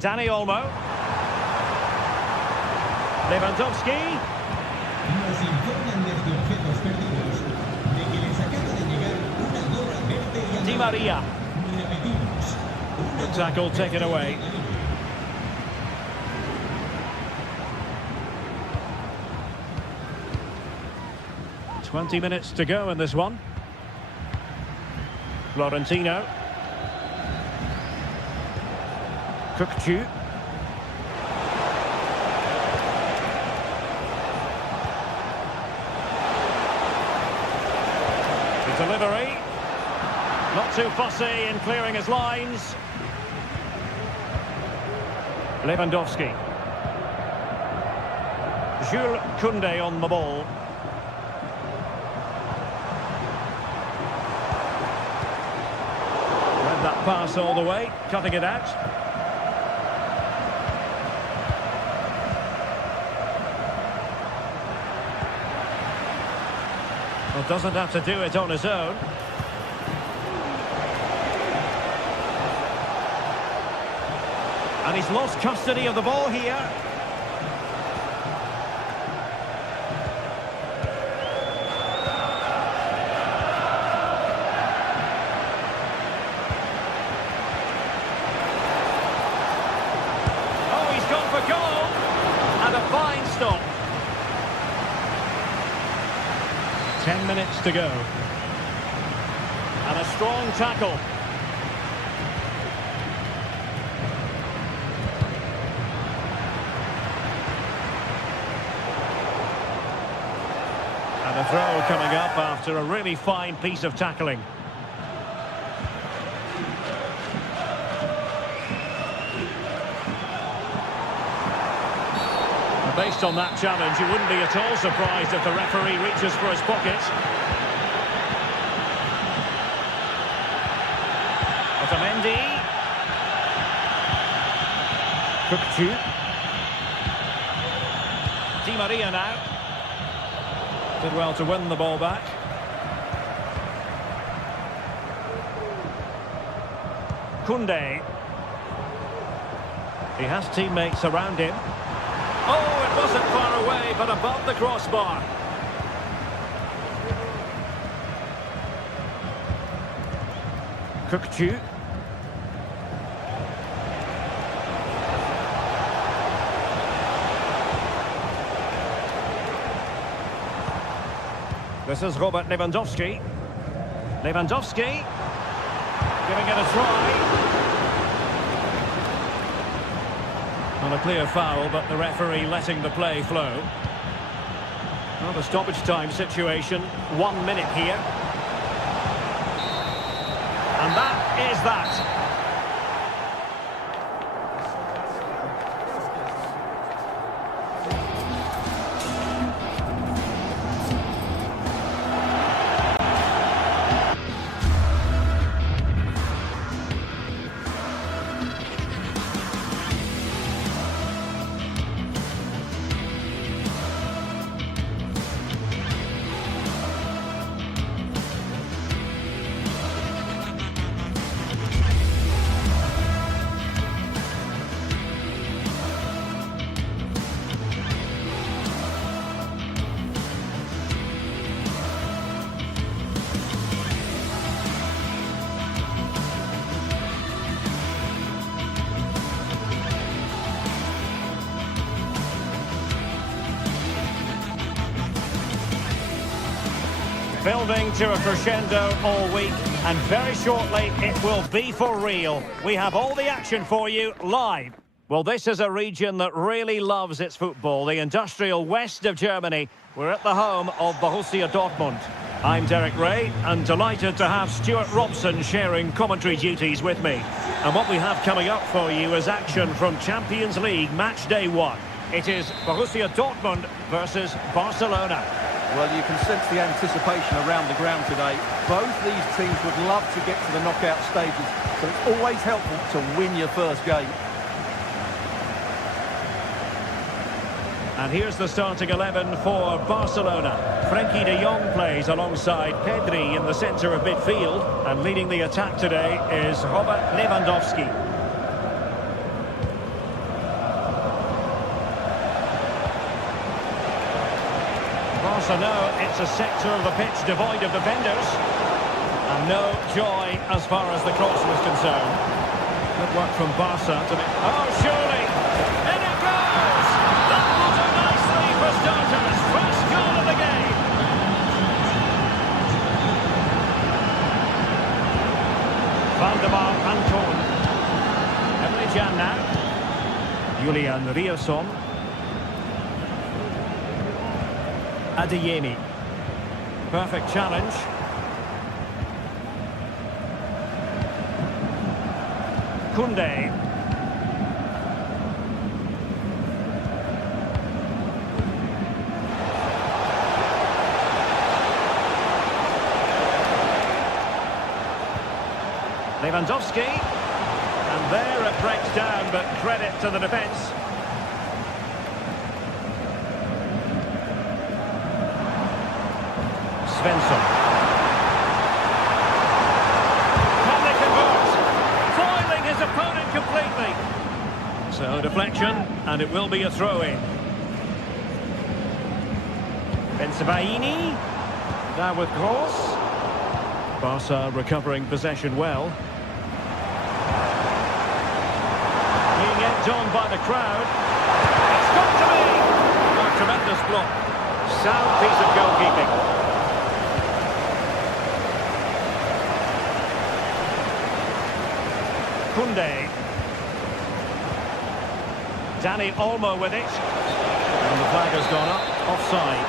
Dani Olmo. Lewandowski. Nos informan desde objetos perdidos de que les acaba de llegar una gorra verde y Di Maria. repetimos. The tackle taken away. ...20 minutes to go in this one. Florentino. Cookchu. The delivery. Not too fussy in clearing his lines. Lewandowski. Jules Koundé on the ball. Read that pass all the way, cutting it out. Well, doesn't have to do it on his own. And he's lost custody of the ball here. Oh, he's gone for goal. And a fine stop. 10 minutes to go. And a strong tackle. And a throw coming up after a really fine piece of tackling. And based on that challenge, you wouldn't be at all surprised if the referee reaches for his pocket. Otamendi. Cookchu. Di Maria now. Did well to win the ball back. Koundé. He has teammates around him. Oh, it wasn't far away, but above the crossbar. Cookchu. This is Robert Lewandowski. Lewandowski giving it a try. Not a clear foul, but the referee letting the play flow. Well, the stoppage time situation, 1 minute here. And that is that. Building to a crescendo all week, and very shortly it will be for real. We have all the action for you live. Well, this is a region that really loves its football, the industrial west of Germany. We're at the home of Borussia Dortmund. I'm Derek Ray, and delighted to have Stuart Robson sharing commentary duties with me. And what we have coming up for you is action from Champions League match day 1. It is Borussia Dortmund versus Barcelona. Well, you can sense the anticipation around the ground today. Both these teams would love to get to the knockout stages, so it's always helpful to win your first game. And here's the starting 11 for Barcelona. Frenkie de Jong plays alongside Pedri in the centre of midfield, and leading the attack today is Robert Lewandowski. Barca know it's a sector of the pitch devoid of defenders, and no joy as far as the cross was concerned. Good work from Barca to make... Oh, surely! In it goes! That will do nicely for starters. First goal of the game. Anton. Emre Can now. Julian Riasson. Adeyemi. Perfect challenge. Koundé. Lewandowski. And there it breaks down, but credit to the defence. Svensson. Can they convert? Foiling his opponent completely. So deflection, and it will be a throw-in. Bensebaini. Now with Gross. Barca recovering possession well. Being egged on by the crowd. It's got to be! A tremendous block. Sound piece of goalkeeping. Koundé. Dani Olmo with it. And the flag has gone up. Offside.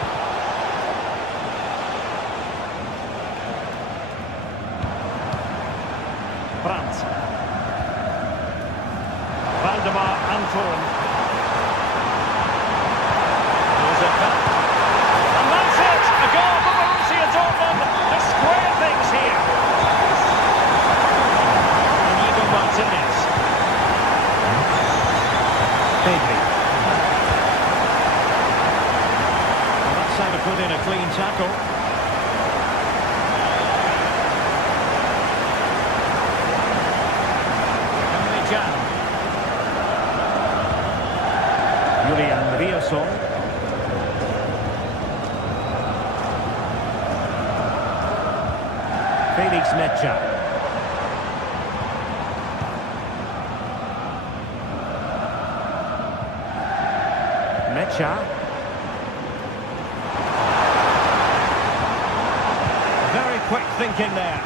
Brandt. Valdemar Anton. Here's it back. And that's it! A goal for Borussia Dortmund to square things here. Inigo Martinez. Pedri. Well, that's how to put in a clean tackle. Julian Riasson. Felix Mecha. Mecha. Very quick thinking there.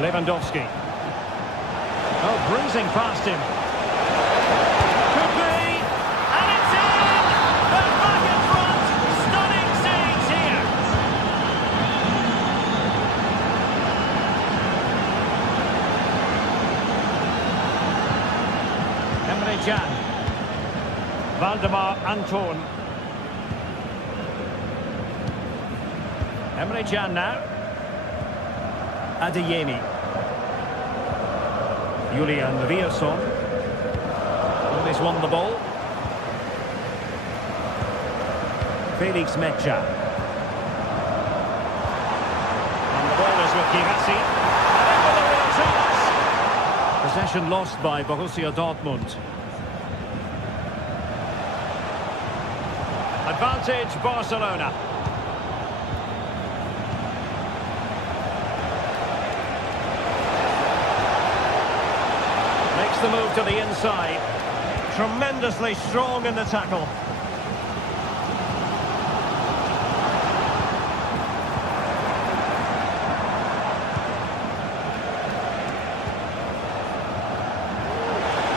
Lewandowski. Oh, breezing past him. Could be. And it's in! They're back in front! Stunning scenes here! Emre Can. Valdemar Anton. Emre Can now. Adeyemi. Julian Riasson. Well, he's won the ball. Felix Mecha. And the ball is with Girassi. And in with a real chance. Possession lost by Borussia Dortmund. Advantage Barcelona. The move to the inside. Tremendously strong in the tackle.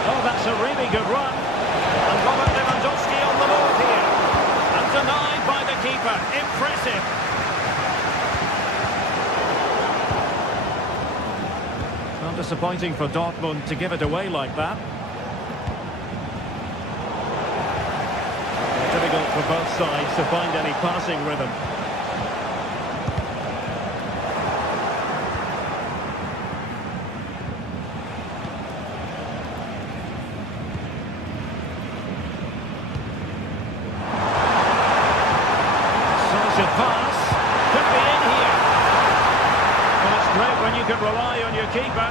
Oh, that's a really good run. And Robert Lewandowski on the move here. And denied by the keeper. Impressive. Disappointing for Dortmund to give it away like that. Difficult for both sides to find any passing rhythm. Decisive pass. Could be in here. Well, it's great when you can rely on your keeper.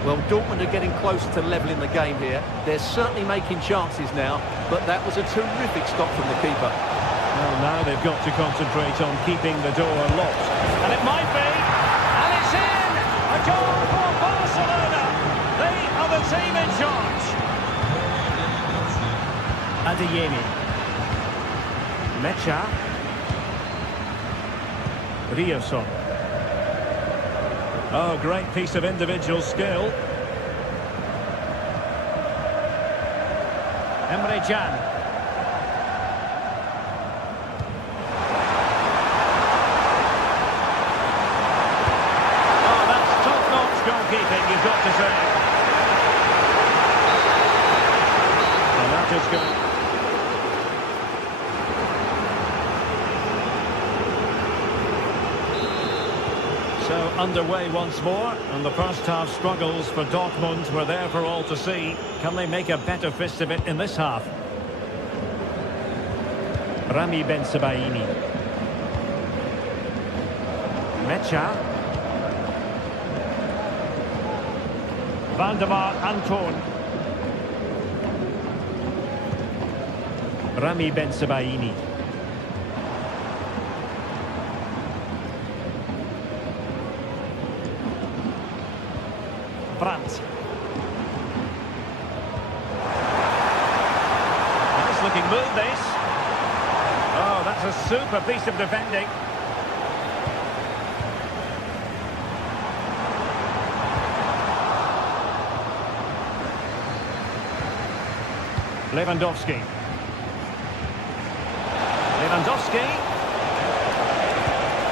Well, Dortmund are getting close to levelling the game here. They're certainly making chances now, but that was a terrific stop from the keeper. Well, now they've got to concentrate on keeping the door locked. And it might be. And it's in! A goal for Barcelona! They are team in charge. Adeyemi. Mecha. Rioson. Oh, great piece of individual skill. Emre Can. Oh, that's top-notch goalkeeping, you've got to say. And that is good. So underway once more, and the first half struggles for Dortmund were there for all to see. Can they make a better fist of it in this half? Rami Bensebaini. Mecha. Valdemar Anton. Rami Bensebaini. Brandt. Nice looking move, this. Oh, that's a super piece of defending. Lewandowski. Lewandowski.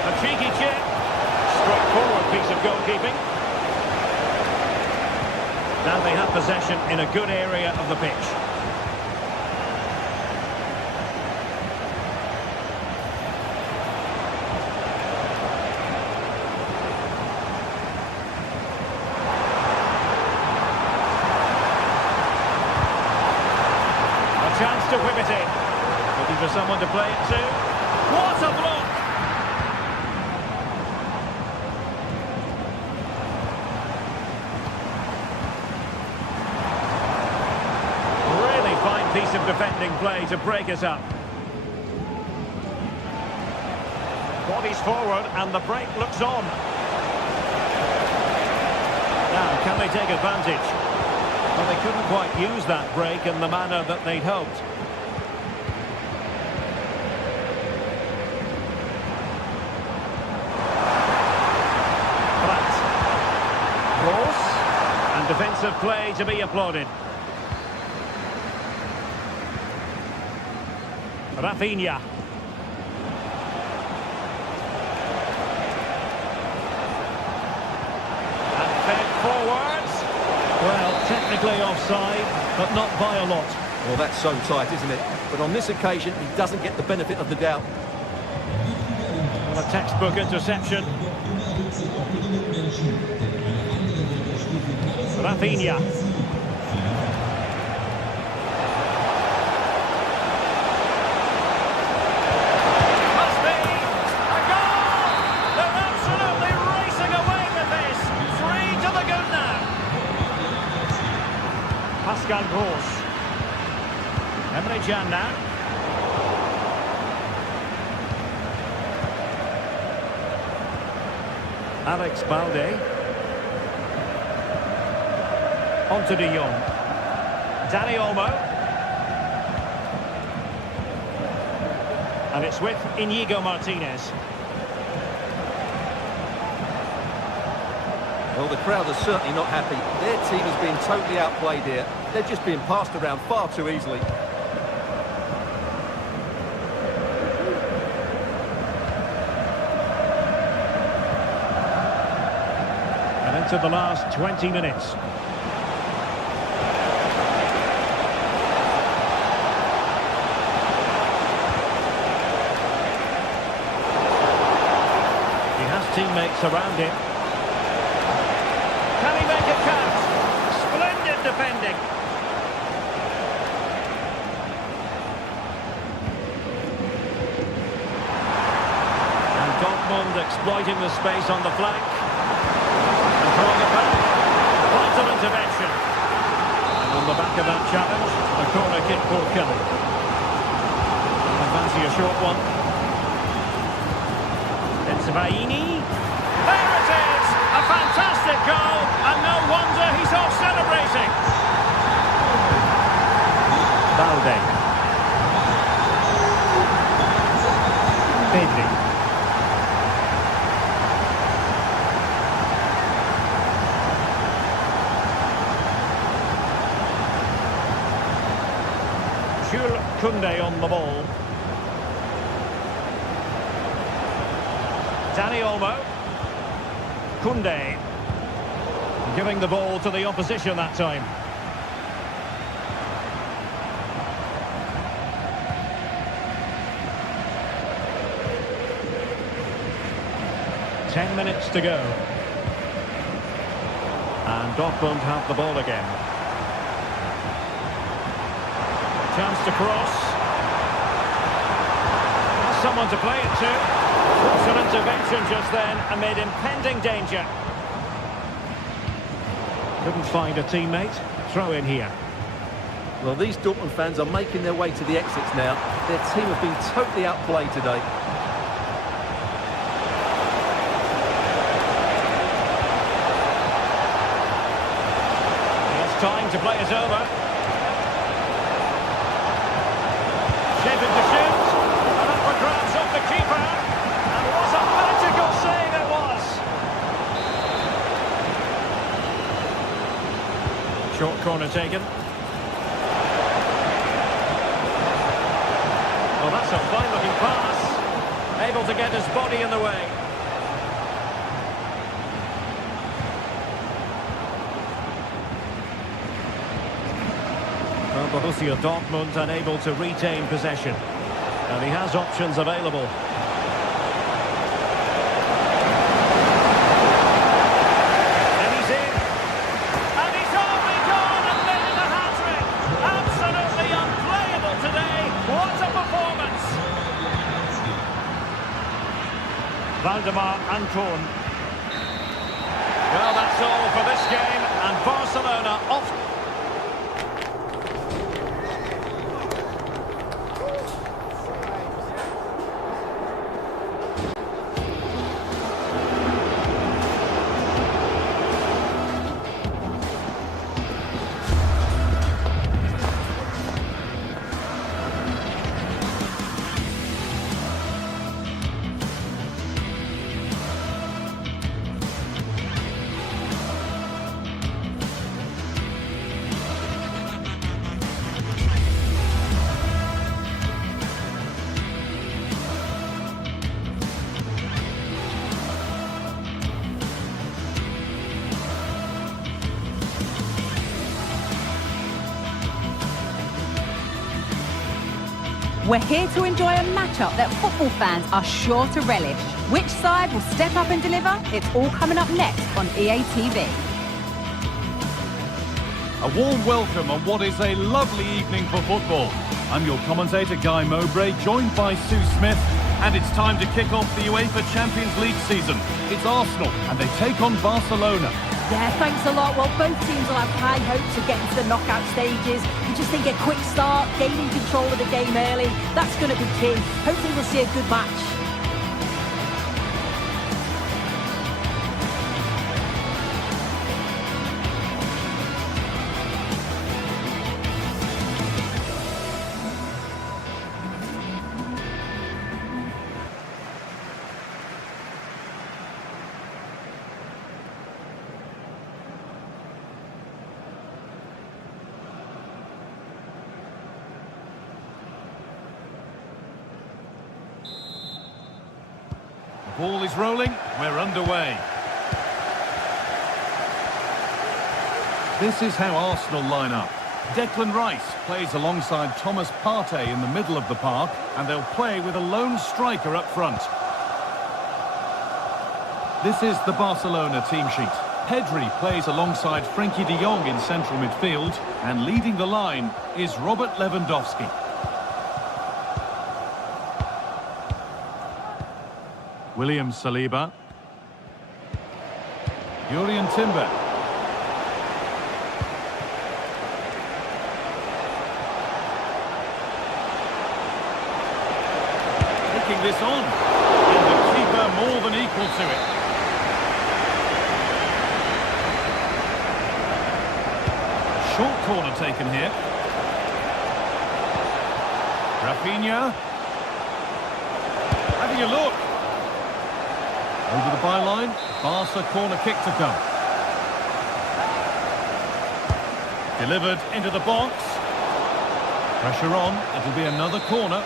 A cheeky chip. Straightforward piece of goalkeeping. Now they have possession in a good area of the pitch. A chance to whip it in. Looking for someone to play it to. What a block! Piece of defending play to break us up. Bodies forward and the break looks on. Now, can they take advantage? Well, they couldn't quite use that break in the manner that they'd hoped. Brandt. Cross. And defensive play to be applauded. Rafinha. And fed forwards. Well, technically offside, but not by a lot. Well, that's so tight, isn't it? But on this occasion, he doesn't get the benefit of the doubt. Well, a textbook interception. Rafinha. Pascal Gross. Emre Can now. Alex Balde. On to De Jong. Dani Olmo. And it's with Inigo Martinez. Well, the crowd are certainly not happy. Their team has been totally outplayed here. They're just being passed around far too easily. And into the last 20 minutes. He has teammates around him. Can he make a count? Splendid defending. And Dortmund exploiting the space on the flank. And throwing it back. Vital intervention. And on the back of that challenge, a corner kick for Kelly. I fancy a short one. Bensebaini. There it is! A fantastic goal, and no wonder he's off celebrating. Jules Koundé on the ball. Dani Olmo. Koundé. Giving the ball to the opposition that time. Ten minutes to go. And Dortmund have the ball again. Chance to cross. Has someone to play it to. What's an intervention just then amid impending danger. Couldn't find a teammate. Throw in here. Well, these Dortmund fans are making their way to the exits now. Their team have been totally outplayed today. Time to play it over. Shaping to shoot. And up for grabs off the keeper. And what a magical save it was. Short corner taken. Well, that's a fine-looking pass. Able to get his body in the way. Borussia Dortmund unable to retain possession. And he has options available. And he's in. And he's only gone and made a hat-trick. Absolutely unplayable today. What a performance. Valdemar Anton. Well, that's all for this game. And Barcelona off. We're here to enjoy a matchup that football fans are sure to relish. Which side will step up and deliver? It's all coming up next on EA TV. A warm welcome on what is a lovely evening for football. I'm your commentator, Guy Mowbray, joined by Sue Smith. And it's time to kick off the UEFA Champions League season. It's Arsenal, and they take on Barcelona. Yeah, thanks a lot. Well, both teams will have high hopes of getting to the knockout stages. We just think a quick start, gaining control of the game early, that's going to be key. Hopefully we'll see a good match. Ball is rolling, we're underway. This is how Arsenal line up. Declan Rice plays alongside Thomas Partey in the middle of the park, and they'll play with a lone striker up front. This is the Barcelona team sheet. Pedri plays alongside Frenkie de Jong in central midfield, and leading the line is Robert Lewandowski. William Saliba. Jurrien Timber. Taking this on. And the keeper more than equal to it. Short corner taken here. Rafinha. Having a look. Over the byline, Barca corner kick to come. Delivered into the box. Pressure on, it'll be another corner.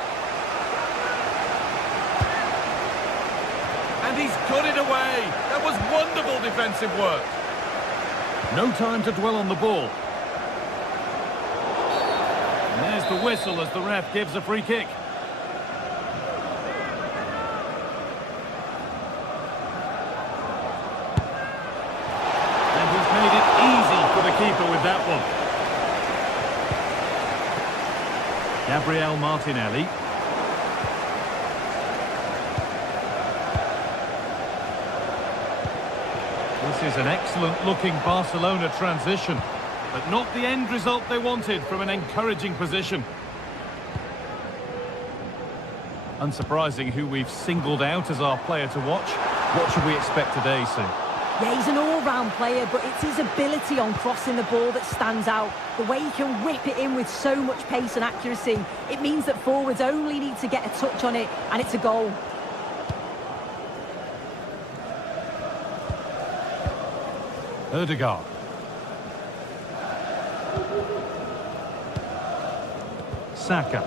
And he's got it away. That was wonderful defensive work. No time to dwell on the ball. And there's the whistle as the ref gives a free kick. And he's made it easy for the keeper with that one. Gabriel Martinelli. This is an excellent-looking Barcelona transition, but not the end result they wanted from an encouraging position. Unsurprising who we've singled out as our player to watch. What should we expect today, Sue? Yeah, he's an all-round player, but it's his ability on crossing the ball that stands out. The way he can whip it in with so much pace and accuracy. It means that forwards only need to get a touch on it, and it's a goal. Ødegaard. Saka.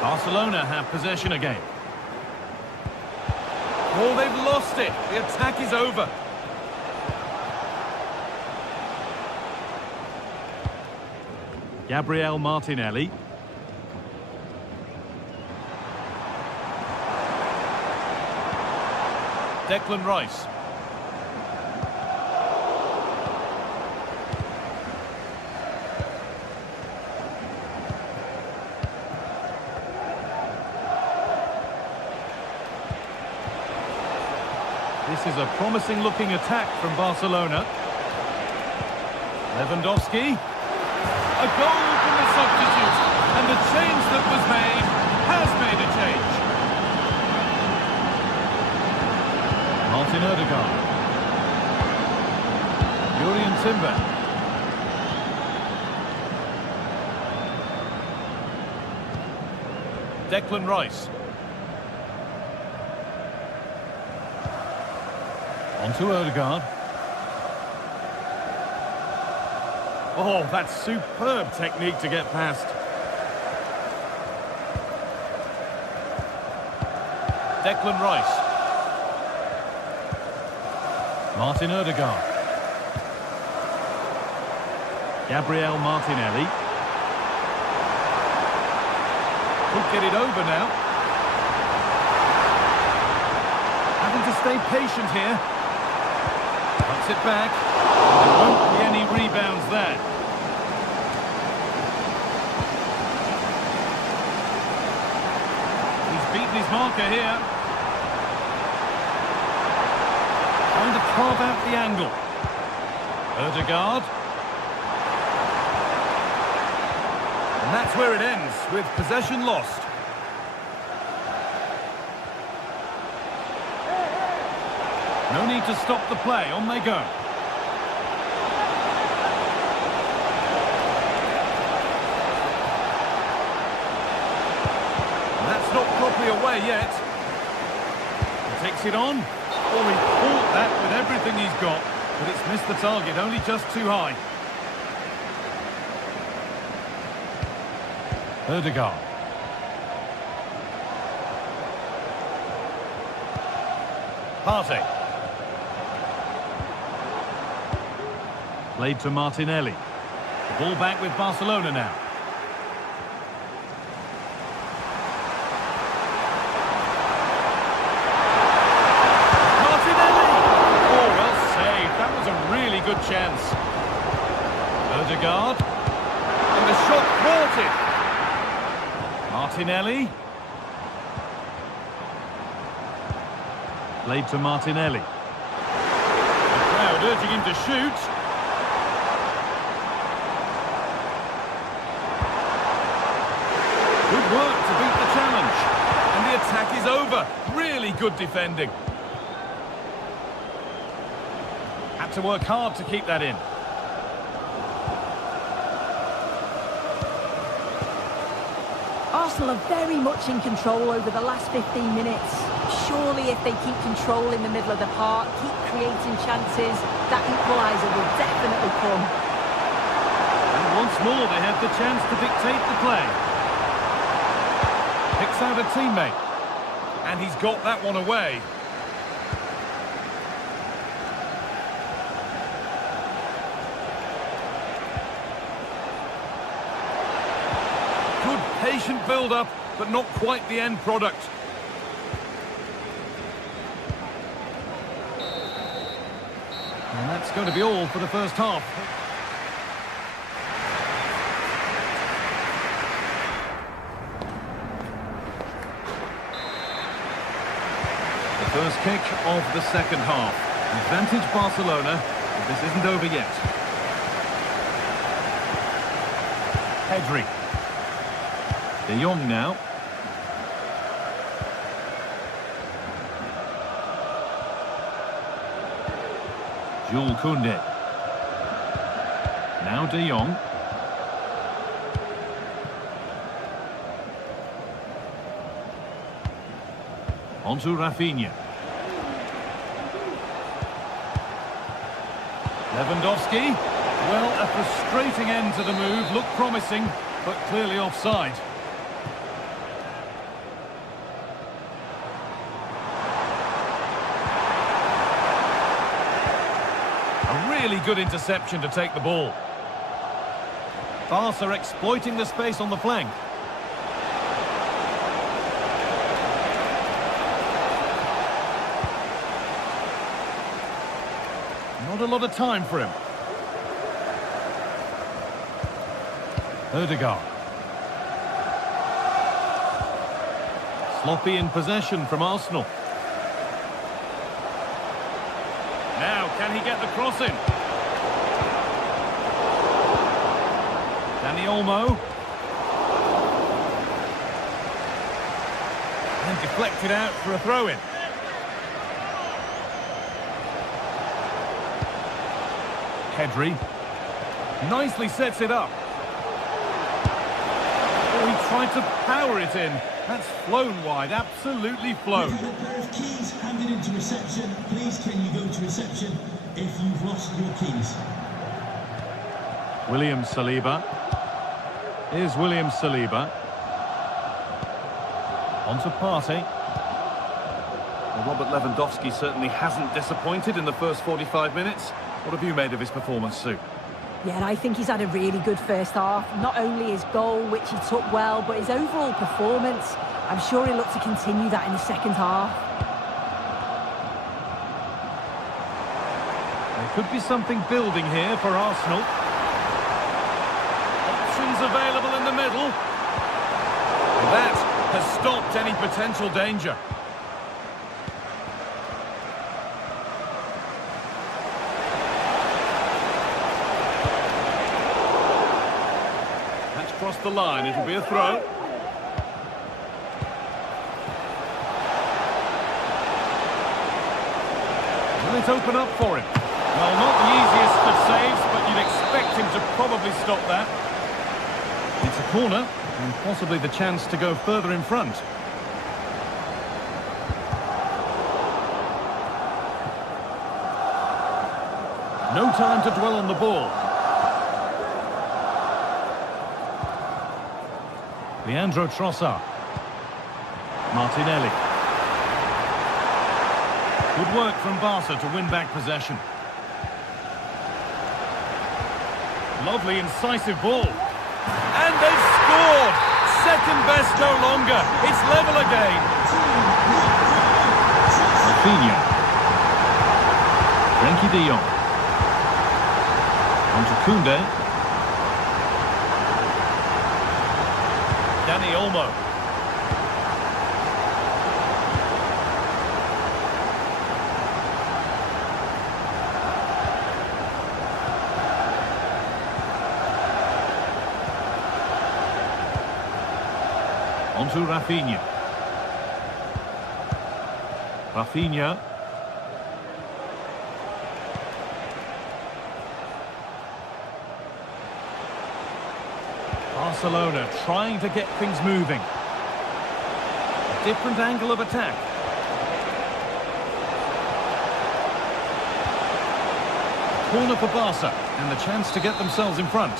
Barcelona have possession again. Oh, they've lost it. The attack is over. Gabriel Martinelli. Declan Rice. This is a promising-looking attack from Barcelona. Lewandowski. A goal from the substitute, and the change that was made has made a change. Martin Ødegaard. Jurriën Timber. Declan Rice. On to Ødegaard. Oh, that's superb technique to get past. Declan Rice. Martin Ødegaard. Gabriel Martinelli. Could get it over now. Having to stay patient here. Puts it back. There won't be any rebounds there. He's beaten his marker here. Trying to carve out the angle. Ødegaard. And that's where it ends, with possession lost. No need to stop the play, on they go. And that's not properly away yet. He takes it on. Oh, he caught that with everything he's got, but it's missed the target, only just too high. Ødegaard. Partey. Played to Martinelli. The ball back with Barcelona now. Martinelli! Oh, well saved. That was a really good chance. Ødegaard. And the shot thwarted. Martinelli. Played to Martinelli. The crowd urging him to shoot. Good work to beat the challenge. And the attack is over. Really good defending. Had to work hard to keep that in. Arsenal are very much in control over the last 15 minutes. Surely if they keep control in the middle of the park, keep creating chances, that equaliser will definitely come. And once more they have the chance to dictate the play. knocks out a teammate. And he's got that one away. Good patient build-up, but not quite the end product. And that's going to be all for the first half. The first kick of the second half. Advantage Barcelona, but this isn't over yet. Pedri. De Jong now. Jules Koundé. Now De Jong. Onto Rafinha. Lewandowski. Well, a frustrating end to the move. Looked promising, but clearly offside. A really good interception to take the ball. Barca exploiting the space on the flank. Not a lot of time for him. Ødegaard. Sloppy in possession from Arsenal. Now, can he get the cross in? Dani Olmo. And deflected out for a throw-in. Pedri. Nicely sets it up. Oh, he tried to power it in. That's flown wide, absolutely flown. We've had a pair of keys handed into reception. Please can you go to reception if you've lost your keys? William Saliba. Here's William Saliba. On to Partey. Well, Robert Lewandowski certainly hasn't disappointed in the first 45 minutes. What have you made of his performance, Sue? Yeah, and I think he's had a really good first half. Not only his goal, which he took well, but his overall performance. I'm sure he'll look to continue that in the second half. There could be something building here for Arsenal. Options available in the middle. That has stopped any potential danger. That's crossed the line. It'll be a throw. Will it open up for him? Well, not the easiest of saves, but you'd expect him to probably stop that. It's a corner, and possibly the chance to go further in front. No time to dwell on the ball. Leandro Trossard. Martinelli. Good work from Barca to win back possession. Lovely, incisive ball. And they've scored! Second best no longer. It's level again. Rafinha. Frenkie de Jong. On to Koundé. Dani Olmo. On to Rafinha. Rafinha. Barcelona trying to get things moving. A different angle of attack. Corner for Barca and the chance to get themselves in front.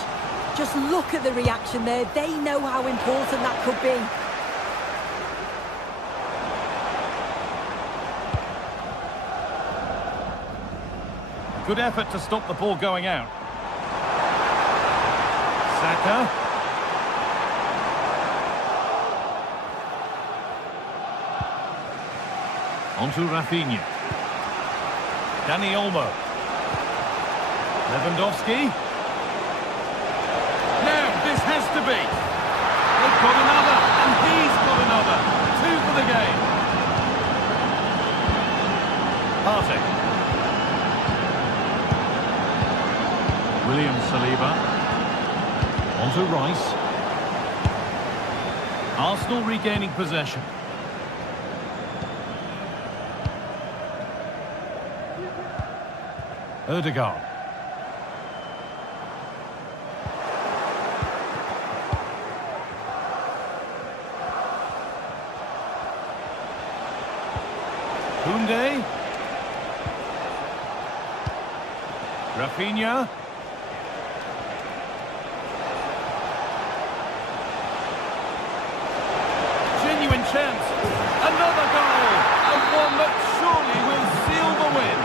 Just look at the reaction there. They know how important that could be. Good effort to stop the ball going out. Saka. On to Rafinha. Dani Olmo. Lewandowski. Now, this has to be. They've got another, and he's got another. 2 for the game. Partey. William Saliba. On to Rice. Arsenal regaining possession. Ødegaard. Koundé. Rafinha. Genuine chance. Another goal. And one that surely will seal the win.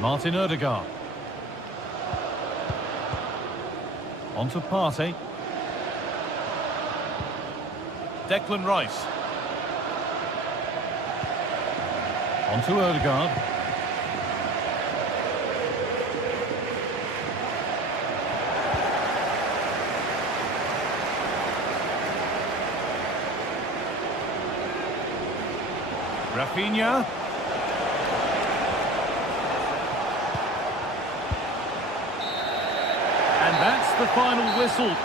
Martin Ødegaard. On to Partey. Declan Rice. On to Ødegaard. Rafinha. And that's the final whistle.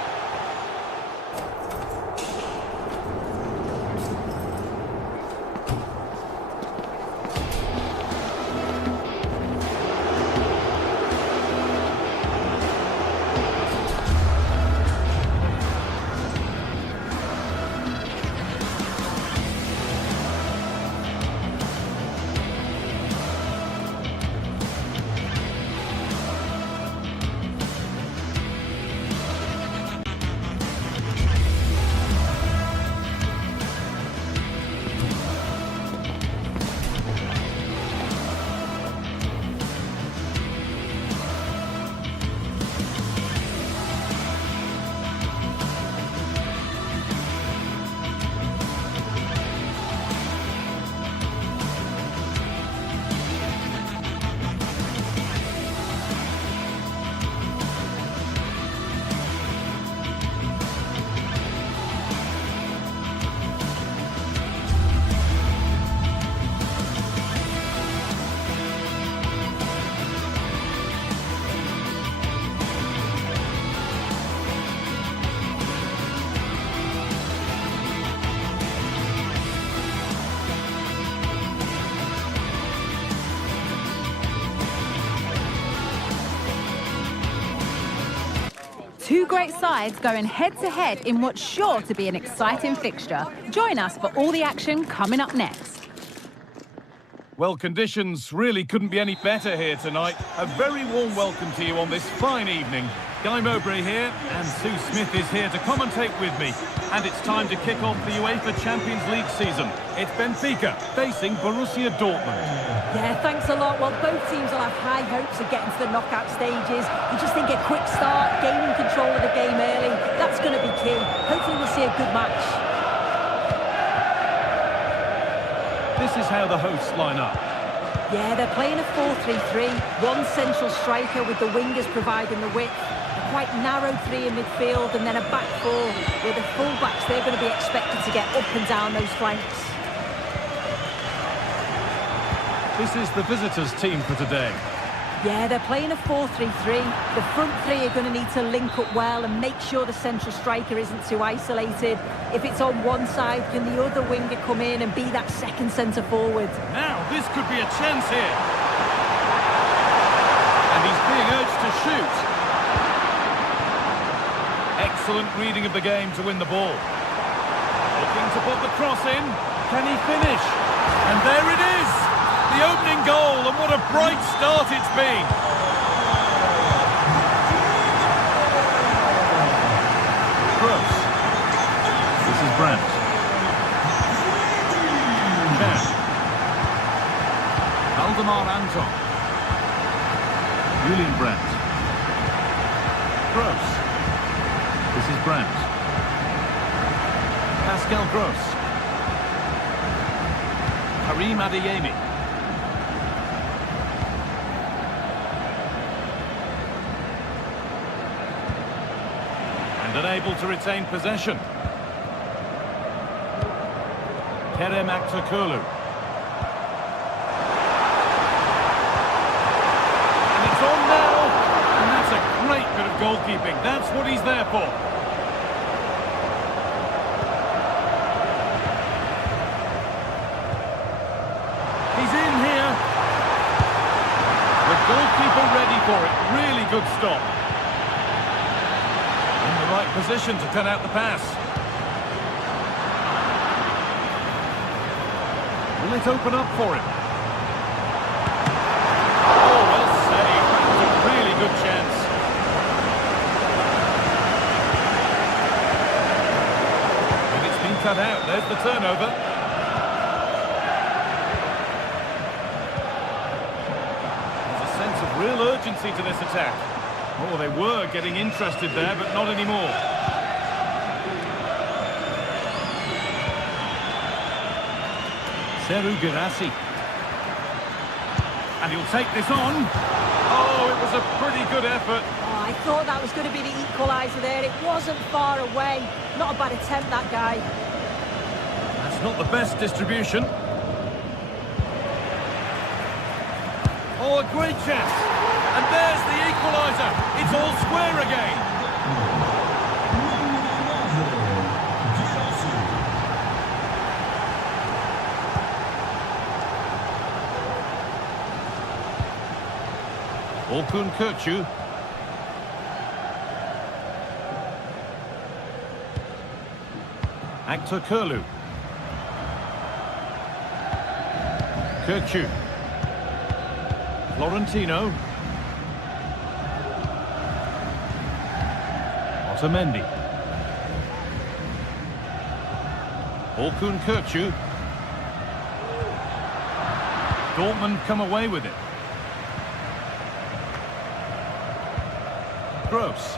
Two great sides going head-to-head in what's sure to be an exciting fixture. Join us for all the action coming up next. Well, conditions really couldn't be any better here tonight. A very warm welcome to you on this fine evening. Guy Mowbray here, and Sue Smith is here to commentate with me. And it's time to kick off the UEFA Champions League season. It's Benfica facing Borussia Dortmund. Yeah, thanks a lot. Well, both teams will have high hopes of getting to the knockout stages. You just think a quick start, gaining control of the game early, that's going to be key. Hopefully we'll see a good match. This is how the hosts line up. Yeah, they're playing a 4-3-3. One central striker with the wingers providing the width. A quite narrow three in midfield, and then a back four with the full-backs. They're going to be expected to get up and down those flanks. This is the visitors' team for today. Yeah, they're playing a 4-3-3. The front three are going to need to link up well and make sure the central striker isn't too isolated. If it's on one side, can the other winger come in and be that second centre forward? Now, this could be a chance here. And he's being urged to shoot. Excellent reading of the game to win the ball. Looking to put the cross in. Can he finish? And there it is! The opening goal, and what a bright start it's been. Brandt. Chan. Valdemar Anton. Julian Brandt. Gross. This is Brandt. Pascal Gross. Karim Adeyemi. And unable to retain possession. Kerem Aktürkoğlu. And it's on now. And that's a great bit of goalkeeping. That's what he's there for. He's in here. The goalkeeper ready for it. Really good stop. In the right position to cut out the pass. Will it open up for him? Oh, well saved. That was a really good chance. And it's been cut out. There's the turnover. There's a sense of real urgency to this attack. Oh, they were getting interested there, but not anymore. Serhou Guirassy. And he'll take this on. Oh, it was a pretty good effort. Oh, I thought that was going to be the equaliser there. It wasn't far away. Not a bad attempt, that guy. That's not the best distribution. Oh, a great chance. And there's the equaliser. It's all square again. Orkun Kökçü. Aktürkoğlu. Kökçü. Florentino. Otamendi. Orkun Kökçü. Dortmund come away with it. Gross.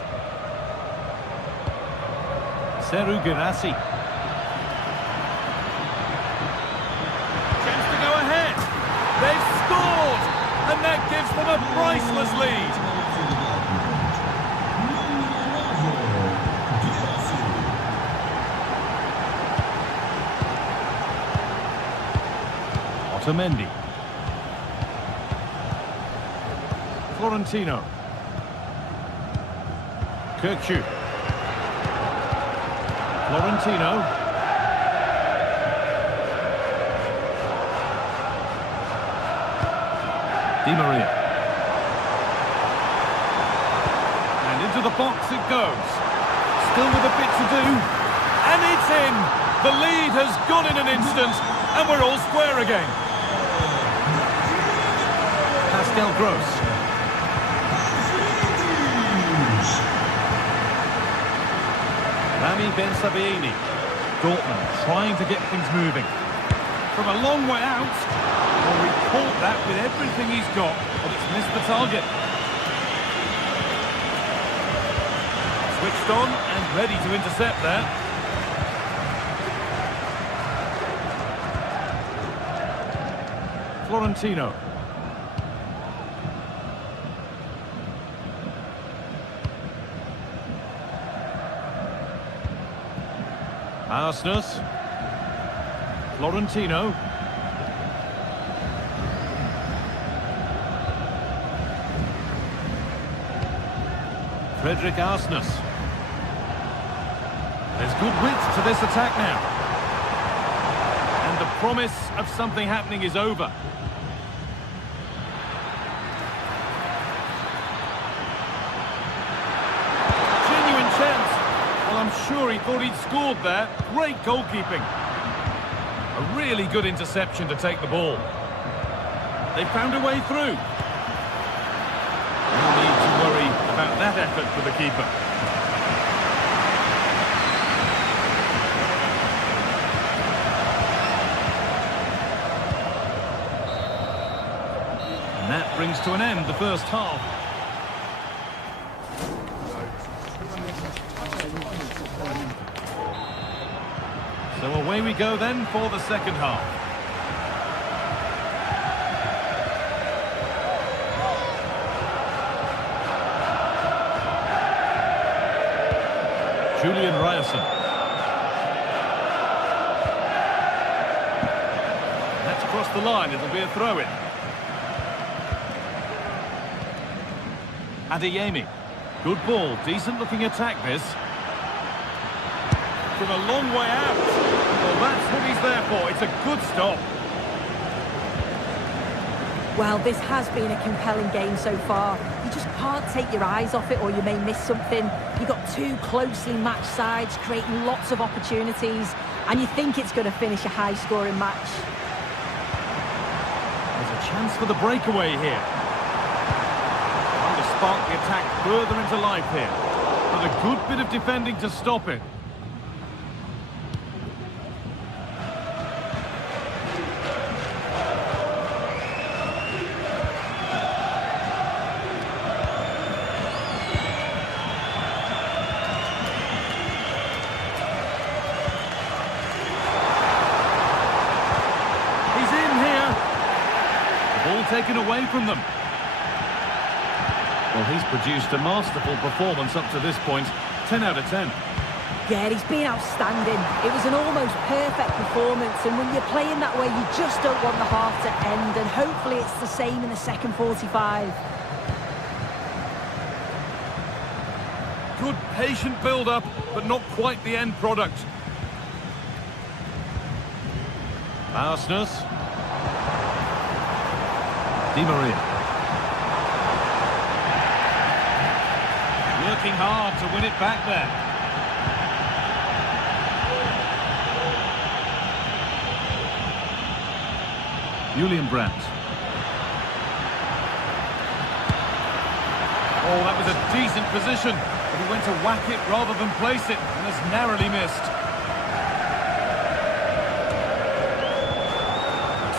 Serhou Guirassy. Chance to go ahead. They've scored, and that gives them a priceless lead. Otamendi. Florentino. Kökçü. Florentino. Di Maria. And into the box it goes. Still with a bit to do. And it's in. The lead has gone in an instant. And we're all square again. Pascal Gross. Rami Ben Sabieni. Dortmund trying to get things moving. From a long way out. Well, he caught that with everything he's got, but it's missed the target. Switched on and ready to intercept there. Florentino. Arsnes. Florentino. Frederick Arsnes. There's good width to this attack now. And the promise of something happening is over. Genuine chance. Well, I'm sure he thought he'd scored there. Great goalkeeping. A really good interception to take the ball. They found a way through. No need to worry about that effort for the keeper. brings to an end the first half. So away we go then for the second half. Julian Ryerson. That's crossed the line, it'll be a throw-in. Adeyemi. Good ball, decent looking attack this. From a long way out. Well, that's what he's there for, it's a good stop. Well, this has been a compelling game so far. You just can't take your eyes off it or you may miss something. You've got two closely matched sides creating lots of opportunities and you think it's going to finish a high-scoring match. There's a chance for the breakaway here. Trying to spark the attack further into life here. But a good bit of defending to stop it. Taken away from them. Well, he's produced a masterful performance up to this point. 10 out of 10. Yeah, he's been outstanding. It was an almost perfect performance, and when you're playing that way, you just don't want the half to end, and hopefully it's the same in the second 45. Good patient build-up, but not quite the end product. Arsenal. Di Maria. Working hard to win it back there. Julian Brandt. Oh, that was a decent position, but he went to whack it rather than place it, and has narrowly missed.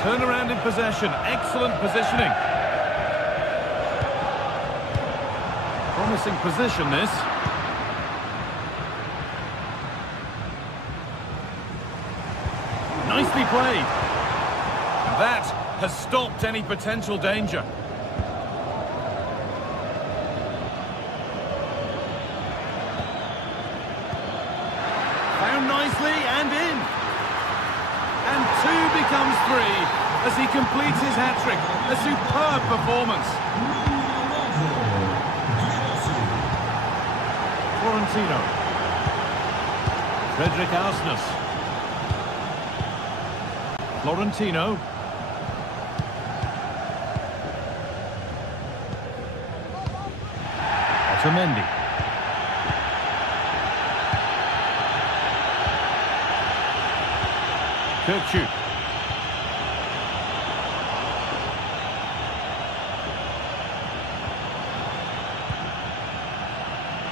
Turnaround in possession, excellent positioning. Promising position, this. Nicely played. That has stopped any potential danger. Found nicely and in. And 2 becomes 3 as he completes his hat-trick. A superb performance. Florentino. Frederick Arsenis. Florentino. Otamendi. Kirkçuk.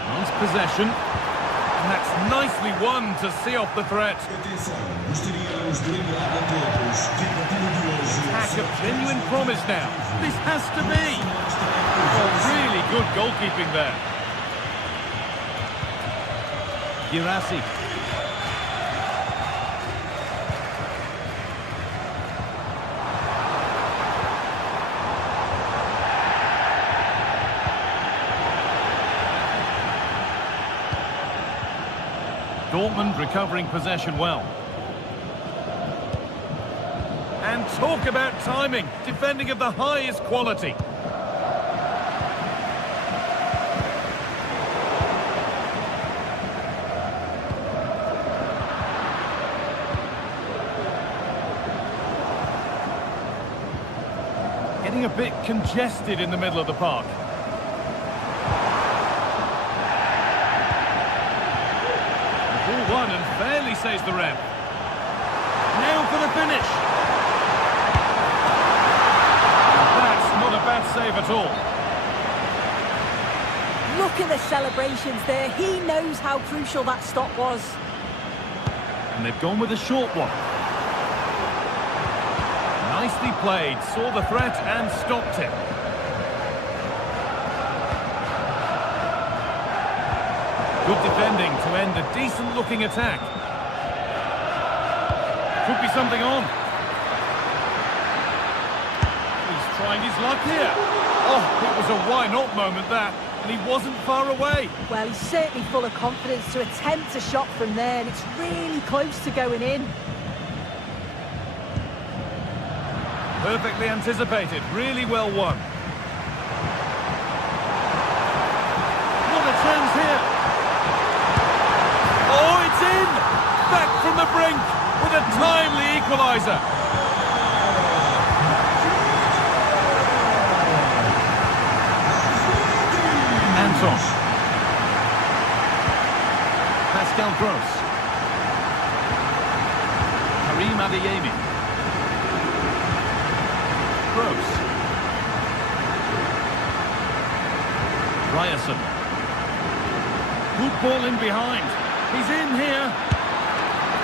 Nice possession. And that's nicely won to see off the threat. Attack of genuine promise now. This has to be. Oh, really good goalkeeping there. Girassi. Dortmund recovering possession well. And talk about timing, defending of the highest quality. Getting a bit congested in the middle of the park. Won and fairly says the ref. Now for the finish. That's not a bad save at all. Look at the celebrations there. He knows how crucial that stop was. And they've gone with a short one. Nicely played, saw the threat and stopped it. Good defending to end a decent-looking attack. Could be something on. He's trying his luck here. Oh, it was a why-not moment, that. And he wasn't far away. Well, he's certainly full of confidence to attempt a shot from there, and it's really close to going in. Perfectly anticipated, really well won. What a chance here. Oh, it's in! Back from the brink with a timely equaliser. Anton. Pascal Gross. Karim Adeyemi. Gross. Ryerson. Good ball in behind. He's in here.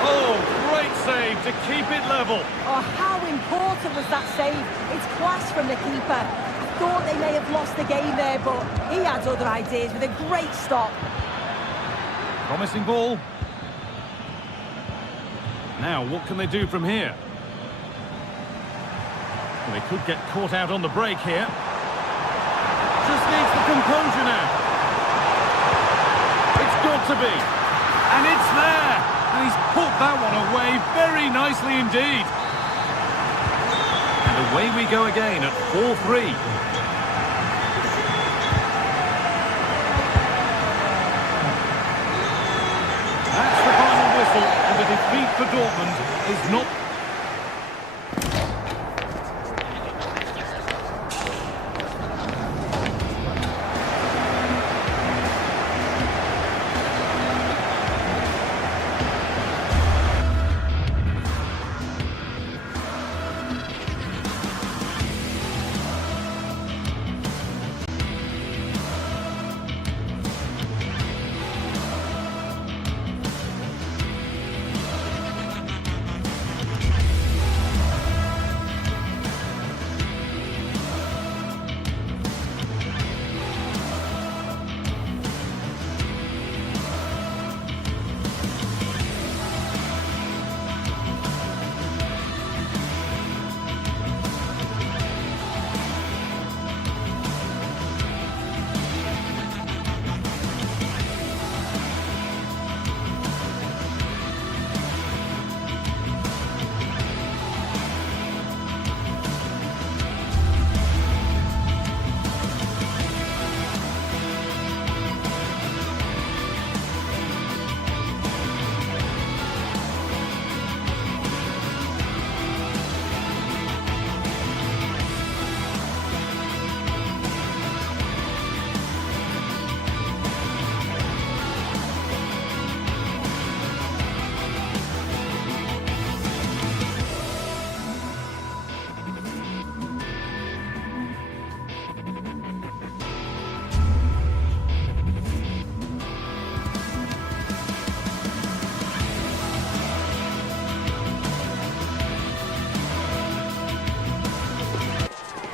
Oh, great save to keep it level. Oh, how important was that save? It's class from the keeper. I thought they may have lost the game there, but he had other ideas with a great stop. Promising ball. Now, what can they do from here? Well, they could get caught out on the break here. Just needs the composure now. It's got to be. And it's there. And he's put that one away very nicely indeed. And away we go again at 4-3. That's the final whistle, and the defeat for Dortmund is not...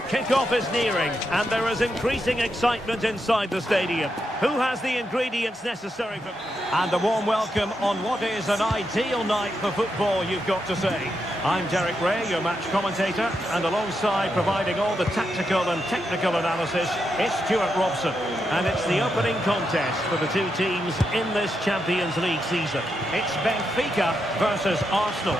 Kick-off is nearing, and there is increasing excitement inside the stadium. Who has the ingredients necessary for... And a warm welcome on what is an ideal night for football, you've got to say. I'm Derek Ray, your match commentator, and alongside providing all the tactical and technical analysis, it's Stuart Robson. And it's the opening contest for the two teams in this Champions League season. It's Benfica versus Arsenal.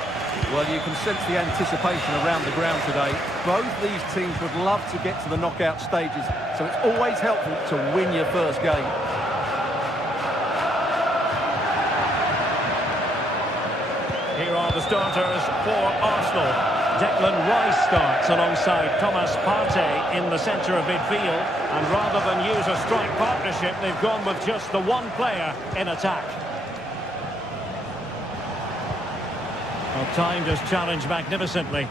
Well, you can sense the anticipation around the ground today. Both these teams would love to get to the knockout stages, so it's always helpful to win your first game. Here are the starters for Arsenal. Declan Rice starts alongside Thomas Partey in the centre of midfield, and rather than use a strike partnership, they've gone with just the one player in attack. Well, timed his challenge magnificently.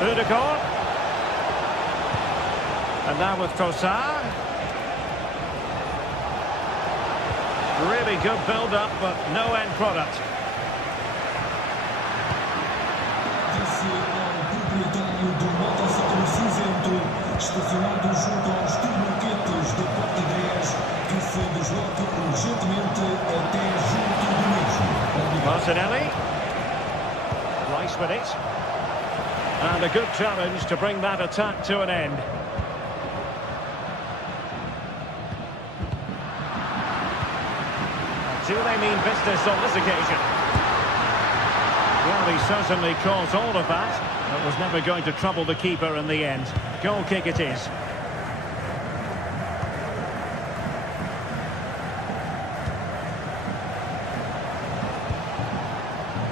Udegaard. And now with Trossard. Really good build-up, but no end product. Disse ao proprietário do motociclo cinzento, estacionado junto aos torniquetes da porta 10, que se desloque urgentemente até junto do mesmo. Martinelli. Rice with it. And a good challenge to bring that attack to an end. Do they mean business on this occasion? Well, he certainly caused all of that, but was never going to trouble the keeper in the end. Goal kick it is.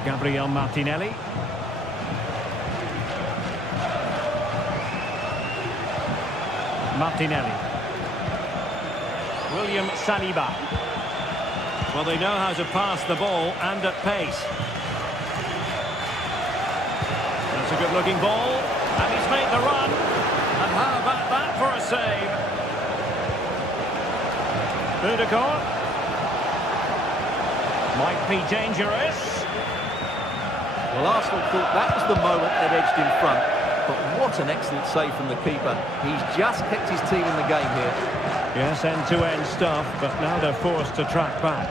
Gabriel Martinelli. Martinelli. William Saliba. Well, they know how to pass the ball and at pace. That's a good-looking ball, and he's made the run. And how about that for a save? Ødegaard. Might be dangerous. Well, Arsenal thought that was the moment they'd edged in front. But what an excellent save from the keeper. He's just kept his team in the game here. Yes, end-to-end stuff, but now they're forced to track back.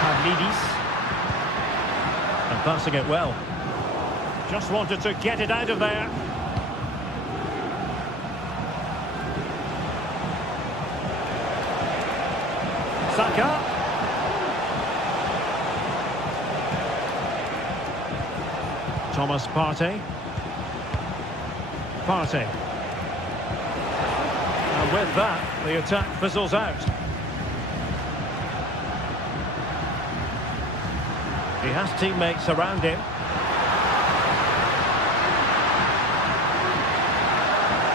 Pavlidis. And passing it well. Just wanted to get it out of there. Saka. Thomas Partey. Partey. And with that, the attack fizzles out. He has teammates around him.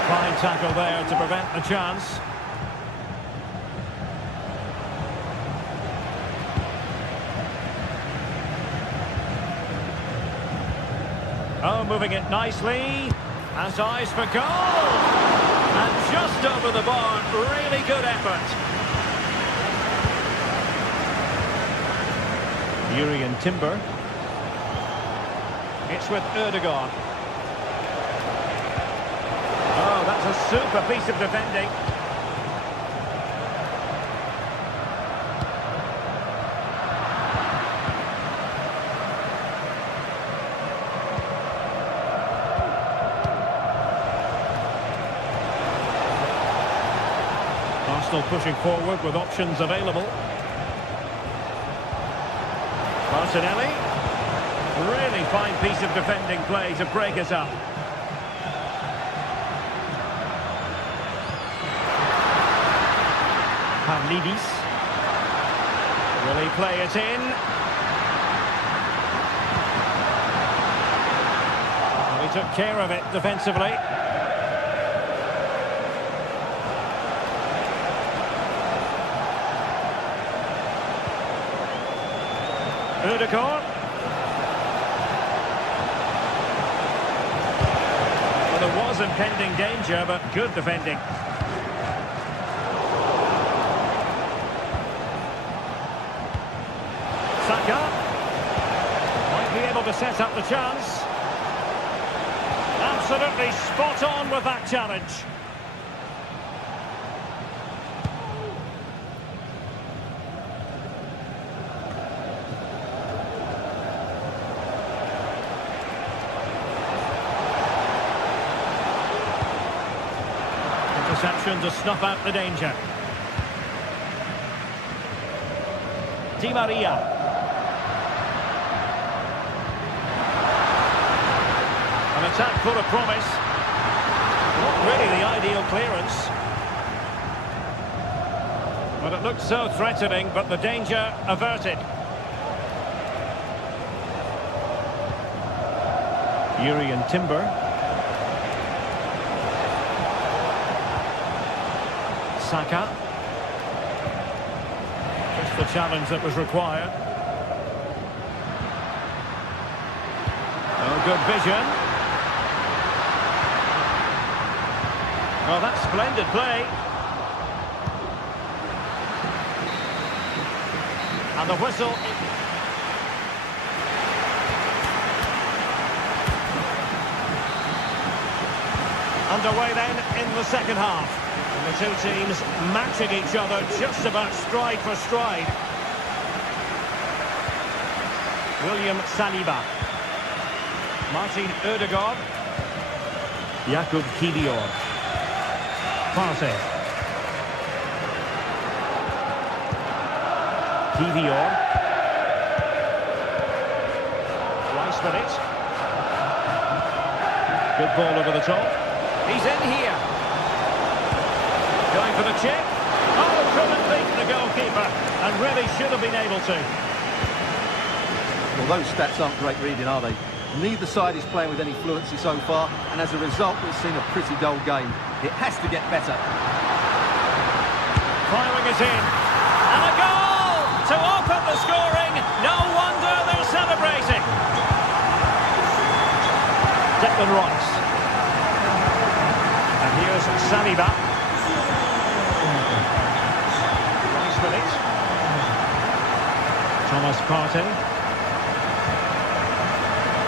Fine tackle there to prevent the chance. Oh, moving it nicely. Has eyes for goal. And just over the bar, really good effort. Jurriën Timber. It's with Ødegaard. Oh, that's a super piece of defending. Arsenal pushing forward with options available. Martinelli. Really fine piece of defending play to break it up. Pavlidis. Will he play it in? Well, he took care of it defensively. Ødegaard. Well, there was impending danger, but good defending. Saka. Might be able to set up the chance. Absolutely spot on with that challenge. Interception to snuff out the danger. Di Maria. An attack full of promise. Not really the ideal clearance. But it looked so threatening, but the danger averted. Jurriën Timber. Saka. Just the challenge that was required. Oh, good vision. Well, that's splendid play. And the whistle... Underway then in the second half. And the two teams matching each other just about stride for stride. William Saliba. Martin Ødegaard. Jakub Kivior. Partey. Kivior. Rice with it. Good ball over the top. He's in here. Going for the chip. Oh, couldn't beat the goalkeeper. And really should have been able to. Well, those stats aren't great reading, are they? Neither side is playing with any fluency so far, and as a result, we've seen a pretty dull game. It has to get better. Firing it in. And a goal to open the scoring. No wonder they're celebrating. Declan Rice. And here's Saliba. Rice with it. Thomas Partey.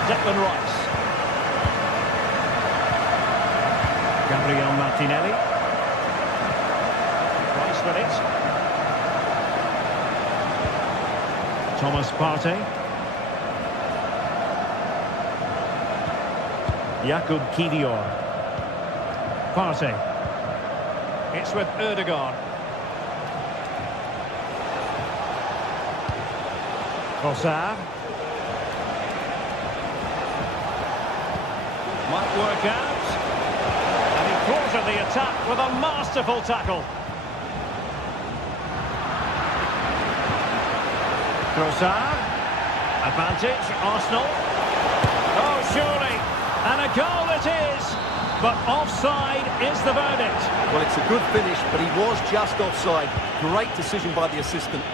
Declan Rice. Gabriel Martinelli. Rice with it. Thomas Partey. Jakub Kivior. Partey. It's with Ødegaard. Trossard. Might work out. And he thwarted the attack with a masterful tackle. Trossard. Advantage, Arsenal. Oh, surely. And a goal it is. But offside is the verdict. Well, it's a good finish, but he was just offside. Great decision by the assistant.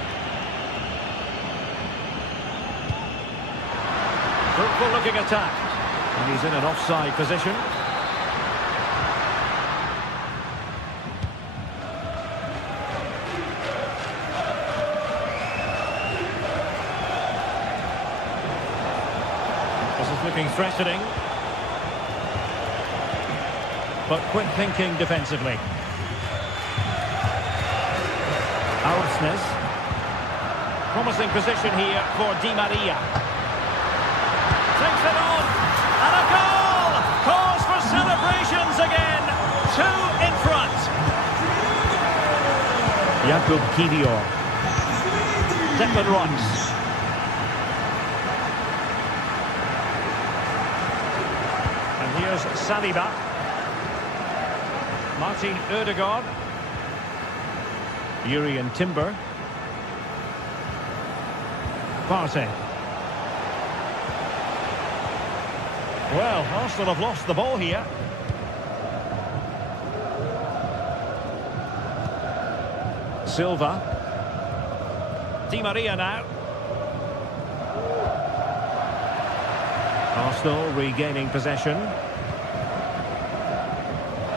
Fruitful looking attack. And he's in an offside position. This is looking threatening. But quick thinking defensively. Arsenal. Promising position here for Di Maria. Takes it on. And a goal! Cause for celebrations again. Two in front. Jakub Kivior. Declan Rice. And here's Saliba. Martin Ødegaard. Jurriën Timber. Partey. Well, Arsenal have lost the ball here. Silva. Di Maria now. Arsenal regaining possession.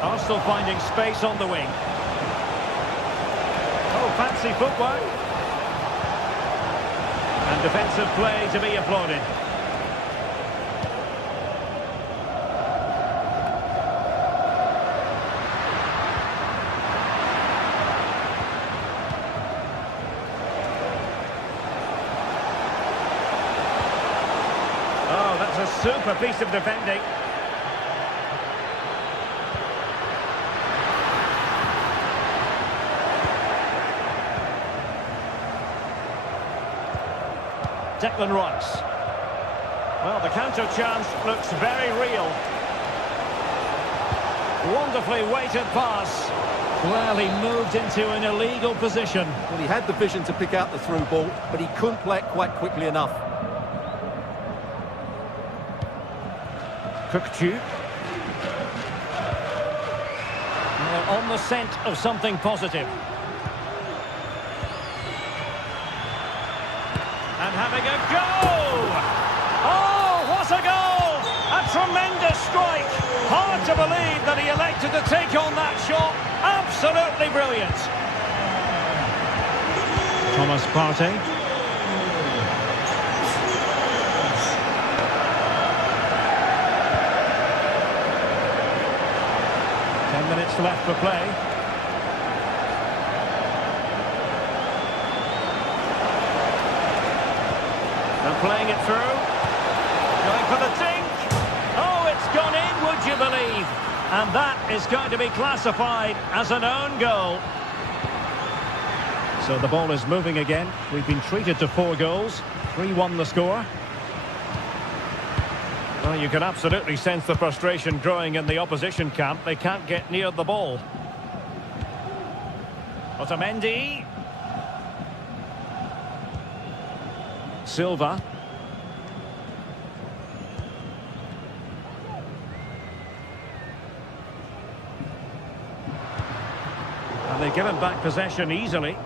Arsenal finding space on the wing. Oh, fancy footwork. And defensive play to be applauded. Oh, that's a super piece of defending. Declan Rice. Well, the counter chance looks very real. Wonderfully weighted pass. Well, he moved into an illegal position. Well, he had the vision to pick out the through ball, but he couldn't play it quite quickly enough. Cookchu. Well, on the scent of something positive. And having a go! Oh, what a goal! A tremendous strike! Hard to believe that he elected to take on that shot. Absolutely brilliant. Thomas Partey. minutes left for play. And playing it through. Going for the dink. Oh, it's gone in, would you believe? And that is going to be classified as an own goal. So the ball is moving again. We've been treated to 4 goals. 3-1 the score. Well, you can absolutely sense the frustration growing in the opposition camp. They can't get near the ball. Otamendi. Silva. And they give him back possession easily.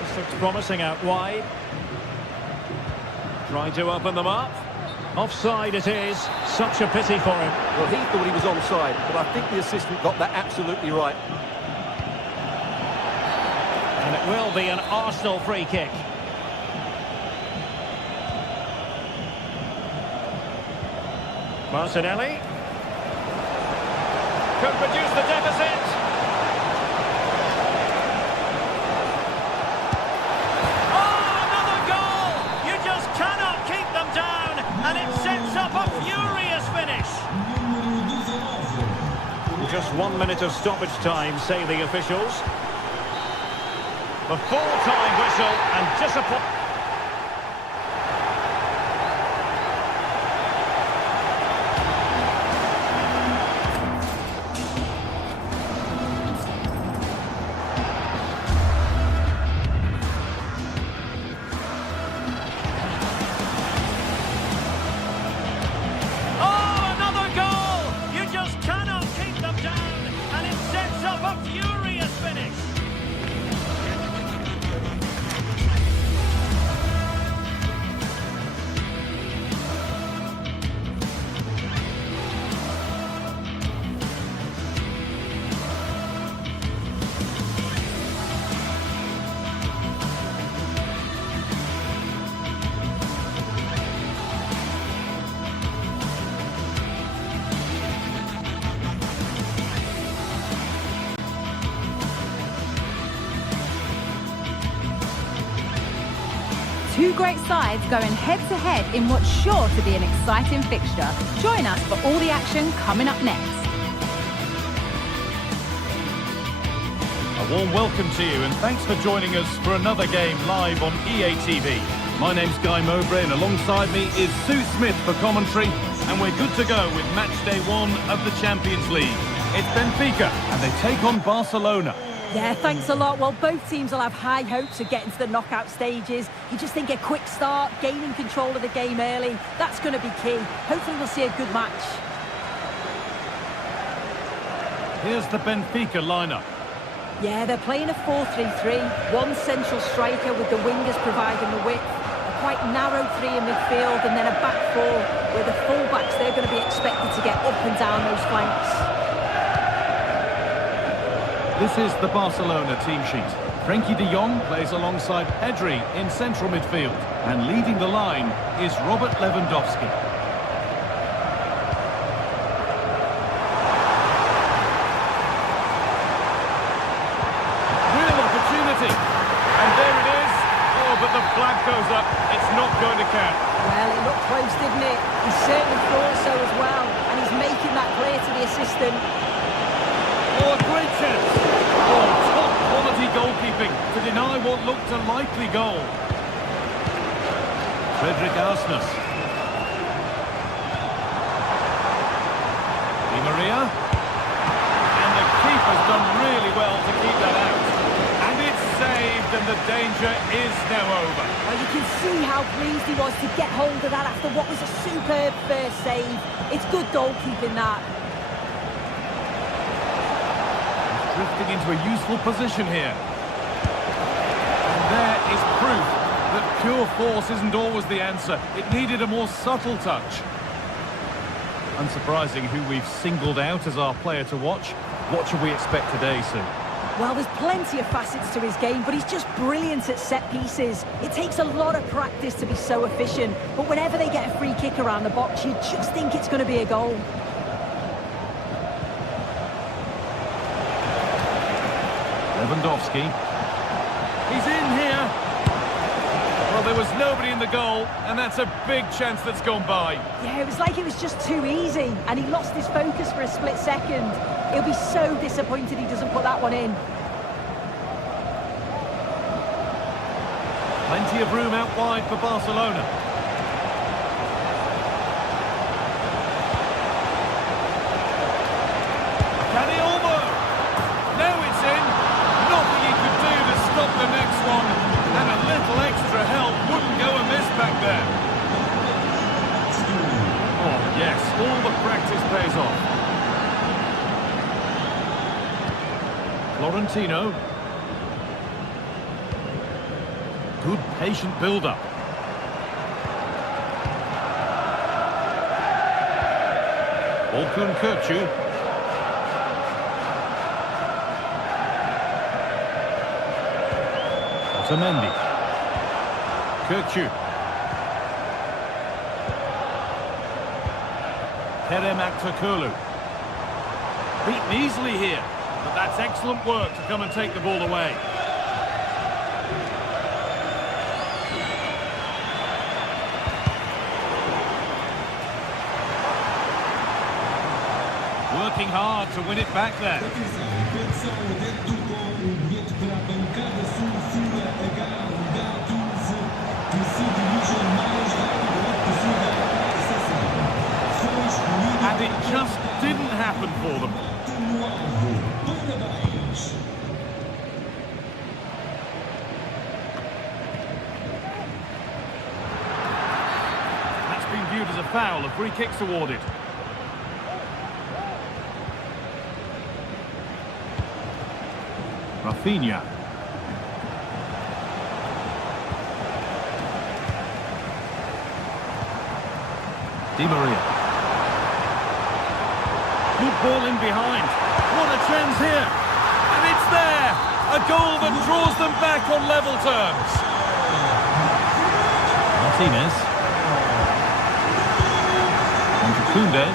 This looks promising out wide. Trying to open them up. Offside it is. Such a pity for him. Well, he thought he was onside, but I think the assistant got that absolutely right. And it will be an Arsenal free kick. Martinelli. Could reduce the deficit. Oh, another goal! You just cannot keep them down, and it sets up a furious finish. Just 1 minute of stoppage time, say the officials. The full-time whistle and disappointment. Two great sides going head-to-head in what's sure to be an exciting fixture. Join us for all the action coming up next. A warm welcome to you and thanks for joining us for another game live on EA TV. My name's Guy Mowbray and alongside me is Sue Smith for commentary, and we're good to go with match day 1 of the Champions League. It's Benfica and they take on Barcelona. Yeah, thanks a lot. Well, both teams will have high hopes of getting to the knockout stages. You just think a quick start, gaining control of the game early, that's going to be key. Hopefully we'll see a good match. Here's the Benfica lineup. Yeah, they're playing a 4-3-3. One central striker with the wingers providing the width. A quite narrow 3 in midfield and then a back 4 where the full-backs, they're going to be expected to get up and down those flanks. This is the Barcelona team sheet. Frenkie de Jong plays alongside Pedri in central midfield. And leading the line is Robert Lewandowski. Real opportunity. And there it is. Oh, but the flag goes up. It's not going to count. Well, it looked close, didn't it? He certainly thought so as well. And he's making that clear to the assistant. Oh, a great chance. Oh, top quality goalkeeping to deny what looked a likely goal. Frederick Arsnes. Di Maria. And the keeper's done really well to keep that out. And it's saved and the danger is now over. Well, you can see how pleased he was to get hold of that after what was a superb first save. It's good goalkeeping, that. Drifting into a useful position here. And there is proof that pure force isn't always the answer. It needed a more subtle touch. Unsurprising who we've singled out as our player to watch. What should we expect today, Sue? Well, there's plenty of facets to his game, but he's just brilliant at set pieces. It takes a lot of practice to be so efficient, but whenever they get a free kick around the box, you just think it's going to be a goal. Lewandowski. He's in here. Well, there was nobody in the goal, and that's a big chance that's gone by. Yeah, it was like it was just too easy, and he lost his focus for a split second. He'll be so disappointed he doesn't put that one in. Plenty of room out wide for Barcelona. Dani Olmo! Now it's in! Nothing he could do to stop the next one, and a little extra help wouldn't go amiss back there. Oh yes, all the practice pays off. Florentino. Good patient build-up. Orkun Kökçü. Otamendi. Kökçü. Kerem Aktürkoğlu. Beaten easily here, but that's excellent work to come and take the ball away. Working hard to win it back there. And it just didn't happen for them. That's been viewed as a foul, a free kick's awarded. Rafinha. Di Maria. Good ball in behind. What a chance here. And it's there. A goal that draws them back on level terms. Martinez. On to Koundé.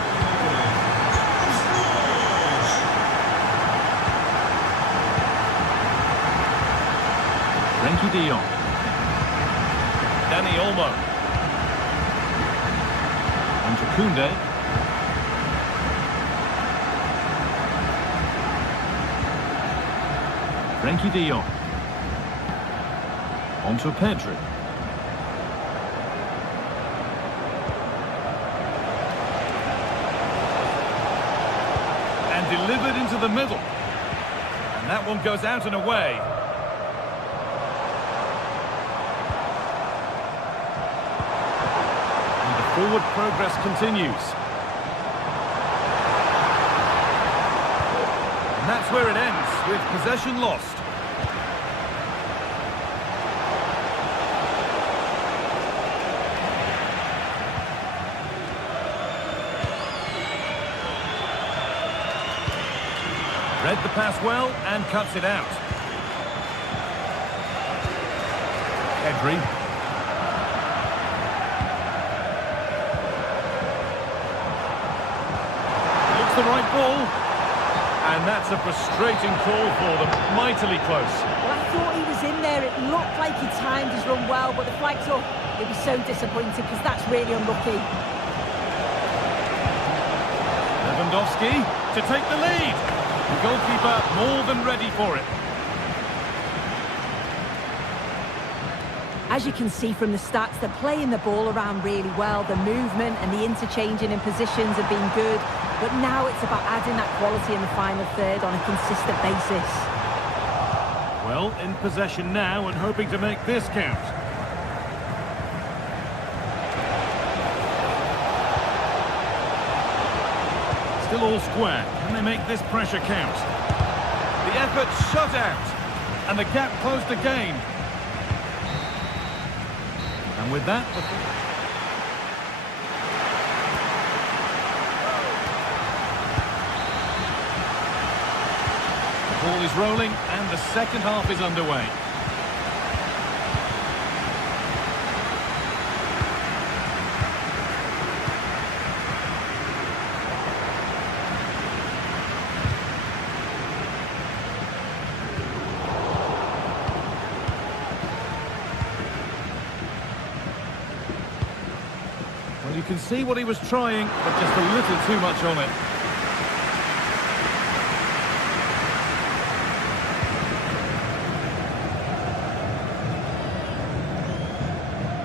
Frenkie de Jong. Dani Olmo. On to Koundé. Frenkie de Jong. On to Pedri. And delivered into the middle. And that one goes out and away. Forward progress continues. And that's where it ends, with possession lost. Read the pass well and cuts it out. Pedri. The right ball, and that's a frustrating call for them, mightily close. Well, I thought he was in there. It looked like he timed his run well, but the flag's up. He'll be so disappointed because that's really unlucky. Lewandowski to take the lead. The goalkeeper more than ready for it. As you can see from the stats, they're playing the ball around really well. The movement and the interchanging in positions have been good. But now it's about adding that quality in the final third on a consistent basis. Well, in possession now and hoping to make this count. Still all square. Can they make this pressure count? The effort shut out. And the gap closed again. And with that... The ball ball is rolling and the second half is underway. Well, you can see what he was trying, but just a little too much on it.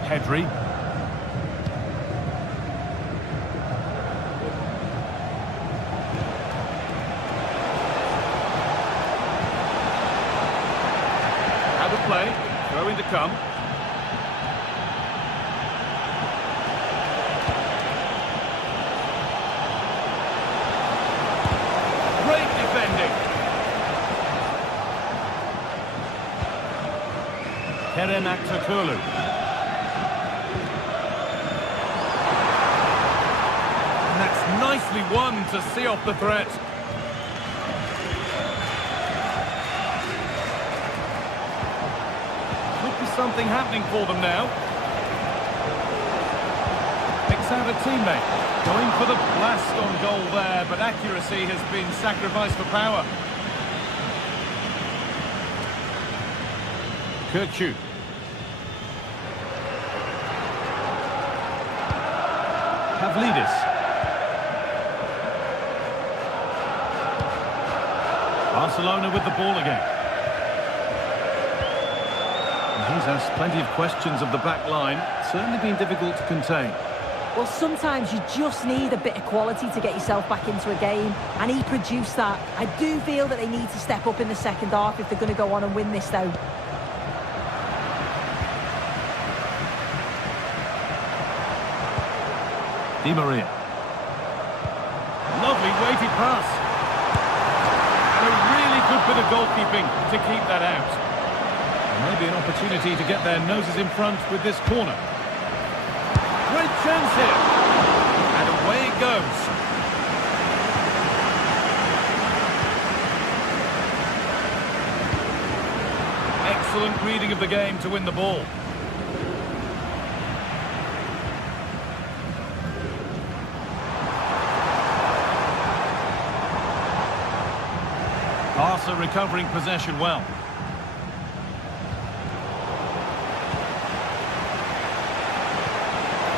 Pedri. Out of play, throw in to come. Great defending. Kerem Aktürkoğlu. Nicely won to see off the threat. Could be something happening for them now. Picks out a teammate. Going for the blast on goal there, but accuracy has been sacrificed for power. Kirchu. Pavlidis. Barcelona with the ball again. He's asked plenty of questions of the back line. Certainly been difficult to contain. Well, sometimes you just need a bit of quality to get yourself back into a game, and he produced that. I do feel that they need to step up in the second half if they're going to go on and win this, though. Di Maria. Lovely weighted pass. A really good bit of goalkeeping to keep that out. And maybe an opportunity to get their noses in front with this corner. Great chance here. And away it goes. Excellent reading of the game to win the ball. Barca recovering possession well.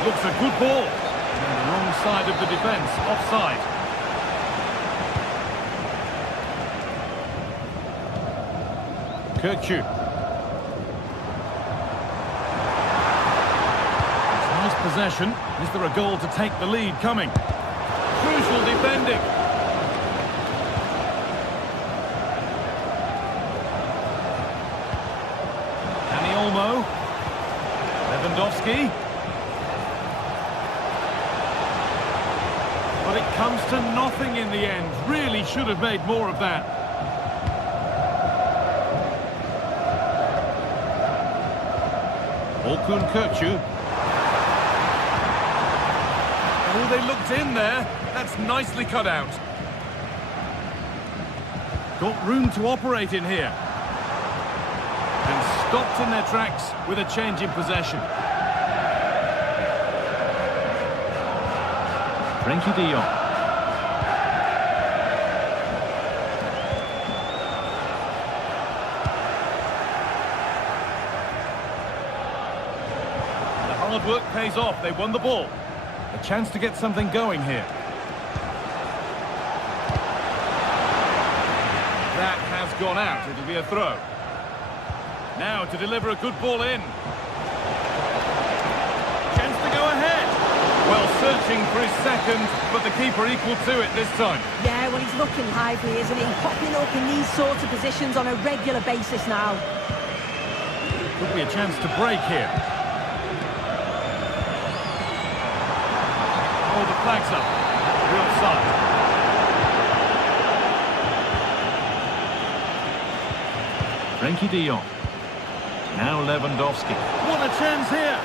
Looks a good ball. And the wrong side of the defence, offside. Kirchu. It's nice possession. Is there a goal to take the lead coming? Crucial defending. Lewandowski. But it comes to nothing in the end. Really should have made more of that. Orkun Kirchu. Oh, they looked in there. That's nicely cut out. Got room to operate in here. And stopped in their tracks with a change in possession. Frenkie de Jong. The hard work pays off. They won the ball. A chance to get something going here. That has gone out. It'll be a throw. Now to deliver a good ball in. Chance to go ahead. Well, searching for his second, but the keeper equal to it this time. Yeah, well, he's looking lively, isn't he? Popping up in these sorts of positions on a regular basis now. Could be a chance to break here. Oh, the flag's up. Real side. Frenkie de Jong. Now Lewandowski. What a chance here!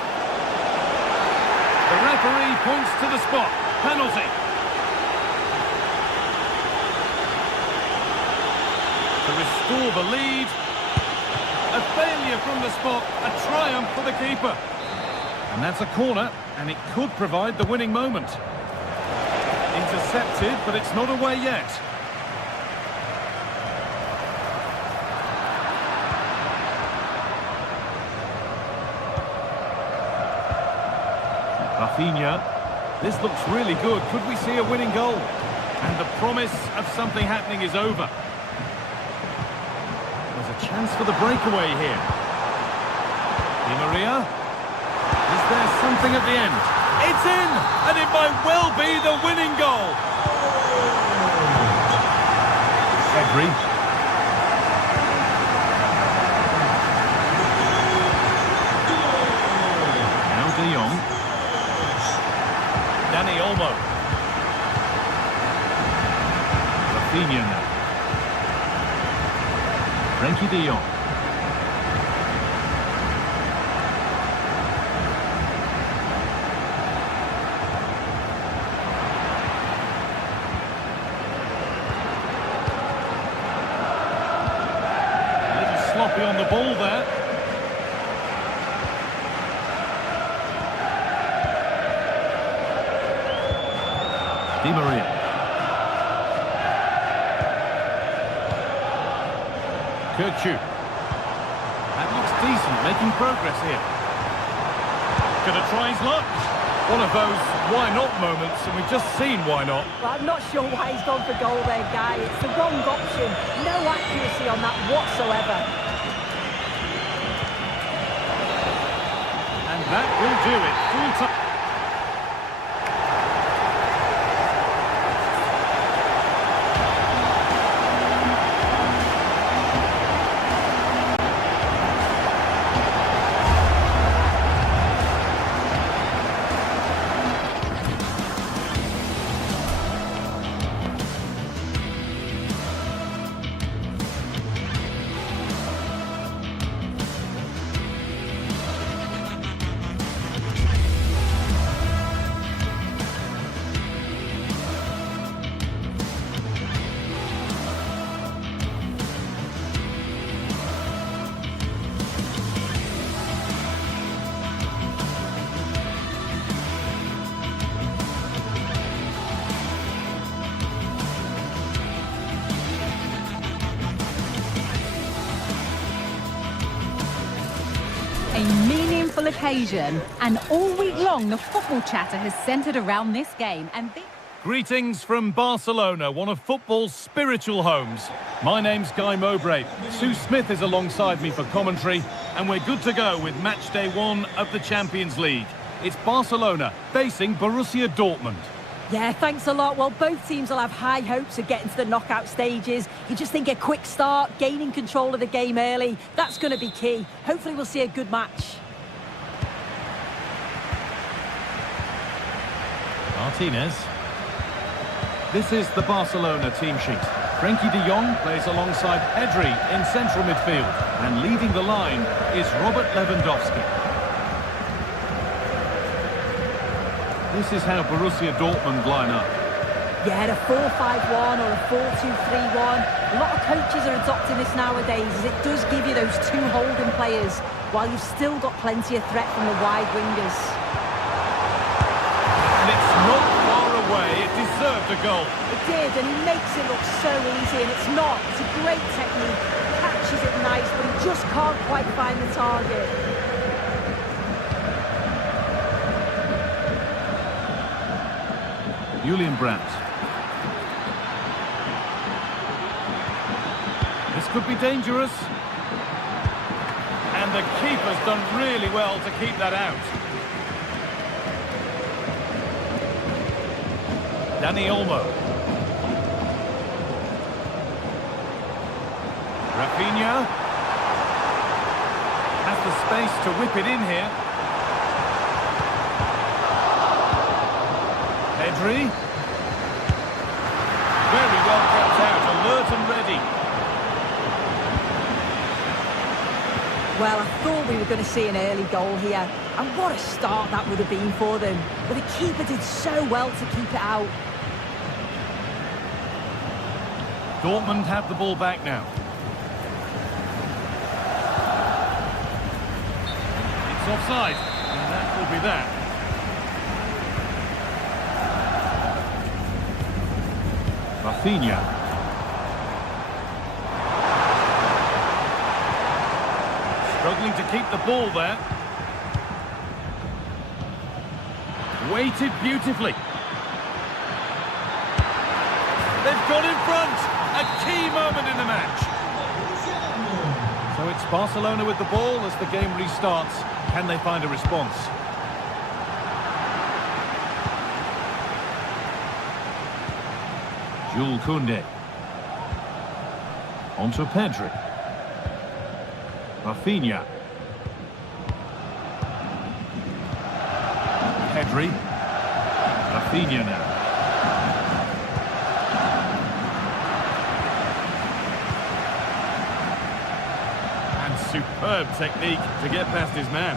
The referee points to the spot. Penalty. To restore the lead. A failure from the spot, a triumph for the keeper. And that's a corner, and it could provide the winning moment. Intercepted, but it's not away yet. Rafinha. This looks really good. Could we see a winning goal? And the promise of something happening is over. There's a chance for the breakaway here. Di Maria. Is there something at the end? It's in! And it might well be the winning goal. Pedri. Now De Jong. Dani Olmo. Rafinha now. Frenkie de Jong. A little sloppy on the ball there. Di Maria. Kirchu. That looks decent, making progress here. Gonna try his luck. One of those why not moments, and we've just seen why not. Well, I'm not sure why he's gone for goal there, Guy. It's the wrong option. No accuracy on that whatsoever. And that will do it. Full time. A meaningful occasion, and all week long the football chatter has centred around this game. And Greetings from Barcelona, one of football's spiritual homes. My name's Guy Mowbray. Sue Smith is alongside me for commentary, and we're good to go with match day 1 of the Champions League. It's Barcelona facing Borussia Dortmund. Yeah, thanks a lot. Well, both teams will have high hopes of getting to the knockout stages. You just think a quick start, gaining control of the game early, that's going to be key. Hopefully we'll see a good match. Martinez. This is the Barcelona team sheet. Frenkie de Jong plays alongside Pedri in central midfield. And leading the line is Robert Lewandowski. This is how Borussia Dortmund line up. Yeah, a 4-5-1 or a 4-2-3-1. A lot of coaches are adopting this nowadays, as it does give you those two holding players, while you've still got plenty of threat from the wide wingers. And it's not far away. It deserved a goal. It did, and he makes it look so easy, and it's not. It's a great technique, catches it nice, but he just can't quite find the target. Julian Brandt. This could be dangerous. And the keeper's done really well to keep that out. Dani Olmo. Rafinha has the space to whip it in here. Pedri. Very well kept out, alert and ready. Well, I thought we were going to see an early goal here. And what a start that would have been for them. But the keeper did so well to keep it out. Dortmund have the ball back now. That's offside. And that will be that. Rafinha. Struggling to keep the ball there. Weighted beautifully. They've got in front. A key moment in the match. So it's Barcelona with the ball as the game restarts. Can they find a response? Jules Koundé. On to Pedri. Rafinha. Pedri. Rafinha now. And superb technique to get past his man.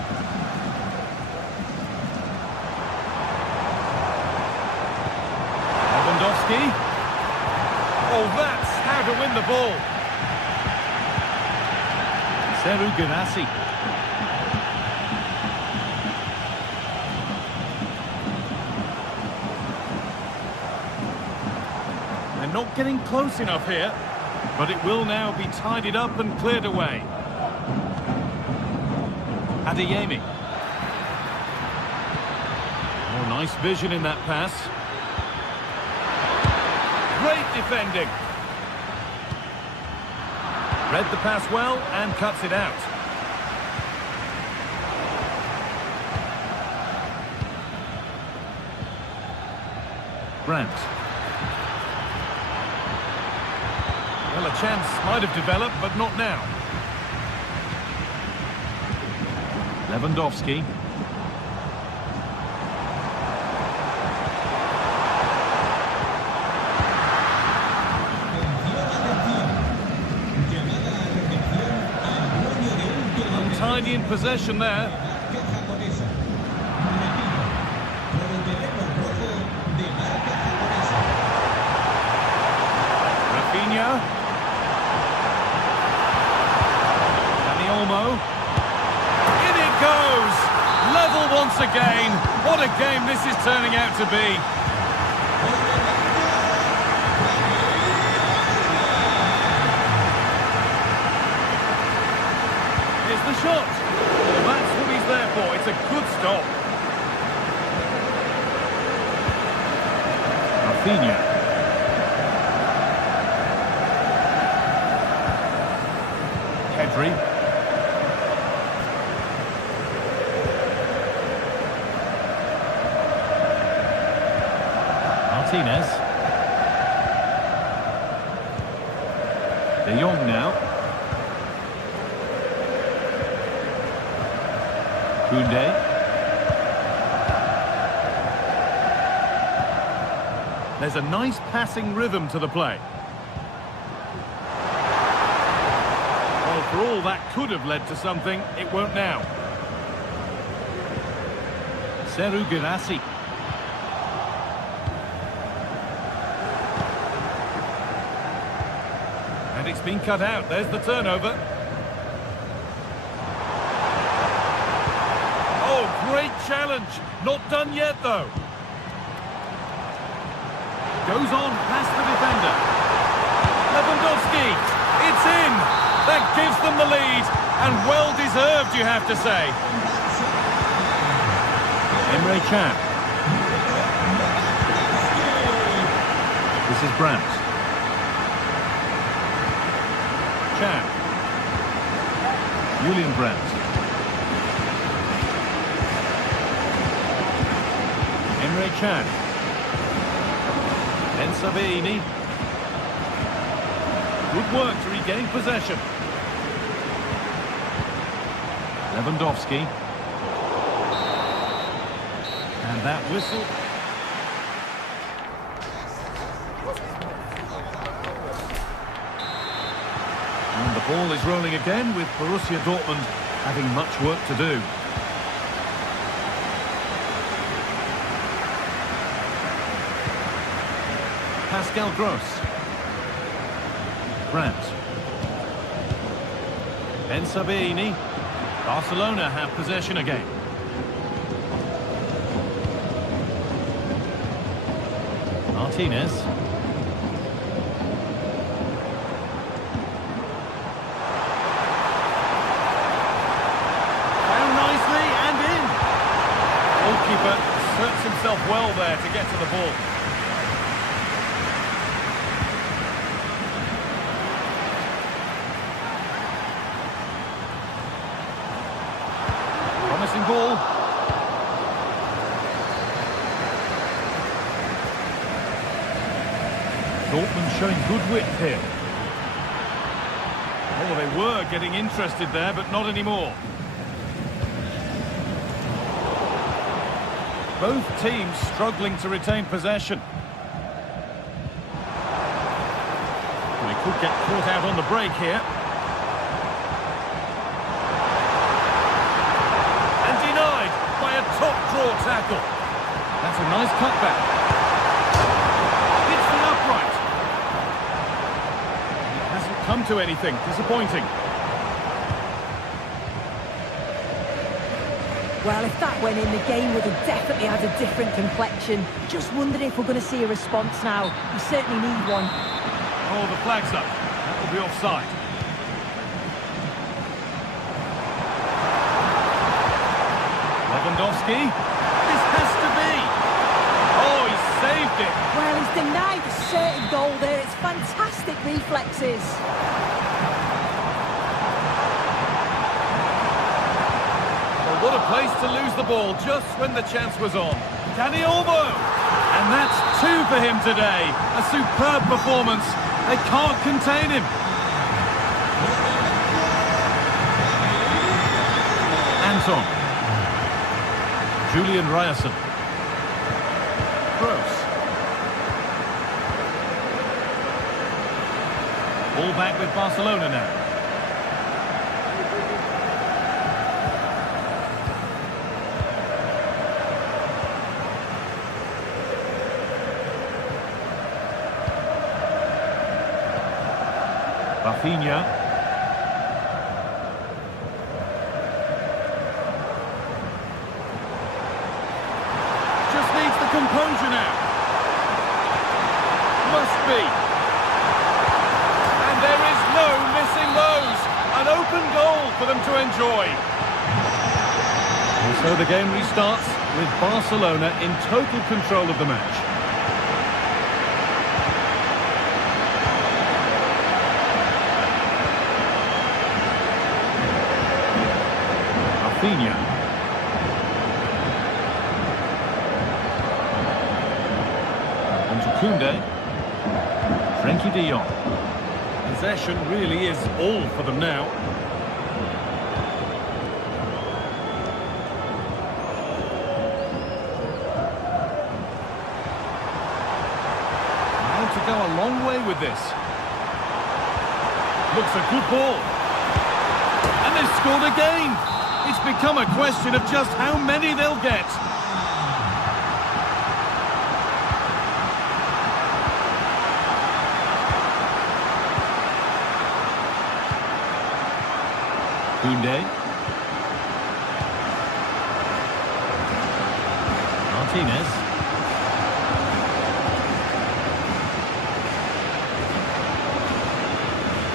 Lewandowski. Oh, that's how to win the ball. Serhou Guirassy. They're not getting close enough here, but it will now be tidied up and cleared away. Adeyemi. Oh, nice vision in that pass. Great defending. Read the pass well and cuts it out. Brandt. Well, a chance might have developed, but not now. Lewandowski. Untidy in possession there. Rafinha. Dani Olmo. In it goes! Level once again. What a game this is turning out to be. Here's the shot. Well, that's what he's there for. It's a good stop. Rafinha. Pedri. Martinez. De Jong now. Koundé. There's a nice passing rhythm to the play. Well, for all that could have led to something, it won't now. Serhou Guirassy. And it's been cut out. There's the turnover. Great challenge. Not done yet, though. Goes on past the defender. Lewandowski. It's in. That gives them the lead. And well-deserved, you have to say. Emre Can. This is Brandt. Can. Julian Brandt. Emre Can. Ensabini. Good work to regain possession. Lewandowski. And that whistle. And the ball is rolling again with Borussia Dortmund having much work to do. Pascal Gross. Brandt. Ensabini. Barcelona have possession again. Martinez. Found nicely and in. Goalkeeper asserts himself well there to get to the ball. Promising ball. Dortmund showing good width here. Oh, they were getting interested there, but not anymore. Both teams struggling to retain possession. They could get caught out on the break here. And denied by a top-draw tackle. That's a nice cutback. Hits the upright. It hasn't come to anything. Disappointing. Well, if that went in, the game would have definitely had a different complexion. Just wondering if we're going to see a response now. We certainly need one. Oh, the flag's up. That will be offside. Lewandowski. This has to be. Oh, he saved it. Well, he's denied a certain goal there. It's fantastic reflexes. What a place to lose the ball just when the chance was on. Dani Olmo! And that's 2 for him today. A superb performance. They can't contain him. Anton. Julian Ryerson. Gross. Ball back with Barcelona now. Rafinha. Just needs the composure now. Must be. And there is no missing those. An open goal for them to enjoy. And so the game restarts with Barcelona in total control of the match. Rafinha. On to Koundé. Frenkie de Jong. Possession really is all for them now. Now to go a long way with this. Looks a good ball. And they've scored again. It's become a question of just how many they'll get. Koundé. Martinez.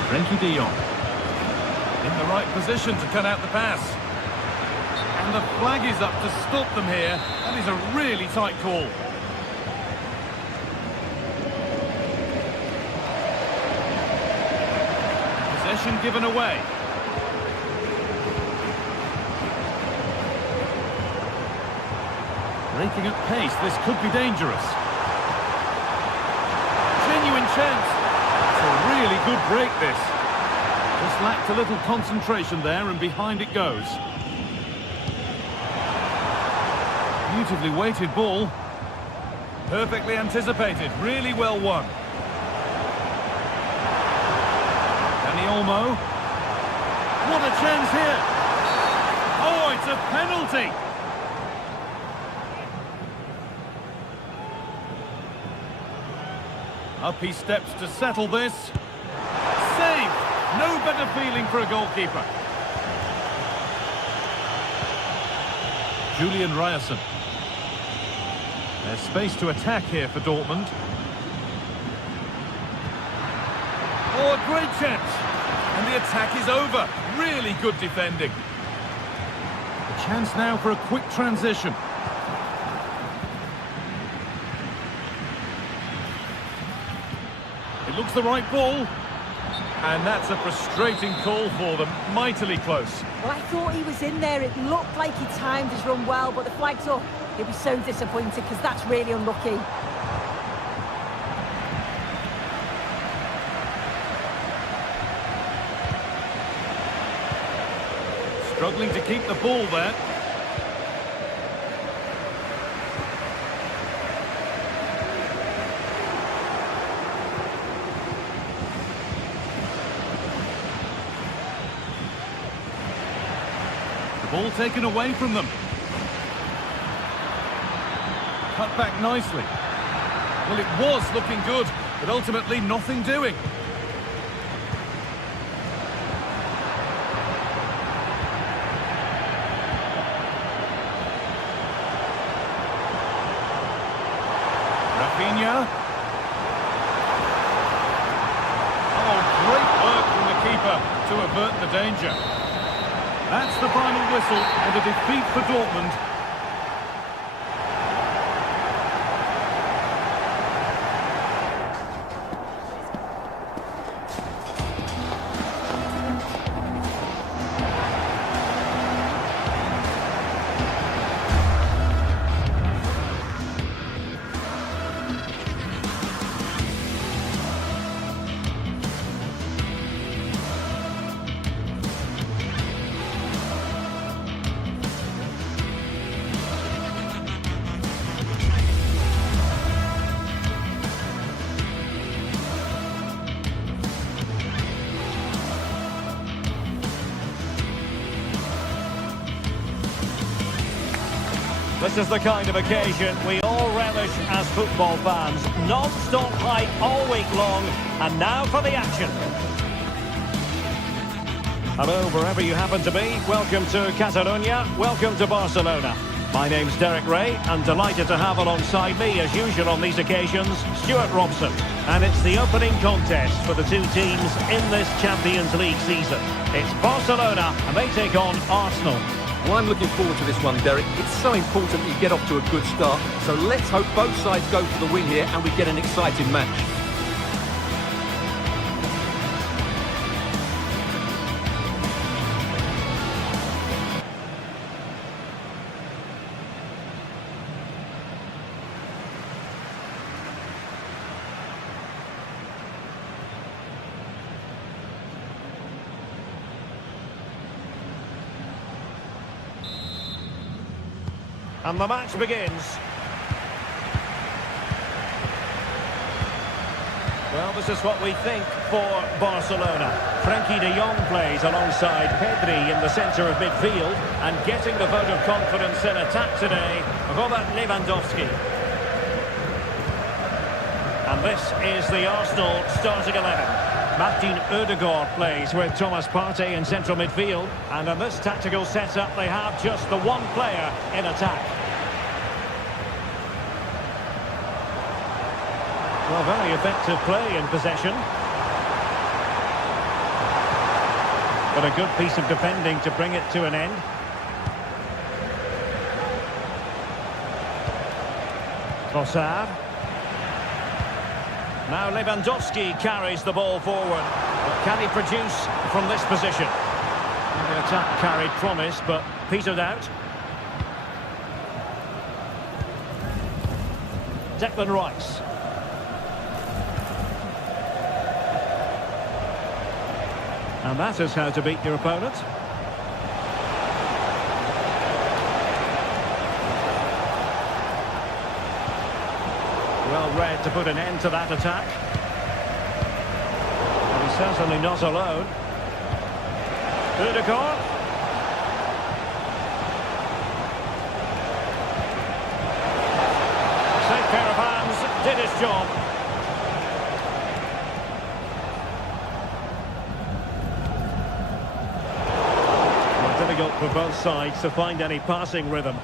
Frenkie de Jong. In the right position to cut out the pass. And the flag is up to stop them here. That is a really tight call. Possession given away. Breaking at pace, this could be dangerous. Genuine chance. It's a really good break, this. Just lacked a little concentration there, and behind it goes. Beautifully weighted ball. Perfectly anticipated. Really well won. Dani Olmo. What a chance here. Oh, it's a penalty. Up he steps to settle this. Save. No better feeling for a goalkeeper. Julian Ryerson. There's space to attack here for Dortmund. Oh, a great chance. And the attack is over. Really good defending. A chance now for a quick transition. It looks the right ball. And that's a frustrating call for them. Mightily close. Well, I thought he was in there. It looked like he timed his run well, but the flag's up. He'll be so disappointed because that's really unlucky. Struggling to keep the ball there. Ball taken away from them. Cut back nicely. Well, it was looking good, but ultimately nothing doing. Rafinha. Oh, great work from the keeper to avert the danger. That's the final whistle, and a defeat for Dortmund. This is the kind of occasion we all relish as football fans. Non-stop hype all week long, and now for the action. Hello, wherever you happen to be. Welcome to Catalonia. Welcome to Barcelona. My name's Derek Ray, and delighted to have alongside me, as usual on these occasions, Stuart Robson. And it's the opening contest for the two teams in this Champions League season. It's Barcelona, and they take on Arsenal. Well, I'm looking forward to this one, Derek. It's so important that you get off to a good start. So let's hope both sides go for the win here and we get an exciting match. And the match begins. Well, this is what we think for Barcelona. Frenkie de Jong plays alongside Pedri in the centre of midfield, and getting the vote of confidence in attack today, Robert Lewandowski. And this is the Arsenal starting 11. Martin Odegaard plays with Thomas Partey in central midfield, and in this tactical setup they have just the one player in attack. Well, very effective play in possession. But a good piece of defending to bring it to an end. Trossard. Now Lewandowski carries the ball forward. But can he produce from this position? The attack carried promise, but petered out. Declan Rice. And that is how to beat your opponent. Well read to put an end to that attack. And he's certainly not alone. Odegaard. Safe pair of hands, did his job. Well, difficult for both sides to find any passing rhythm.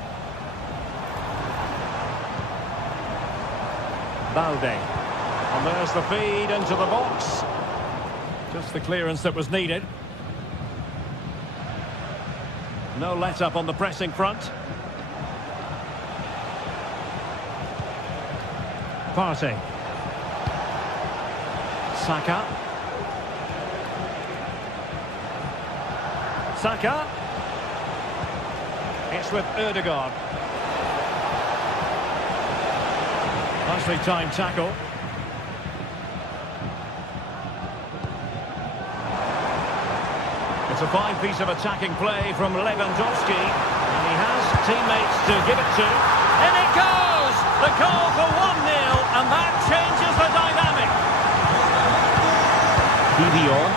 Balde. And there's the feed into the box. Just the clearance that was needed. No let-up on the pressing front. Partey. Saka. Saka. It's with Ødegaard. Nicely timed tackle. It's a fine piece of attacking play from Lewandowski. And he has teammates to give it to. In it goes! The goal for 1-0, and that changes the dynamic. PVR.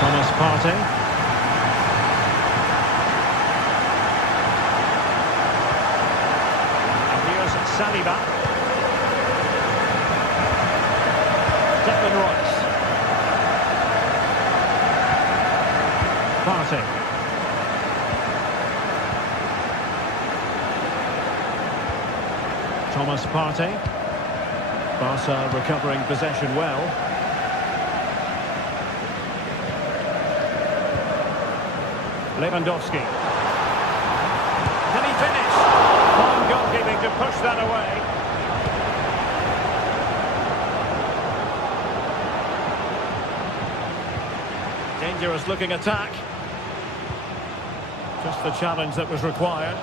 Thomas Partey. And here's Saliba. Declan Rice. Partey. Thomas Partey. Barca recovering possession well. Lewandowski. Can he finish? Fine goalkeeping to push that away. Dangerous looking attack. Just the challenge that was required.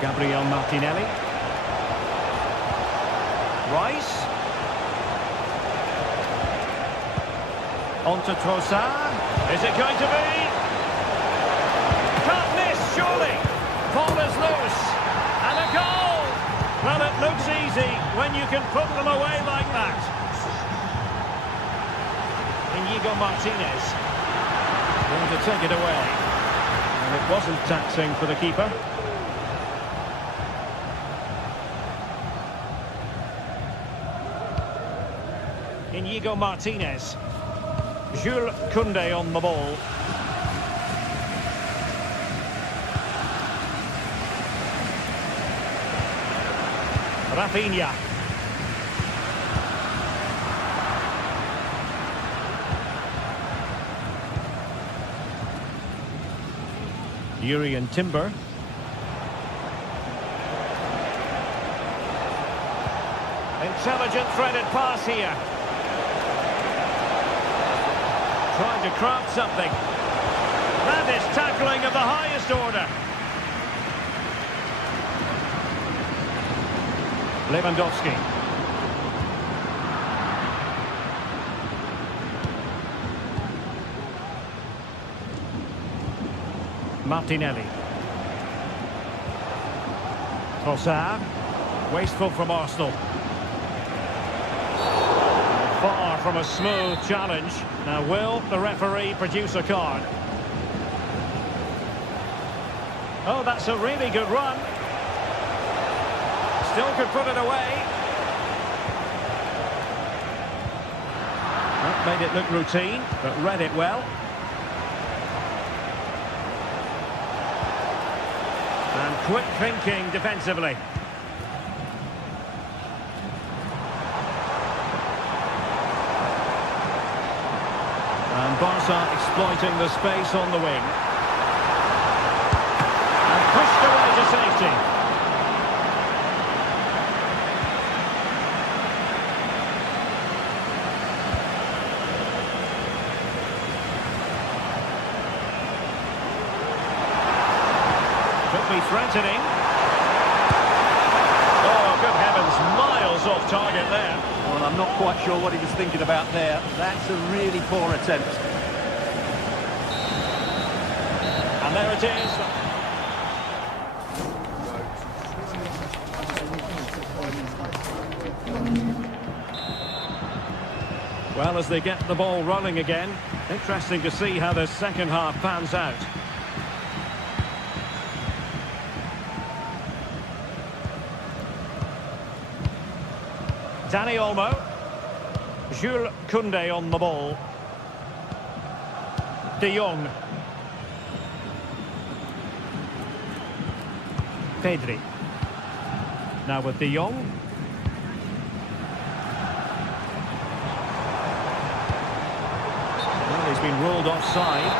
Gabriel Martinelli. Rice. On to Trossard. Is it going to be? Can't miss, surely. Ball is loose. And a goal. Well, it looks easy when you can put them away like that. Inigo Martinez. Going to take it away. And it wasn't taxing for the keeper. Inigo Martinez. Jules Koundé on the ball. Rafinha. Yuri Timber. Intelligent threaded pass here. Trying to craft something. That is tackling of the highest order. Lewandowski. Martinelli. Trossard. Wasteful from Arsenal. Far from a smooth challenge. Now will the referee produce a card? Oh, that's a really good run. Still could put it away. That made it look routine, but read it well. And quick thinking defensively. And Barca exploiting the space on the wing. And pushed away to safety. Could be threatening. Oh, good heavens, miles off target there. Well, I'm not quite sure what he was thinking about there. That's a really poor attempt. And there it is. Well, as they get the ball rolling again, interesting to see how the second half pans out. Dani Olmo. Jules Koundé on the ball. De Jong. Pedri. Now with De Jong. Well, he's been ruled offside.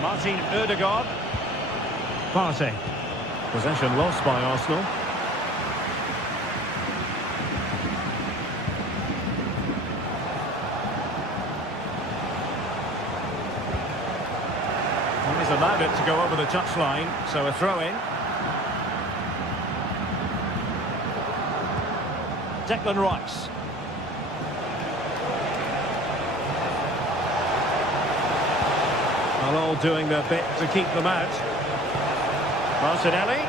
Martin Ødegaard. Partey. Possession lost by Arsenal. And he's allowed it to go over the touchline, so a throw-in. Declan Rice. Well, all doing their bit to keep them out. Martinelli.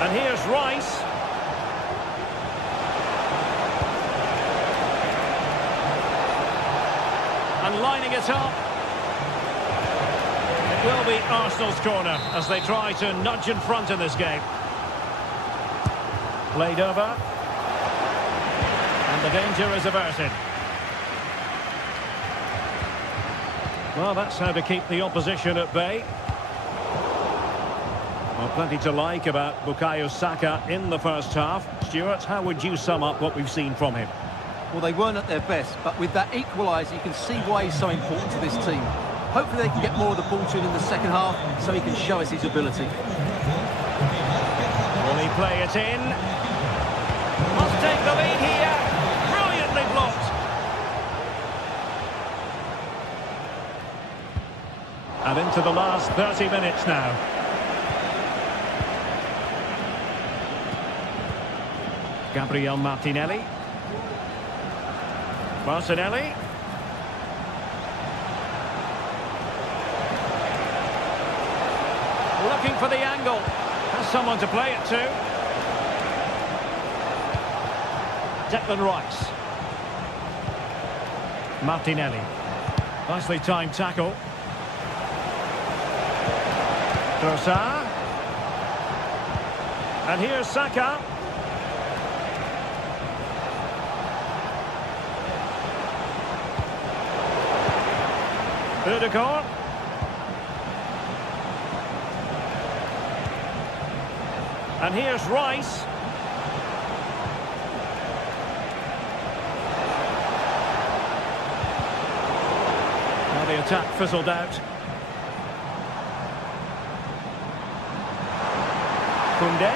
And here's Rice. And lining it up. It will be Arsenal's corner as they try to nudge in front in this game. Played over. And the danger is averted. Well, that's how to keep the opposition at bay. Well, plenty to like about Bukayo Saka in the first half. Stuart, how would you sum up what we've seen from him? Well, they weren't at their best, but with that equaliser, you can see why he's so important to this team. Hopefully they can get more of the ball to him in the second half so he can show us his ability. Will he play it in? Must take the lead here. Brilliantly blocked. And into the last 30 minutes now. Gabriel Martinelli. Martinelli. Looking for the angle. Has someone to play it to. Declan Rice. Martinelli. Nicely timed tackle. Trossard. And here's Saka. Ødegaard. And here's Rice. Now the attack fizzled out. Koundé.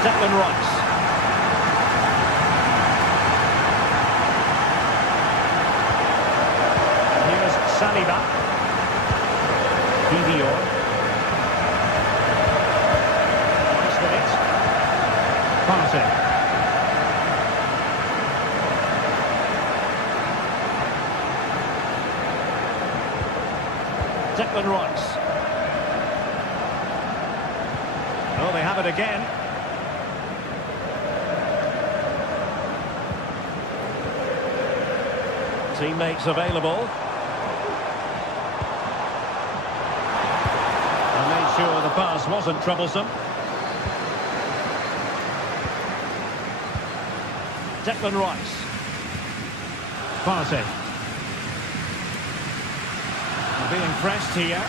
Declan Rice. Here's Saliba. DVR. Nice with it. Partey. Declan Rice. Oh, they have it again. Teammates available. And made sure the pass wasn't troublesome. Declan Rice. Partey. Being pressed here.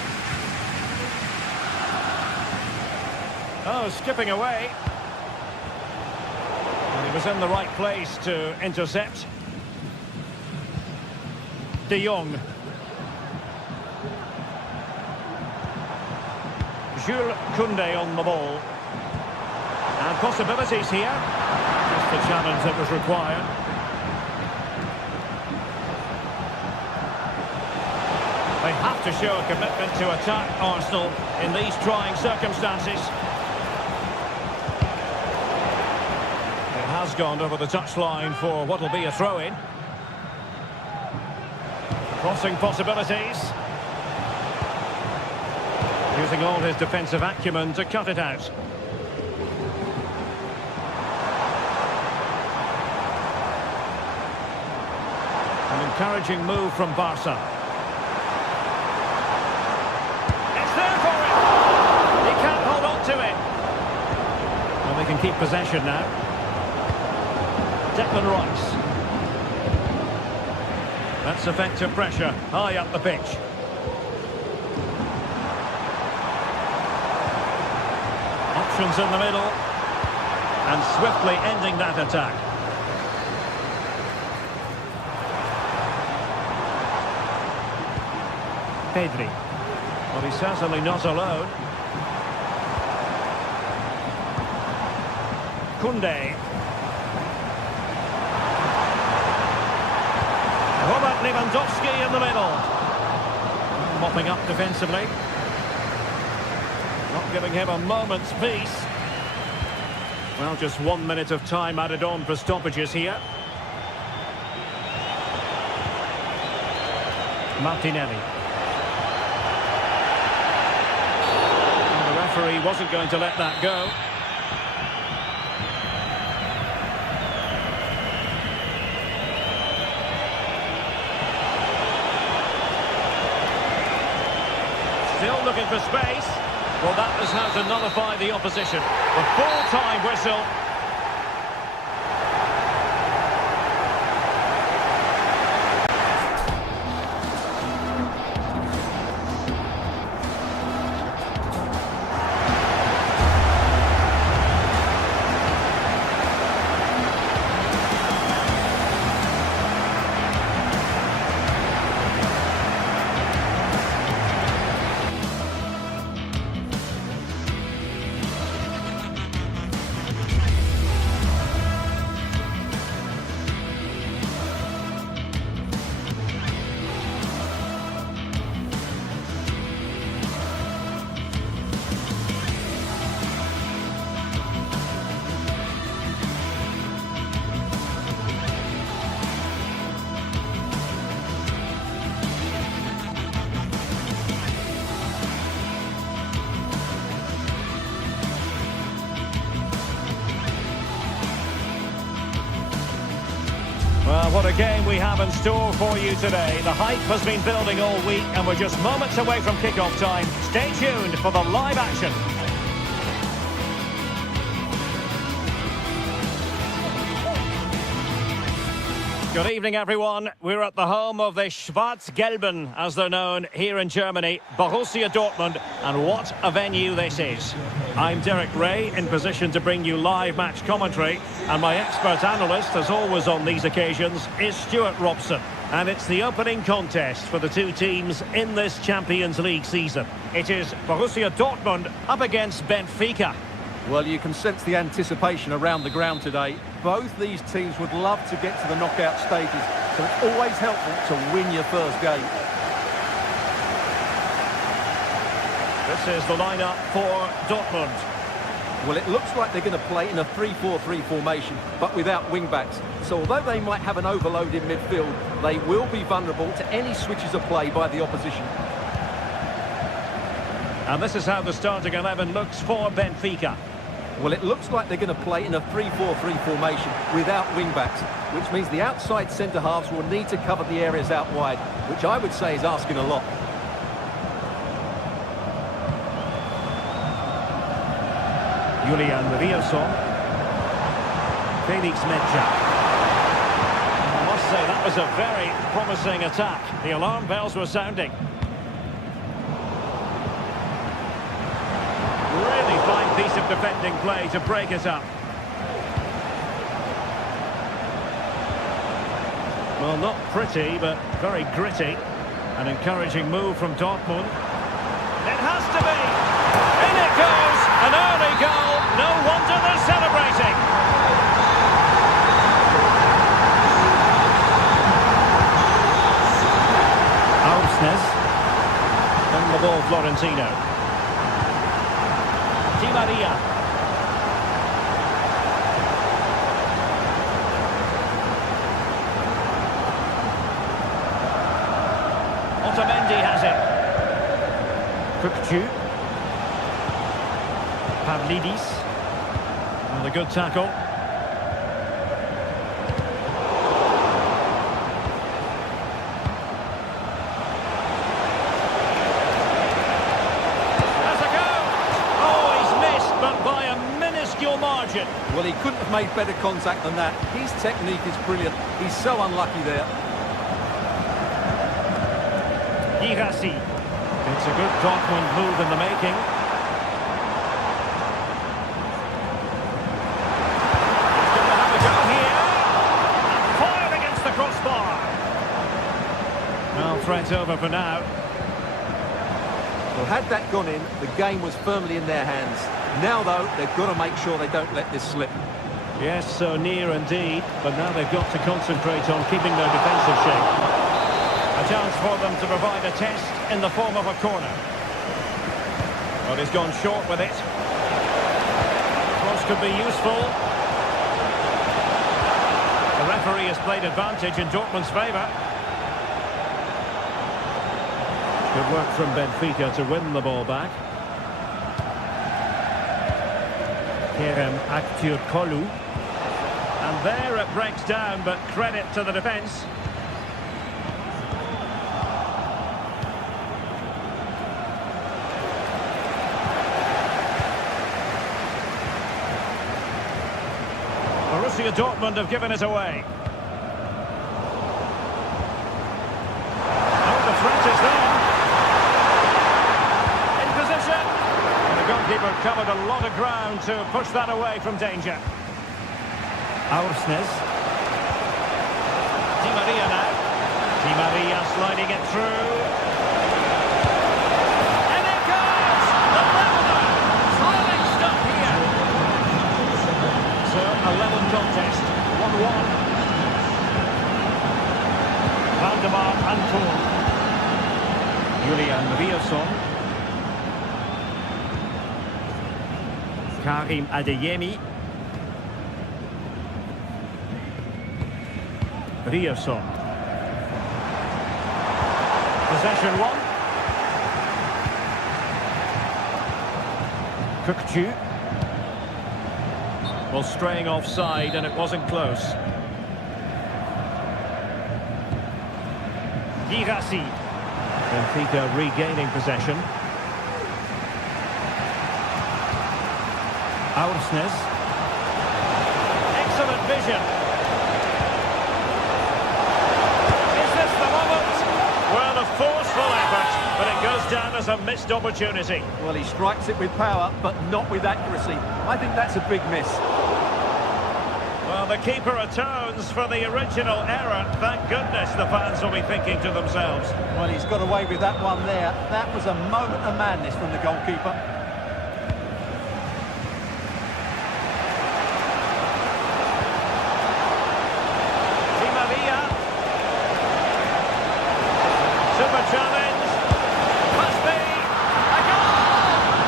Oh, skipping away. And he was in the right place to intercept. De Jong. Jules Koundé on the ball. And possibilities here. Just the challenge that was required. They have to show a commitment to attack Arsenal in these trying circumstances. It has gone over the touchline for what will be a throw-in. Crossing possibilities. Using all his defensive acumen to cut it out. An encouraging move from Barca. It's there for him! He can't hold on to it. Well, they can keep possession now. Declan Rice. That's effective pressure, high up the pitch. Options in the middle. And swiftly ending that attack. Pedri. Well, he's certainly not alone. Koundé. Robert Lewandowski in the middle. Mopping up defensively. Not giving him a moment's peace. Well, just 1 minute of time added on for stoppages here. Martinelli. And the referee wasn't going to let that go. Still looking for space. Well, that is how to nullify the opposition. The full-time whistle. Well, what a game we have in store for you today. The hype has been building all week and we're just moments away from kick-off time. Stay tuned for the live action. Good evening, everyone. We're at the home of the Schwarz-Gelben, as they're known here in Germany, Borussia Dortmund, and what a venue this is. I'm Derek Ray, in position to bring you live match commentary, and my expert analyst, as always on these occasions, is Stuart Robson. And it's the opening contest for the two teams in this Champions League season. It is Borussia Dortmund up against Benfica. Well, you can sense the anticipation around the ground today. Both these teams would love to get to the knockout stages, so it's always helpful to win your first game. This is the lineup for Dortmund. Well, it looks like they're going to play in a 3-4-3 formation, but without wing-backs. So although they might have an overload in midfield, they will be vulnerable to any switches of play by the opposition. And this is how the starting 11 looks for Benfica. Well, it looks like they're going to play in a 3-4-3 formation without wing-backs, which means the outside centre-halves will need to cover the areas out wide, which I would say is asking a lot. Julian Rierson. Felix Medja. I must say, that was a very promising attack. The alarm bells were sounding. Really fine piece of defending play to break it up. Well, not pretty, but very gritty. An encouraging move from Dortmund. It has to be! In it goes! An early goal! No wonder they're celebrating! Ausnes. On the ball, Florentino. Di Maria. Otamendi has it. Kukçu. Pavlidis. And a good tackle. Well, he couldn't have made better contact than that. His technique is brilliant. He's so unlucky there. Girassi. It's a good Dortmund move in the making. He's going to have a go here. And fired against the crossbar. Well, threat over for now. Well, had that gone in, the game was firmly in their hands. Now, though, they've got to make sure they don't let this slip. Yes, so near indeed, but now they've got to concentrate on keeping their defensive shape. A chance for them to provide a test in the form of a corner. But he's gone short with it. Cross could be useful. The referee has played advantage in Dortmund's favour. Good work from Benfica to win the ball back. Kerem Aktürkoğlu. And there it breaks down, but credit to the defence. Borussia Dortmund have given it away. Oh, the threat is there. In position. And the goalkeeper covered a lot of ground to push that away from danger. Aursnes. Di Maria now. Di Maria sliding it through. And it goes! The leveller! Thrilling stuff here. So, a level contest. 1-1. Valdemar Anton. Julian Riasson. Karim Adeyemi. Riasson. Possession one. Kökçü. Well, straying offside, and it wasn't close. Girassi. Benfica regaining possession. Aursnes. Excellent vision. Is this the moment? Well, a forceful effort, but it goes down as a missed opportunity. Well, he strikes it with power, but not with accuracy. I think that's a big miss. Well, the keeper atones for the original error. Thank goodness the fans will be thinking to themselves. Well, he's got away with that one there. That was a moment of madness from the goalkeeper. Di Maria. Super challenge. Must be a goal!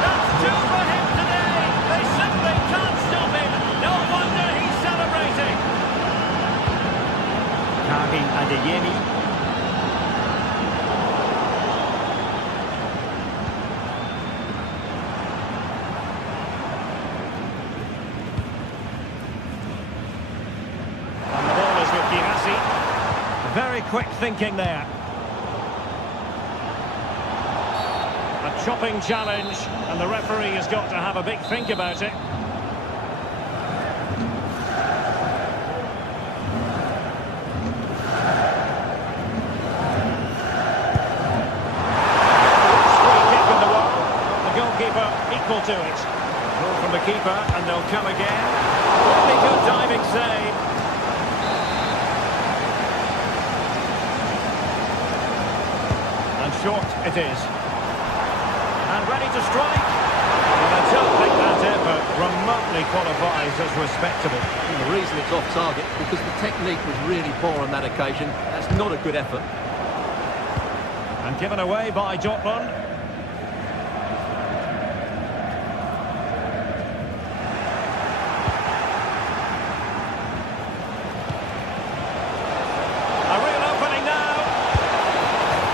That's two for him today. They simply can't stop him. No wonder he's celebrating. Karim Adeyemi. And the ball is with Girassi. Very quick thinking there. A chopping challenge, and the referee has got to have a big think about it. Free kick in the world. The goalkeeper equal to it. Goal from the keeper, and they'll come again. Really good diving save. And short it is. And ready to strike. Well, I don't think that effort remotely qualifies as respectable. And the reason it's off target is because the technique was really poor on that occasion. That's not a good effort. And given away by Dortmund. A real opening now.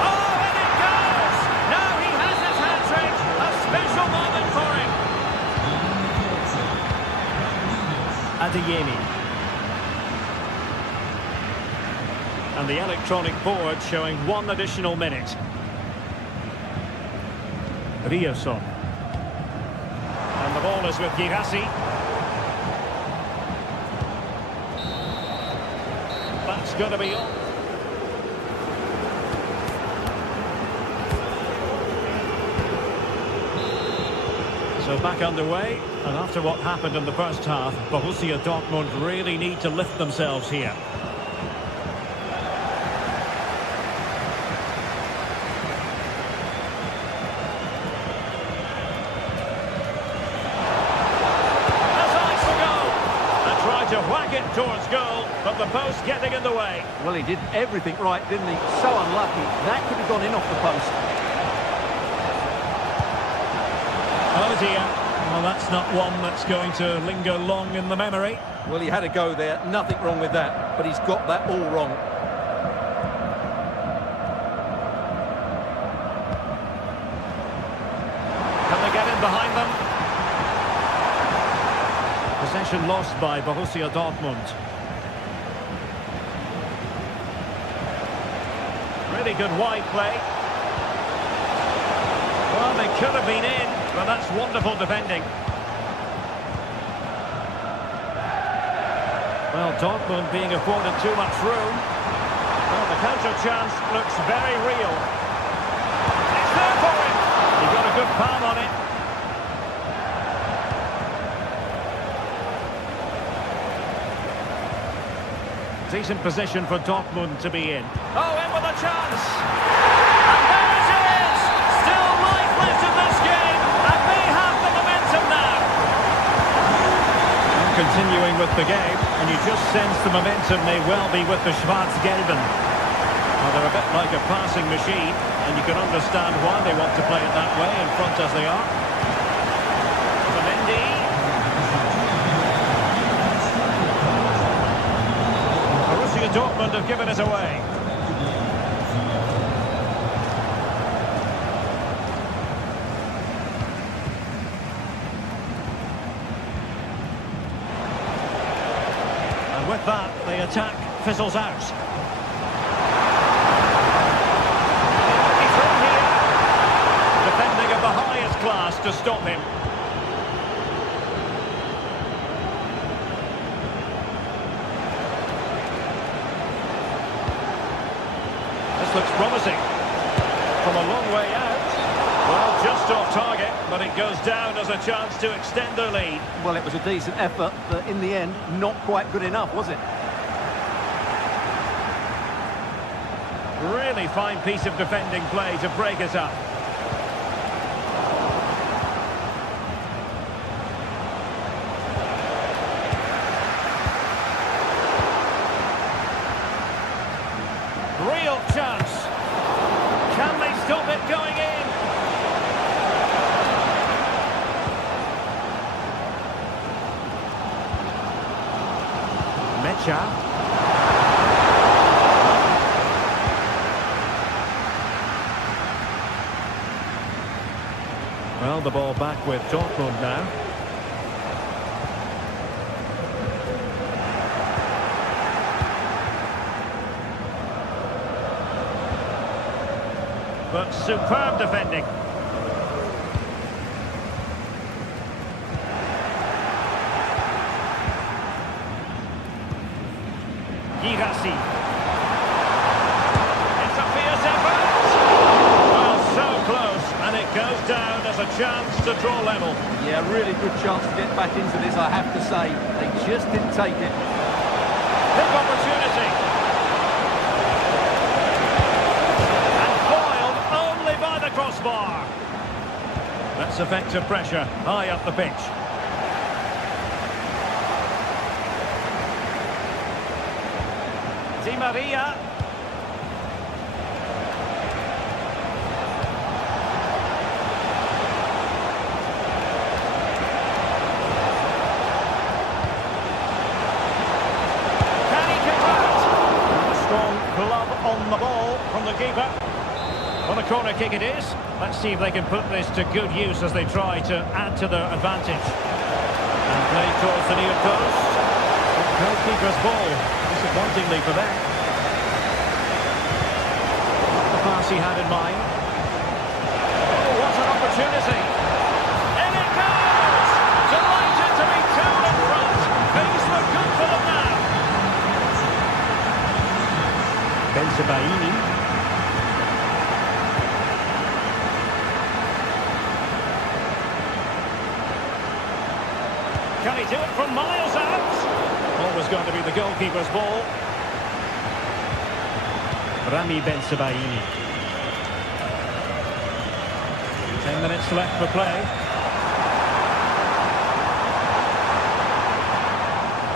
Oh, and it goes! Now he has his hat-trick. A special moment for him. Adeyemi. And the electronic board showing one additional minute. Riasson. And the ball is with Girassi. going to be on. So back underway, and after what happened in the first half, Borussia Dortmund really need to lift themselves here. To whack it towards goal, but the post getting in the way. Well, he did everything right, didn't he? So unlucky. That could have gone in off the post. Oh dear. Well, that's not one that's going to linger long in the memory. Well, he had a go there. Nothing wrong with that, but he's got that all wrong. Can they get in behind them? Possession lost by Borussia Dortmund. Really good wide play. Well, they could have been in, but that's wonderful defending. Well, Dortmund being afforded too much room. Well, the counter chance looks very real. It's there for him. He got a good palm on it. Decent position for Dortmund to be in. Oh, in with a chance! And there it is! Still life left in this game, and they have the momentum now. And continuing with the game, and you just sense the momentum may well be with the Schwarz-Gelben. Well, they're a bit like a passing machine, and you can understand why they want to play it that way, in front as they are. Mendy. Dortmund have given it away. And with that, the attack fizzles out. He's through here. Defending of the highest class to stop him. Looks promising. From a long way out. Well, just off target, but it goes down as a chance to extend their lead. Well, it was a decent effort, but in the end, not quite good enough, was it? Really fine piece of defending play to break it up. Real chance. Can they stop it going in? Mecha. Well, the ball back with Dortmund now. But superb defending. Girassi. It's a fierce effort. Well, so close, and it goes down as a chance to draw level. Yeah, really good chance to get back into this, I have to say. They just didn't take it. Big opportunity. Crossbar. That's effective pressure high up the pitch. Di Maria. Can he convert? A strong glove on the ball from the keeper. Well, a corner kick it is. Let's see if they can put this to good use as they try to add to their advantage. And play towards the near post. Goalkeeper's ball, disappointingly for them. The pass he had in mind. Oh, what an opportunity. In it goes! Delighted to be two in front. Things look good for them now. Bensebaini. Can he do it from miles out? Always going to be the goalkeeper's ball. Rami Bensebaini. 10 minutes left for play.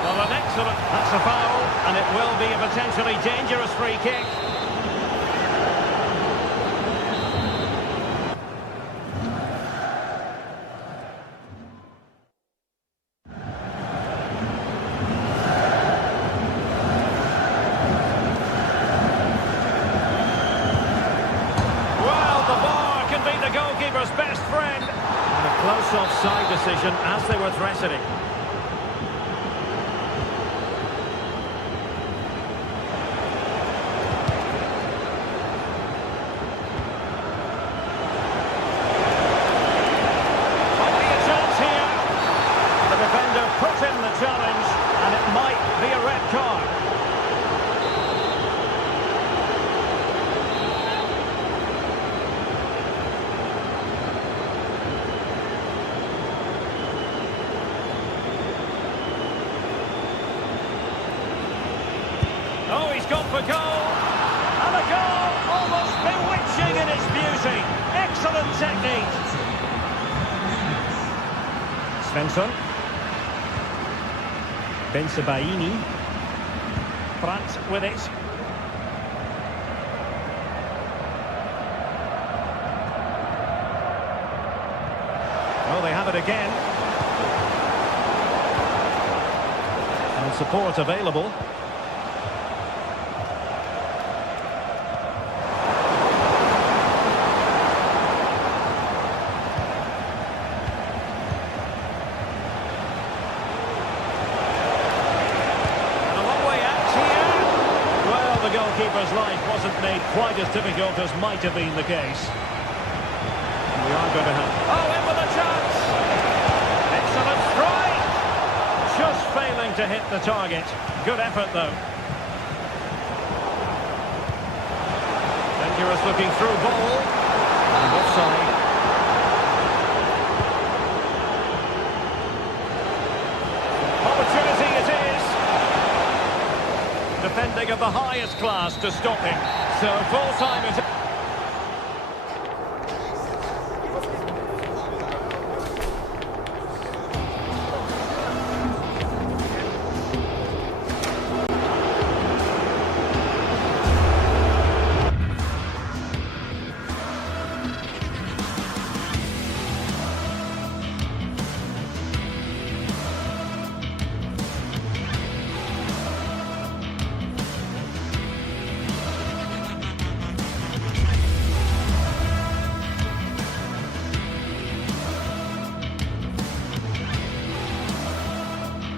Well, an excellent... That's a foul, and it will be a potentially dangerous free kick. Goalkeeper's best friend. And a close offside decision as they were threatening. Might be a chance here. The defender put in the challenge, and it might be a red card. Oh, he's gone for goal. And a goal almost bewitching in its beauty. Excellent technique. Svensson. Bensebaini. Brandt with it. Oh, they have it again. And support available. The goalkeeper's life wasn't made quite as difficult as might have been the case. We are going to have... Oh, in with a chance! Excellent strike! Just failing to hit the target. Good effort, though. Dangerous looking through ball. And offside. Opportunity it is. Defending of the highest class to stop him. So full time is...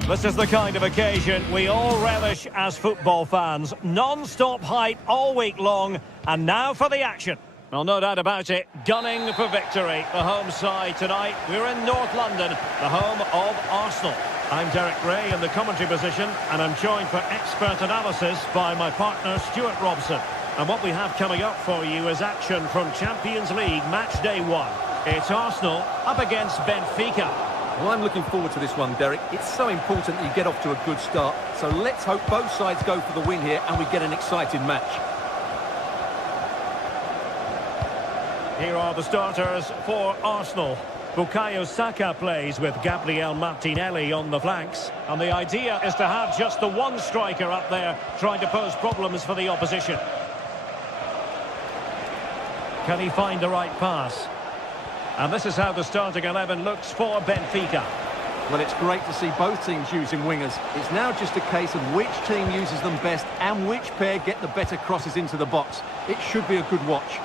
This is the kind of occasion we all relish as football fans. Non-stop hype all week long, and now for the action. Well, no doubt about it, gunning for victory. The home side tonight, we're in North London, the home of Arsenal. I'm Derek Ray in the commentary position, and I'm joined for expert analysis by my partner Stuart Robson. And what we have coming up for you is action from Champions League match day 1. It's Arsenal up against Benfica. Well, I'm looking forward to this one, Derek. It's so important that you get off to a good start. So let's hope both sides go for the win here and we get an exciting match. Here are the starters for Arsenal. Bukayo Saka plays with Gabriel Martinelli on the flanks. And the idea is to have just the one striker up there trying to pose problems for the opposition. Can he find the right pass? And this is how the starting 11 looks for Benfica. Well, it's great to see both teams using wingers. It's now just a case of which team uses them best and which pair get the better crosses into the box. It should be a good watch.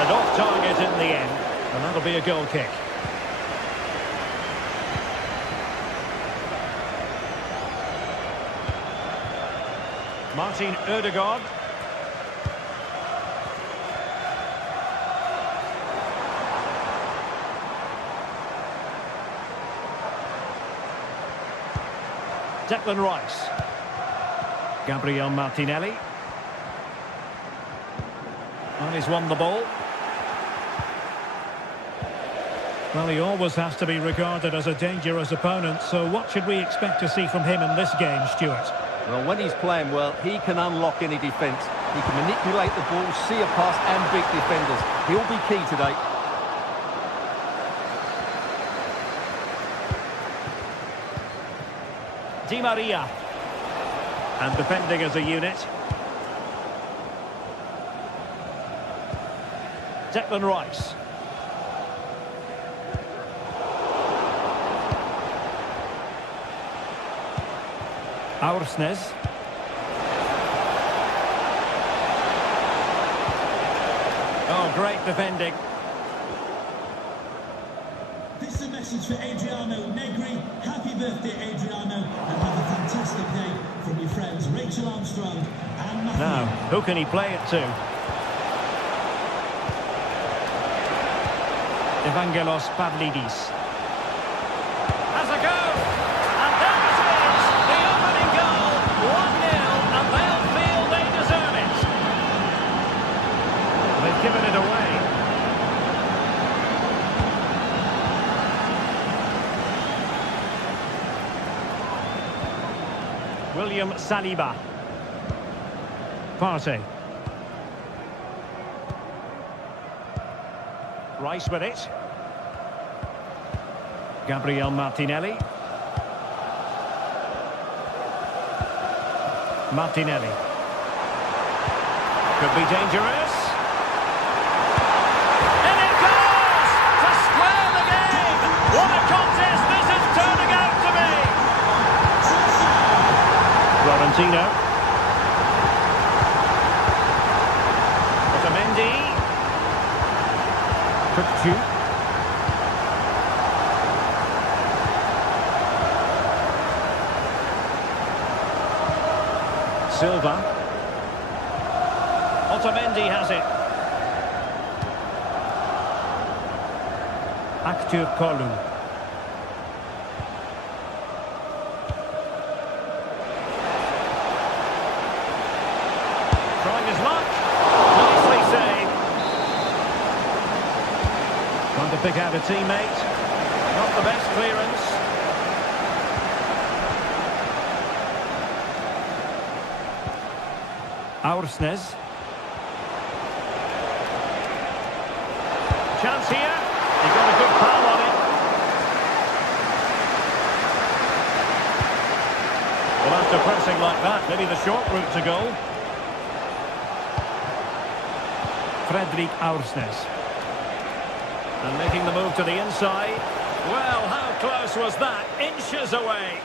And off target in the end. And that'll be a goal kick. Martin Ødegaard. Declan Rice. Gabriel Martinelli. And he's won the ball. Well, he always has to be regarded as a dangerous opponent, so what should we expect to see from him in this game, Stuart? Well, when he's playing well, he can unlock any defence. He can manipulate the ball, see a pass and beat defenders. He'll be key today. Di Maria. And defending as a unit. Declan Rice. Aursnes. Oh, great defending. This is a message for Adriano Negri. Happy birthday, Adriano, and have a fantastic day from your friends Rachel Armstrong and Matthew. Now, who can he play it to? Evangelos Pavlidis. Has a go! And there it is! The opening goal! 1-0, and they'll feel they deserve it. They've given it away. William Saliba. Partey. Rice with it. Gabriel Martinelli. Martinelli. Could be dangerous. And it goes! To square the game! What a contest this is turning out to be! Florentino. Otamendi. Cook. Silva. Otamendi has it. Aktur Kolu. Trying his luck. Nicely saved. Trying to pick out a teammate. Not the best clearance. Aursnes. Chance here. He got a good foul on it. Well, after pressing like that, maybe the short route to goal. Fredrik Aursnes. And making the move to the inside. Well, how close was that? Inches away.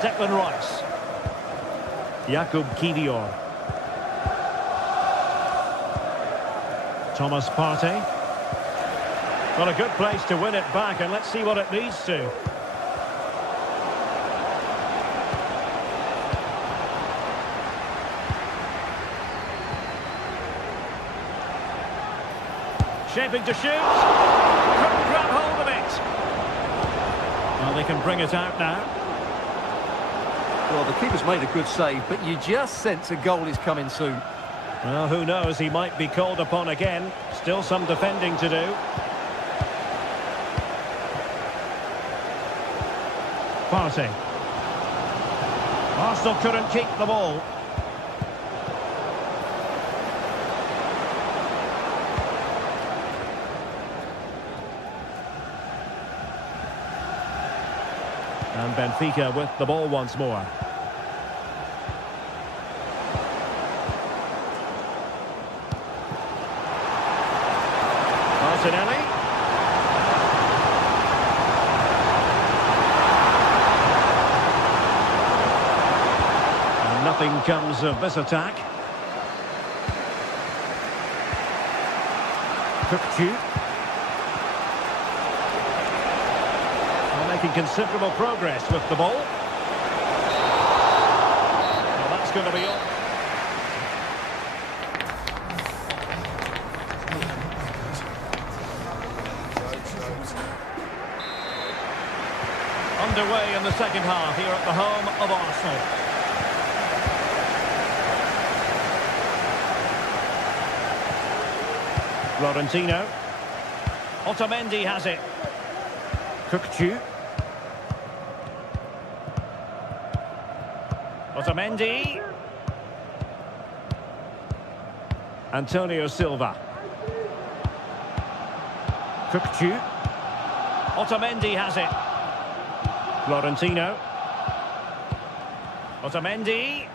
Declan Rice. Jakub Kivior. Thomas Partey. Well, a good place to win it back, and let's see what it leads to. Shaping to shoot. Couldn't grab hold of it. Well, they can bring it out now. Well, the keeper's made a good save, but you just sense a goal is coming soon. Well, who knows? He might be called upon again. Still some defending to do. Partey. Arsenal couldn't keep the ball. And Benfica with the ball once more. Martinelli. And nothing comes of this attack. Cook. Making considerable progress with the ball. Well, that's going to be all. underway in the second half here at the home of Arsenal. Florentino. Otamendi has it. Kukçu. Otamendi. Antonio Silva. Kukçu. Otamendi has it. Florentino. Otamendi.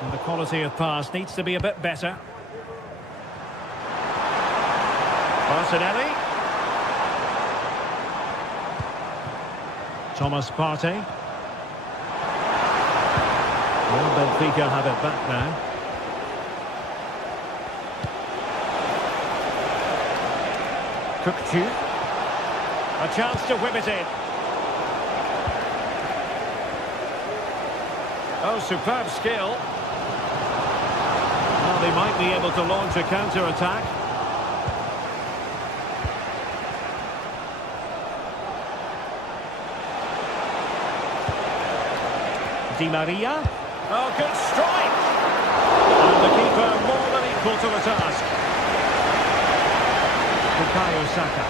And the quality of pass needs to be a bit better. Martinelli. Thomas Partey. Well, Benfica have it back now. Kukçu. A chance to whip it in. Oh, superb skill. Well, they might be able to launch a counter-attack. Di Maria. Oh, good strike! And the keeper more than equal to the task. Bukayo Saka.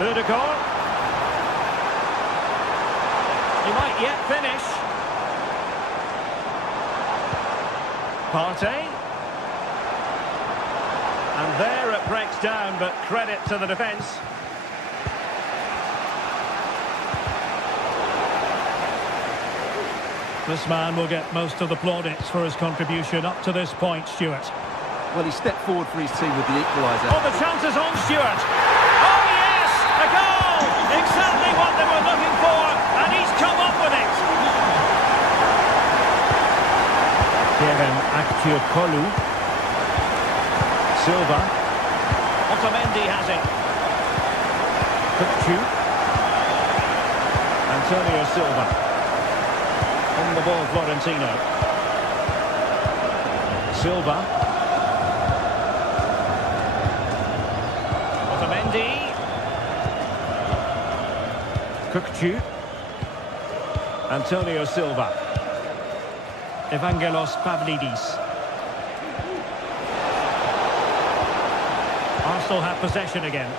Ødegaard. He might yet finish. Partey. And there it breaks down, but credit to the defence. This man will get most of the plaudits for his contribution up to this point, Stuart. Well, he stepped forward for his team with the equaliser. Oh, the chance is on, Stuart. Oh, yes! A goal! Exactly what they were looking for, and he's come up with it. Kevin Akçiokolu. Silva. Otamendi has it. Kukçu. Antonio Silva. On the ball, Florentino. Silva. Otamendi. Kukçu. Antonio Silva. Evangelos Pavlidis. Arsenal have possession again.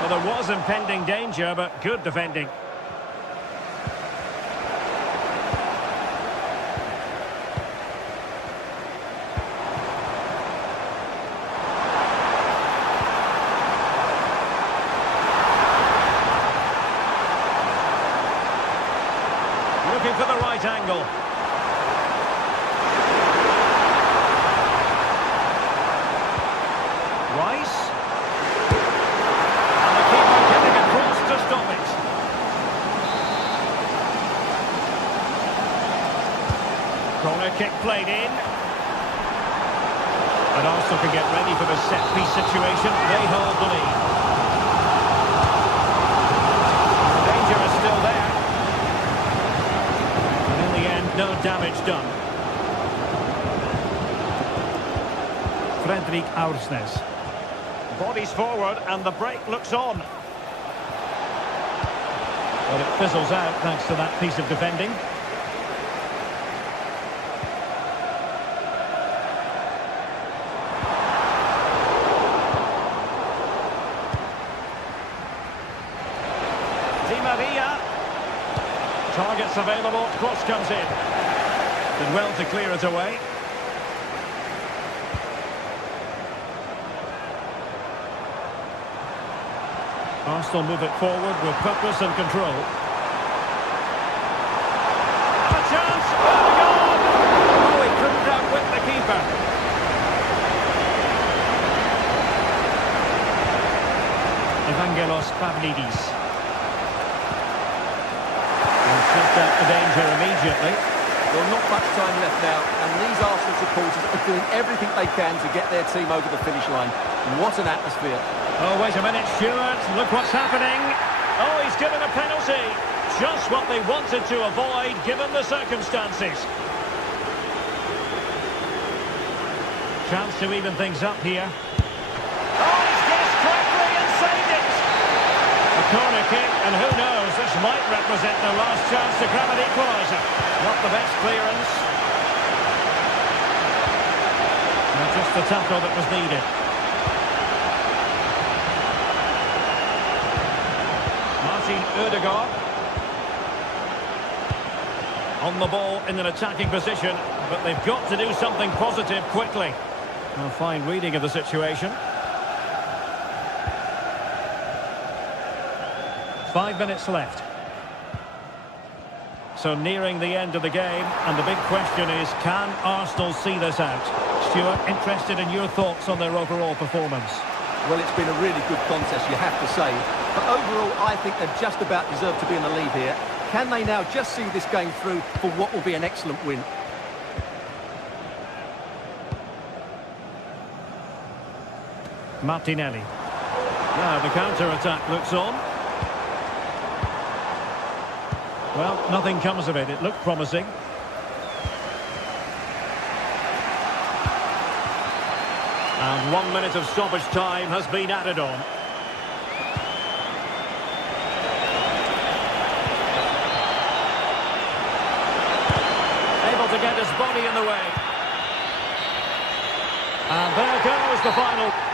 Well, there was impending danger, but good defending. Looking for the right angle. Rice. And the keeper getting across to stop it. Corner kick played in. And Arsenal can get ready for the set-piece situation. They hold the lead. Danger is still there. No damage done. Fredrik Aursnes. Bodies forward and the break looks on. But it fizzles out thanks to that piece of defending. Di Maria. Targets available, cross comes in. Did well to clear it away. Arsenal move it forward with purpose and control. A chance! Ødegaard! Oh, he couldn't outwit the keeper. Evangelos Pavlidis. Snuffed out the danger immediately. Well, not much time left now, and these Arsenal supporters are doing everything they can to get their team over the finish line. What an atmosphere. Oh, wait a minute, Stuart. Look what's happening. Oh, he's given a penalty. Just what they wanted to avoid, given the circumstances. Chance to even things up here. Oh, he's guessed correctly and saved it. A corner kick, and who knows, this might represent their last chance to grab an equaliser. Not the best clearance. And just the tackle that was needed. Martin Ødegaard. On the ball in an attacking position, but they've got to do something positive quickly. A fine reading of the situation. 5 minutes left. So nearing the end of the game, and the big question is, can Arsenal see this out? Stuart, interested in your thoughts on their overall performance. Well, it's been a really good contest, you have to say. But overall, I think they've just about deserved to be in the lead here. Can they now just see this game through for what will be an excellent win? Martinelli. Now the counter-attack looks on. Well, nothing comes of it. It looked promising. And 1 minute of stoppage time has been added on. Able to get his body in the way. And there goes the final.